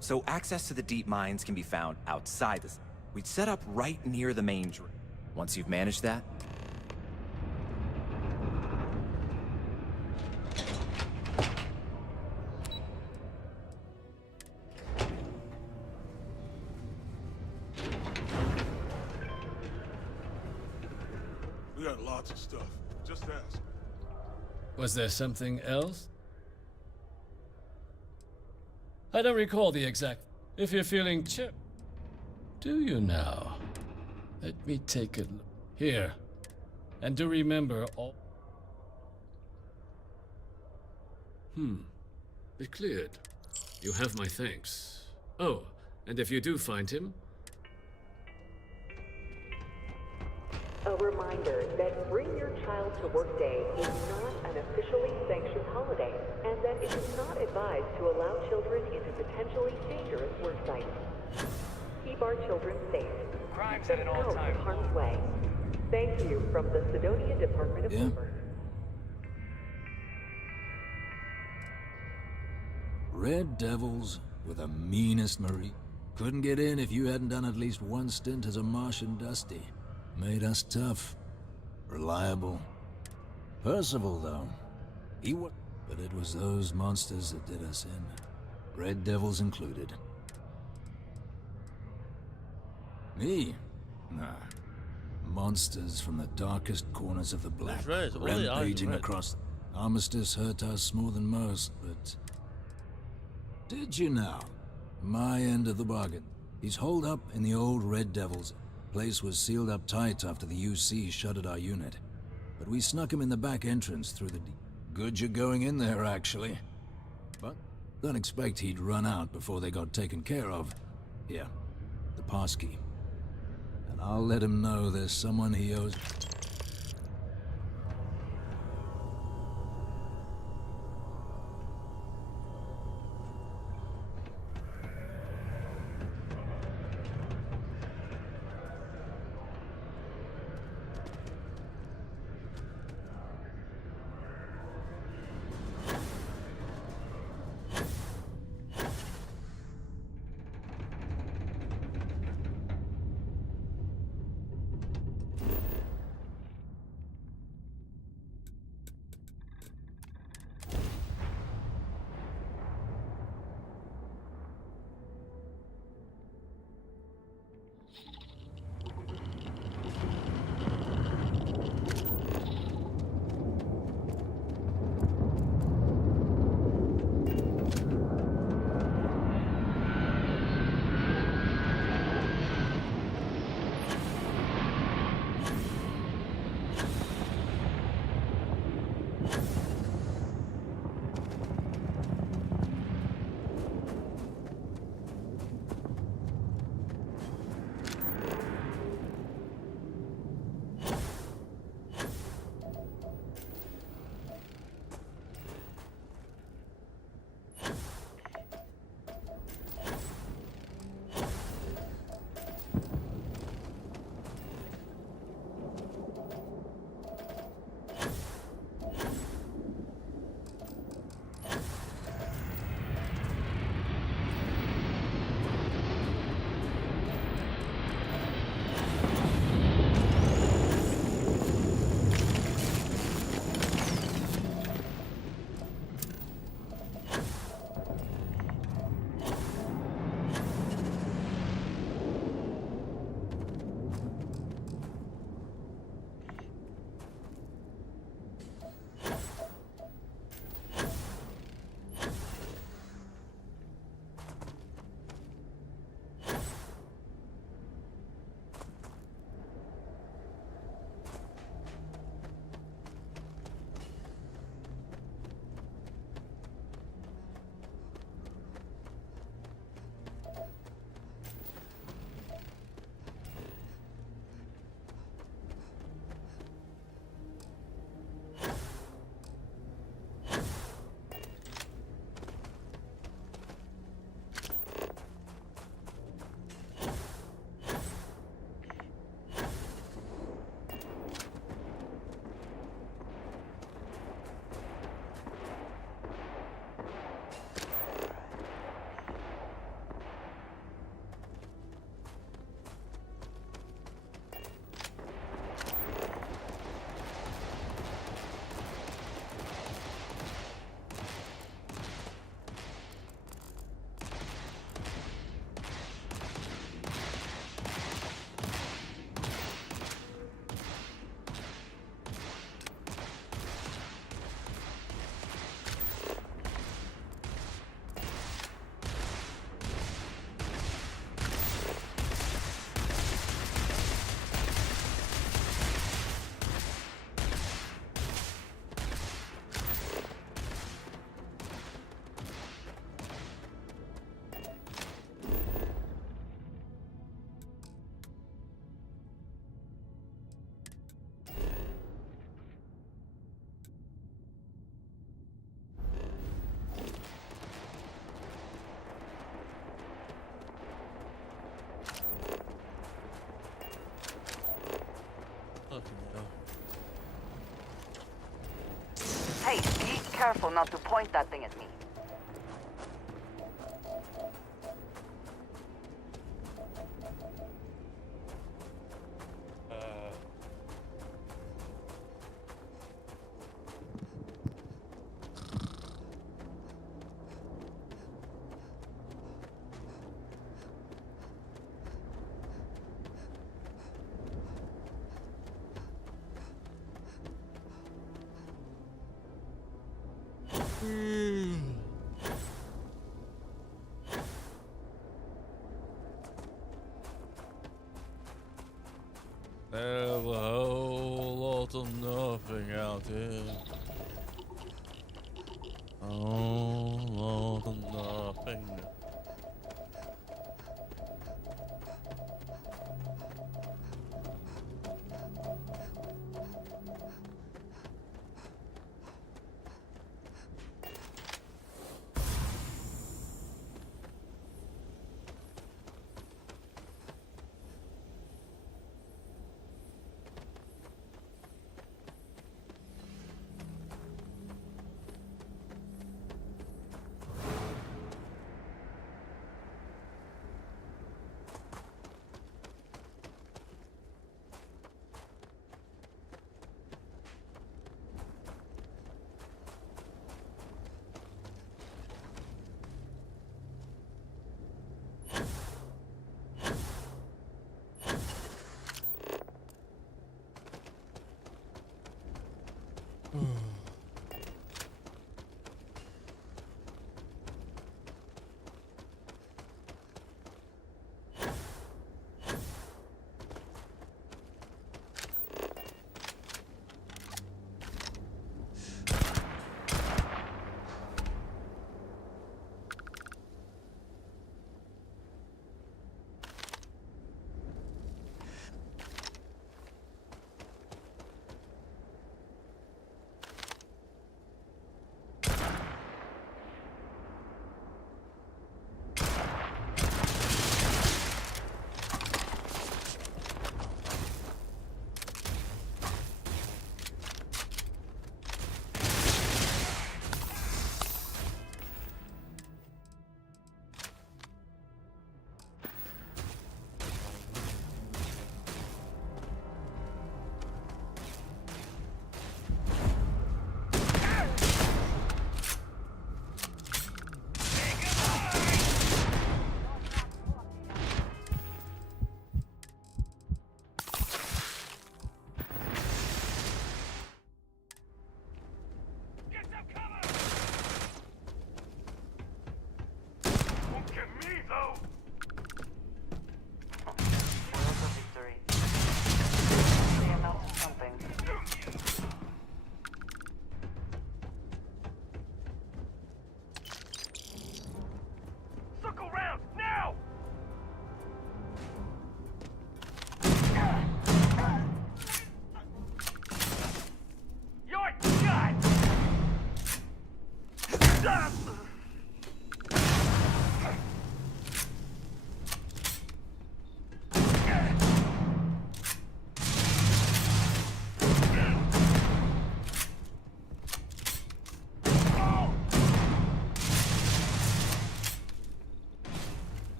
So access to the deep mines can be found outside this. We'd set up right near the main drain. Once you've managed that, we got lots of stuff. Just ask. Was there something else? I don't recall the exact... If you're feeling chip... Do you now? Let me take a look. Here. And do remember all... It cleared. You have my thanks. Oh, and if you do find him... A reminder that Bring Your Child to Work Day is not an officially sanctioned holiday, and that it is not advised to allow children into potentially dangerous work sites. Keep our children safe. Crime's at an all-time low. Harm's way. Thank you from the Sidonia Department of Labor. Red Devils were the meanest marine. Couldn't get in if you hadn't done at least one stint as a Martian Dusty. Made us tough. Reliable. Percival, though. He was... But it was those monsters that did us in. Red Devils included. Me? Nah. Monsters from the darkest corners of the Black. Rampaging across... Armistice hurt us more than most, but... Did you know? My end of the bargain. He's holed up in the old Red Devils. Place was sealed up tight after the UC shuttered our unit. But we snuck him in the back entrance through the... Good you're going in there, actually. But don't expect he'd run out before they got taken care of. Here, the passkey. And I'll let him know there's someone he owes... careful not to point that thing at me. There's a whole lot of nothing out here. A whole lot of nothing.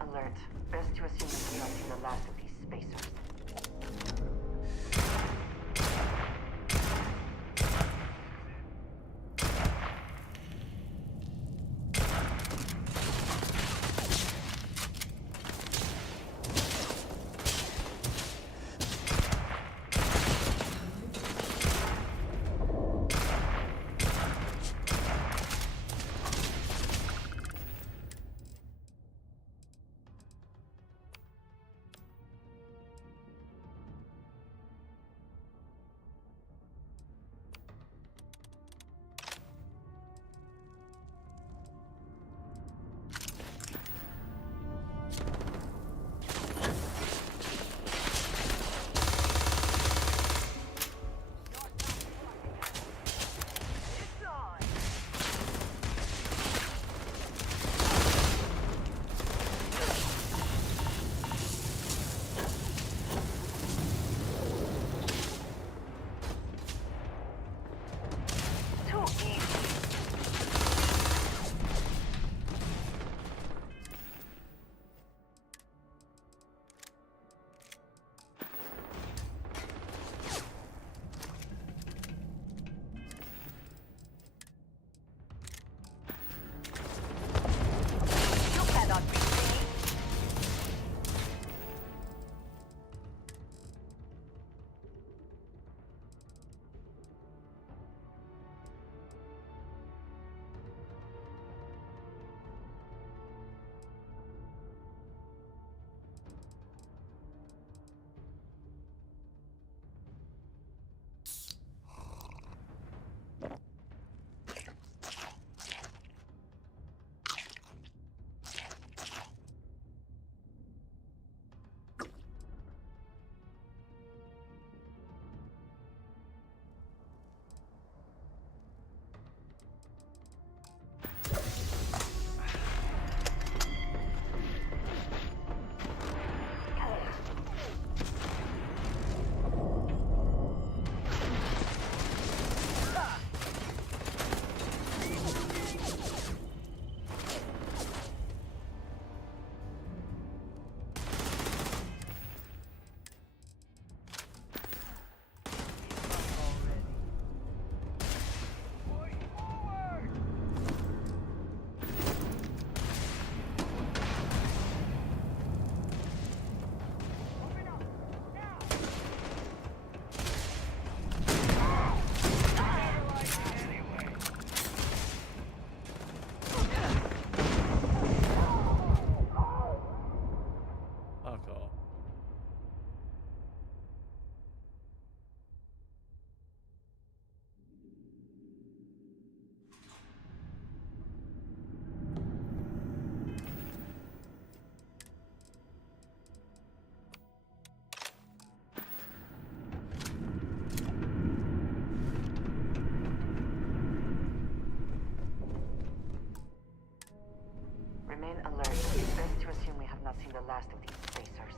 Alert. Best to assume that we don't see the last of these spacers. Remain alert. It's best to assume we have not seen the last of these spacers.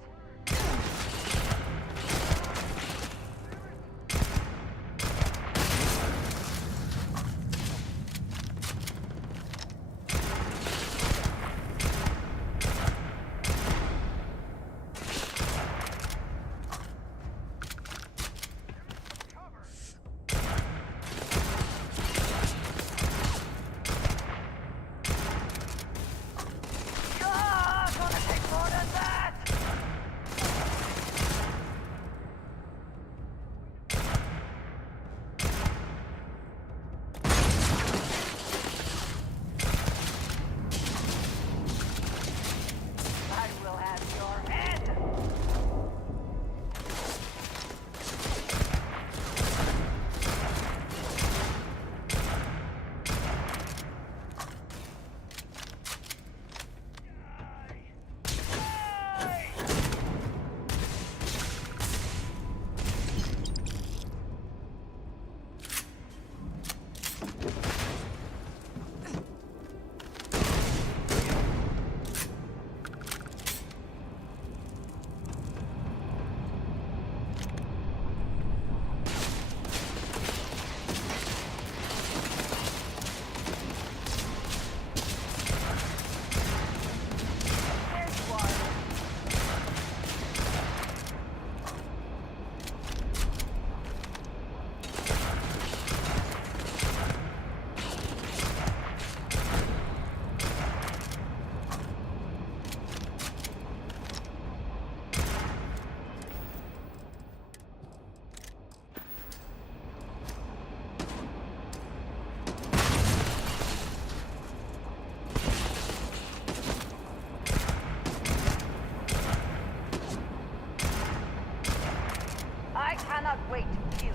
I cannot wait to kill you.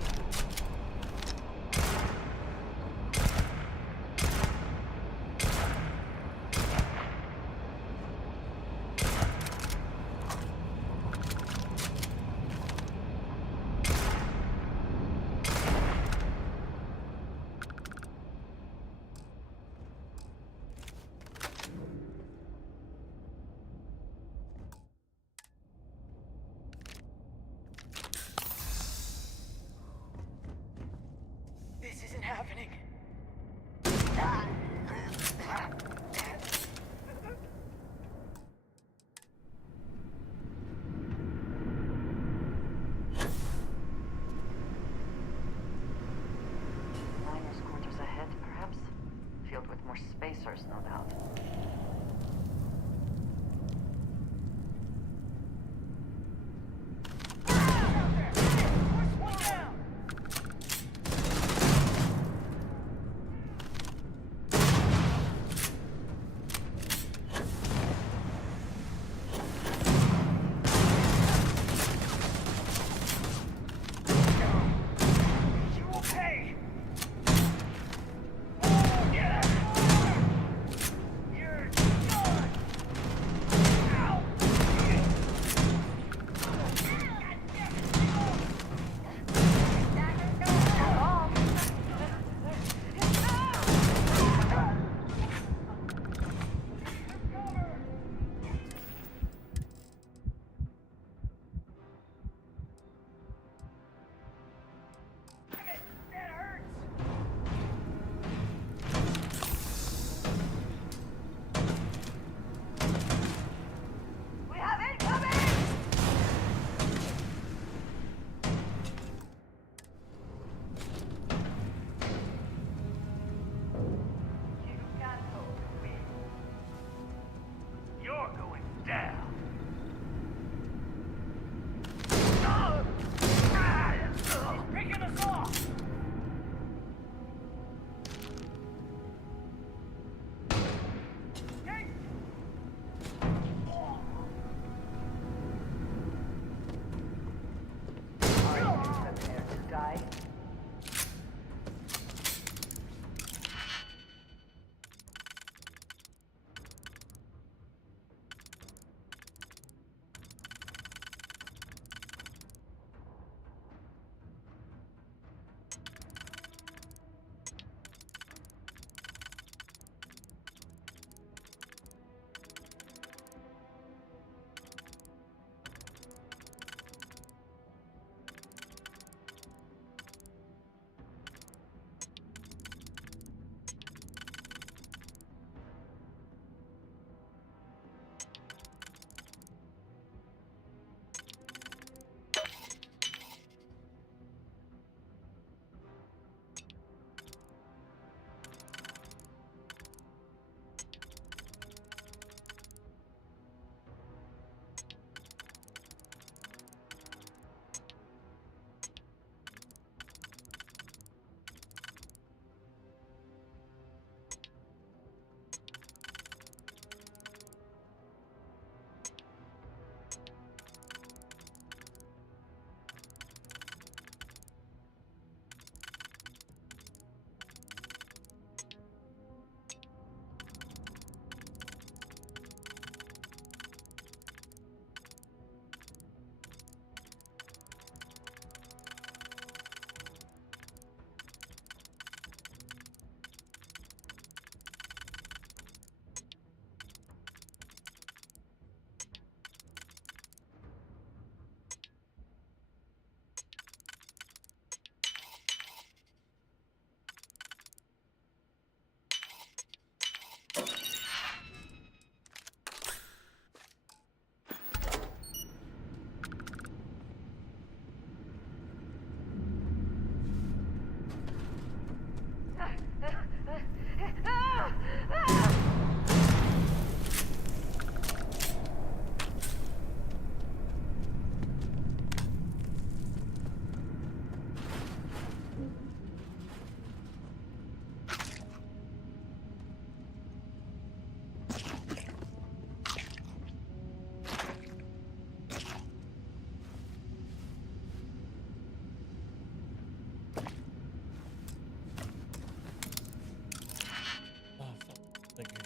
This isn't happening. Miners' quarters ahead, perhaps? Filled with more spacers, no doubt. You're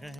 Not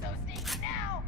so sneaky now!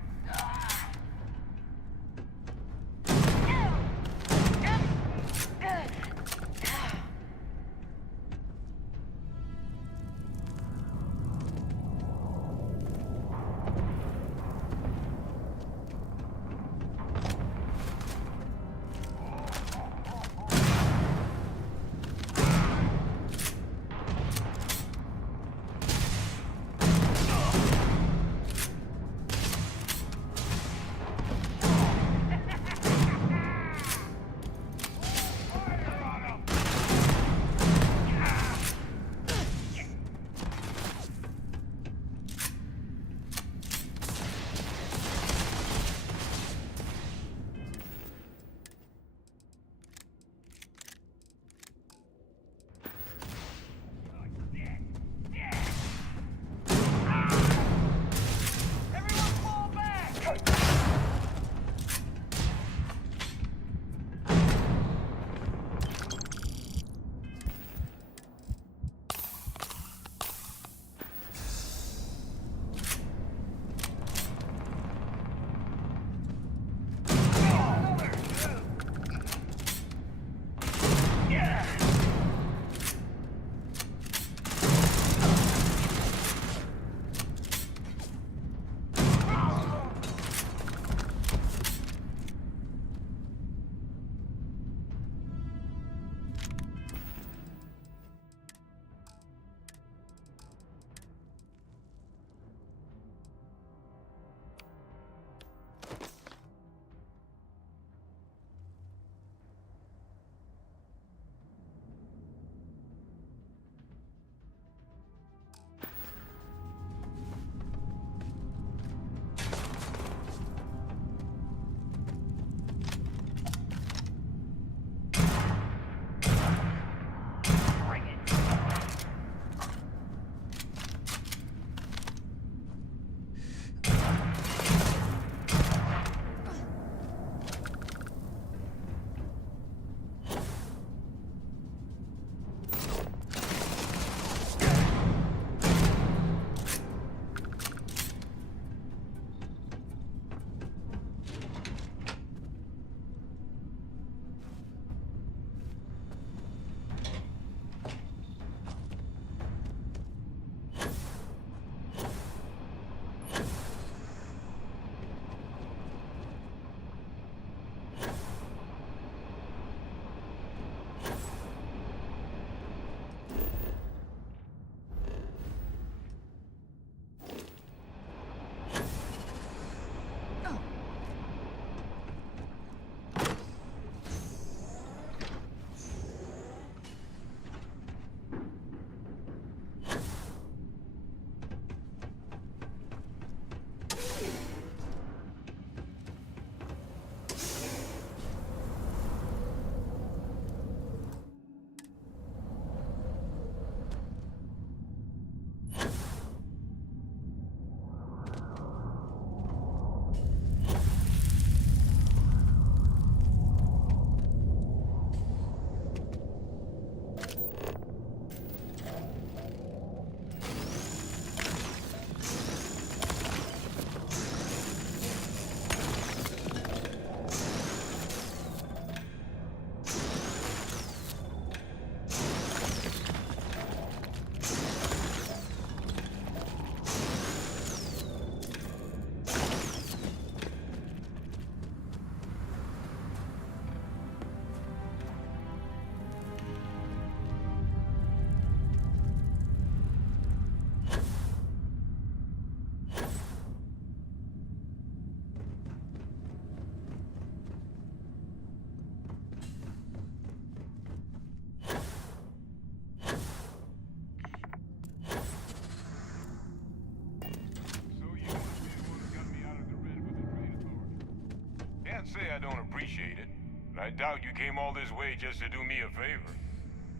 appreciate it, but I doubt you came all this way just to do me a favor.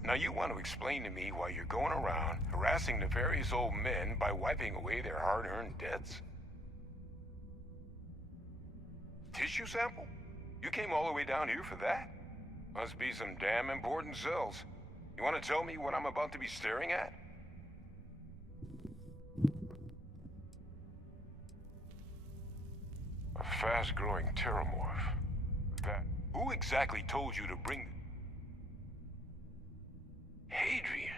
Now you want to explain to me why you're going around harassing nefarious old men by wiping away their hard-earned debts? Tissue sample? You came all the way down here for that? Must be some damn important cells. You want to tell me what I'm about to be staring at? A fast-growing terramorph. That... Who exactly told you to bring... Hadrian.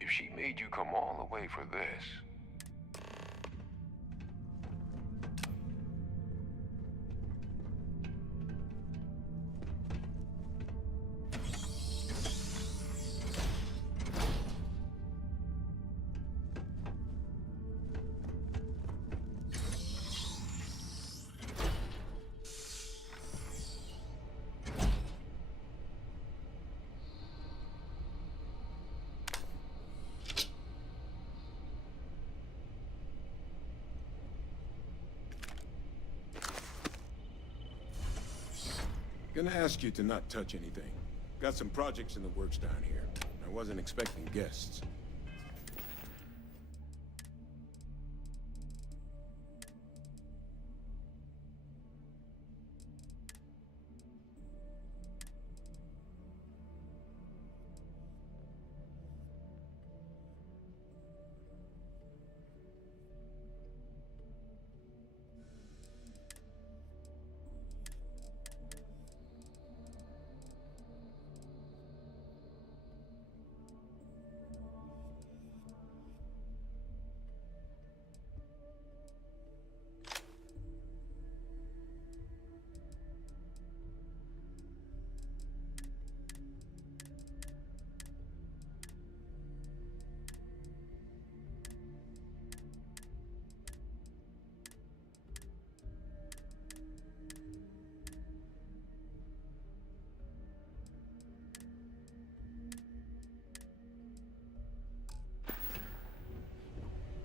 If she made you come all the way for this... Gonna ask you to not touch anything. Got some projects in the works down here. I wasn't expecting guests.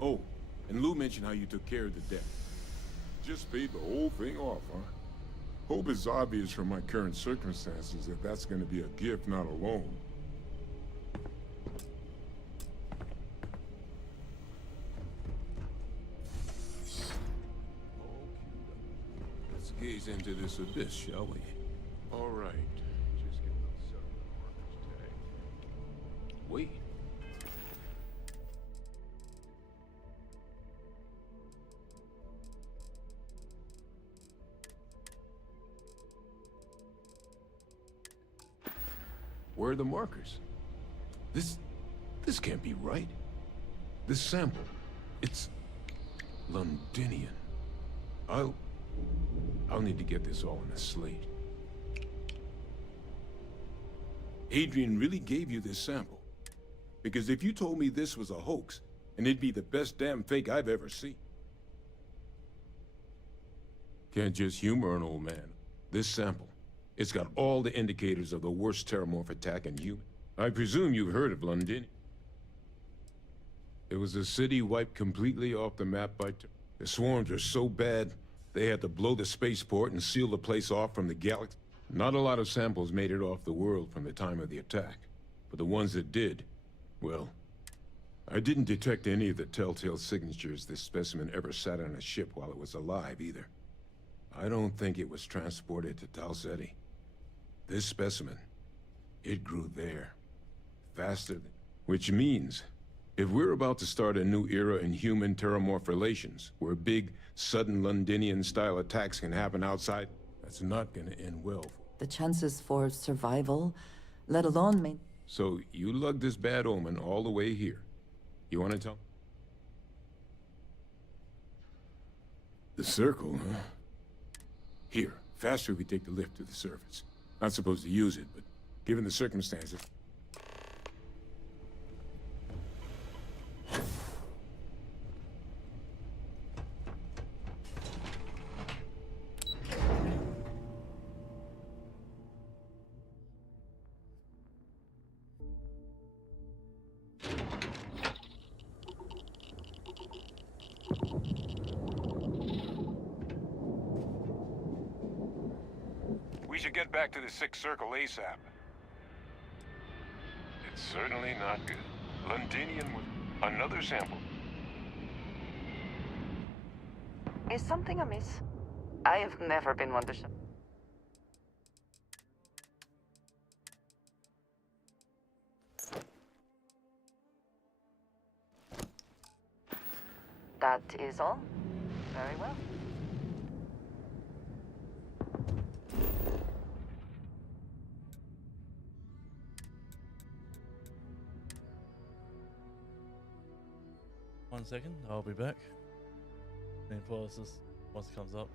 Oh, and Lou mentioned how you took care of the debt. Just paid the whole thing off, huh? Hope it's obvious from my current circumstances that that's gonna be a gift, not a loan. Let's gaze into this abyss, shall we? All right. Just get the settlement workers tag. Wait. Where are the markers? This can't be right. This sample, it's Londinian. I'll need to get this all in a slate. Adrian really gave you this sample. Because if you told me this was a hoax, and it'd be the best damn fake I've ever seen. Can't just humor an old man. This sample, it's got all the indicators of the worst terramorph attack in human. I presume you've heard of London. It was a city wiped completely off the map by... The swarms are so bad, they had to blow the spaceport and seal the place off from the galaxy. Not a lot of samples made it off the world from the time of the attack. But the ones that did, well... I didn't detect any of the telltale signatures this specimen ever sat on a ship while it was alive, either. I don't think it was transported to Tal Ceti. This specimen, it grew there. Faster than... Which means, if we're about to start a new era in human terramorph relations, where big, sudden Londinian-style attacks can happen outside, that's not gonna end well. The chances for survival, let alone main... So, you lugged this bad omen all the way here. You wanna tell? The circle, huh? Here, faster if we take the lift to the surface. Not supposed to use it, but given the circumstances... should get back to the Sixth Circle ASAP. It's certainly not good. Londinium was another sample. Is something amiss? I have never been one to show. That is all. Very well. One second, I'll be back. And pause this once it comes up.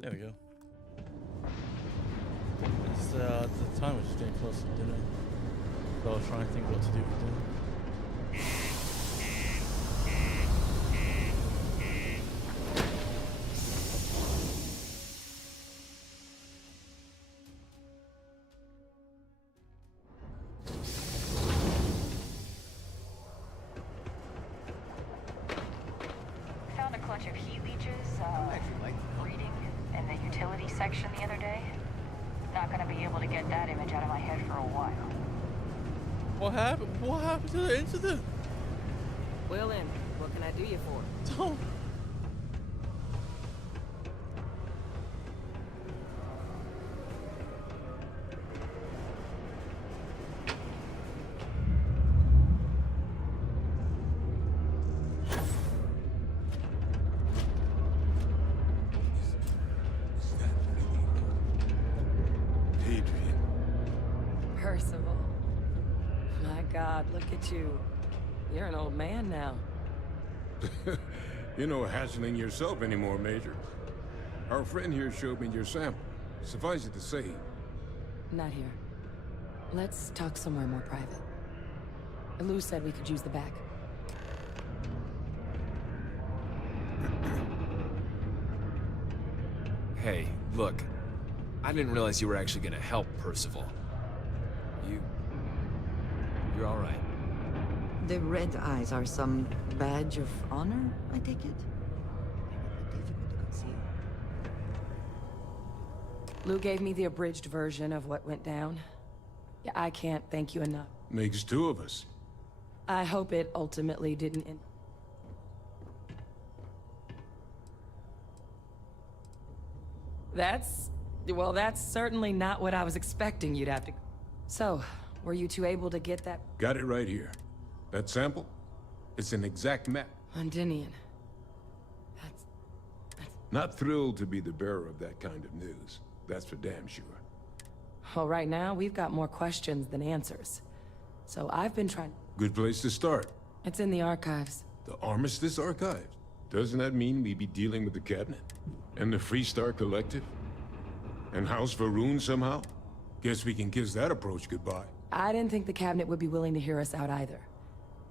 There we go. It's the time was just getting close to dinner. So I was trying to think what to do for dinner. Found a clutch of heat leeches, breeding in the utility section the other day. Not gonna be able to get that image out of my head for a while. What happened? What happened to the incident? Well, then, what can I do you for? Don't. Percival. My God, look at you. You're an old man now. You're no hassling yourself anymore, Major. Our friend here showed me your sample. Suffice it to say... Not here. Let's talk somewhere more private. Lou said we could use the back. Hey, look. I didn't realize you were actually gonna help Percival. You're all right. The red eyes are some badge of honor, I take it? Lou gave me the abridged version of what went down. Yeah, I can't thank you enough. Makes two of us. I hope it ultimately didn't end. Well, that's certainly not what I was expecting you'd have to... So, were you two able to get that... Got it right here. That sample? It's an exact map. Londinian. Not thrilled to be the bearer of that kind of news. That's for damn sure. Well, right now, we've got more questions than answers. So I've been trying... Good place to start. It's in the archives. The Armistice Archives? Doesn't that mean we'd be dealing with the Cabinet? And the Freestar Collective? And House Varun somehow? Guess we can kiss that approach goodbye. I didn't think the cabinet would be willing to hear us out either.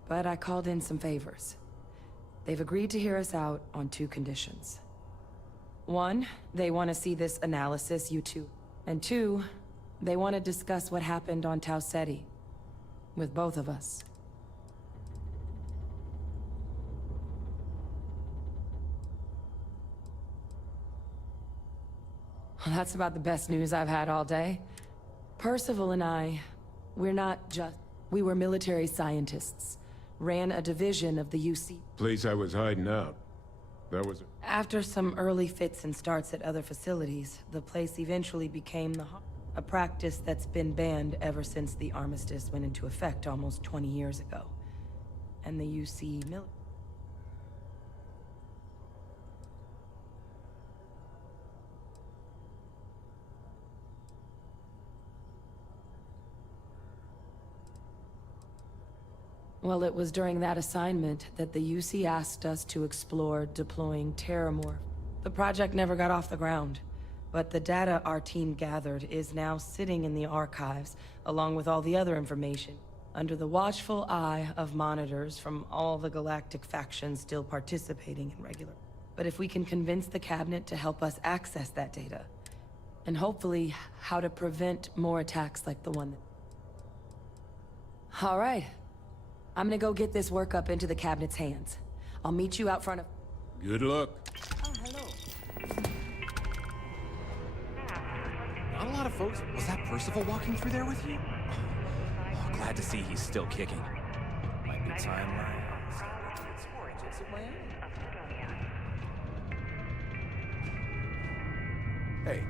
But I called in some favors. They've agreed to hear us out on 2 conditions. 1, they want to see this analysis, you two. And 2, they want to discuss what happened on Tau Ceti. With both of us. Well, that's about the best news I've had all day. Percival and I, we were military scientists. Ran a division of the UC. Place I was hiding out. That was... After some early fits and starts at other facilities, the place eventually became a practice that's been banned ever since the armistice went into effect almost 20 years ago. And the UC military. Well, it was during that assignment that the UC asked us to explore deploying Terramorph. The project never got off the ground, but the data our team gathered is now sitting in the archives, along with all the other information, under the watchful eye of monitors from all the galactic factions still participating in regular. But if we can convince the cabinet to help us access that data, and hopefully how to prevent more attacks like the one that... All right. I'm gonna go get this work up into the cabinet's hands. I'll meet you out front of... Good luck. Oh, hello. Not a lot of folks... Was that Percival walking through there with you? Oh, glad to see he's still kicking. Might be time Hey.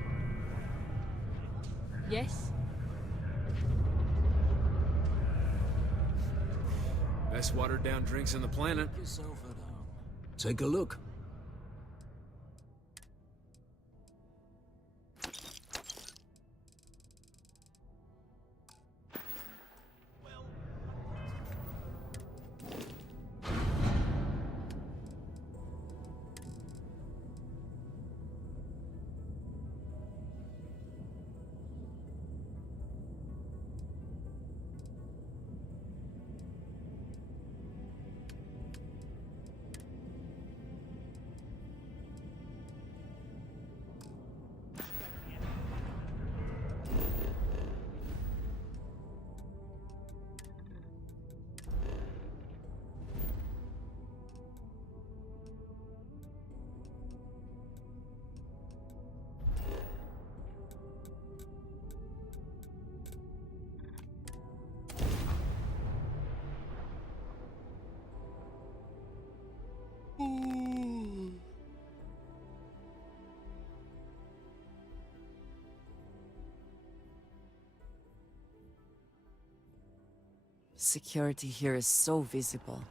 Yes? Best watered down drinks on the planet. Take a look. Security here is so visible.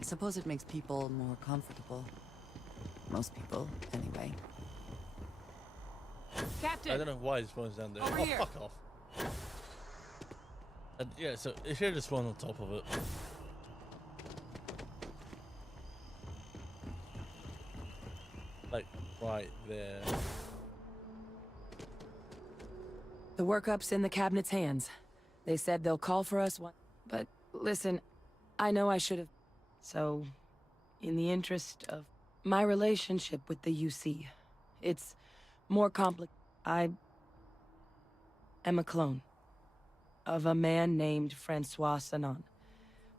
I suppose it makes people more comfortable. Most people, anyway. Captain! I don't know why this one's down there. Over Oh, here. fuck off. And yeah, so if you're just one on top of it. Like, right there. The workup's in the cabinet's hands. They said they'll call for us one... But listen, I know I should have... So, in the interest of my relationship with the UC, it's more complicated. I am a clone of a man named Francois Sanon,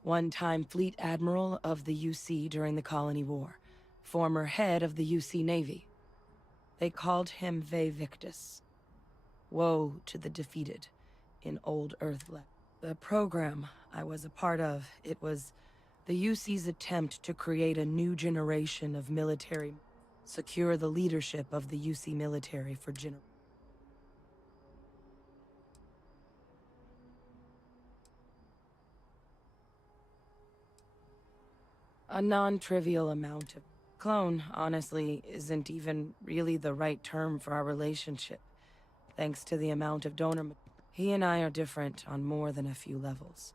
one-time fleet admiral of the UC during the Colony War, former head of the UC Navy. They called him Ve Victus. Woe to the defeated in Old Earth Lab. The program I was a part of, it was the UC's attempt to create a new generation of military, secure the leadership of the UC military for generations. A non-trivial amount of clone, honestly, isn't even really the right term for our relationship, thanks to the amount of donor. He and I are different on more than a few levels.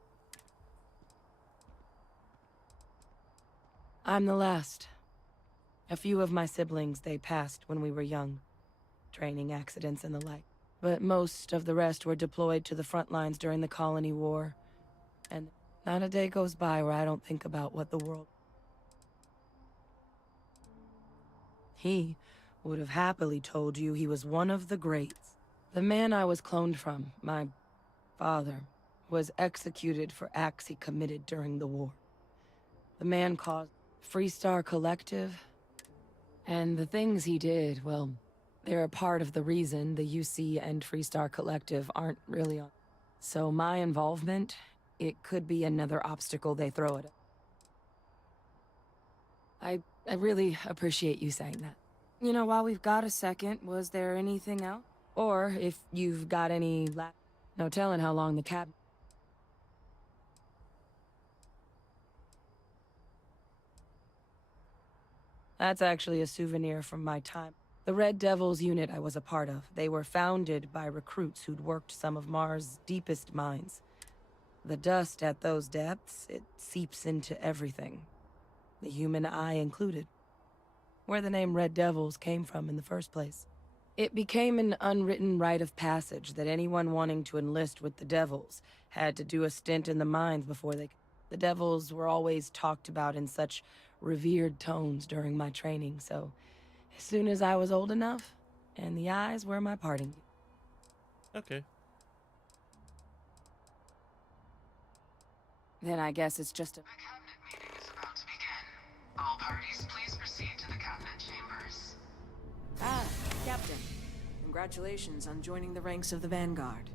I'm the last. A few of my siblings, they passed when we were young. Training accidents and the like. But most of the rest were deployed to the front lines during the Colony War. And not a day goes by where I don't think about what the world... He would have happily told you he was one of the greats. The man I was cloned from, my father, was executed for acts he committed during the war. The man caused Freestar Collective, and the things he did, well, they're a part of the reason the UC and Freestar Collective aren't really on. So my involvement, it could be another obstacle they throw at it. I really appreciate you saying that. You know, while we've got a second, was there anything else? Or if you've got any no telling how long the cab... That's actually a souvenir from my time. The Red Devils unit I was a part of, they were founded by recruits who'd worked some of Mars' deepest mines. The dust at those depths, it seeps into everything. The human eye included. Where the name Red Devils came from in the first place. It became an unwritten rite of passage that anyone wanting to enlist with the Devils had to do a stint in the mines before they... The Devils were always talked about in such revered tones during my training, so as soon as I was old enough, and the eyes were my parting. Okay. Then I guess it's just a... The cabinet meeting is about to begin. All parties, please proceed to the cabinet chambers. Ah, Captain. Congratulations on joining the ranks of the Vanguard.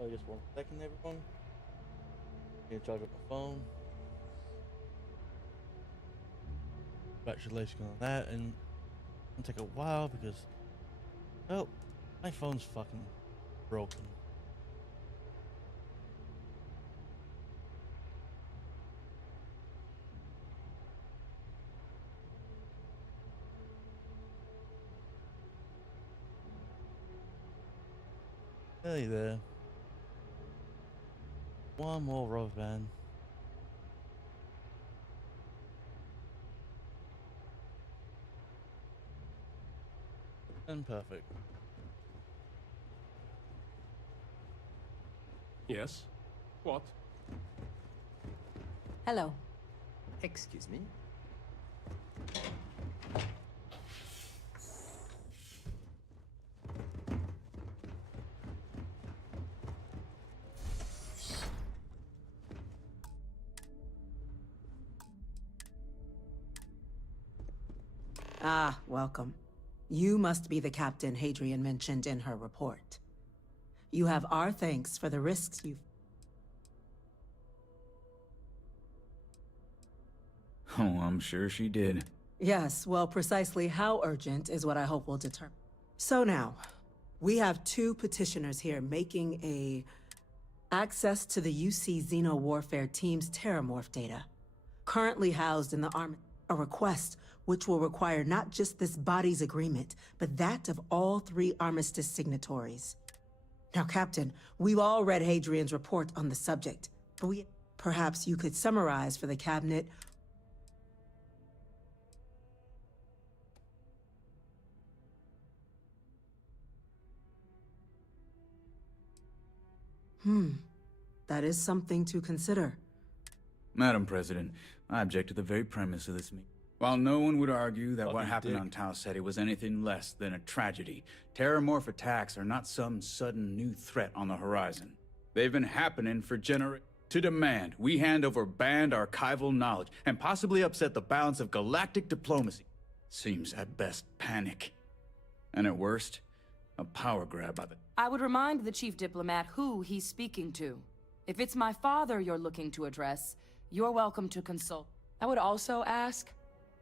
Oh, just 1 second, everyone. Need to charge up my phone. Congratulations on that, and it'll take a while because, oh, my phone's fucking broken. Hey there. One more rubber band. And perfect. Yes? What? Hello. Excuse me? Ah, welcome. You must be the captain Hadrian mentioned in her report. You have our thanks for the risks you've... Oh, I'm sure she did. Yes, well, precisely how urgent is what I hope will determine. So now, we have 2 petitioners here making access to the UC Xeno Warfare Team's Terramorph data, currently housed in the Army. A request which will require not just this body's agreement, but that of all 3 armistice signatories. Now, Captain, we've all read Hadrian's report on the subject, but perhaps you could summarize for the Cabinet. That is something to consider. Madam President, I object to the very premise of this meeting. While no one would argue that what Fucking happened dick. on Tau Ceti was anything less than a tragedy, terramorph attacks are not some sudden new threat on the horizon. They've been happening for generations. To demand we hand over banned archival knowledge and possibly upset the balance of galactic diplomacy seems at best panic. And at worst, a power grab by the... I would remind the chief diplomat who he's speaking to. If it's my father you're looking to address, you're welcome to consult. I would also ask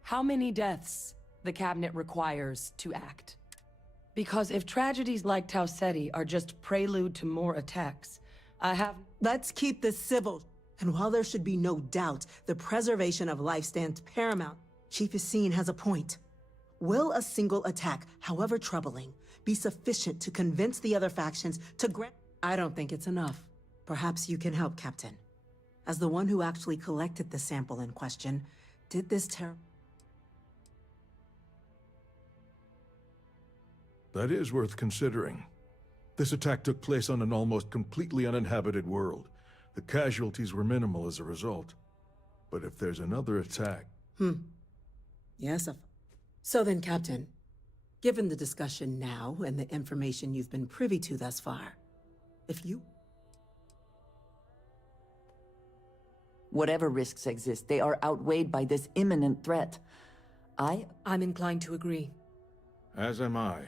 how many deaths the cabinet requires to act. Because if tragedies like Tau Ceti are just prelude to more attacks, Let's keep this civil. And while there should be no doubt the preservation of life stands paramount, Chief Yassine has a point. Will a single attack, however troubling, be sufficient to convince the other factions to grant... I don't think it's enough. Perhaps you can help, Captain. As the one who actually collected the sample in question, did this That is worth considering. This attack took place on an almost completely uninhabited world. The casualties were minimal as a result. But if there's another attack... Yes, So then, Captain, given the discussion now and the information you've been privy to thus far, if you... Whatever risks exist, they are outweighed by this imminent threat. I'm inclined to agree. As am I.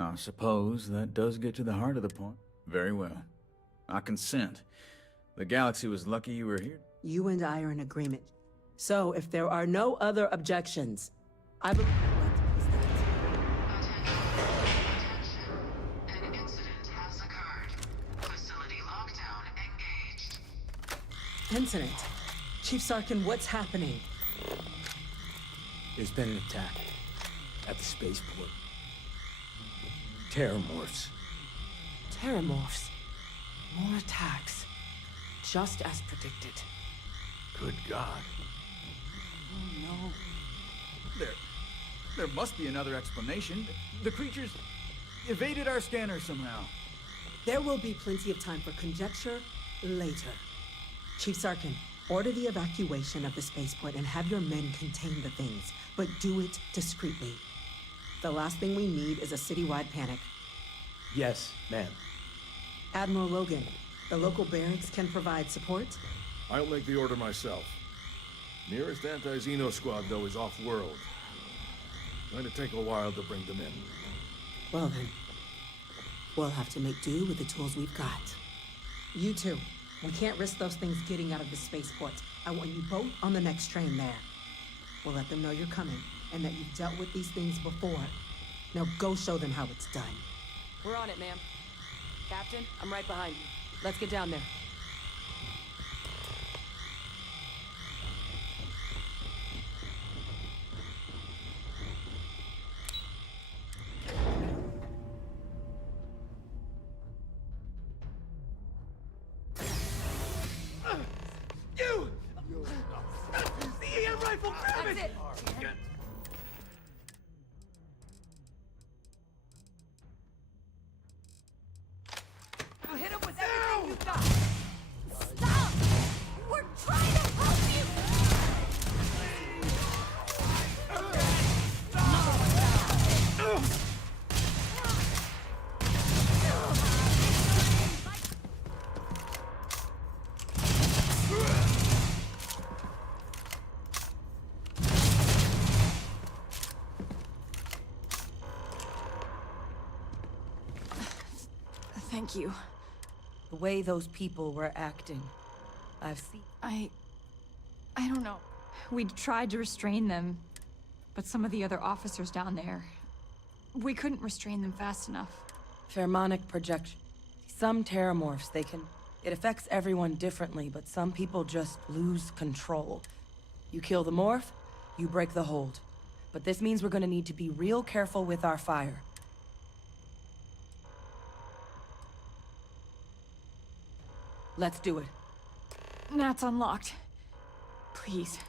I suppose that does get to the heart of the point. Very well. I consent. The galaxy was lucky you were here. You and I are in agreement. So, if there are no other objections, I believe... An incident has occurred. Facility lockdown engaged. Incident? Chief Sarkin, what's happening? There's been an attack at the spaceport. Terramorphs. Terramorphs. More attacks. Just as predicted. Good God. Oh no. There must be another explanation. The creatures evaded our scanner somehow. There will be plenty of time for conjecture later. Chief Sarkin, order the evacuation of the spaceport and have your men contain the things, but do it discreetly. The last thing we need is a citywide panic. Yes, ma'am. Admiral Logan, the local barracks can provide support? I'll make the order myself. Nearest anti-Xeno squad, though, is off-world. Going to take a while to bring them in. Well then, we'll have to make do with the tools we've got. You two, we can't risk those things getting out of the spaceport. I want you both on the next train there. We'll let them know you're coming, and that you've dealt with these things before. Now go show them how it's done. We're on it, ma'am. Captain, I'm right behind you. Let's get down there. You! The EM rifle, grab That's it! You hit him with everything you've got! Stop! We're trying to help you! Thank you. The way those people were acting, I've seen... I don't know. We tried to restrain them, but some of the other officers down there, we couldn't restrain them fast enough. Pheromonic projection. Some terramorphs, it affects everyone differently, but some people just lose control. You kill the morph, you break the hold. But this means we're gonna need to be real careful with our fire. Let's do it. That's unlocked. Please.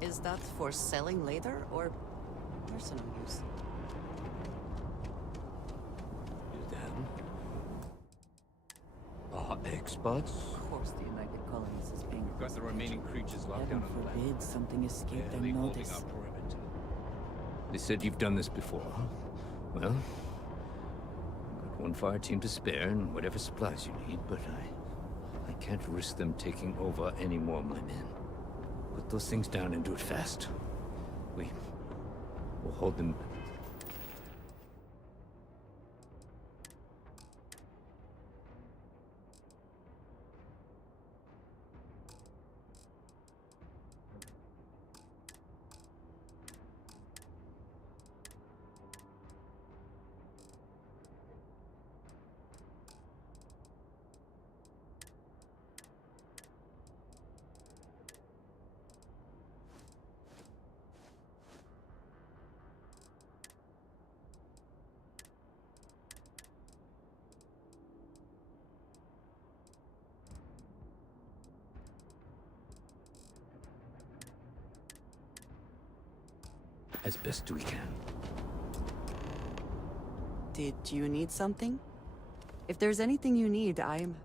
Is that for selling later or personal use? Them? Experts? Of course, the United Colonies is being. We've got the remaining creatures locked Heaven down on the land. forbid something escaped Barely holding unnoticed. our perimeter. They said you've done this before, huh? Well, I've got one fire team to spare and whatever supplies you need, but I can't risk them taking over any more of my men. Put those things down and do it fast. We'll hold them. As best we can. Did you need something? If there's anything you need, I'm...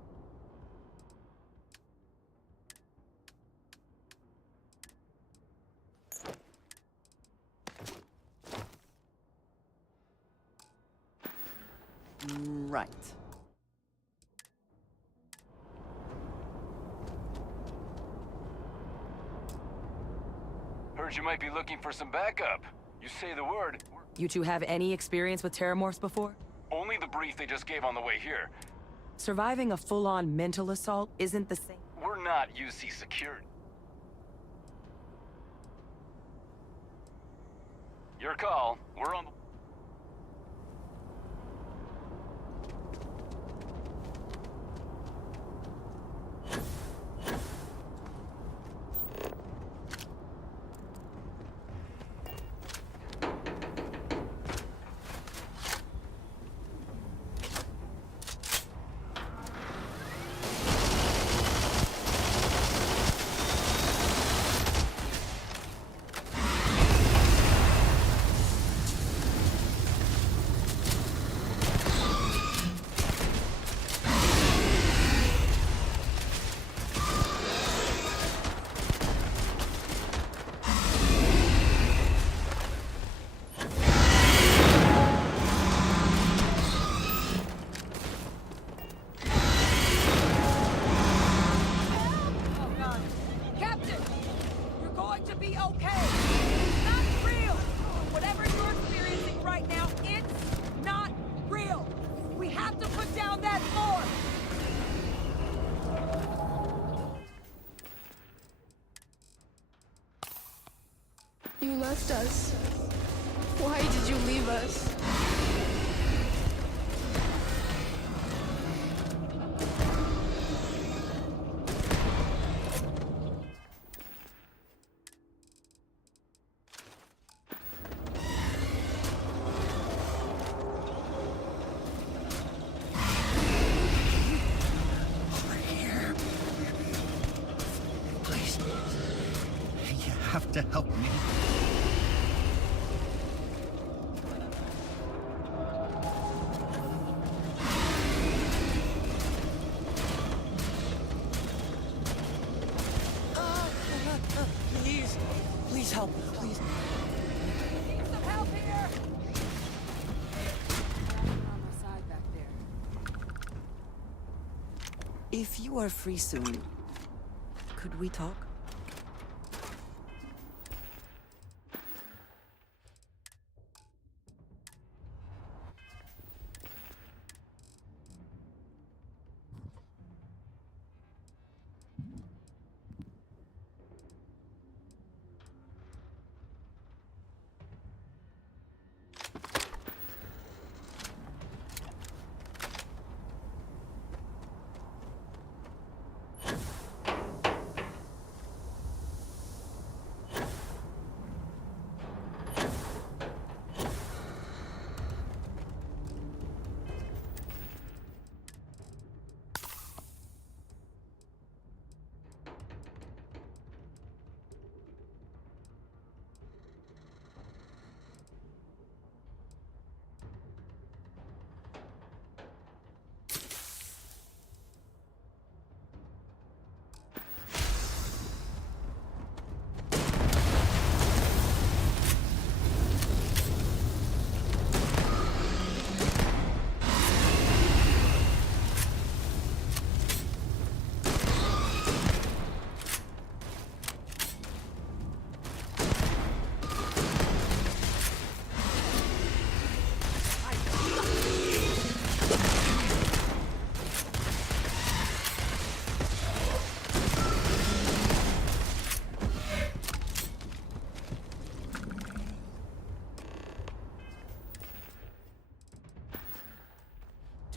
Right. Heard you might be looking for some backup. You say the word. You two have any experience with terramorphs before? Only the brief they just gave on the way here. Surviving a full-on mental assault isn't the same. We're not UC secured. Your call. We're on the... You left us. Why did you leave us? Have to help me. Please help, please. Need some help here! On my side back there. If you are free soon, could we talk?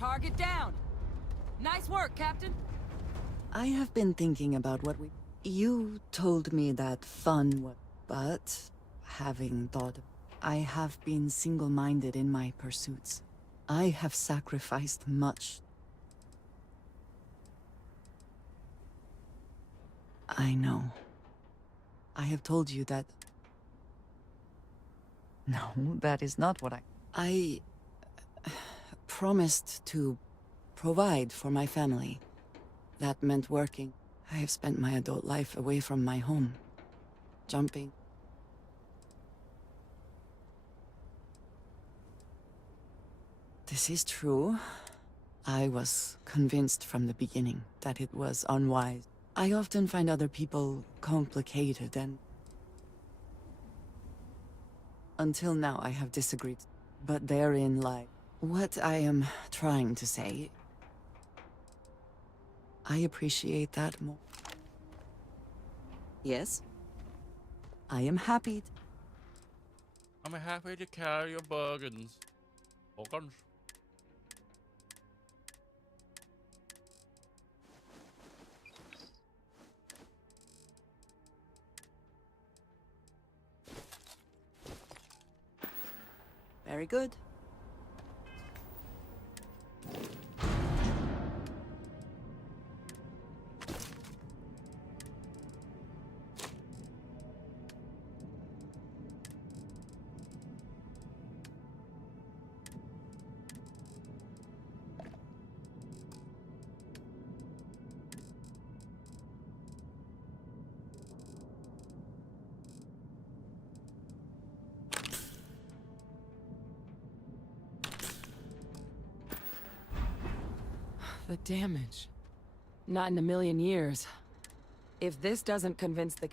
Target down. Nice work, Captain. I have been thinking about what we... You told me that fun was... But, having thought... I have been single-minded in my pursuits. I have sacrificed much. I know. I have told you that... No, that is not what I promised to provide for my family. That meant working. I have spent my adult life away from my home. Jumping. This is true. I was convinced from the beginning that it was unwise. I often find other people complicated and... Until now, I have disagreed. But therein lies what I am trying to say. I appreciate that more. Yes? I am happy. I'm happy to carry your burdens. Burdens. Very good. The damage. Not in a million years. If this doesn't convince the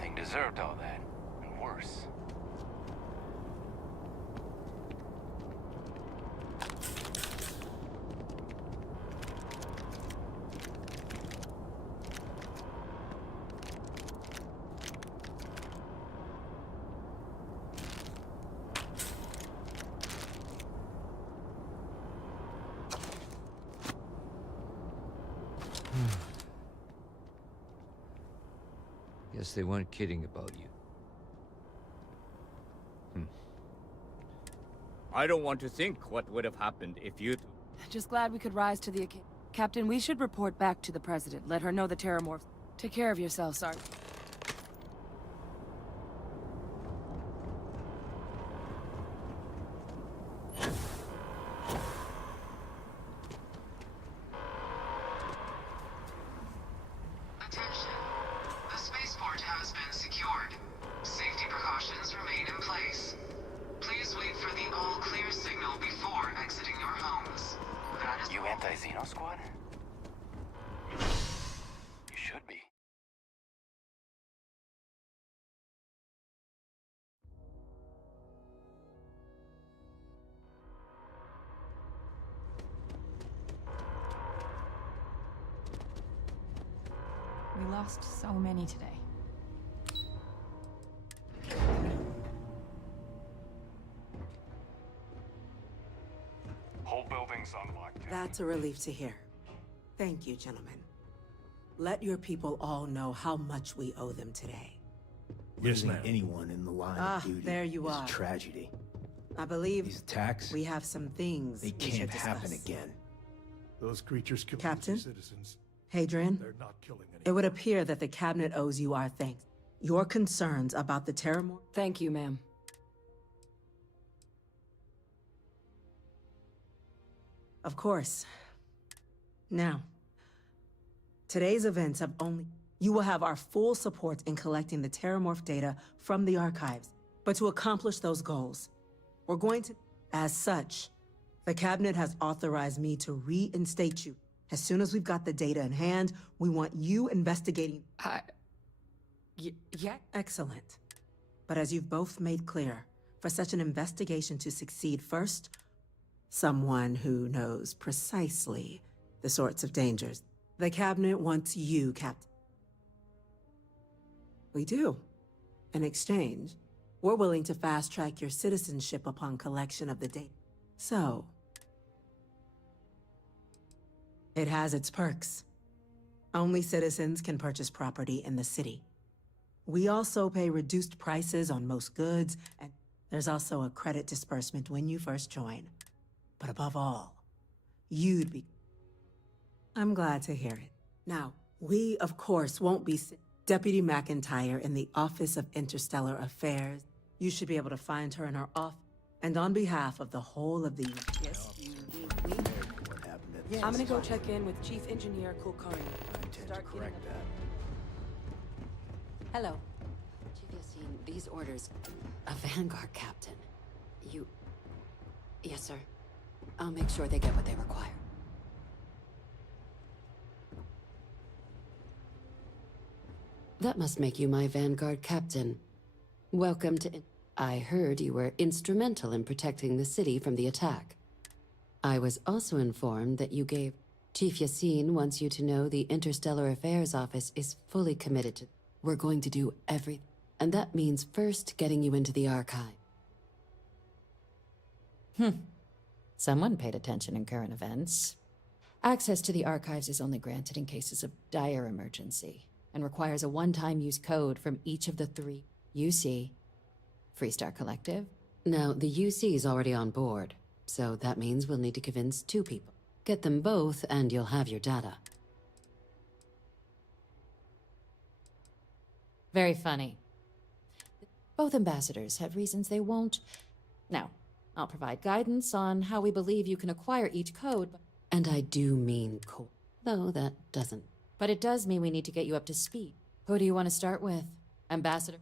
Thing deserved all that, and worse. Guess they weren't kidding about you. I don't want to think what would have happened if you... Just glad we could rise to the occasion. Captain, we should report back to the President. Let her know the Terramorphs. Take care of yourself, Sergeant. Attention. The spaceport has been secured. Safety precautions remain in place. Please wait for the all-clear signal before exiting your homes. That is... You anti-Xeno squad? You should be. We lost so many today. Whole building's on lockdown. That's a relief to hear. Thank you, gentlemen. Let your people all know how much we owe them today. Losing anyone in the line of duty there you is are. a tragedy. I believe These attacks, we have some things they we should can't happen discuss. again. Those creatures kill Captain? citizens. Hadrian, They're not killing anyone. it would appear that the Cabinet owes you our thanks. Your concerns about the Terramorph... Thank you, ma'am. Of course. Now, today's events have only... You will have our full support in collecting the Terramorph data from the archives. But But to accomplish those goals, we're going to... As such, the Cabinet has authorized me to reinstate you. As soon as we've got the data in hand, we want you investigating... Yeah. Excellent. But as you've both made clear, for such an investigation to succeed first, someone who knows precisely the sorts of dangers. The Cabinet wants you, Captain. We do. In exchange, we're willing to fast-track your citizenship upon collection of the data. So... it has its perks. Only citizens can purchase property in the city. We also pay reduced prices on most goods, and there's also a credit disbursement when you first join. But above all, you'd be... I'm glad to hear it. Now, we, of course, won't be... Deputy McIntyre in the Office of Interstellar Affairs. You should be able to find her in her office. And on behalf of the whole of the... Yes, you need me? I'm gonna go check in with Chief Engineer Kulkarni. Start correct that. Hello. Chief Yassine, these orders... A Vanguard captain. You... Yes, sir. I'll make sure they get what they require. That must make you my Vanguard captain. Welcome to... I heard you were instrumental in protecting the city from the attack. I was also informed that you gave... Chief Yassine wants you to know the Interstellar Affairs Office is fully committed to... We're going to do everything. And that means first getting you into the archive. Someone paid attention in current events. Access to the archives is only granted in cases of dire emergency, and requires a one-time use code from each of the 3 UC. Freestar Collective? Now, the UC is already on board, so that means we'll need to convince 2 people. Get them both, and you'll have your data. Very funny. Both ambassadors have reasons they won't. Now, I'll provide guidance on how we believe you can acquire each code. And I do mean code, though that doesn't. But it does mean we need to get you up to speed. Who do you want to start with? Ambassador?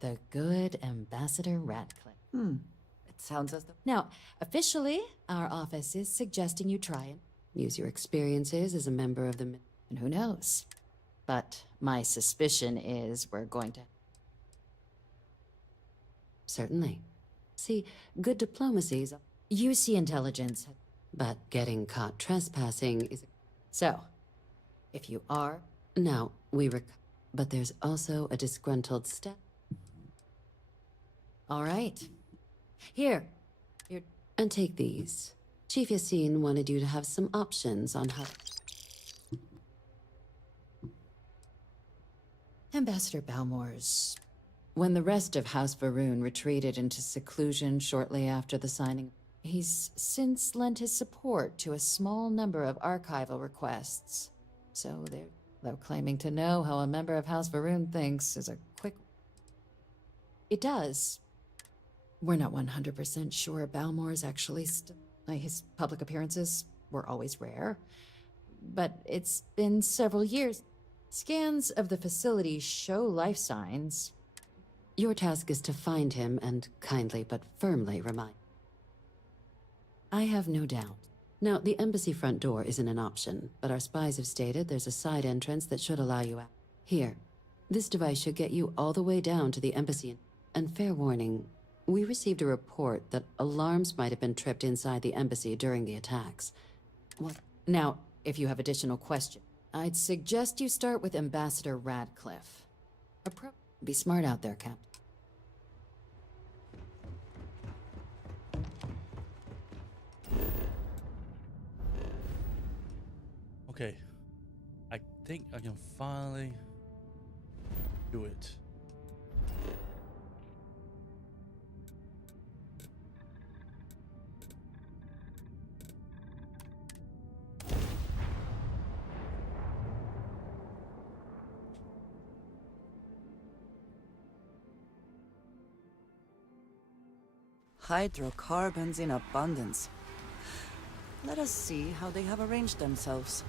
The good Ambassador Radcliffe. It sounds as though... Now, officially, our office is suggesting you try and use your experiences as a member of the... And who knows? But my suspicion is we're going to... Certainly. See, good diplomacies... UC intelligence. But getting caught trespassing is... So, if you are... Now, but there's also a disgruntled step. All right. Here. And take these. Chief Yassine wanted you to have some options on how... Ambassador Balmore's... When the rest of House Varun retreated into seclusion shortly after the signing, he's since lent his support to a small number of archival requests. So they're claiming to know how a member of House Varun thinks is a quick... It does. We're not 100% sure Balmore's actually his public appearances were always rare. But it's been several years. Scans of the facility show life signs. Your task is to find him and kindly but firmly remind. I have no doubt. Now, the embassy front door isn't an option, but our spies have stated there's a side entrance that should allow you out. Here, this device should get you all the way down to the embassy. And fair warning, we received a report that alarms might have been tripped inside the embassy during the attacks. What? Now, if you have additional questions, I'd suggest you start with Ambassador Radcliffe. Be smart out there, Captain. Okay. I think I can finally do it. Hydrocarbons in abundance. Let us see how they have arranged themselves.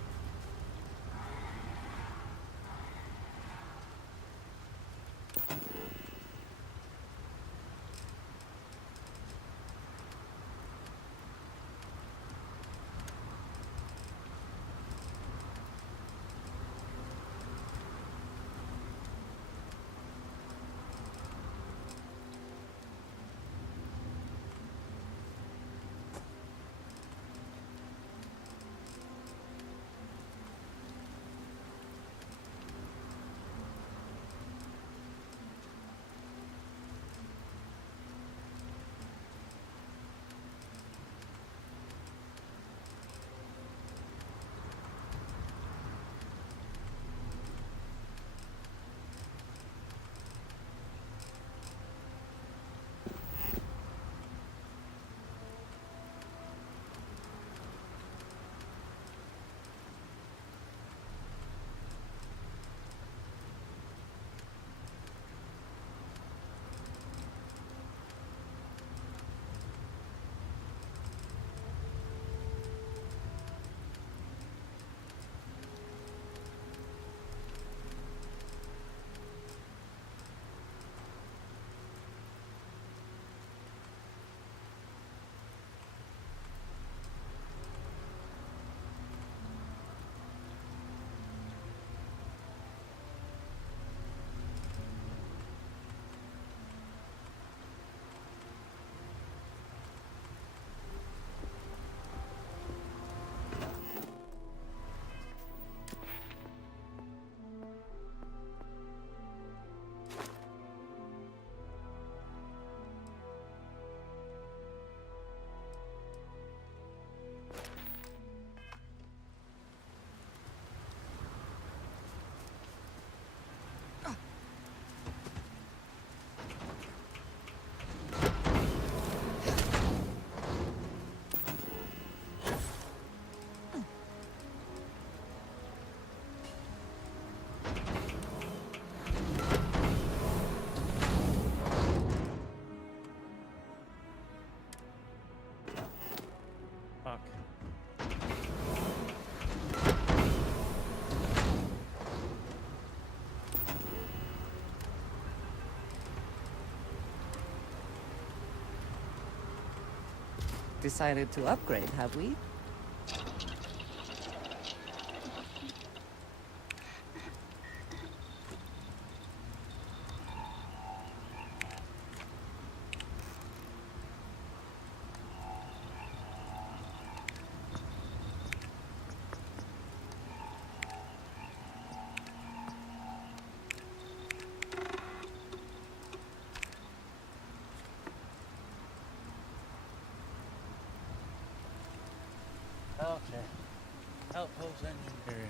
Fuck. Decided to upgrade, have we? Okay. Outpost engineering.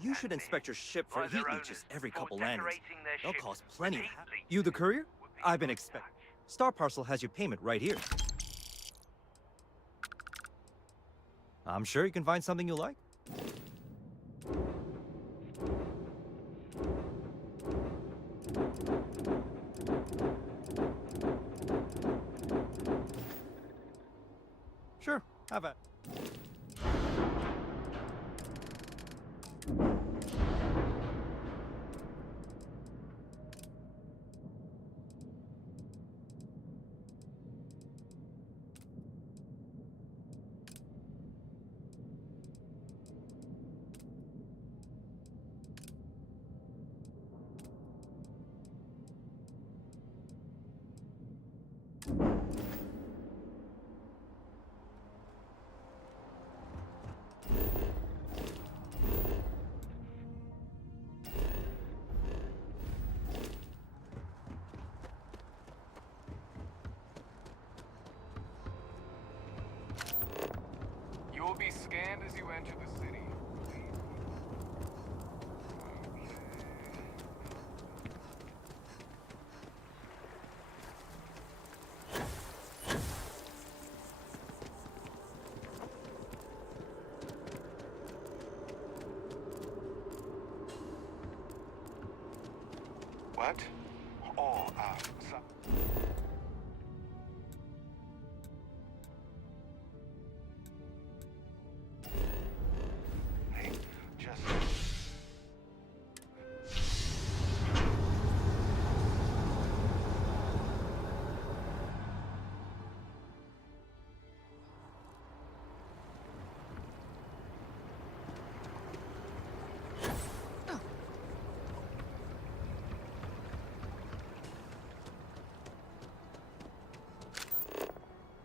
You should inspect your ship for heat leeches every couple landings. They'll cause plenty of havoc. You the courier? I've been expecting. Star Parcel has your payment right here. I'm sure you can find something you like. Sure, have at. You will be scanned as you enter the city. What? Oh, Hey, just...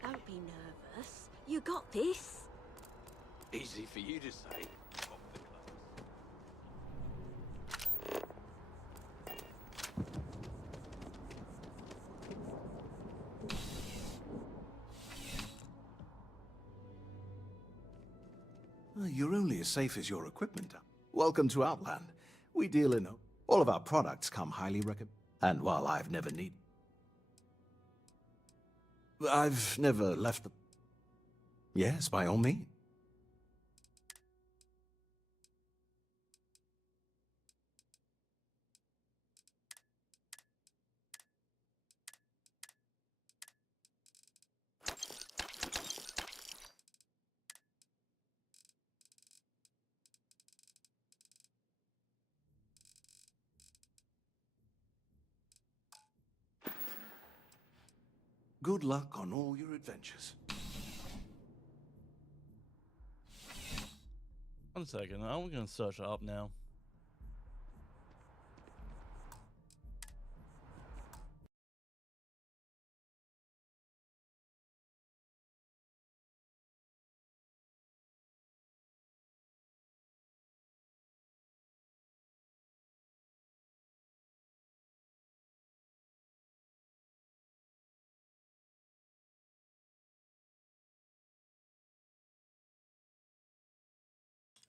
Don't be nervous. You got this. Easy for you to say. You're only as safe as your equipment. Welcome to Outland. We deal in... All of our products come highly recommended. And while I've never left the... Yes, by all means. Good luck on all your adventures. 1 second. I'm gonna search it up now.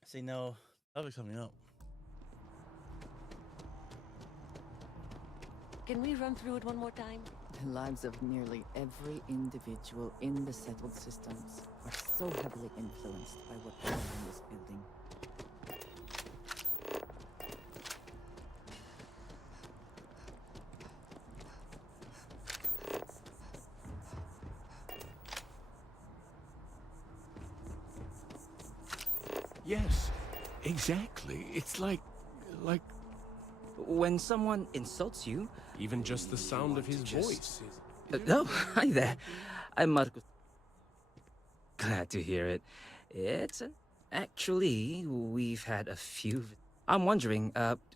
See, no, that'll be coming up. Can we run through it one more time? The lives of nearly every individual in the settled systems are so heavily influenced by what goes on in this building. Yes, exactly. It's like... When someone insults you... Even just the sound of his voice. Oh, hi there. I'm Marcus. Glad to hear it. Actually, we've had a few... I'm wondering,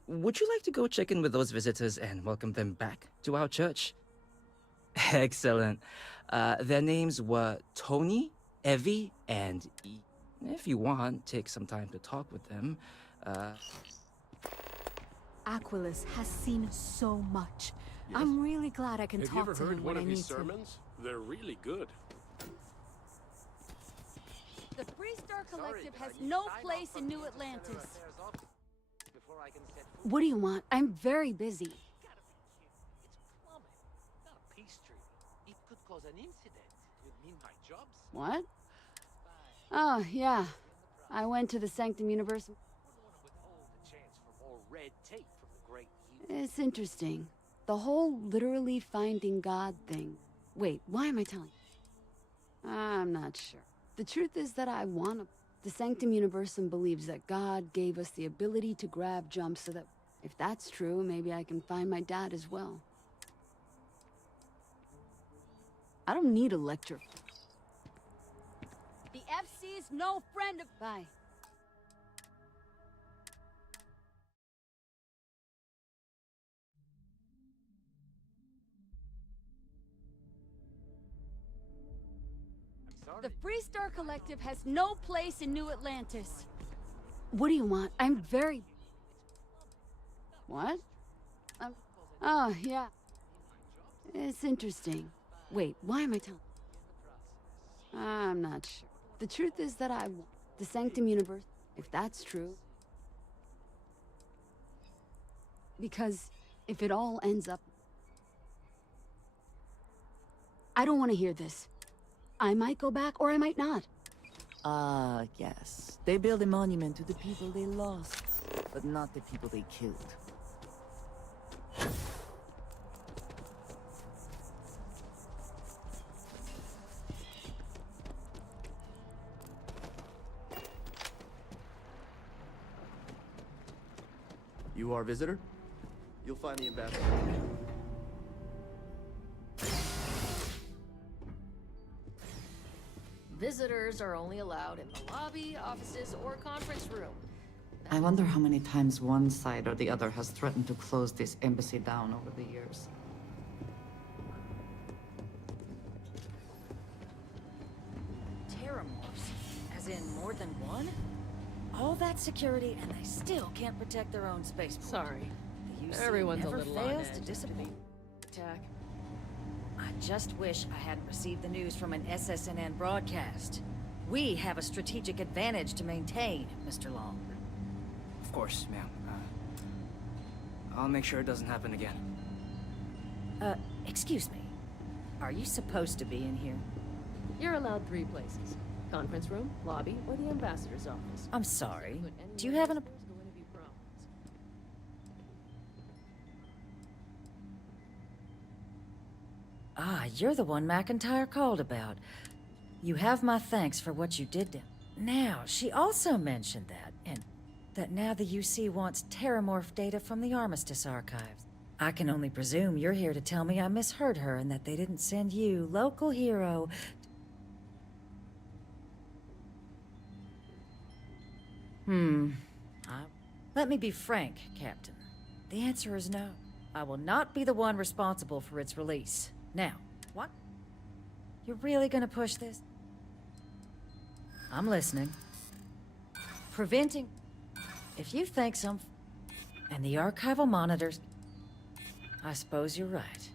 would you like to go check in with those visitors and welcome them back to our church? Excellent. Their names were Tony, Evie, and E. If you want, take some time to talk with them. Aquilus has seen so much. Yes. I'm really glad I can Have you talk ever to heard him one when of I his need to. sermons? They're really good. The Freestar Collective has no place in New Atlantis. What do you want? I'm very busy. It could cause an incident. Would mean my job's. What? Oh, yeah. I went to the Sanctum Universe. More red tape from the great It's interesting. The whole literally finding God thing. Wait, why am I telling you? I'm not sure. The truth is that I want to. The Sanctum Universum believes that God gave us the ability to grab jumps so that if that's true, maybe I can find my dad as well. I don't need a lecture. The FC's no friend of... Bye. The Freestar Collective has no place in New Atlantis. What do you want? I'm very... What? Oh, yeah. It's interesting. Wait, why am I telling? I'm not sure. The truth is that I want the Sanctum Universe, if that's true. Because if it all ends up... I don't want to hear this. I might go back or I might not. Ah, yes. They build a monument to the people they lost, but not the people they killed. You are a visitor? You'll find the ambassador. Visitors are only allowed in the lobby, offices, or conference room. I wonder how many times one side or the other has threatened to close this embassy down over the years. Terramorphs? As in more than one? All that security and they still can't protect their own spaceport. Sorry. The UC Everyone's a never little on fails edge to after disappoint. Attack. I just wish I hadn't received the news from an SSNN broadcast. We have a strategic advantage to maintain, Mr. Long. Of course, ma'am. I'll make sure it doesn't happen again. Excuse me. Are you supposed to be in here? You're allowed 3 places. Conference room, lobby, or the ambassador's office. I'm sorry. Do you have an... Ah, you're the one McIntyre called about. You have my thanks for what you did to... Now, she also mentioned that, and that now the UC wants terramorph data from the Armistice archives. I can only presume you're here to tell me I misheard her and that they didn't send you, local hero... Let me be frank, Captain. The answer is no. I will not be the one responsible for its release. Now, what? You're really gonna push this? I'm listening. Preventing... If you think some... And the archival monitors... I suppose you're right.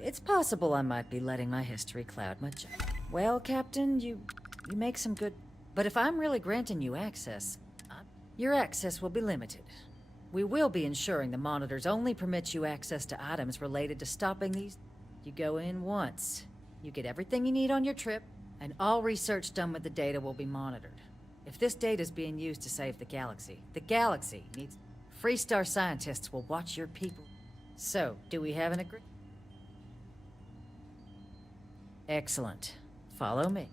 It's possible I might be letting my history cloud my judgment. Well, Captain, you make some good... But if I'm really granting you access, your access will be limited. We will be ensuring the monitors only permit you access to items related to stopping these. You go in once. You get everything you need on your trip, and all research done with the data will be monitored. If this data is being used to save the galaxy needs... Freestar scientists will watch your people. So, do we have an agreement? Excellent. Follow me.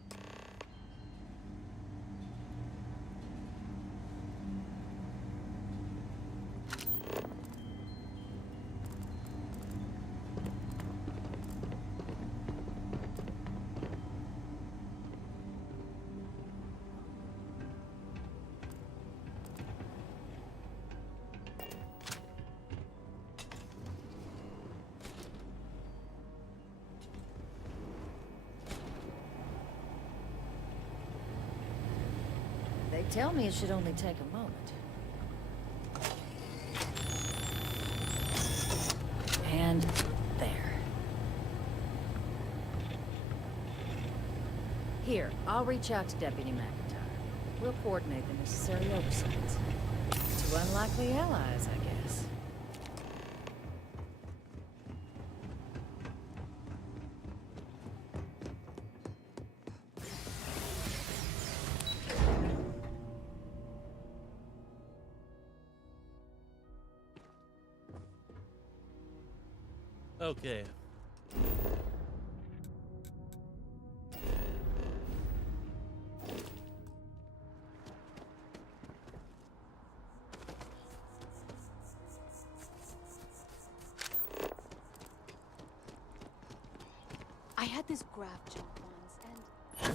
They tell me it should only take a moment. And there. Here, I'll reach out to Deputy McIntyre. We'll coordinate the necessary oversights. Two unlikely allies, I guess. Okay. I had this graph jump once, and...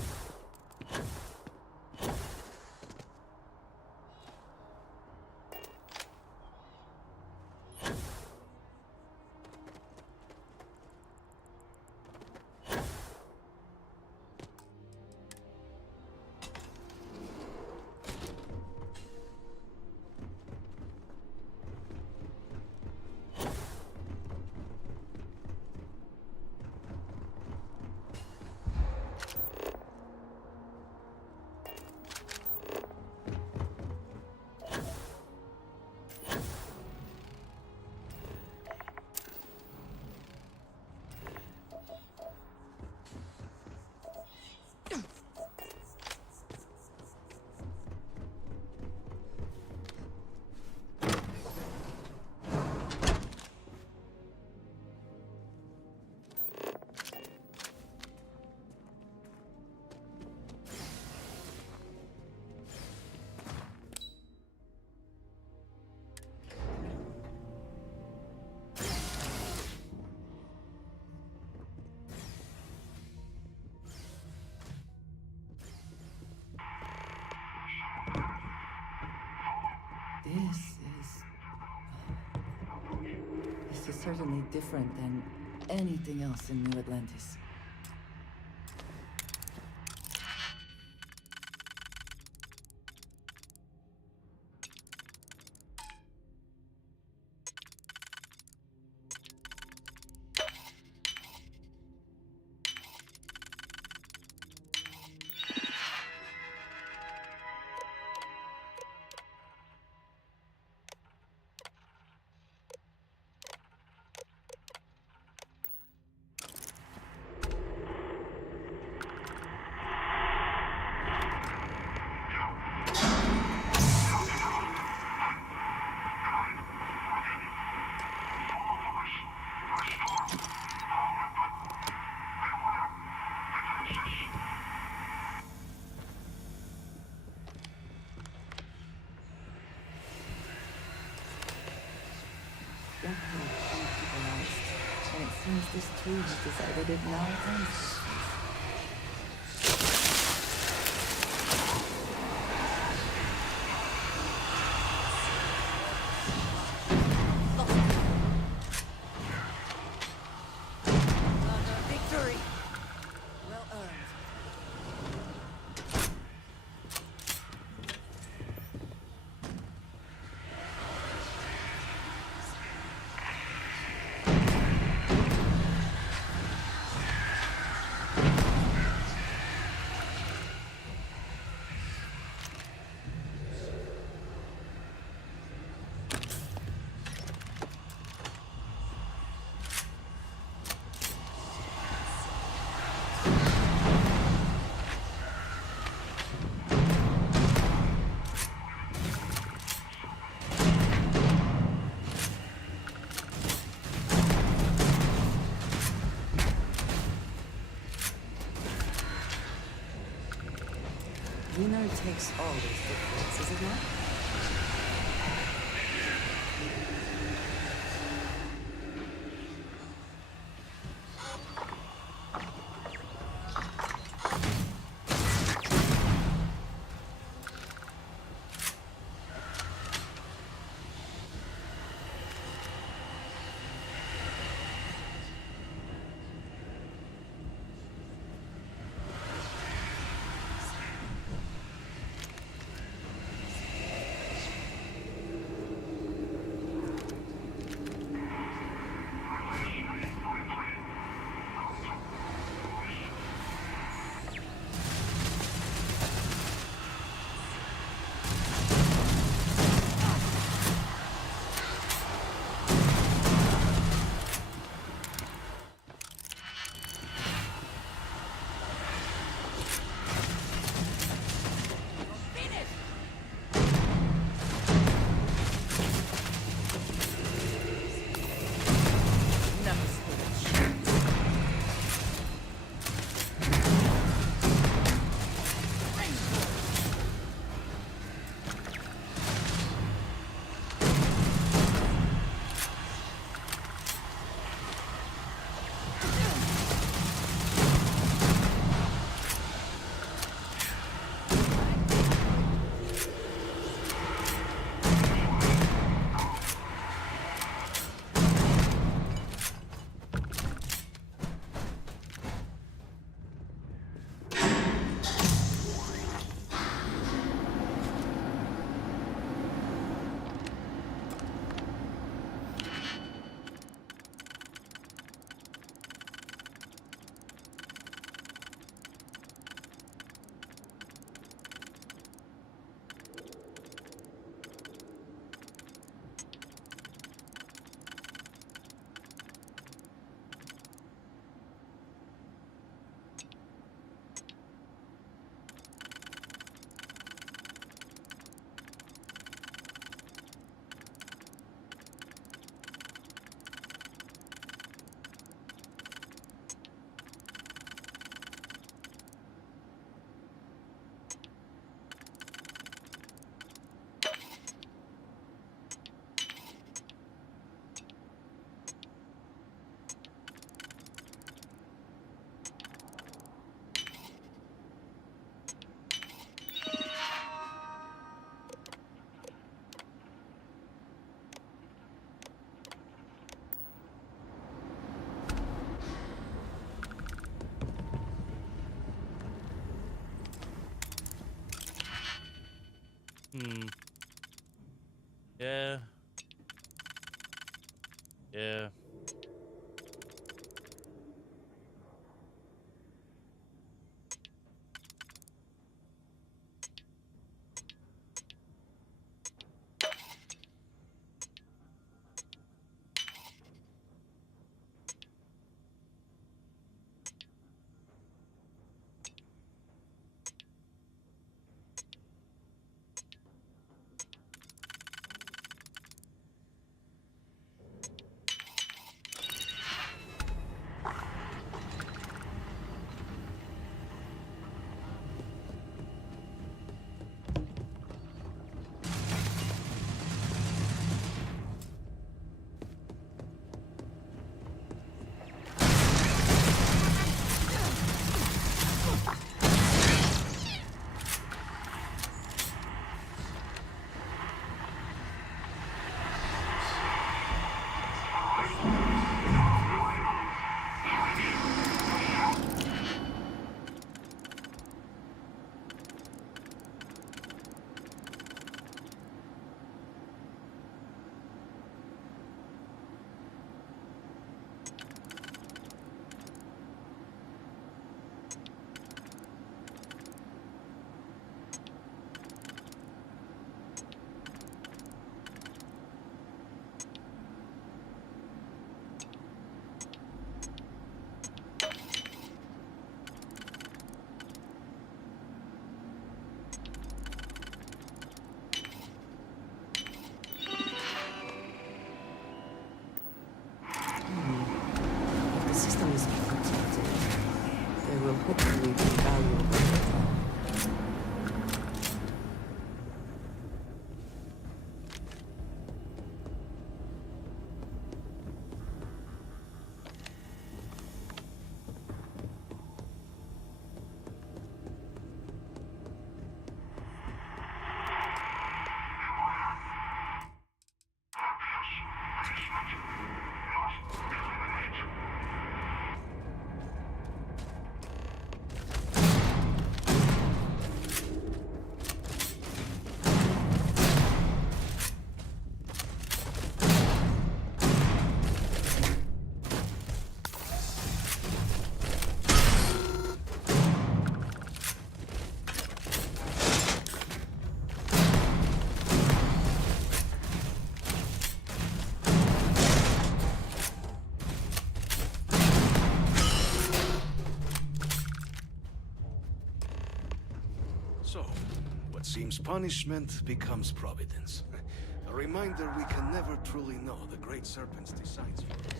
This is certainly different than anything else in New Atlantis. this tree has decided it now owns. Victory! Well earned. Winner takes all these victories, is it not? Yeah. Yeah. So, what seems punishment becomes providence. A reminder we can never truly know the Great Serpent's designs for us.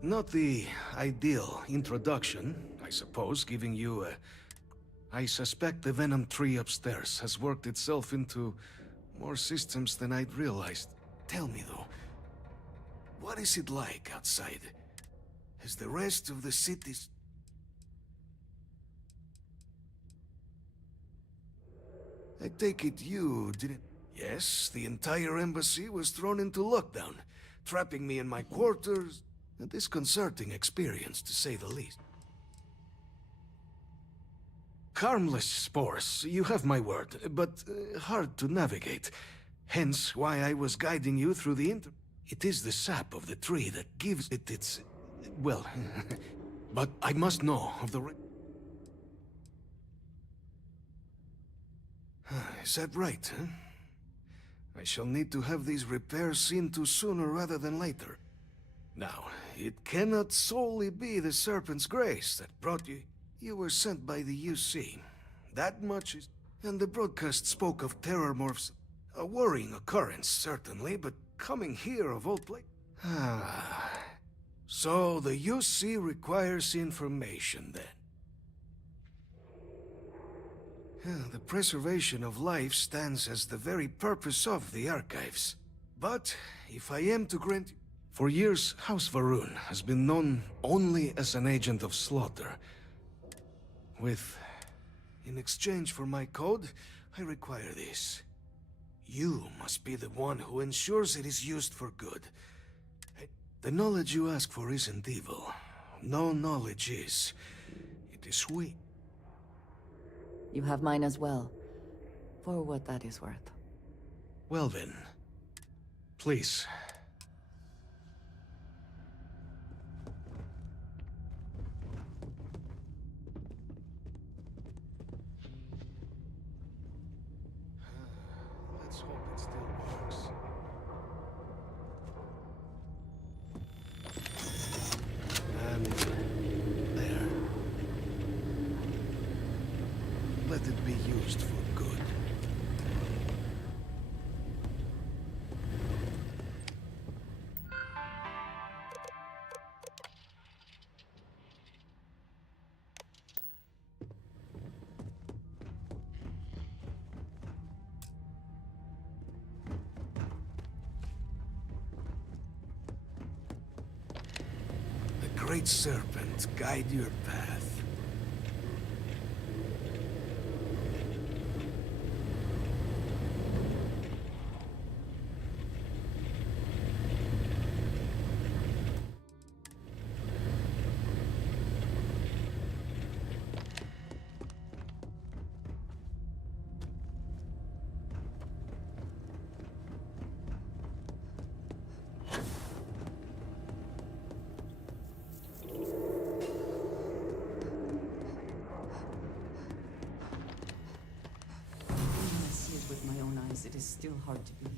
Not the ideal introduction, I suppose, giving you a... I suspect the Venom tree upstairs has worked itself into more systems than I'd realized. Tell me, though, what is it like outside? Has the rest of the city's... I take it you didn't... Yes, the entire embassy was thrown into lockdown, trapping me in my quarters. A disconcerting experience, to say the least. Harmless spores, you have my word, but hard to navigate. Hence why I was guiding you through the It is the sap of the tree that gives it its... well... but I must know of the... Is that right, huh? I shall need to have these repairs seen to sooner rather than later. Now, it cannot solely be the Serpent's grace that brought you. You were sent by the UC. That much is... And the broadcast spoke of terror morphs. A worrying occurrence, certainly, but coming here of all places... So the UC requires information, then. The preservation of life stands as the very purpose of the archives. But, if I am to grant... For years, House Varun has been known only as an agent of slaughter. In exchange for my code, I require this. You must be the one who ensures it is used for good. The knowledge you ask for isn't evil. No knowledge is. It is weak. You have mine as well, for what that is worth. Well then, please. Let's hope it still works. And there. Let it be used for good. The Great Serpent guide your path. With my own eyes, it is still hard to believe.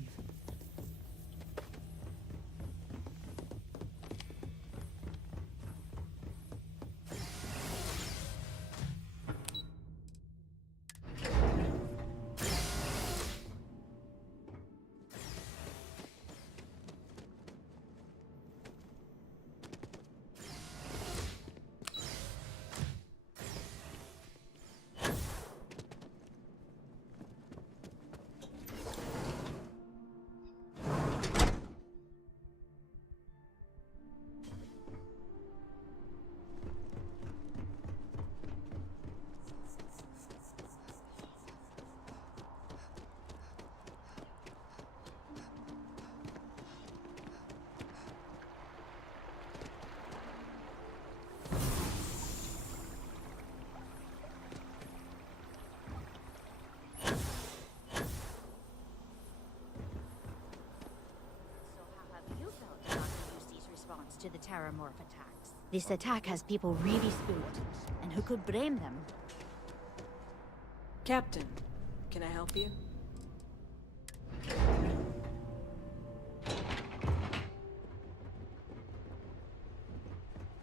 to the Terramorph attacks. This attack has people really spooked, and who could blame them? Captain, can I help you?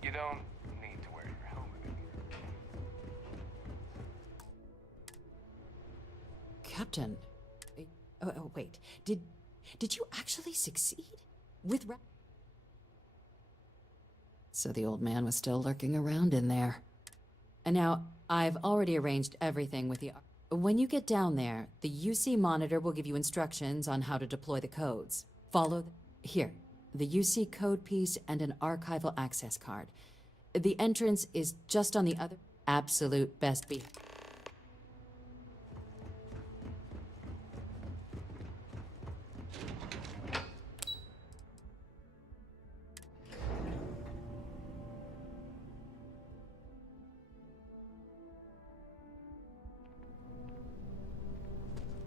You don't need to wear your helmet. Captain, wait. Did you actually succeed with? So the old man was still lurking around in there. And now I've already arranged everything with the. When you get down there, the UC monitor will give you instructions on how to deploy the codes. Follow here, the UC code piece and an archival access card. The entrance is just on the other. Absolute best beat.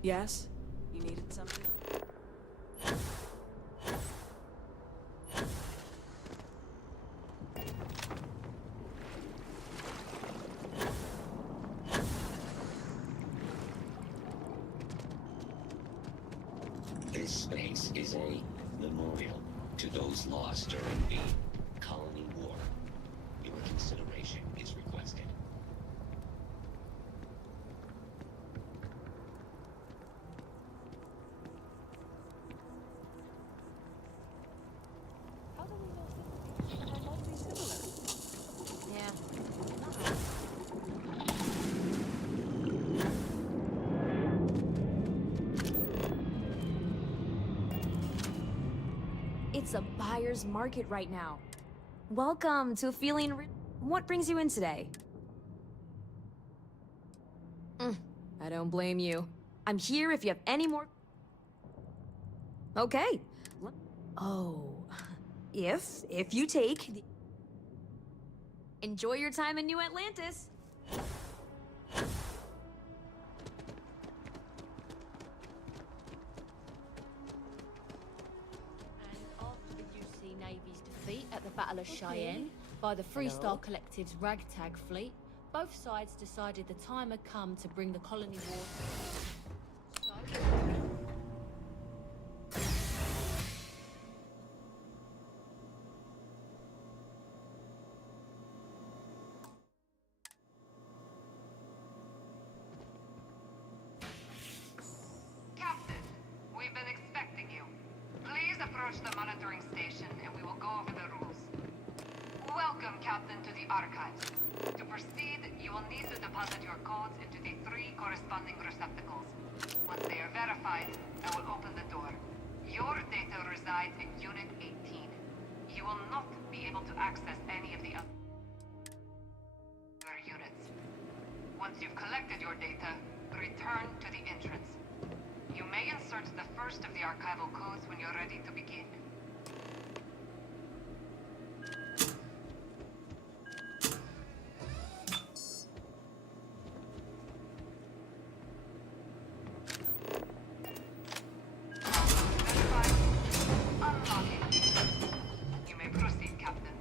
Yes? You needed something? This space is a memorial to those lost during the Colony War. Your consideration is requested. It's a buyer's market right now. Welcome to feeling. What brings you in today? I don't blame you. I'm here if you have any more. Okay. Oh, if you take. Enjoy your time in New Atlantis. Navy's defeat at the Battle of Cheyenne by the Freestar Collective's ragtag fleet, both sides decided the time had come to bring the colony war. Captain, we've been expecting you. Please approach the monitoring station and we will go over the rules. Welcome, Captain, to the Archives. To proceed, you will need to deposit your codes into the 3 corresponding receptacles. Once they are verified, I will open the door. Your data resides in Unit 18. You will not be able to access any of the other units. Once you've collected your data, return to the entrance. You may insert the first of the archival codes when you're ready to begin. Unlocking. You may proceed, Captain.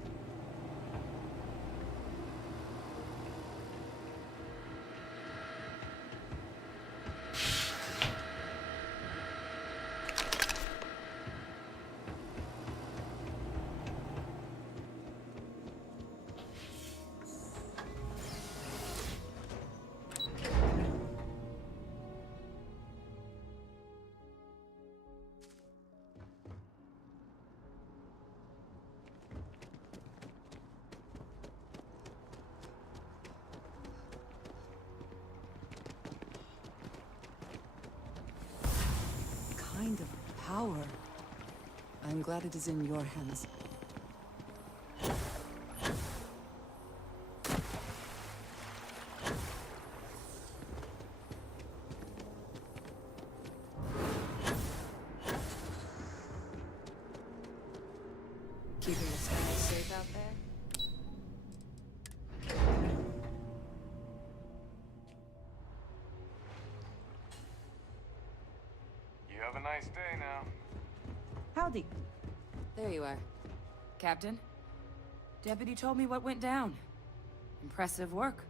Kind of power. I'm glad it is in your hands. Keeping the skies safe out there? You have a nice day now. Howdy. There you are. Captain, Deputy told me what went down. Impressive work.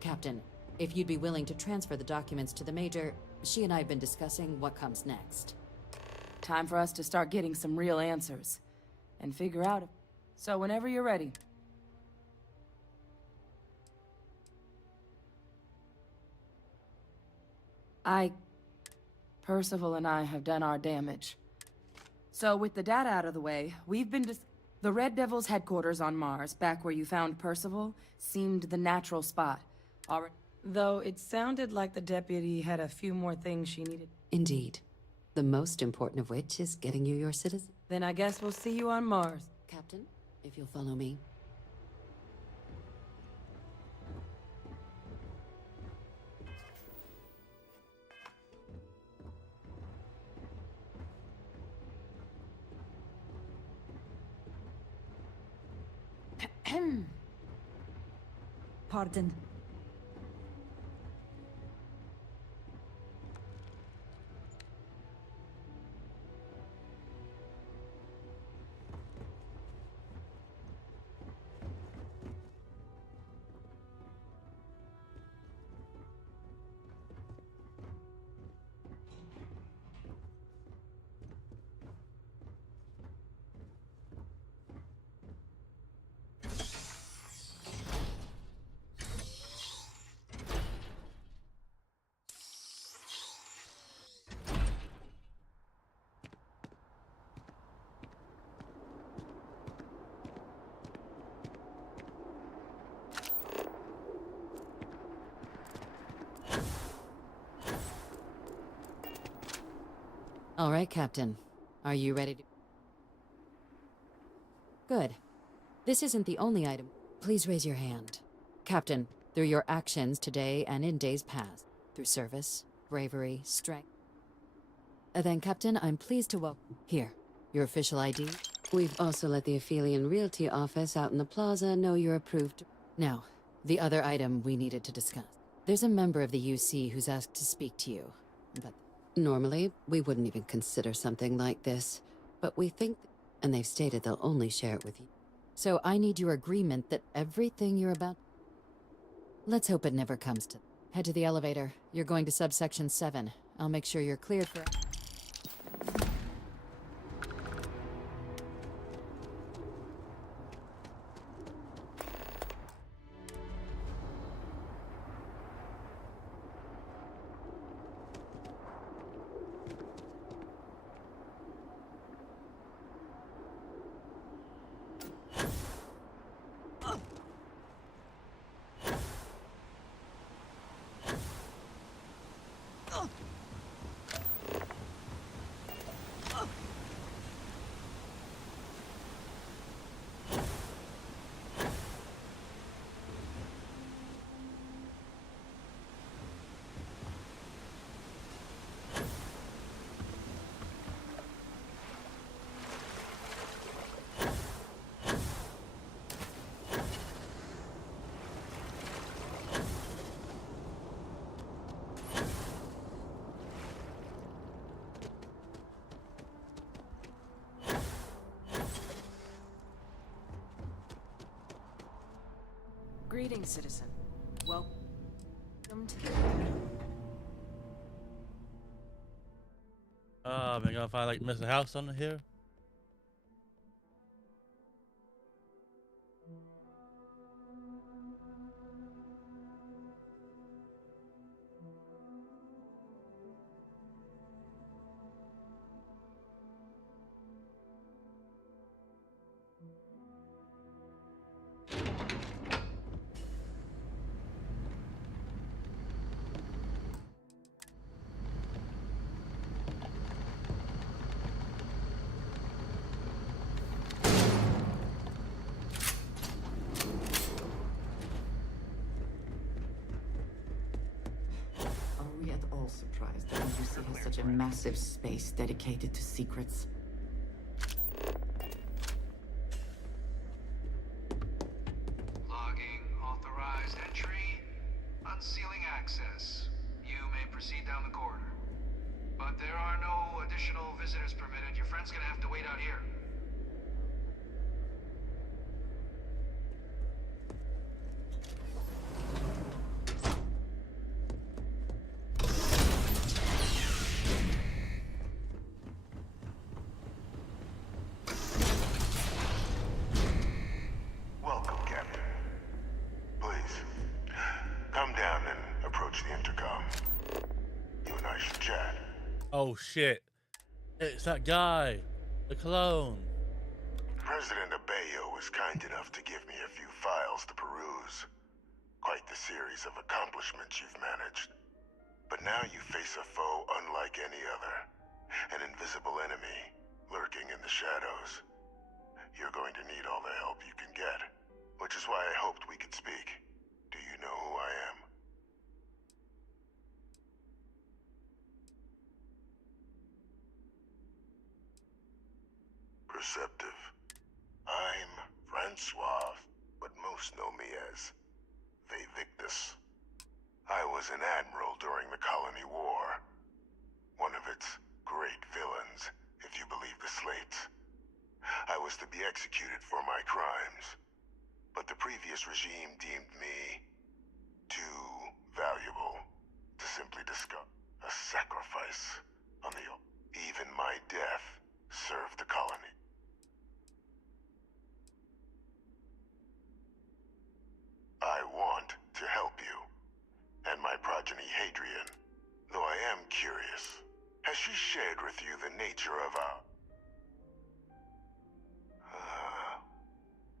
Captain, if you'd be willing to transfer the documents to the Major, she and I have been discussing what comes next. Time for us to start getting some real answers. And figure out... So whenever you're ready. Percival and I have done our damage. So with the data out of the way, we've been the Red Devil's headquarters on Mars, back where you found Percival, seemed the natural spot. Though it sounded like the deputy had a few more things she needed. Indeed. The most important of which is getting you your citizen. Then I guess we'll see you on Mars. Captain, if you'll follow me. Pardon. All right, Captain. Are you ready to... Good. This isn't the only item. Please raise your hand. Captain, through your actions today and in days past, through service, bravery, strength... Then, Captain, I'm pleased to welcome... Here, your official ID. We've also let the Aphelion Realty office out in the plaza know you're approved. Now, the other item we needed to discuss. There's a member of the UC who's asked to speak to you, but... Normally, we wouldn't even consider something like this, but we think, and they've stated they'll only share it with you. So I need your agreement that everything you're about... Let's hope it never comes to... Head to the elevator. You're going to subsection 7. I'll make sure you're cleared for... Greetings, citizen. Welcome to the... Am I gonna find like Mr. House under here? Are we at all surprised that UC has such a massive space dedicated to secrets? Logging authorized entry. Unsealing access. You may proceed down the corridor. But there are no additional visitors permitted. Your friend's gonna have to wait out here. Oh shit. It's that guy. The clone. President Abeyo was kind enough to give me a few files to peruse. Quite the series of accomplishments you've managed. But now you face a foe unlike any other. An invisible enemy, lurking in the shadows. You're going to need all the help you can get. Which is why I hoped we could speak. Do you know who I am? Perceptive. I'm Francois, but most know me as Victus. I was an admiral during the Colony War. One of its great villains, if you believe the slates. I was to be executed for my crimes, but the previous regime deemed me too valuable to simply discuss a sacrifice on the altar. Even my death served the colony. I want to help you, and my progeny Hadrian, though I am curious. Has she shared with you the nature of our...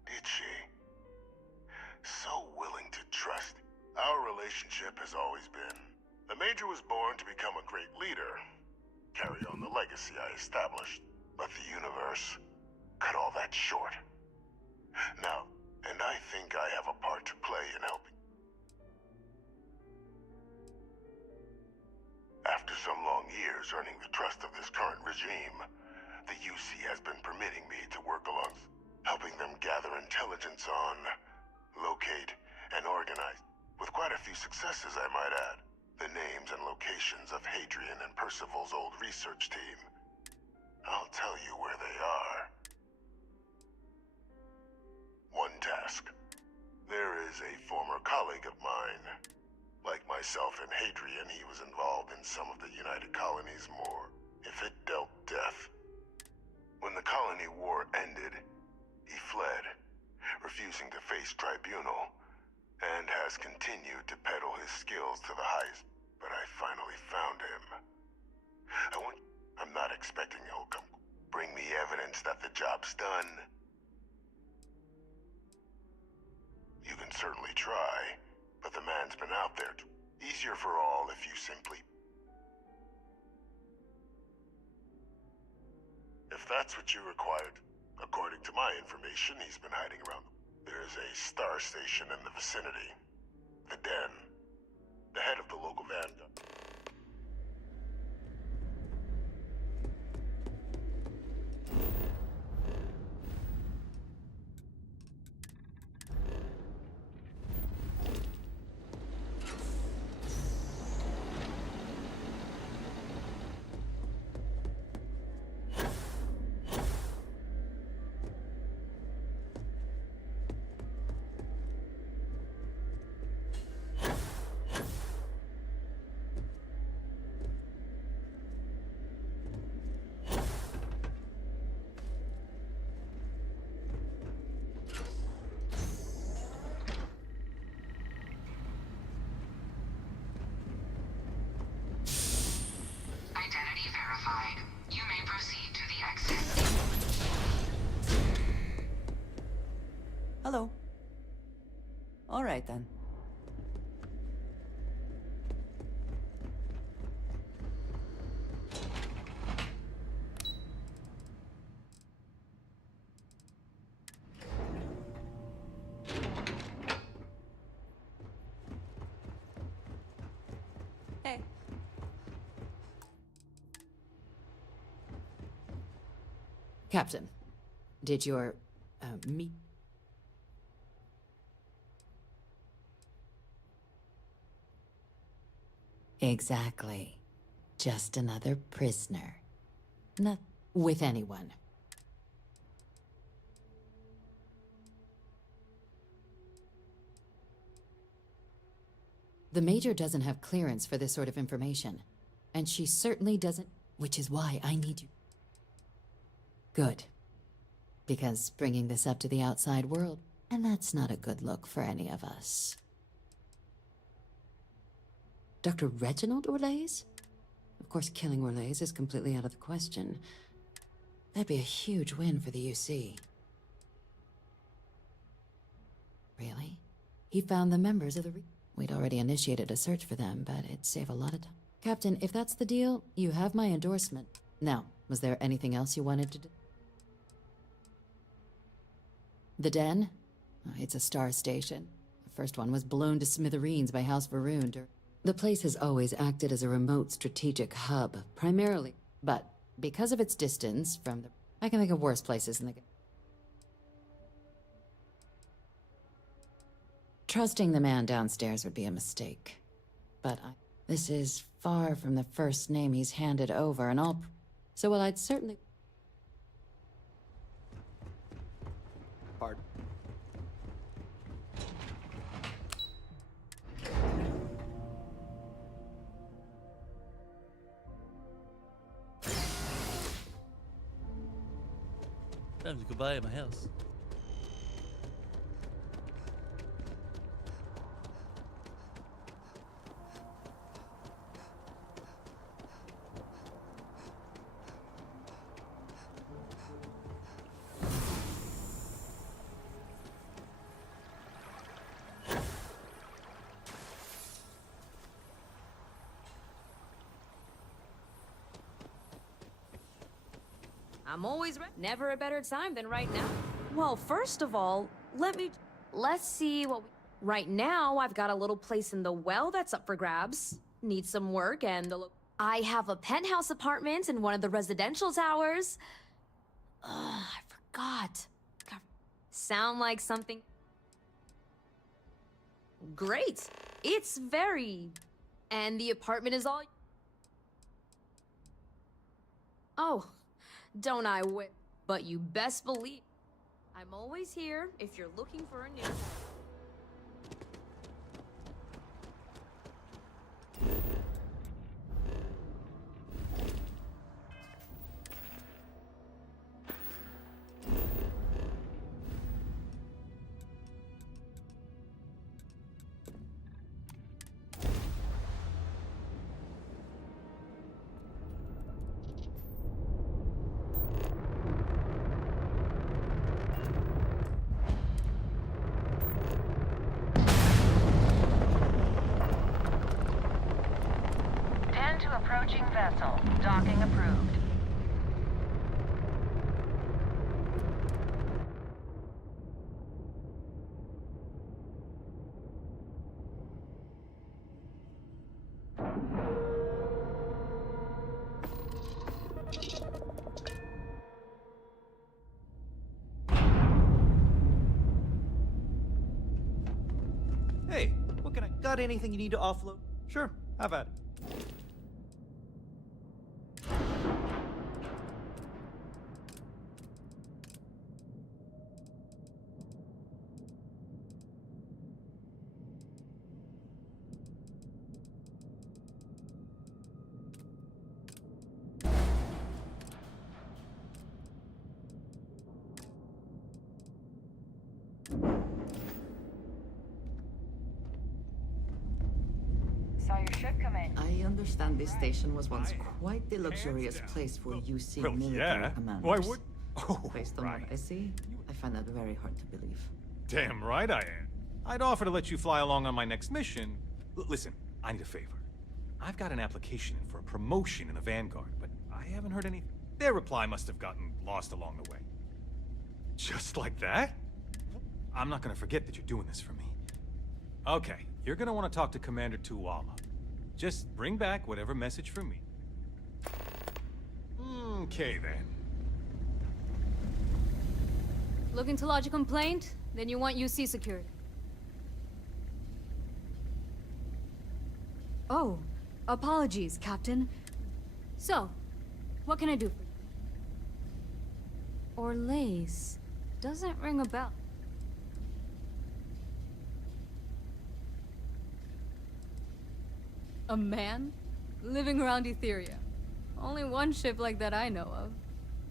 did she? So willing to trust. Our relationship has always been. The Major was born to become a great leader, carry on the legacy I established, but the universe cut all that short. Now, and I think I have a part to play in helping. After some long years earning the trust of this current regime, the UC has been permitting me to work along, helping them gather intelligence on, locate, and organize, with quite a few successes I might add, the names and locations of Hadrian and Percival's old research team. I'll tell you where they are. One task. There is a former colleague of mine. Like myself and Hadrian, he was involved in some of the United Colonies' more, if it dealt death. When the Colony War ended, he fled, refusing to face tribunal, and has continued to peddle his skills to the highest. But I finally found him. I'm not expecting he'll come bring me evidence that the job's done. You can certainly try, but the man's been out there. Easier for all if you simply... If that's what you required. According to my information, he's been hiding around. There's a star station in the vicinity. The Den. The head of the local vanguard. Identity verified. You may proceed to the exit. Hello. All right then. Hey. Captain, did your, me... Exactly. Just another prisoner. Not with anyone. The Major doesn't have clearance for this sort of information. And she certainly doesn't, which is why I need you. Good. Because bringing this up to the outside world, and that's not a good look for any of us. Dr. Reginald Orlaise? Of course, killing Orlays is completely out of the question. That'd be a huge win for the UC. Really? He found the members of the We'd already initiated a search for them, but it'd save a lot of time. Captain, if that's the deal, you have my endorsement. Now, was there anything else you wanted to do? The Den? Oh, it's a star station. The first one was blown to smithereens by House Varun. The place has always acted as a remote strategic hub, primarily. But because of its distance from the... I can think of worse places in the game. Trusting the man downstairs would be a mistake. But this is far from the first name he's handed over, and all... So, well, I'd certainly... Pardon? Time to go buy my house. I'm always ready. Never a better time than right now. Well, first of all, let's see what we... Right now, I've got a little place in the well that's up for grabs. Needs some work, and I have a penthouse apartment in one of the residential towers. I forgot. Sound like something... Great. It's very... And the apartment is all... Oh, don't I wit? But you best believe I'm always here if you're looking for a new... To approaching vessel. Docking approved. Hey, what can I... Got anything you need to offload? Sure, have at it. Saw your ship come in. I understand this station was once quite the luxurious place for UC well, military yeah. commanders. Why would... Oh, Based on what I see, I find that very hard to believe. damn right I am. I'd offer to let you fly along on my next mission. Listen, I need a favor. I've got an application in for a promotion in the Vanguard, but I haven't heard any... Their reply must have gotten lost along the way. Just like that? I'm not gonna forget that you're doing this for me. Okay, you're gonna want to talk to Commander Tuwala. Just bring back whatever message from me. Okay, then. Looking to lodge a complaint? Then you want UC secured. Oh, apologies, Captain. So, what can I do for you? Orlays. Doesn't ring a bell. A man? Living around Etheria. Only one ship like that I know of.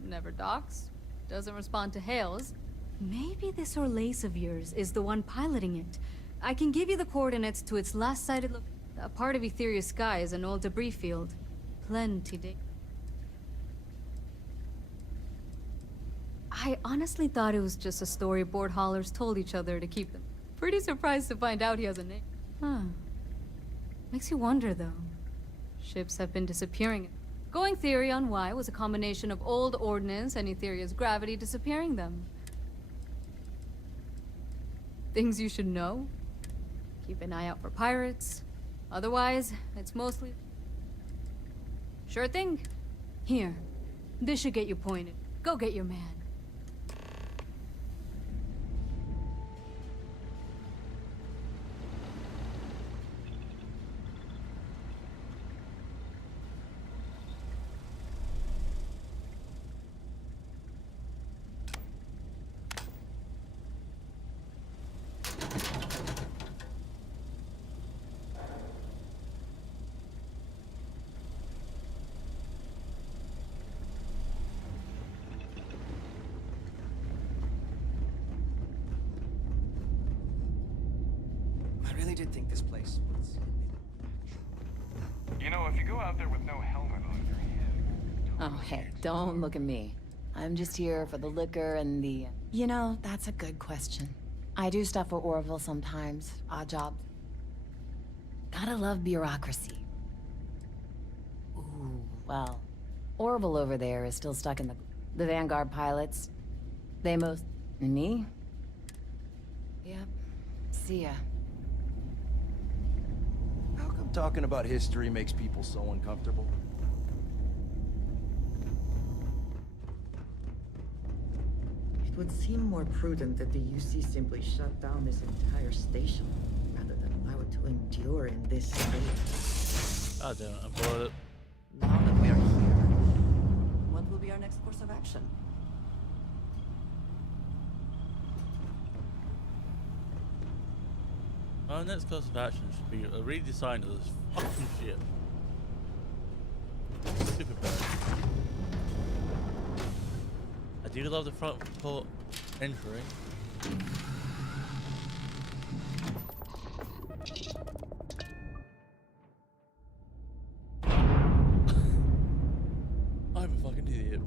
Never docks. Doesn't respond to hails. Maybe this Orlays of yours is the one piloting it. I can give you the coordinates to its last sighted location. A part of Etheria's sky is an old debris field. plenty. I honestly thought it was just a storyboard haulers told each other to keep them. Pretty surprised to find out he has a name. Huh. Makes you wonder, though. Ships have been disappearing. Going theory on why was a combination of old ordnance and Etheria's gravity disappearing them. Things you should know? Keep an eye out for pirates. Otherwise, it's mostly... Sure thing. Here. This should get you pointed. Go get your man. I really did think this place was... You know, if you go out there with no helmet on your head... Oh, hey, don't look at me. I'm just here for the liquor and the... You know, that's a good question. I do stuff for Orville sometimes, odd jobs. Gotta love bureaucracy. Ooh, well, Orville over there is still stuck in the Vanguard pilots. They most... And me? Yep. See ya. How come talking about history makes people so uncomfortable? It would seem more prudent that the UC simply shut down this entire station, rather than allow it to endure in this state. I don't. I'm bored of it. Now that we are here, what will be our next course of action? Our next course of action should be a redesign of this fucking ship. Super bad. I do love the front port entry. I'm a fucking idiot.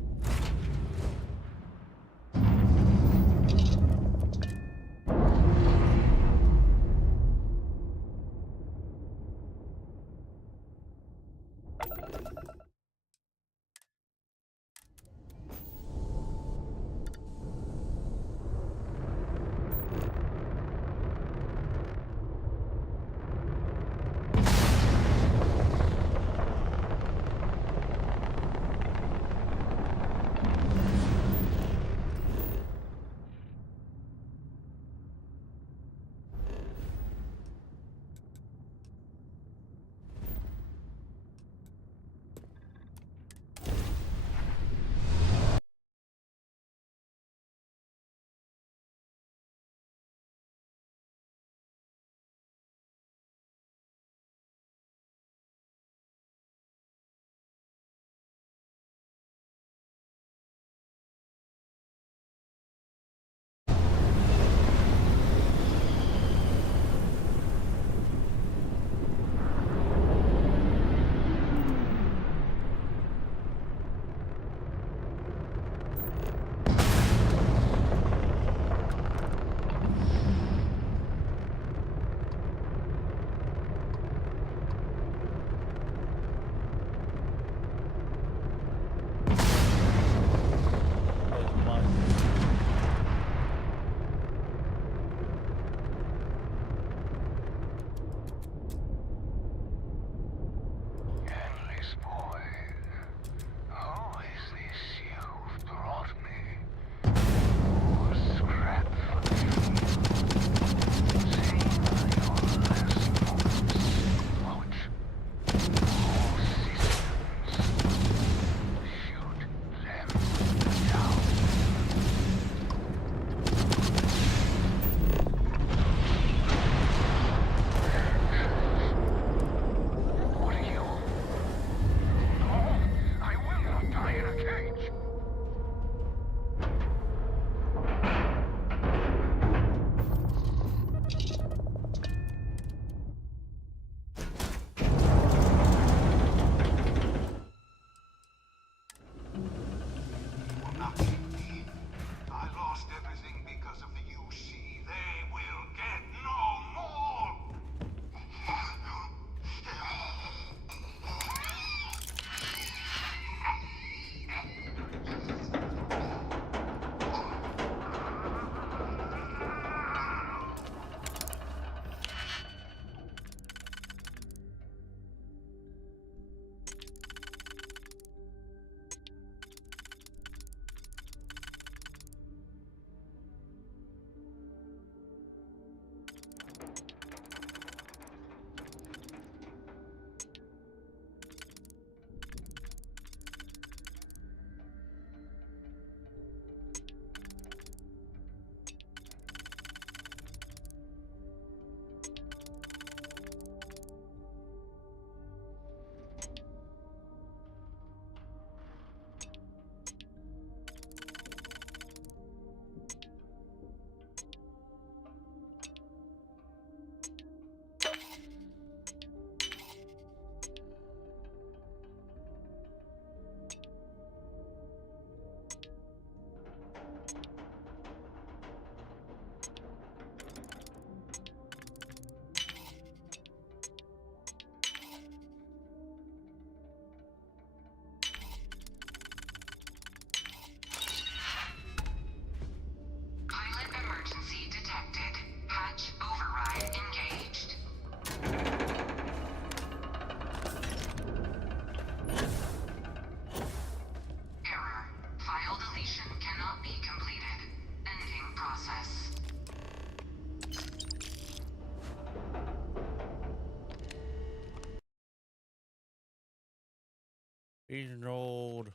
18-year-old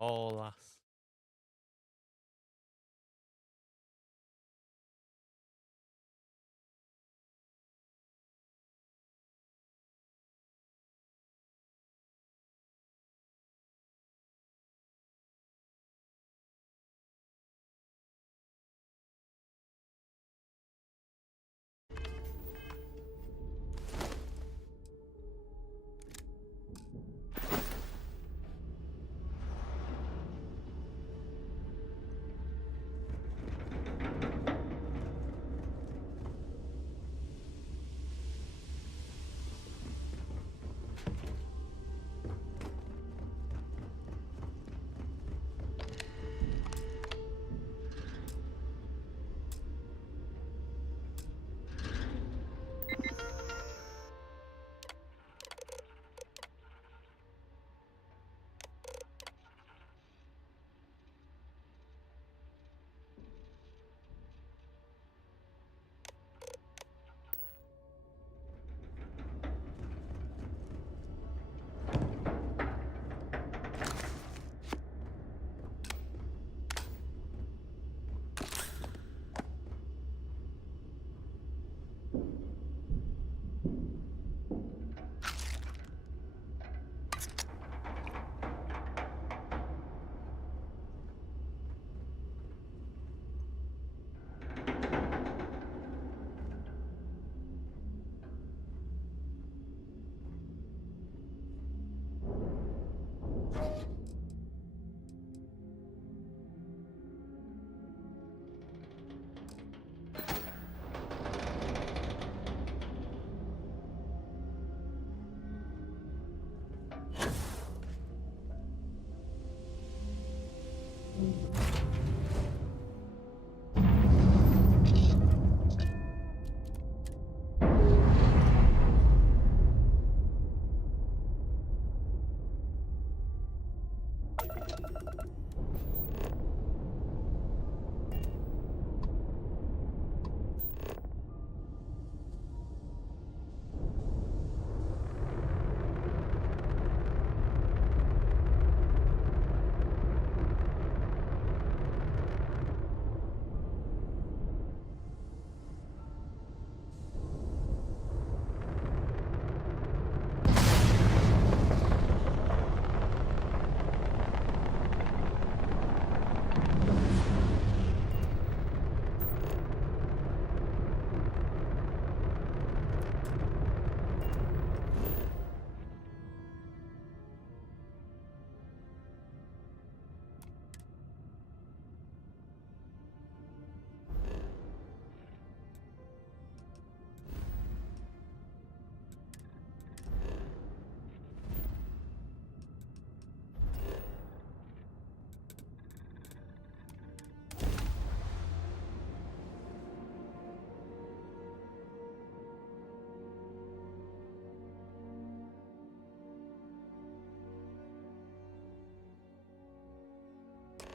all lass.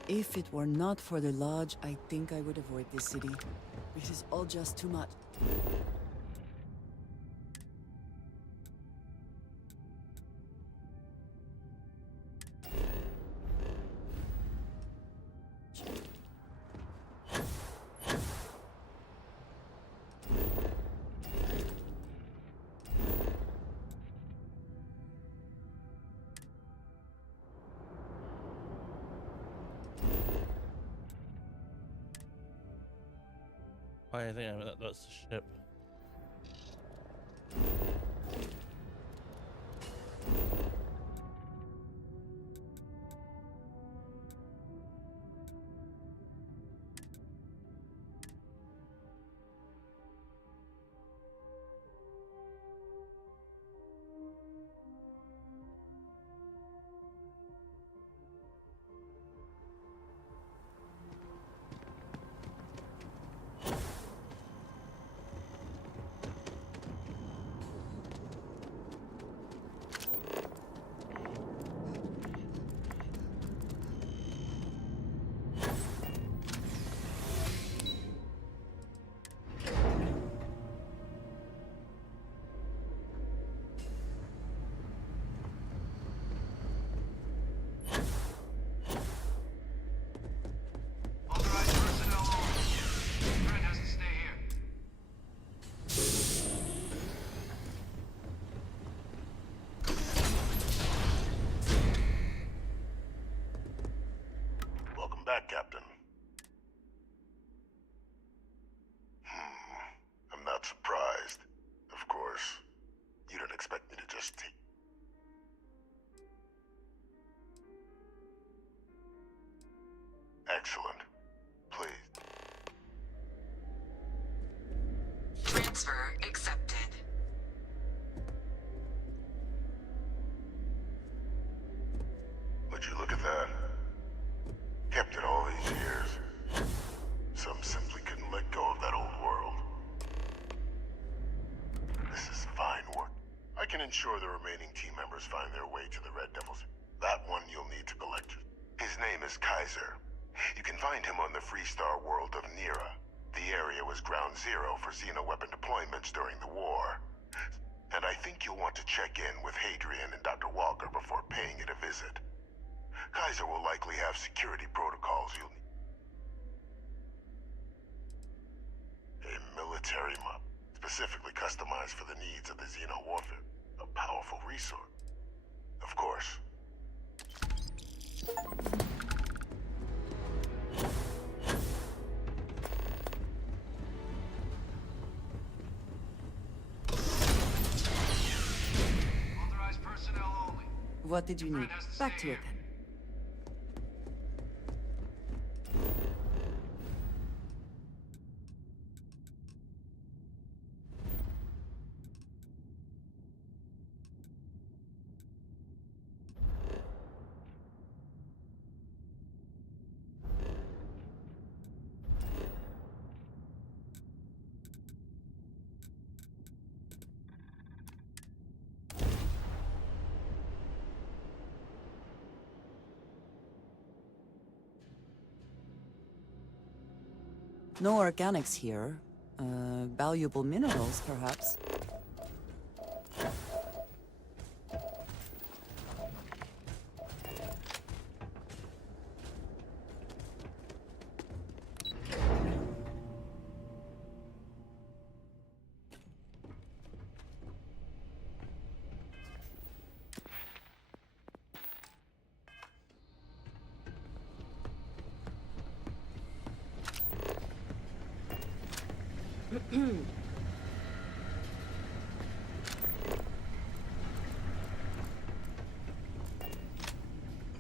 If it were not for the lodge, I think I would avoid this city. This is all just too much. I think that's the ship. back, Captain. I'm not surprised. Of course. You don't expect me to just take... Excellent. Please. Transfer accepted. Would you look at that? Kept it all these years. Some simply couldn't let go of that old world. This is fine work. I can ensure the remaining team members find their way to the Red Devils. That one you'll need to collect. His name is Kaiser. You can find him on the Freestar world of Nira. The area was ground zero for xeno-weapon deployments during the war. And I think you'll want to check in with Hadrian and Dr. Walker before paying it a visit. Kaiser will likely have security protocols you'll need. A military map, specifically customized for the needs of the Xeno warfare. A powerful resource. Of course. Authorized personnel only. What did you need? Back to it then. No organics here. Valuable minerals, perhaps.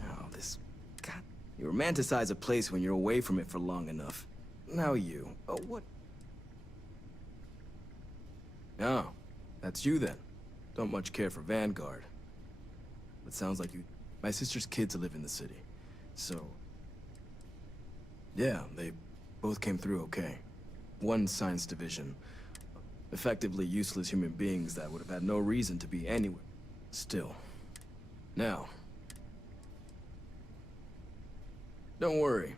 Oh, this... God. You romanticize a place when you're away from it for long enough. Now you... Oh, what? Oh, that's you then. Don't much care for Vanguard. It sounds like you... My sister's kids live in the city, so... Yeah, they both came through okay. One science division. Effectively useless human beings that would have had no reason to be anywhere. Still. Now. Don't worry.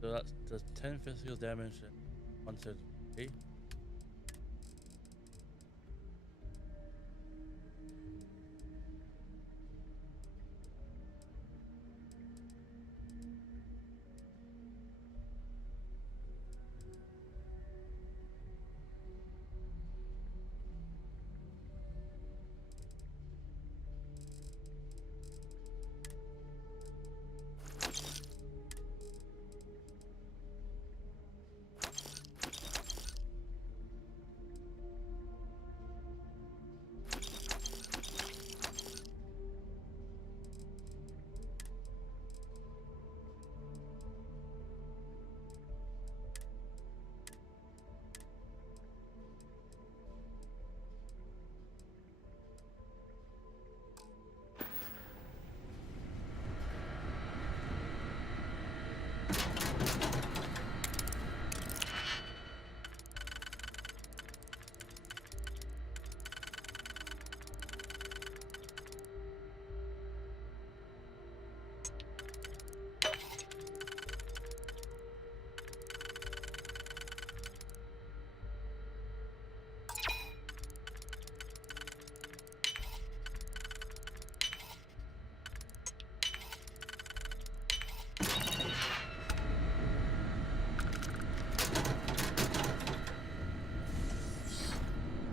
So that's does 10 physical damage and 1 surgery.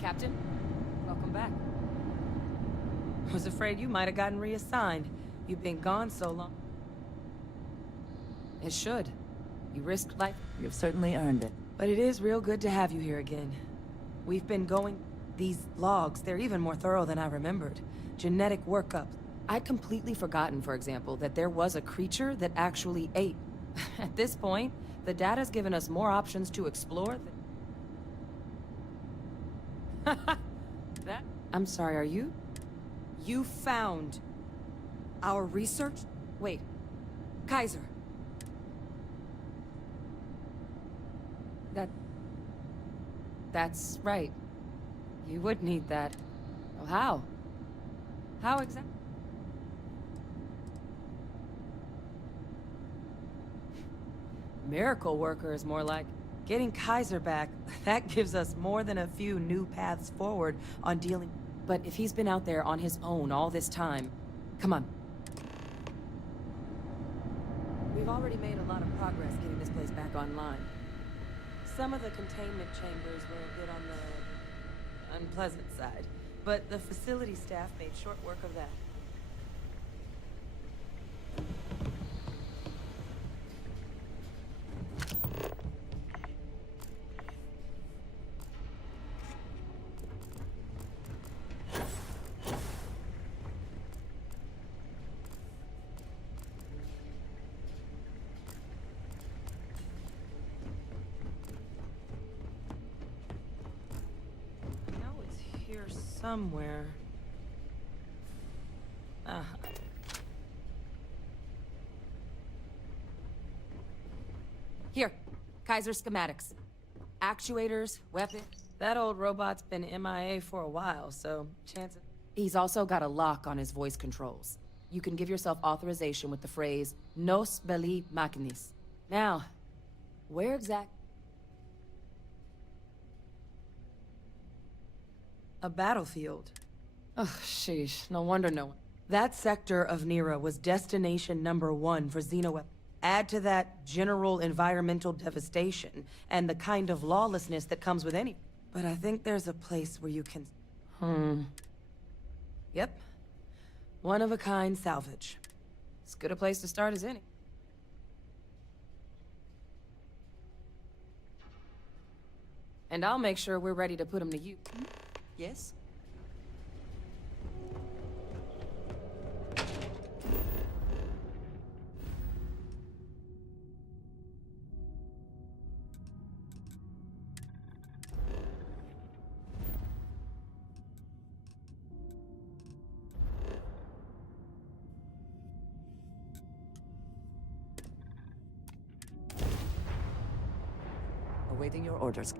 Captain. Welcome back. Was afraid you might have gotten reassigned. You've been gone so long. It should. You risked life. You've certainly earned it. But it is real good to have you here again. We've been going... These logs, they're even more thorough than I remembered. Genetic workup. I'd completely forgotten, for example, that there was a creature that actually ate. At this point, the data's given us more options to explore that... I'm sorry, are you? You found... our research? Wait. Kaiser. That's right. You would need that. Oh, how? How exactly? Miracle worker is more like getting Kaiser back. That gives us more than a few new paths forward on dealing. But if he's been out there on his own all this time, come on. We've already made a lot of progress getting this place back online. Some of the containment chambers were a bit on the unpleasant side, but the facility staff made short work of that. Here somewhere. Here, Kaiser schematics. Actuators, weapon. That old robot's been MIA for a while, so chances... He's also got a lock on his voice controls. You can give yourself authorization with the phrase, Nos belli machinis. Now, where exactly... A battlefield. Oh, sheesh. No wonder no one. That sector of Nera was destination #1 for Xenoweapons. Add to that general environmental devastation and the kind of lawlessness that comes with any. But I think there's a place where you can... Yep. One-of-a-kind salvage. As good a place to start as any. And I'll make sure we're ready to put them to use. Yes? Awaiting your orders.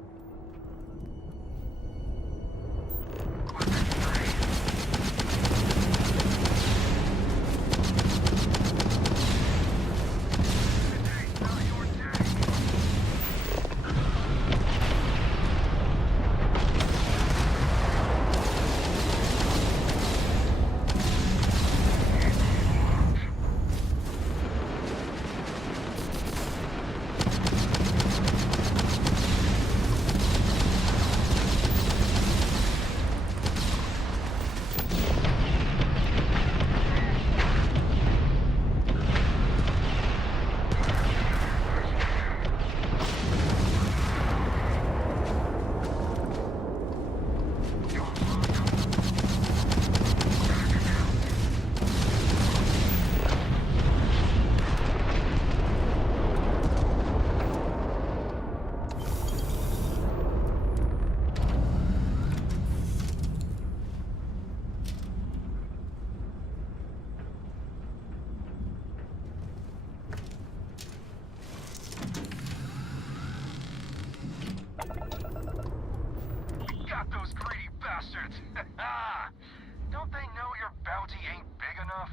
Don't they know your bounty ain't big enough?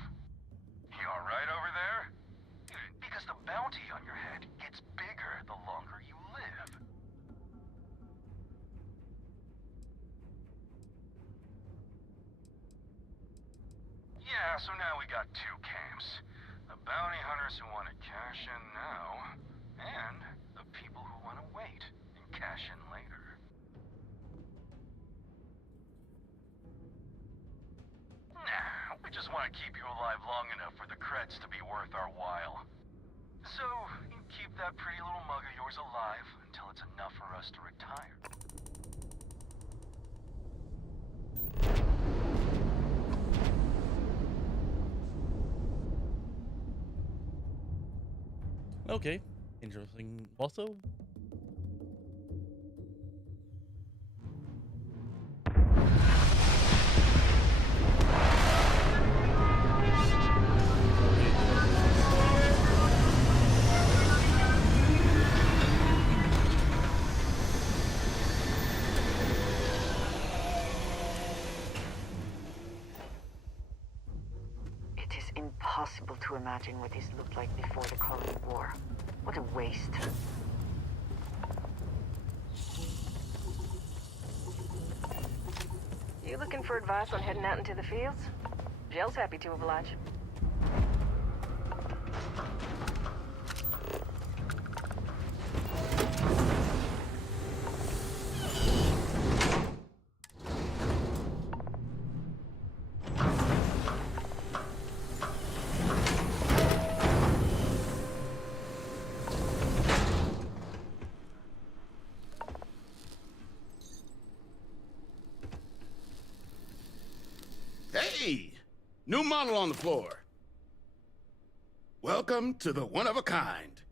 You alright over there? Because the bounty on your head gets bigger the longer you live. Yeah, so now we got two camps. The bounty hunters who want to cash in now, and the people who want to wait and cash in later. want to keep you alive long enough for the credits to be worth our while. So, you keep that pretty little mug of yours alive until it's enough for us to retire. Okay, interesting. Also, It is impossible to imagine what this looked like before the Colony War. What a waste. You looking for advice on heading out into the fields? Jill's happy to oblige. Hey! New model on the floor. Welcome to the one-of-a-kind.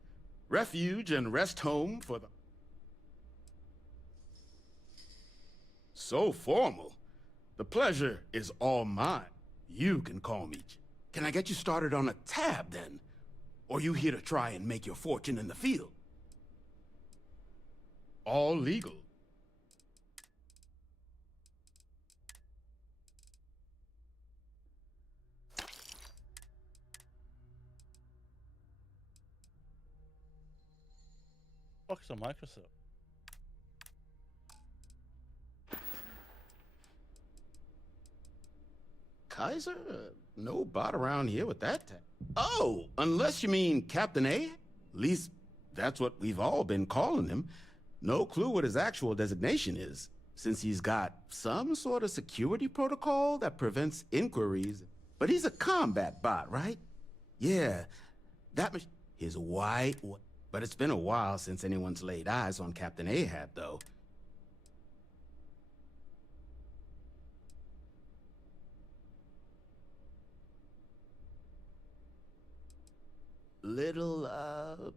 Refuge and rest home for the... So formal. The pleasure is all mine. You can call me. Can I get you started on a tab, then? Or you here to try and make your fortune in the field? All legal. focus on Microsoft. Kaiser? No bot around here with that tag. Oh, unless you mean Captain A? At least that's what we've all been calling him. No clue what his actual designation is, since he's got some sort of security protocol that prevents inquiries. But he's a combat bot, right? Yeah, that his white... But it's been a while since anyone's laid eyes on Captain Ahab, though. Little,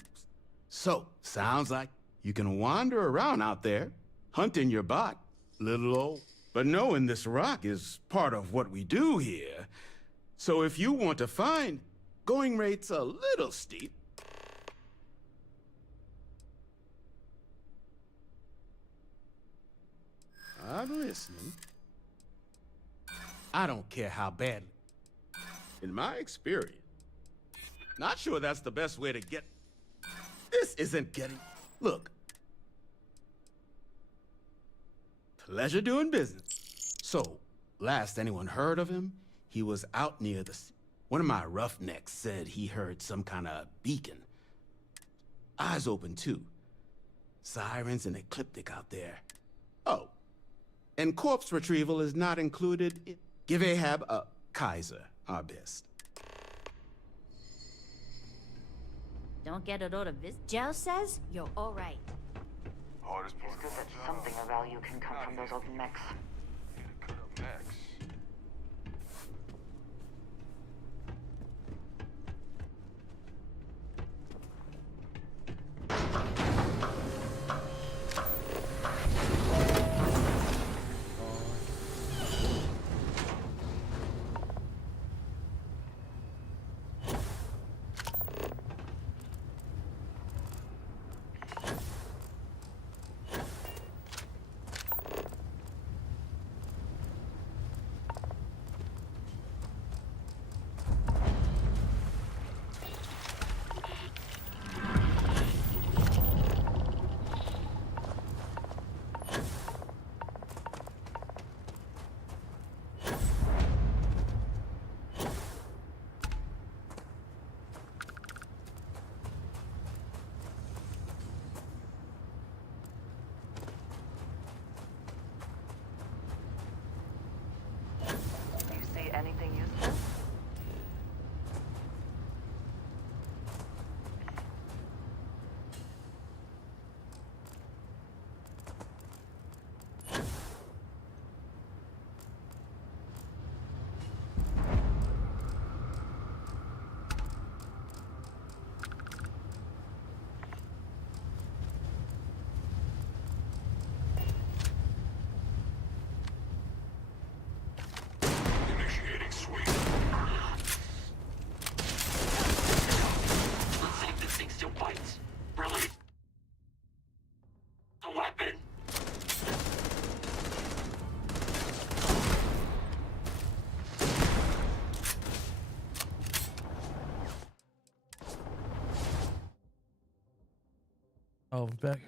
So, sounds like you can wander around out there, hunting your bot, little old. But knowing this rock is part of what we do here. So if you want to find, going rate's a little steep. I'm listening. I don't care how badly. In my experience, not sure that's the best way to get... This isn't getting... Look. Pleasure doing business. So, last anyone heard of him, he was out near the... One of my roughnecks said he heard some kind of beacon. Eyes open, too. Sirens and ecliptic out there. Oh. And corpse retrieval is not included. Give Ahab a Kaiser, our best. Don't get a lot of this. Joe says you're all right. It's good that something of value can come from those old mechs. Oh, we're back.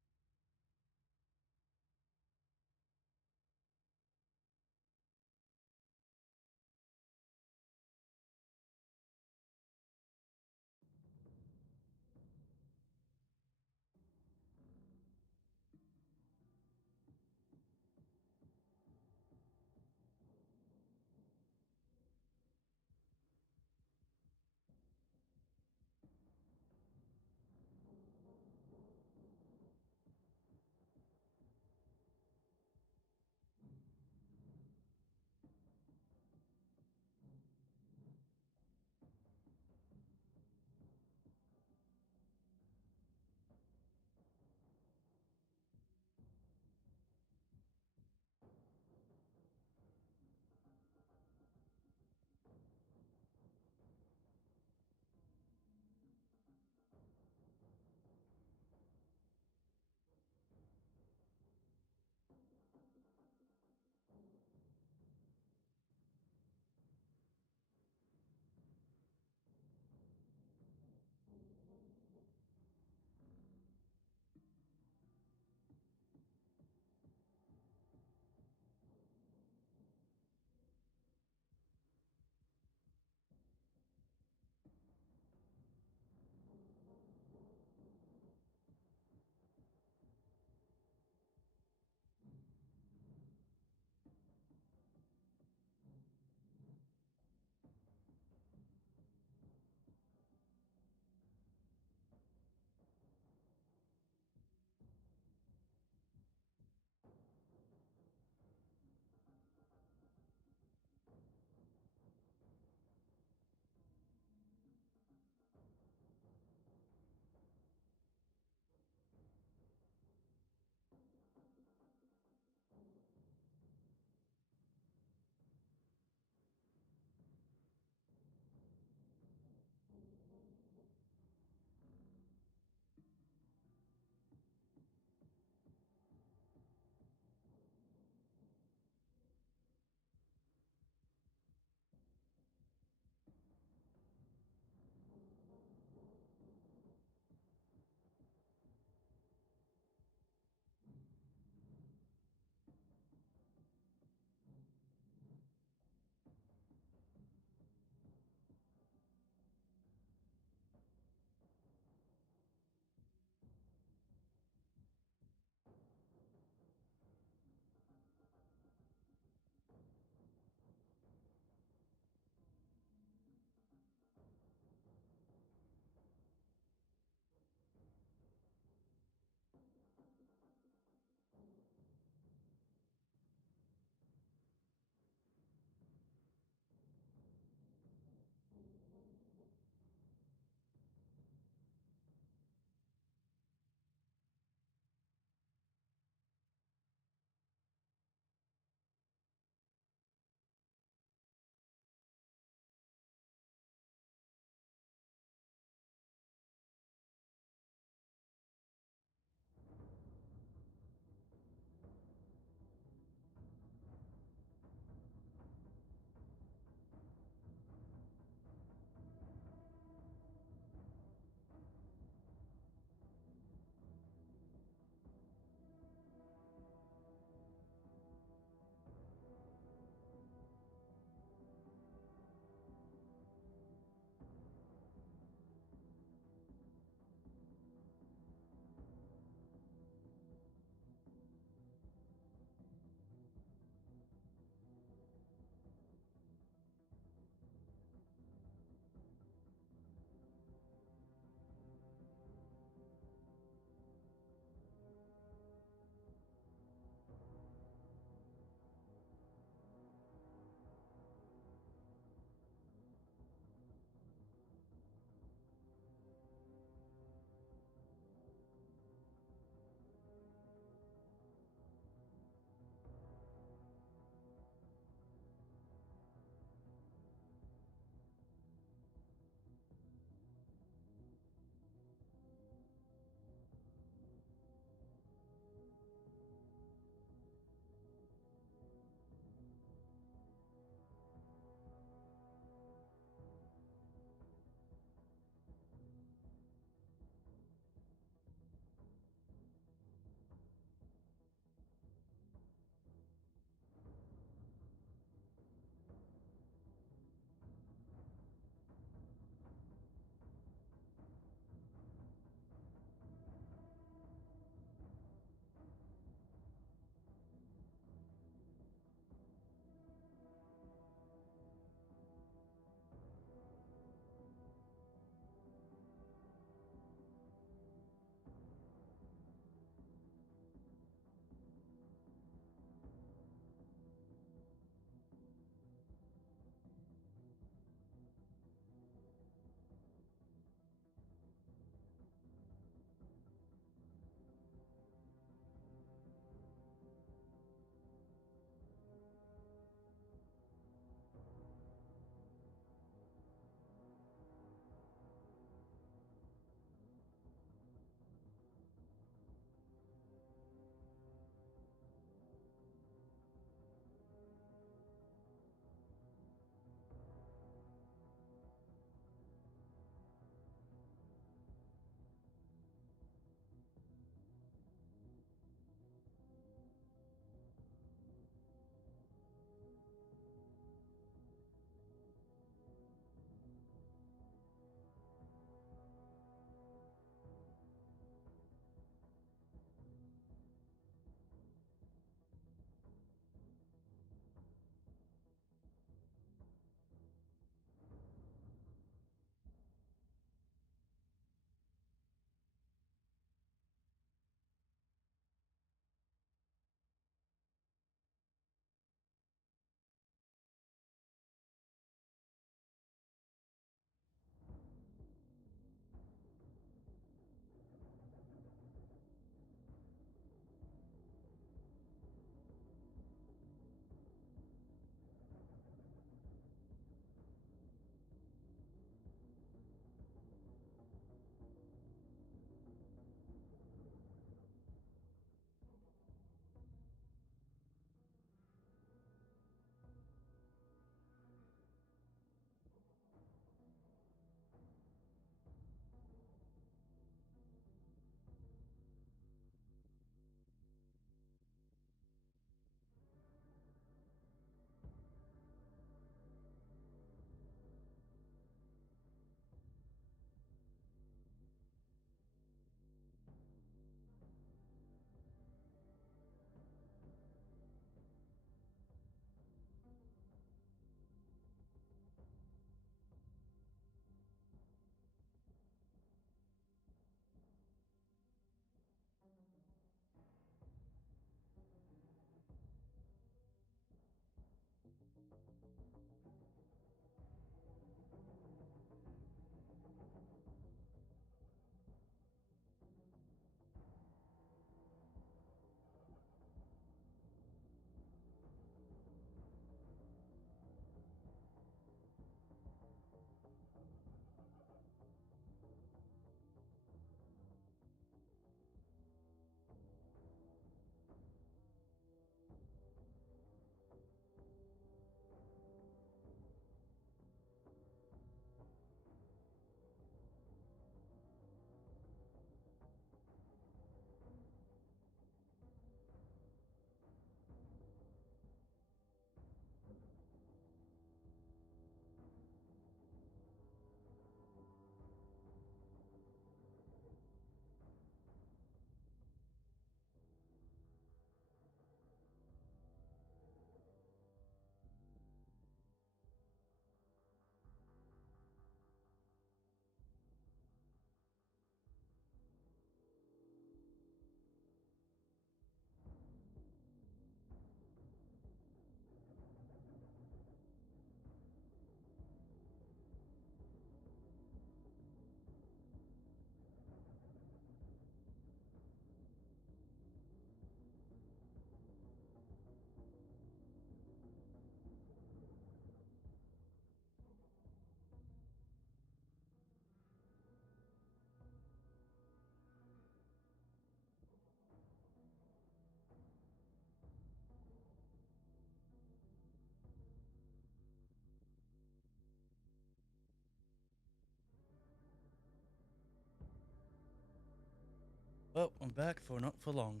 Well, I'm back for not for long.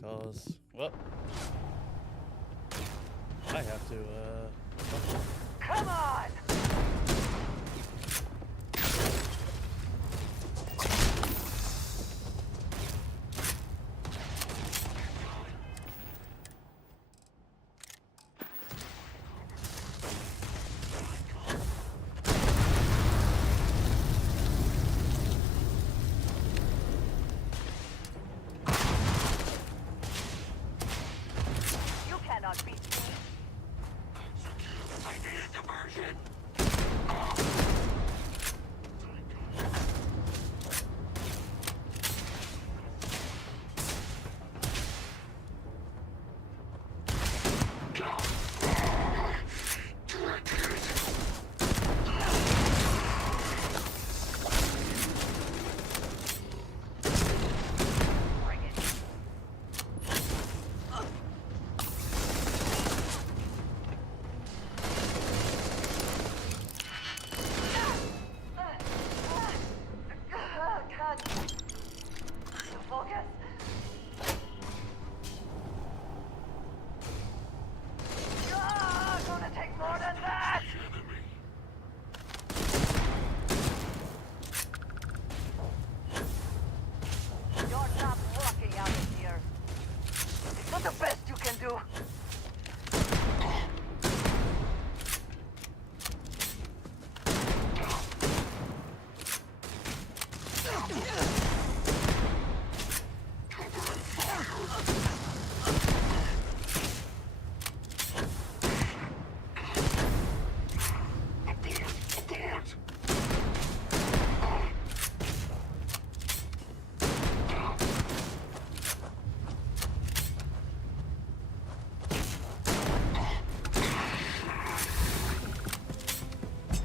Cause, well, I have to, Come on! You cannot beat me. God. Focus. Gonna take more than that! You're not walking out of here. It's not the best you can do.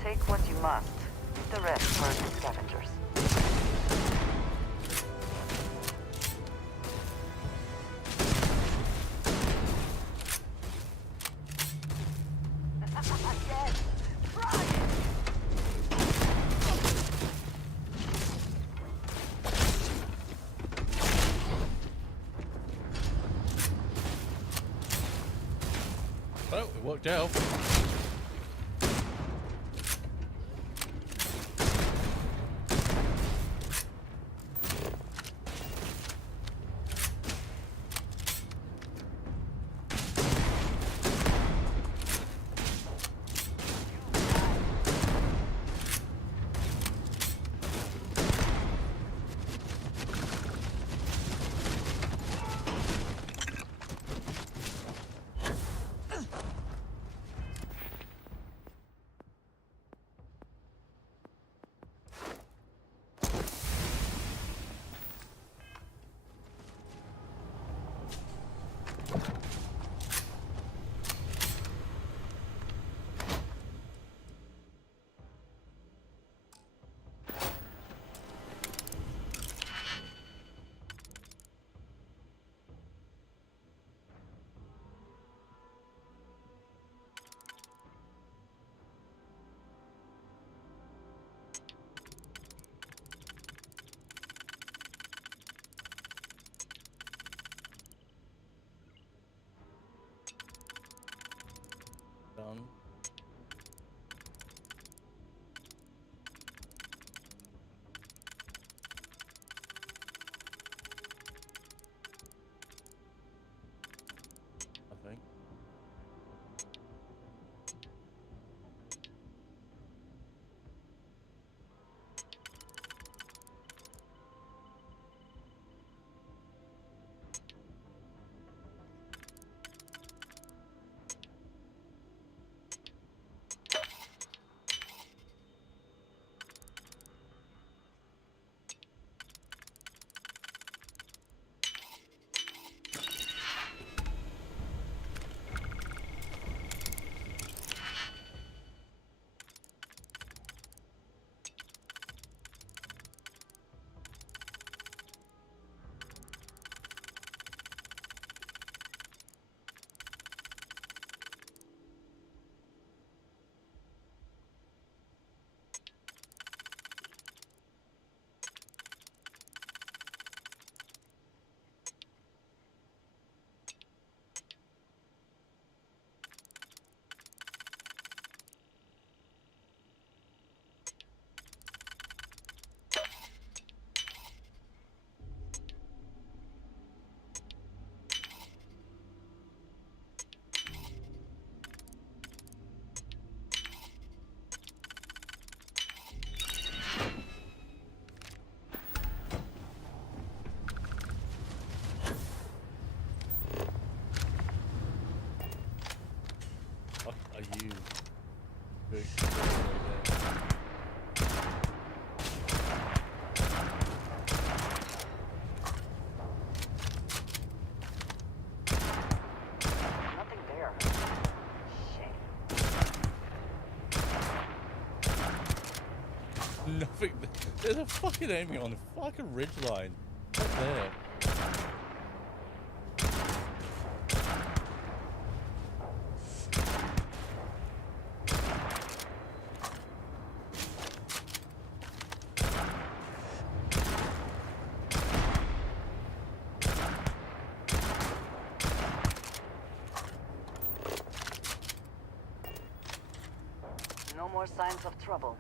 Take what you must. The rest for the scavengers. Yes! Try it! well, it worked out. Done. I think. nothing. There's a fucking enemy on the fucking ridgeline. Right there. No more signs of trouble.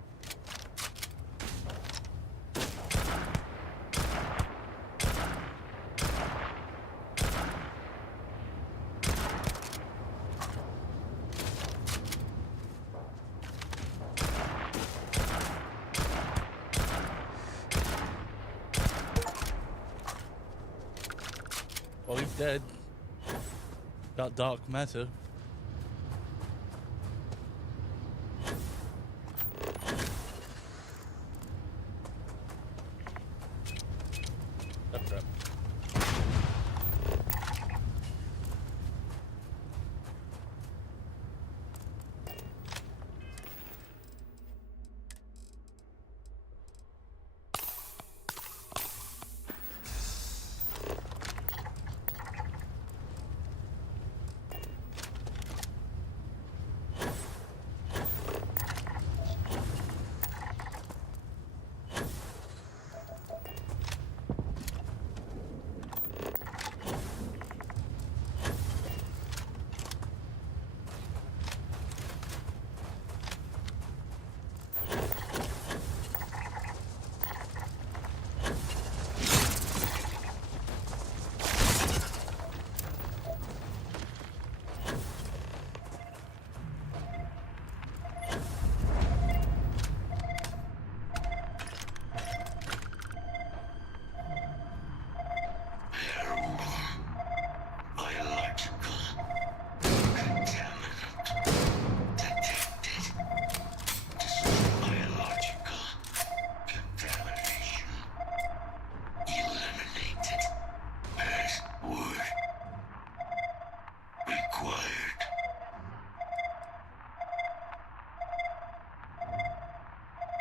Well, he's dead. That dark matter. Oh, crap.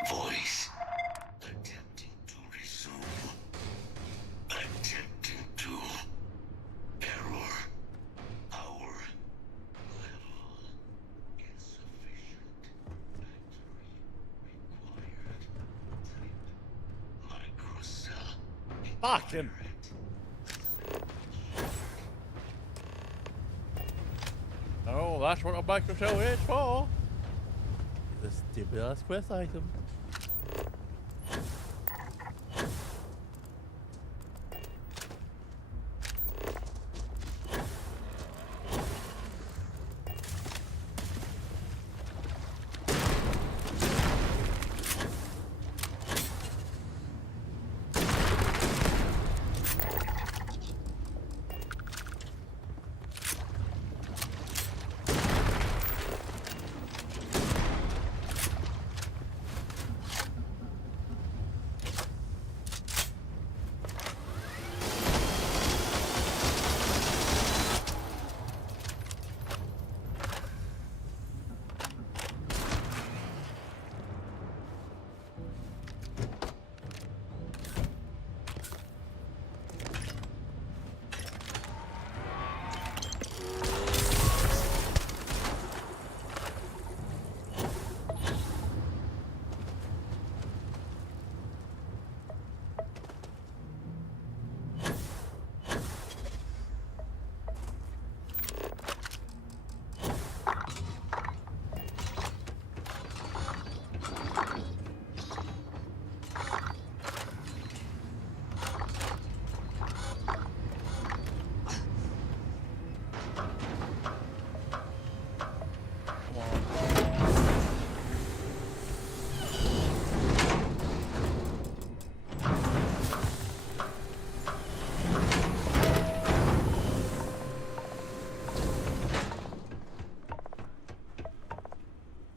Voice. Attempting to resume. Attempting to. Error. Power. Level. Insufficient. Battery required. Type. Microcell. Fuck him. Oh, that's what a microcell is for. The stupid ass quest item.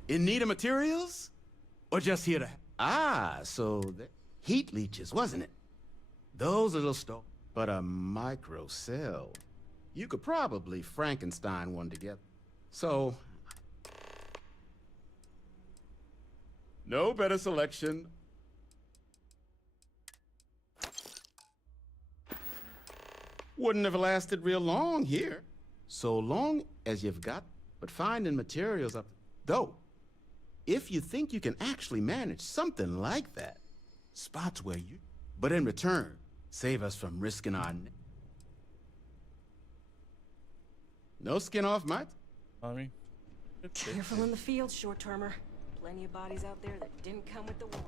In need of materials? Or just here to... Ah, so heat leeches, wasn't it? Those little stuff. But a microcell. You could probably Frankenstein one together. So... no better selection Wouldn't have lasted real long here. So long as you've got, but finding materials up. Though, if you think you can actually manage something like that, spots where you, but in return, save us from risking our no skin off, mate. I mean, Careful in the field, short-termer. Plenty of bodies out there that didn't come with the war.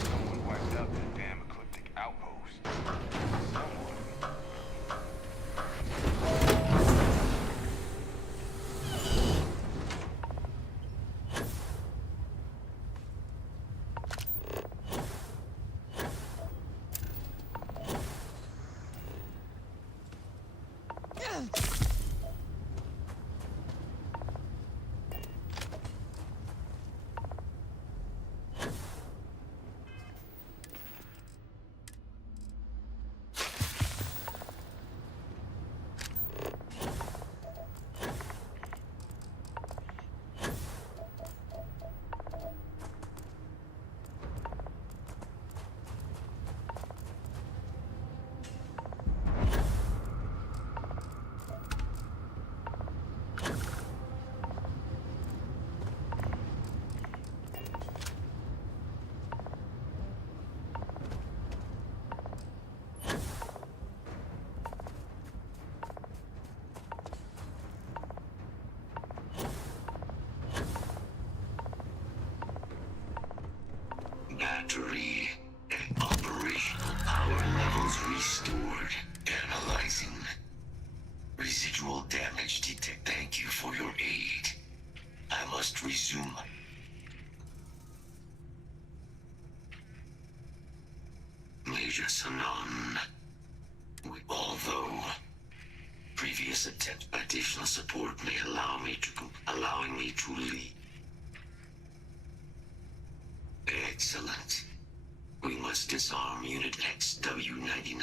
Someone wiped out that damn ecliptic outpost. Someone. Battery and operational power levels restored. Analyzing. Residual damage detect. Thank you for your aid. I must resume. Major Sanon. Although previous attempt additional support may allowing me to lead. Excellent. We must disarm Unit XW-99.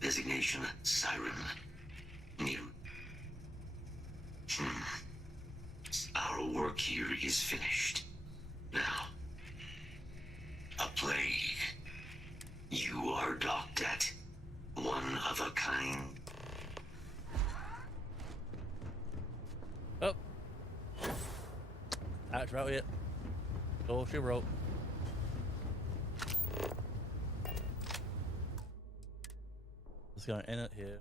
Designation Siren. Near. Our work here is finished. Now, a plague. You are docked at one of a kind. Oh. That's about it. All she wrote. Let's go end it here.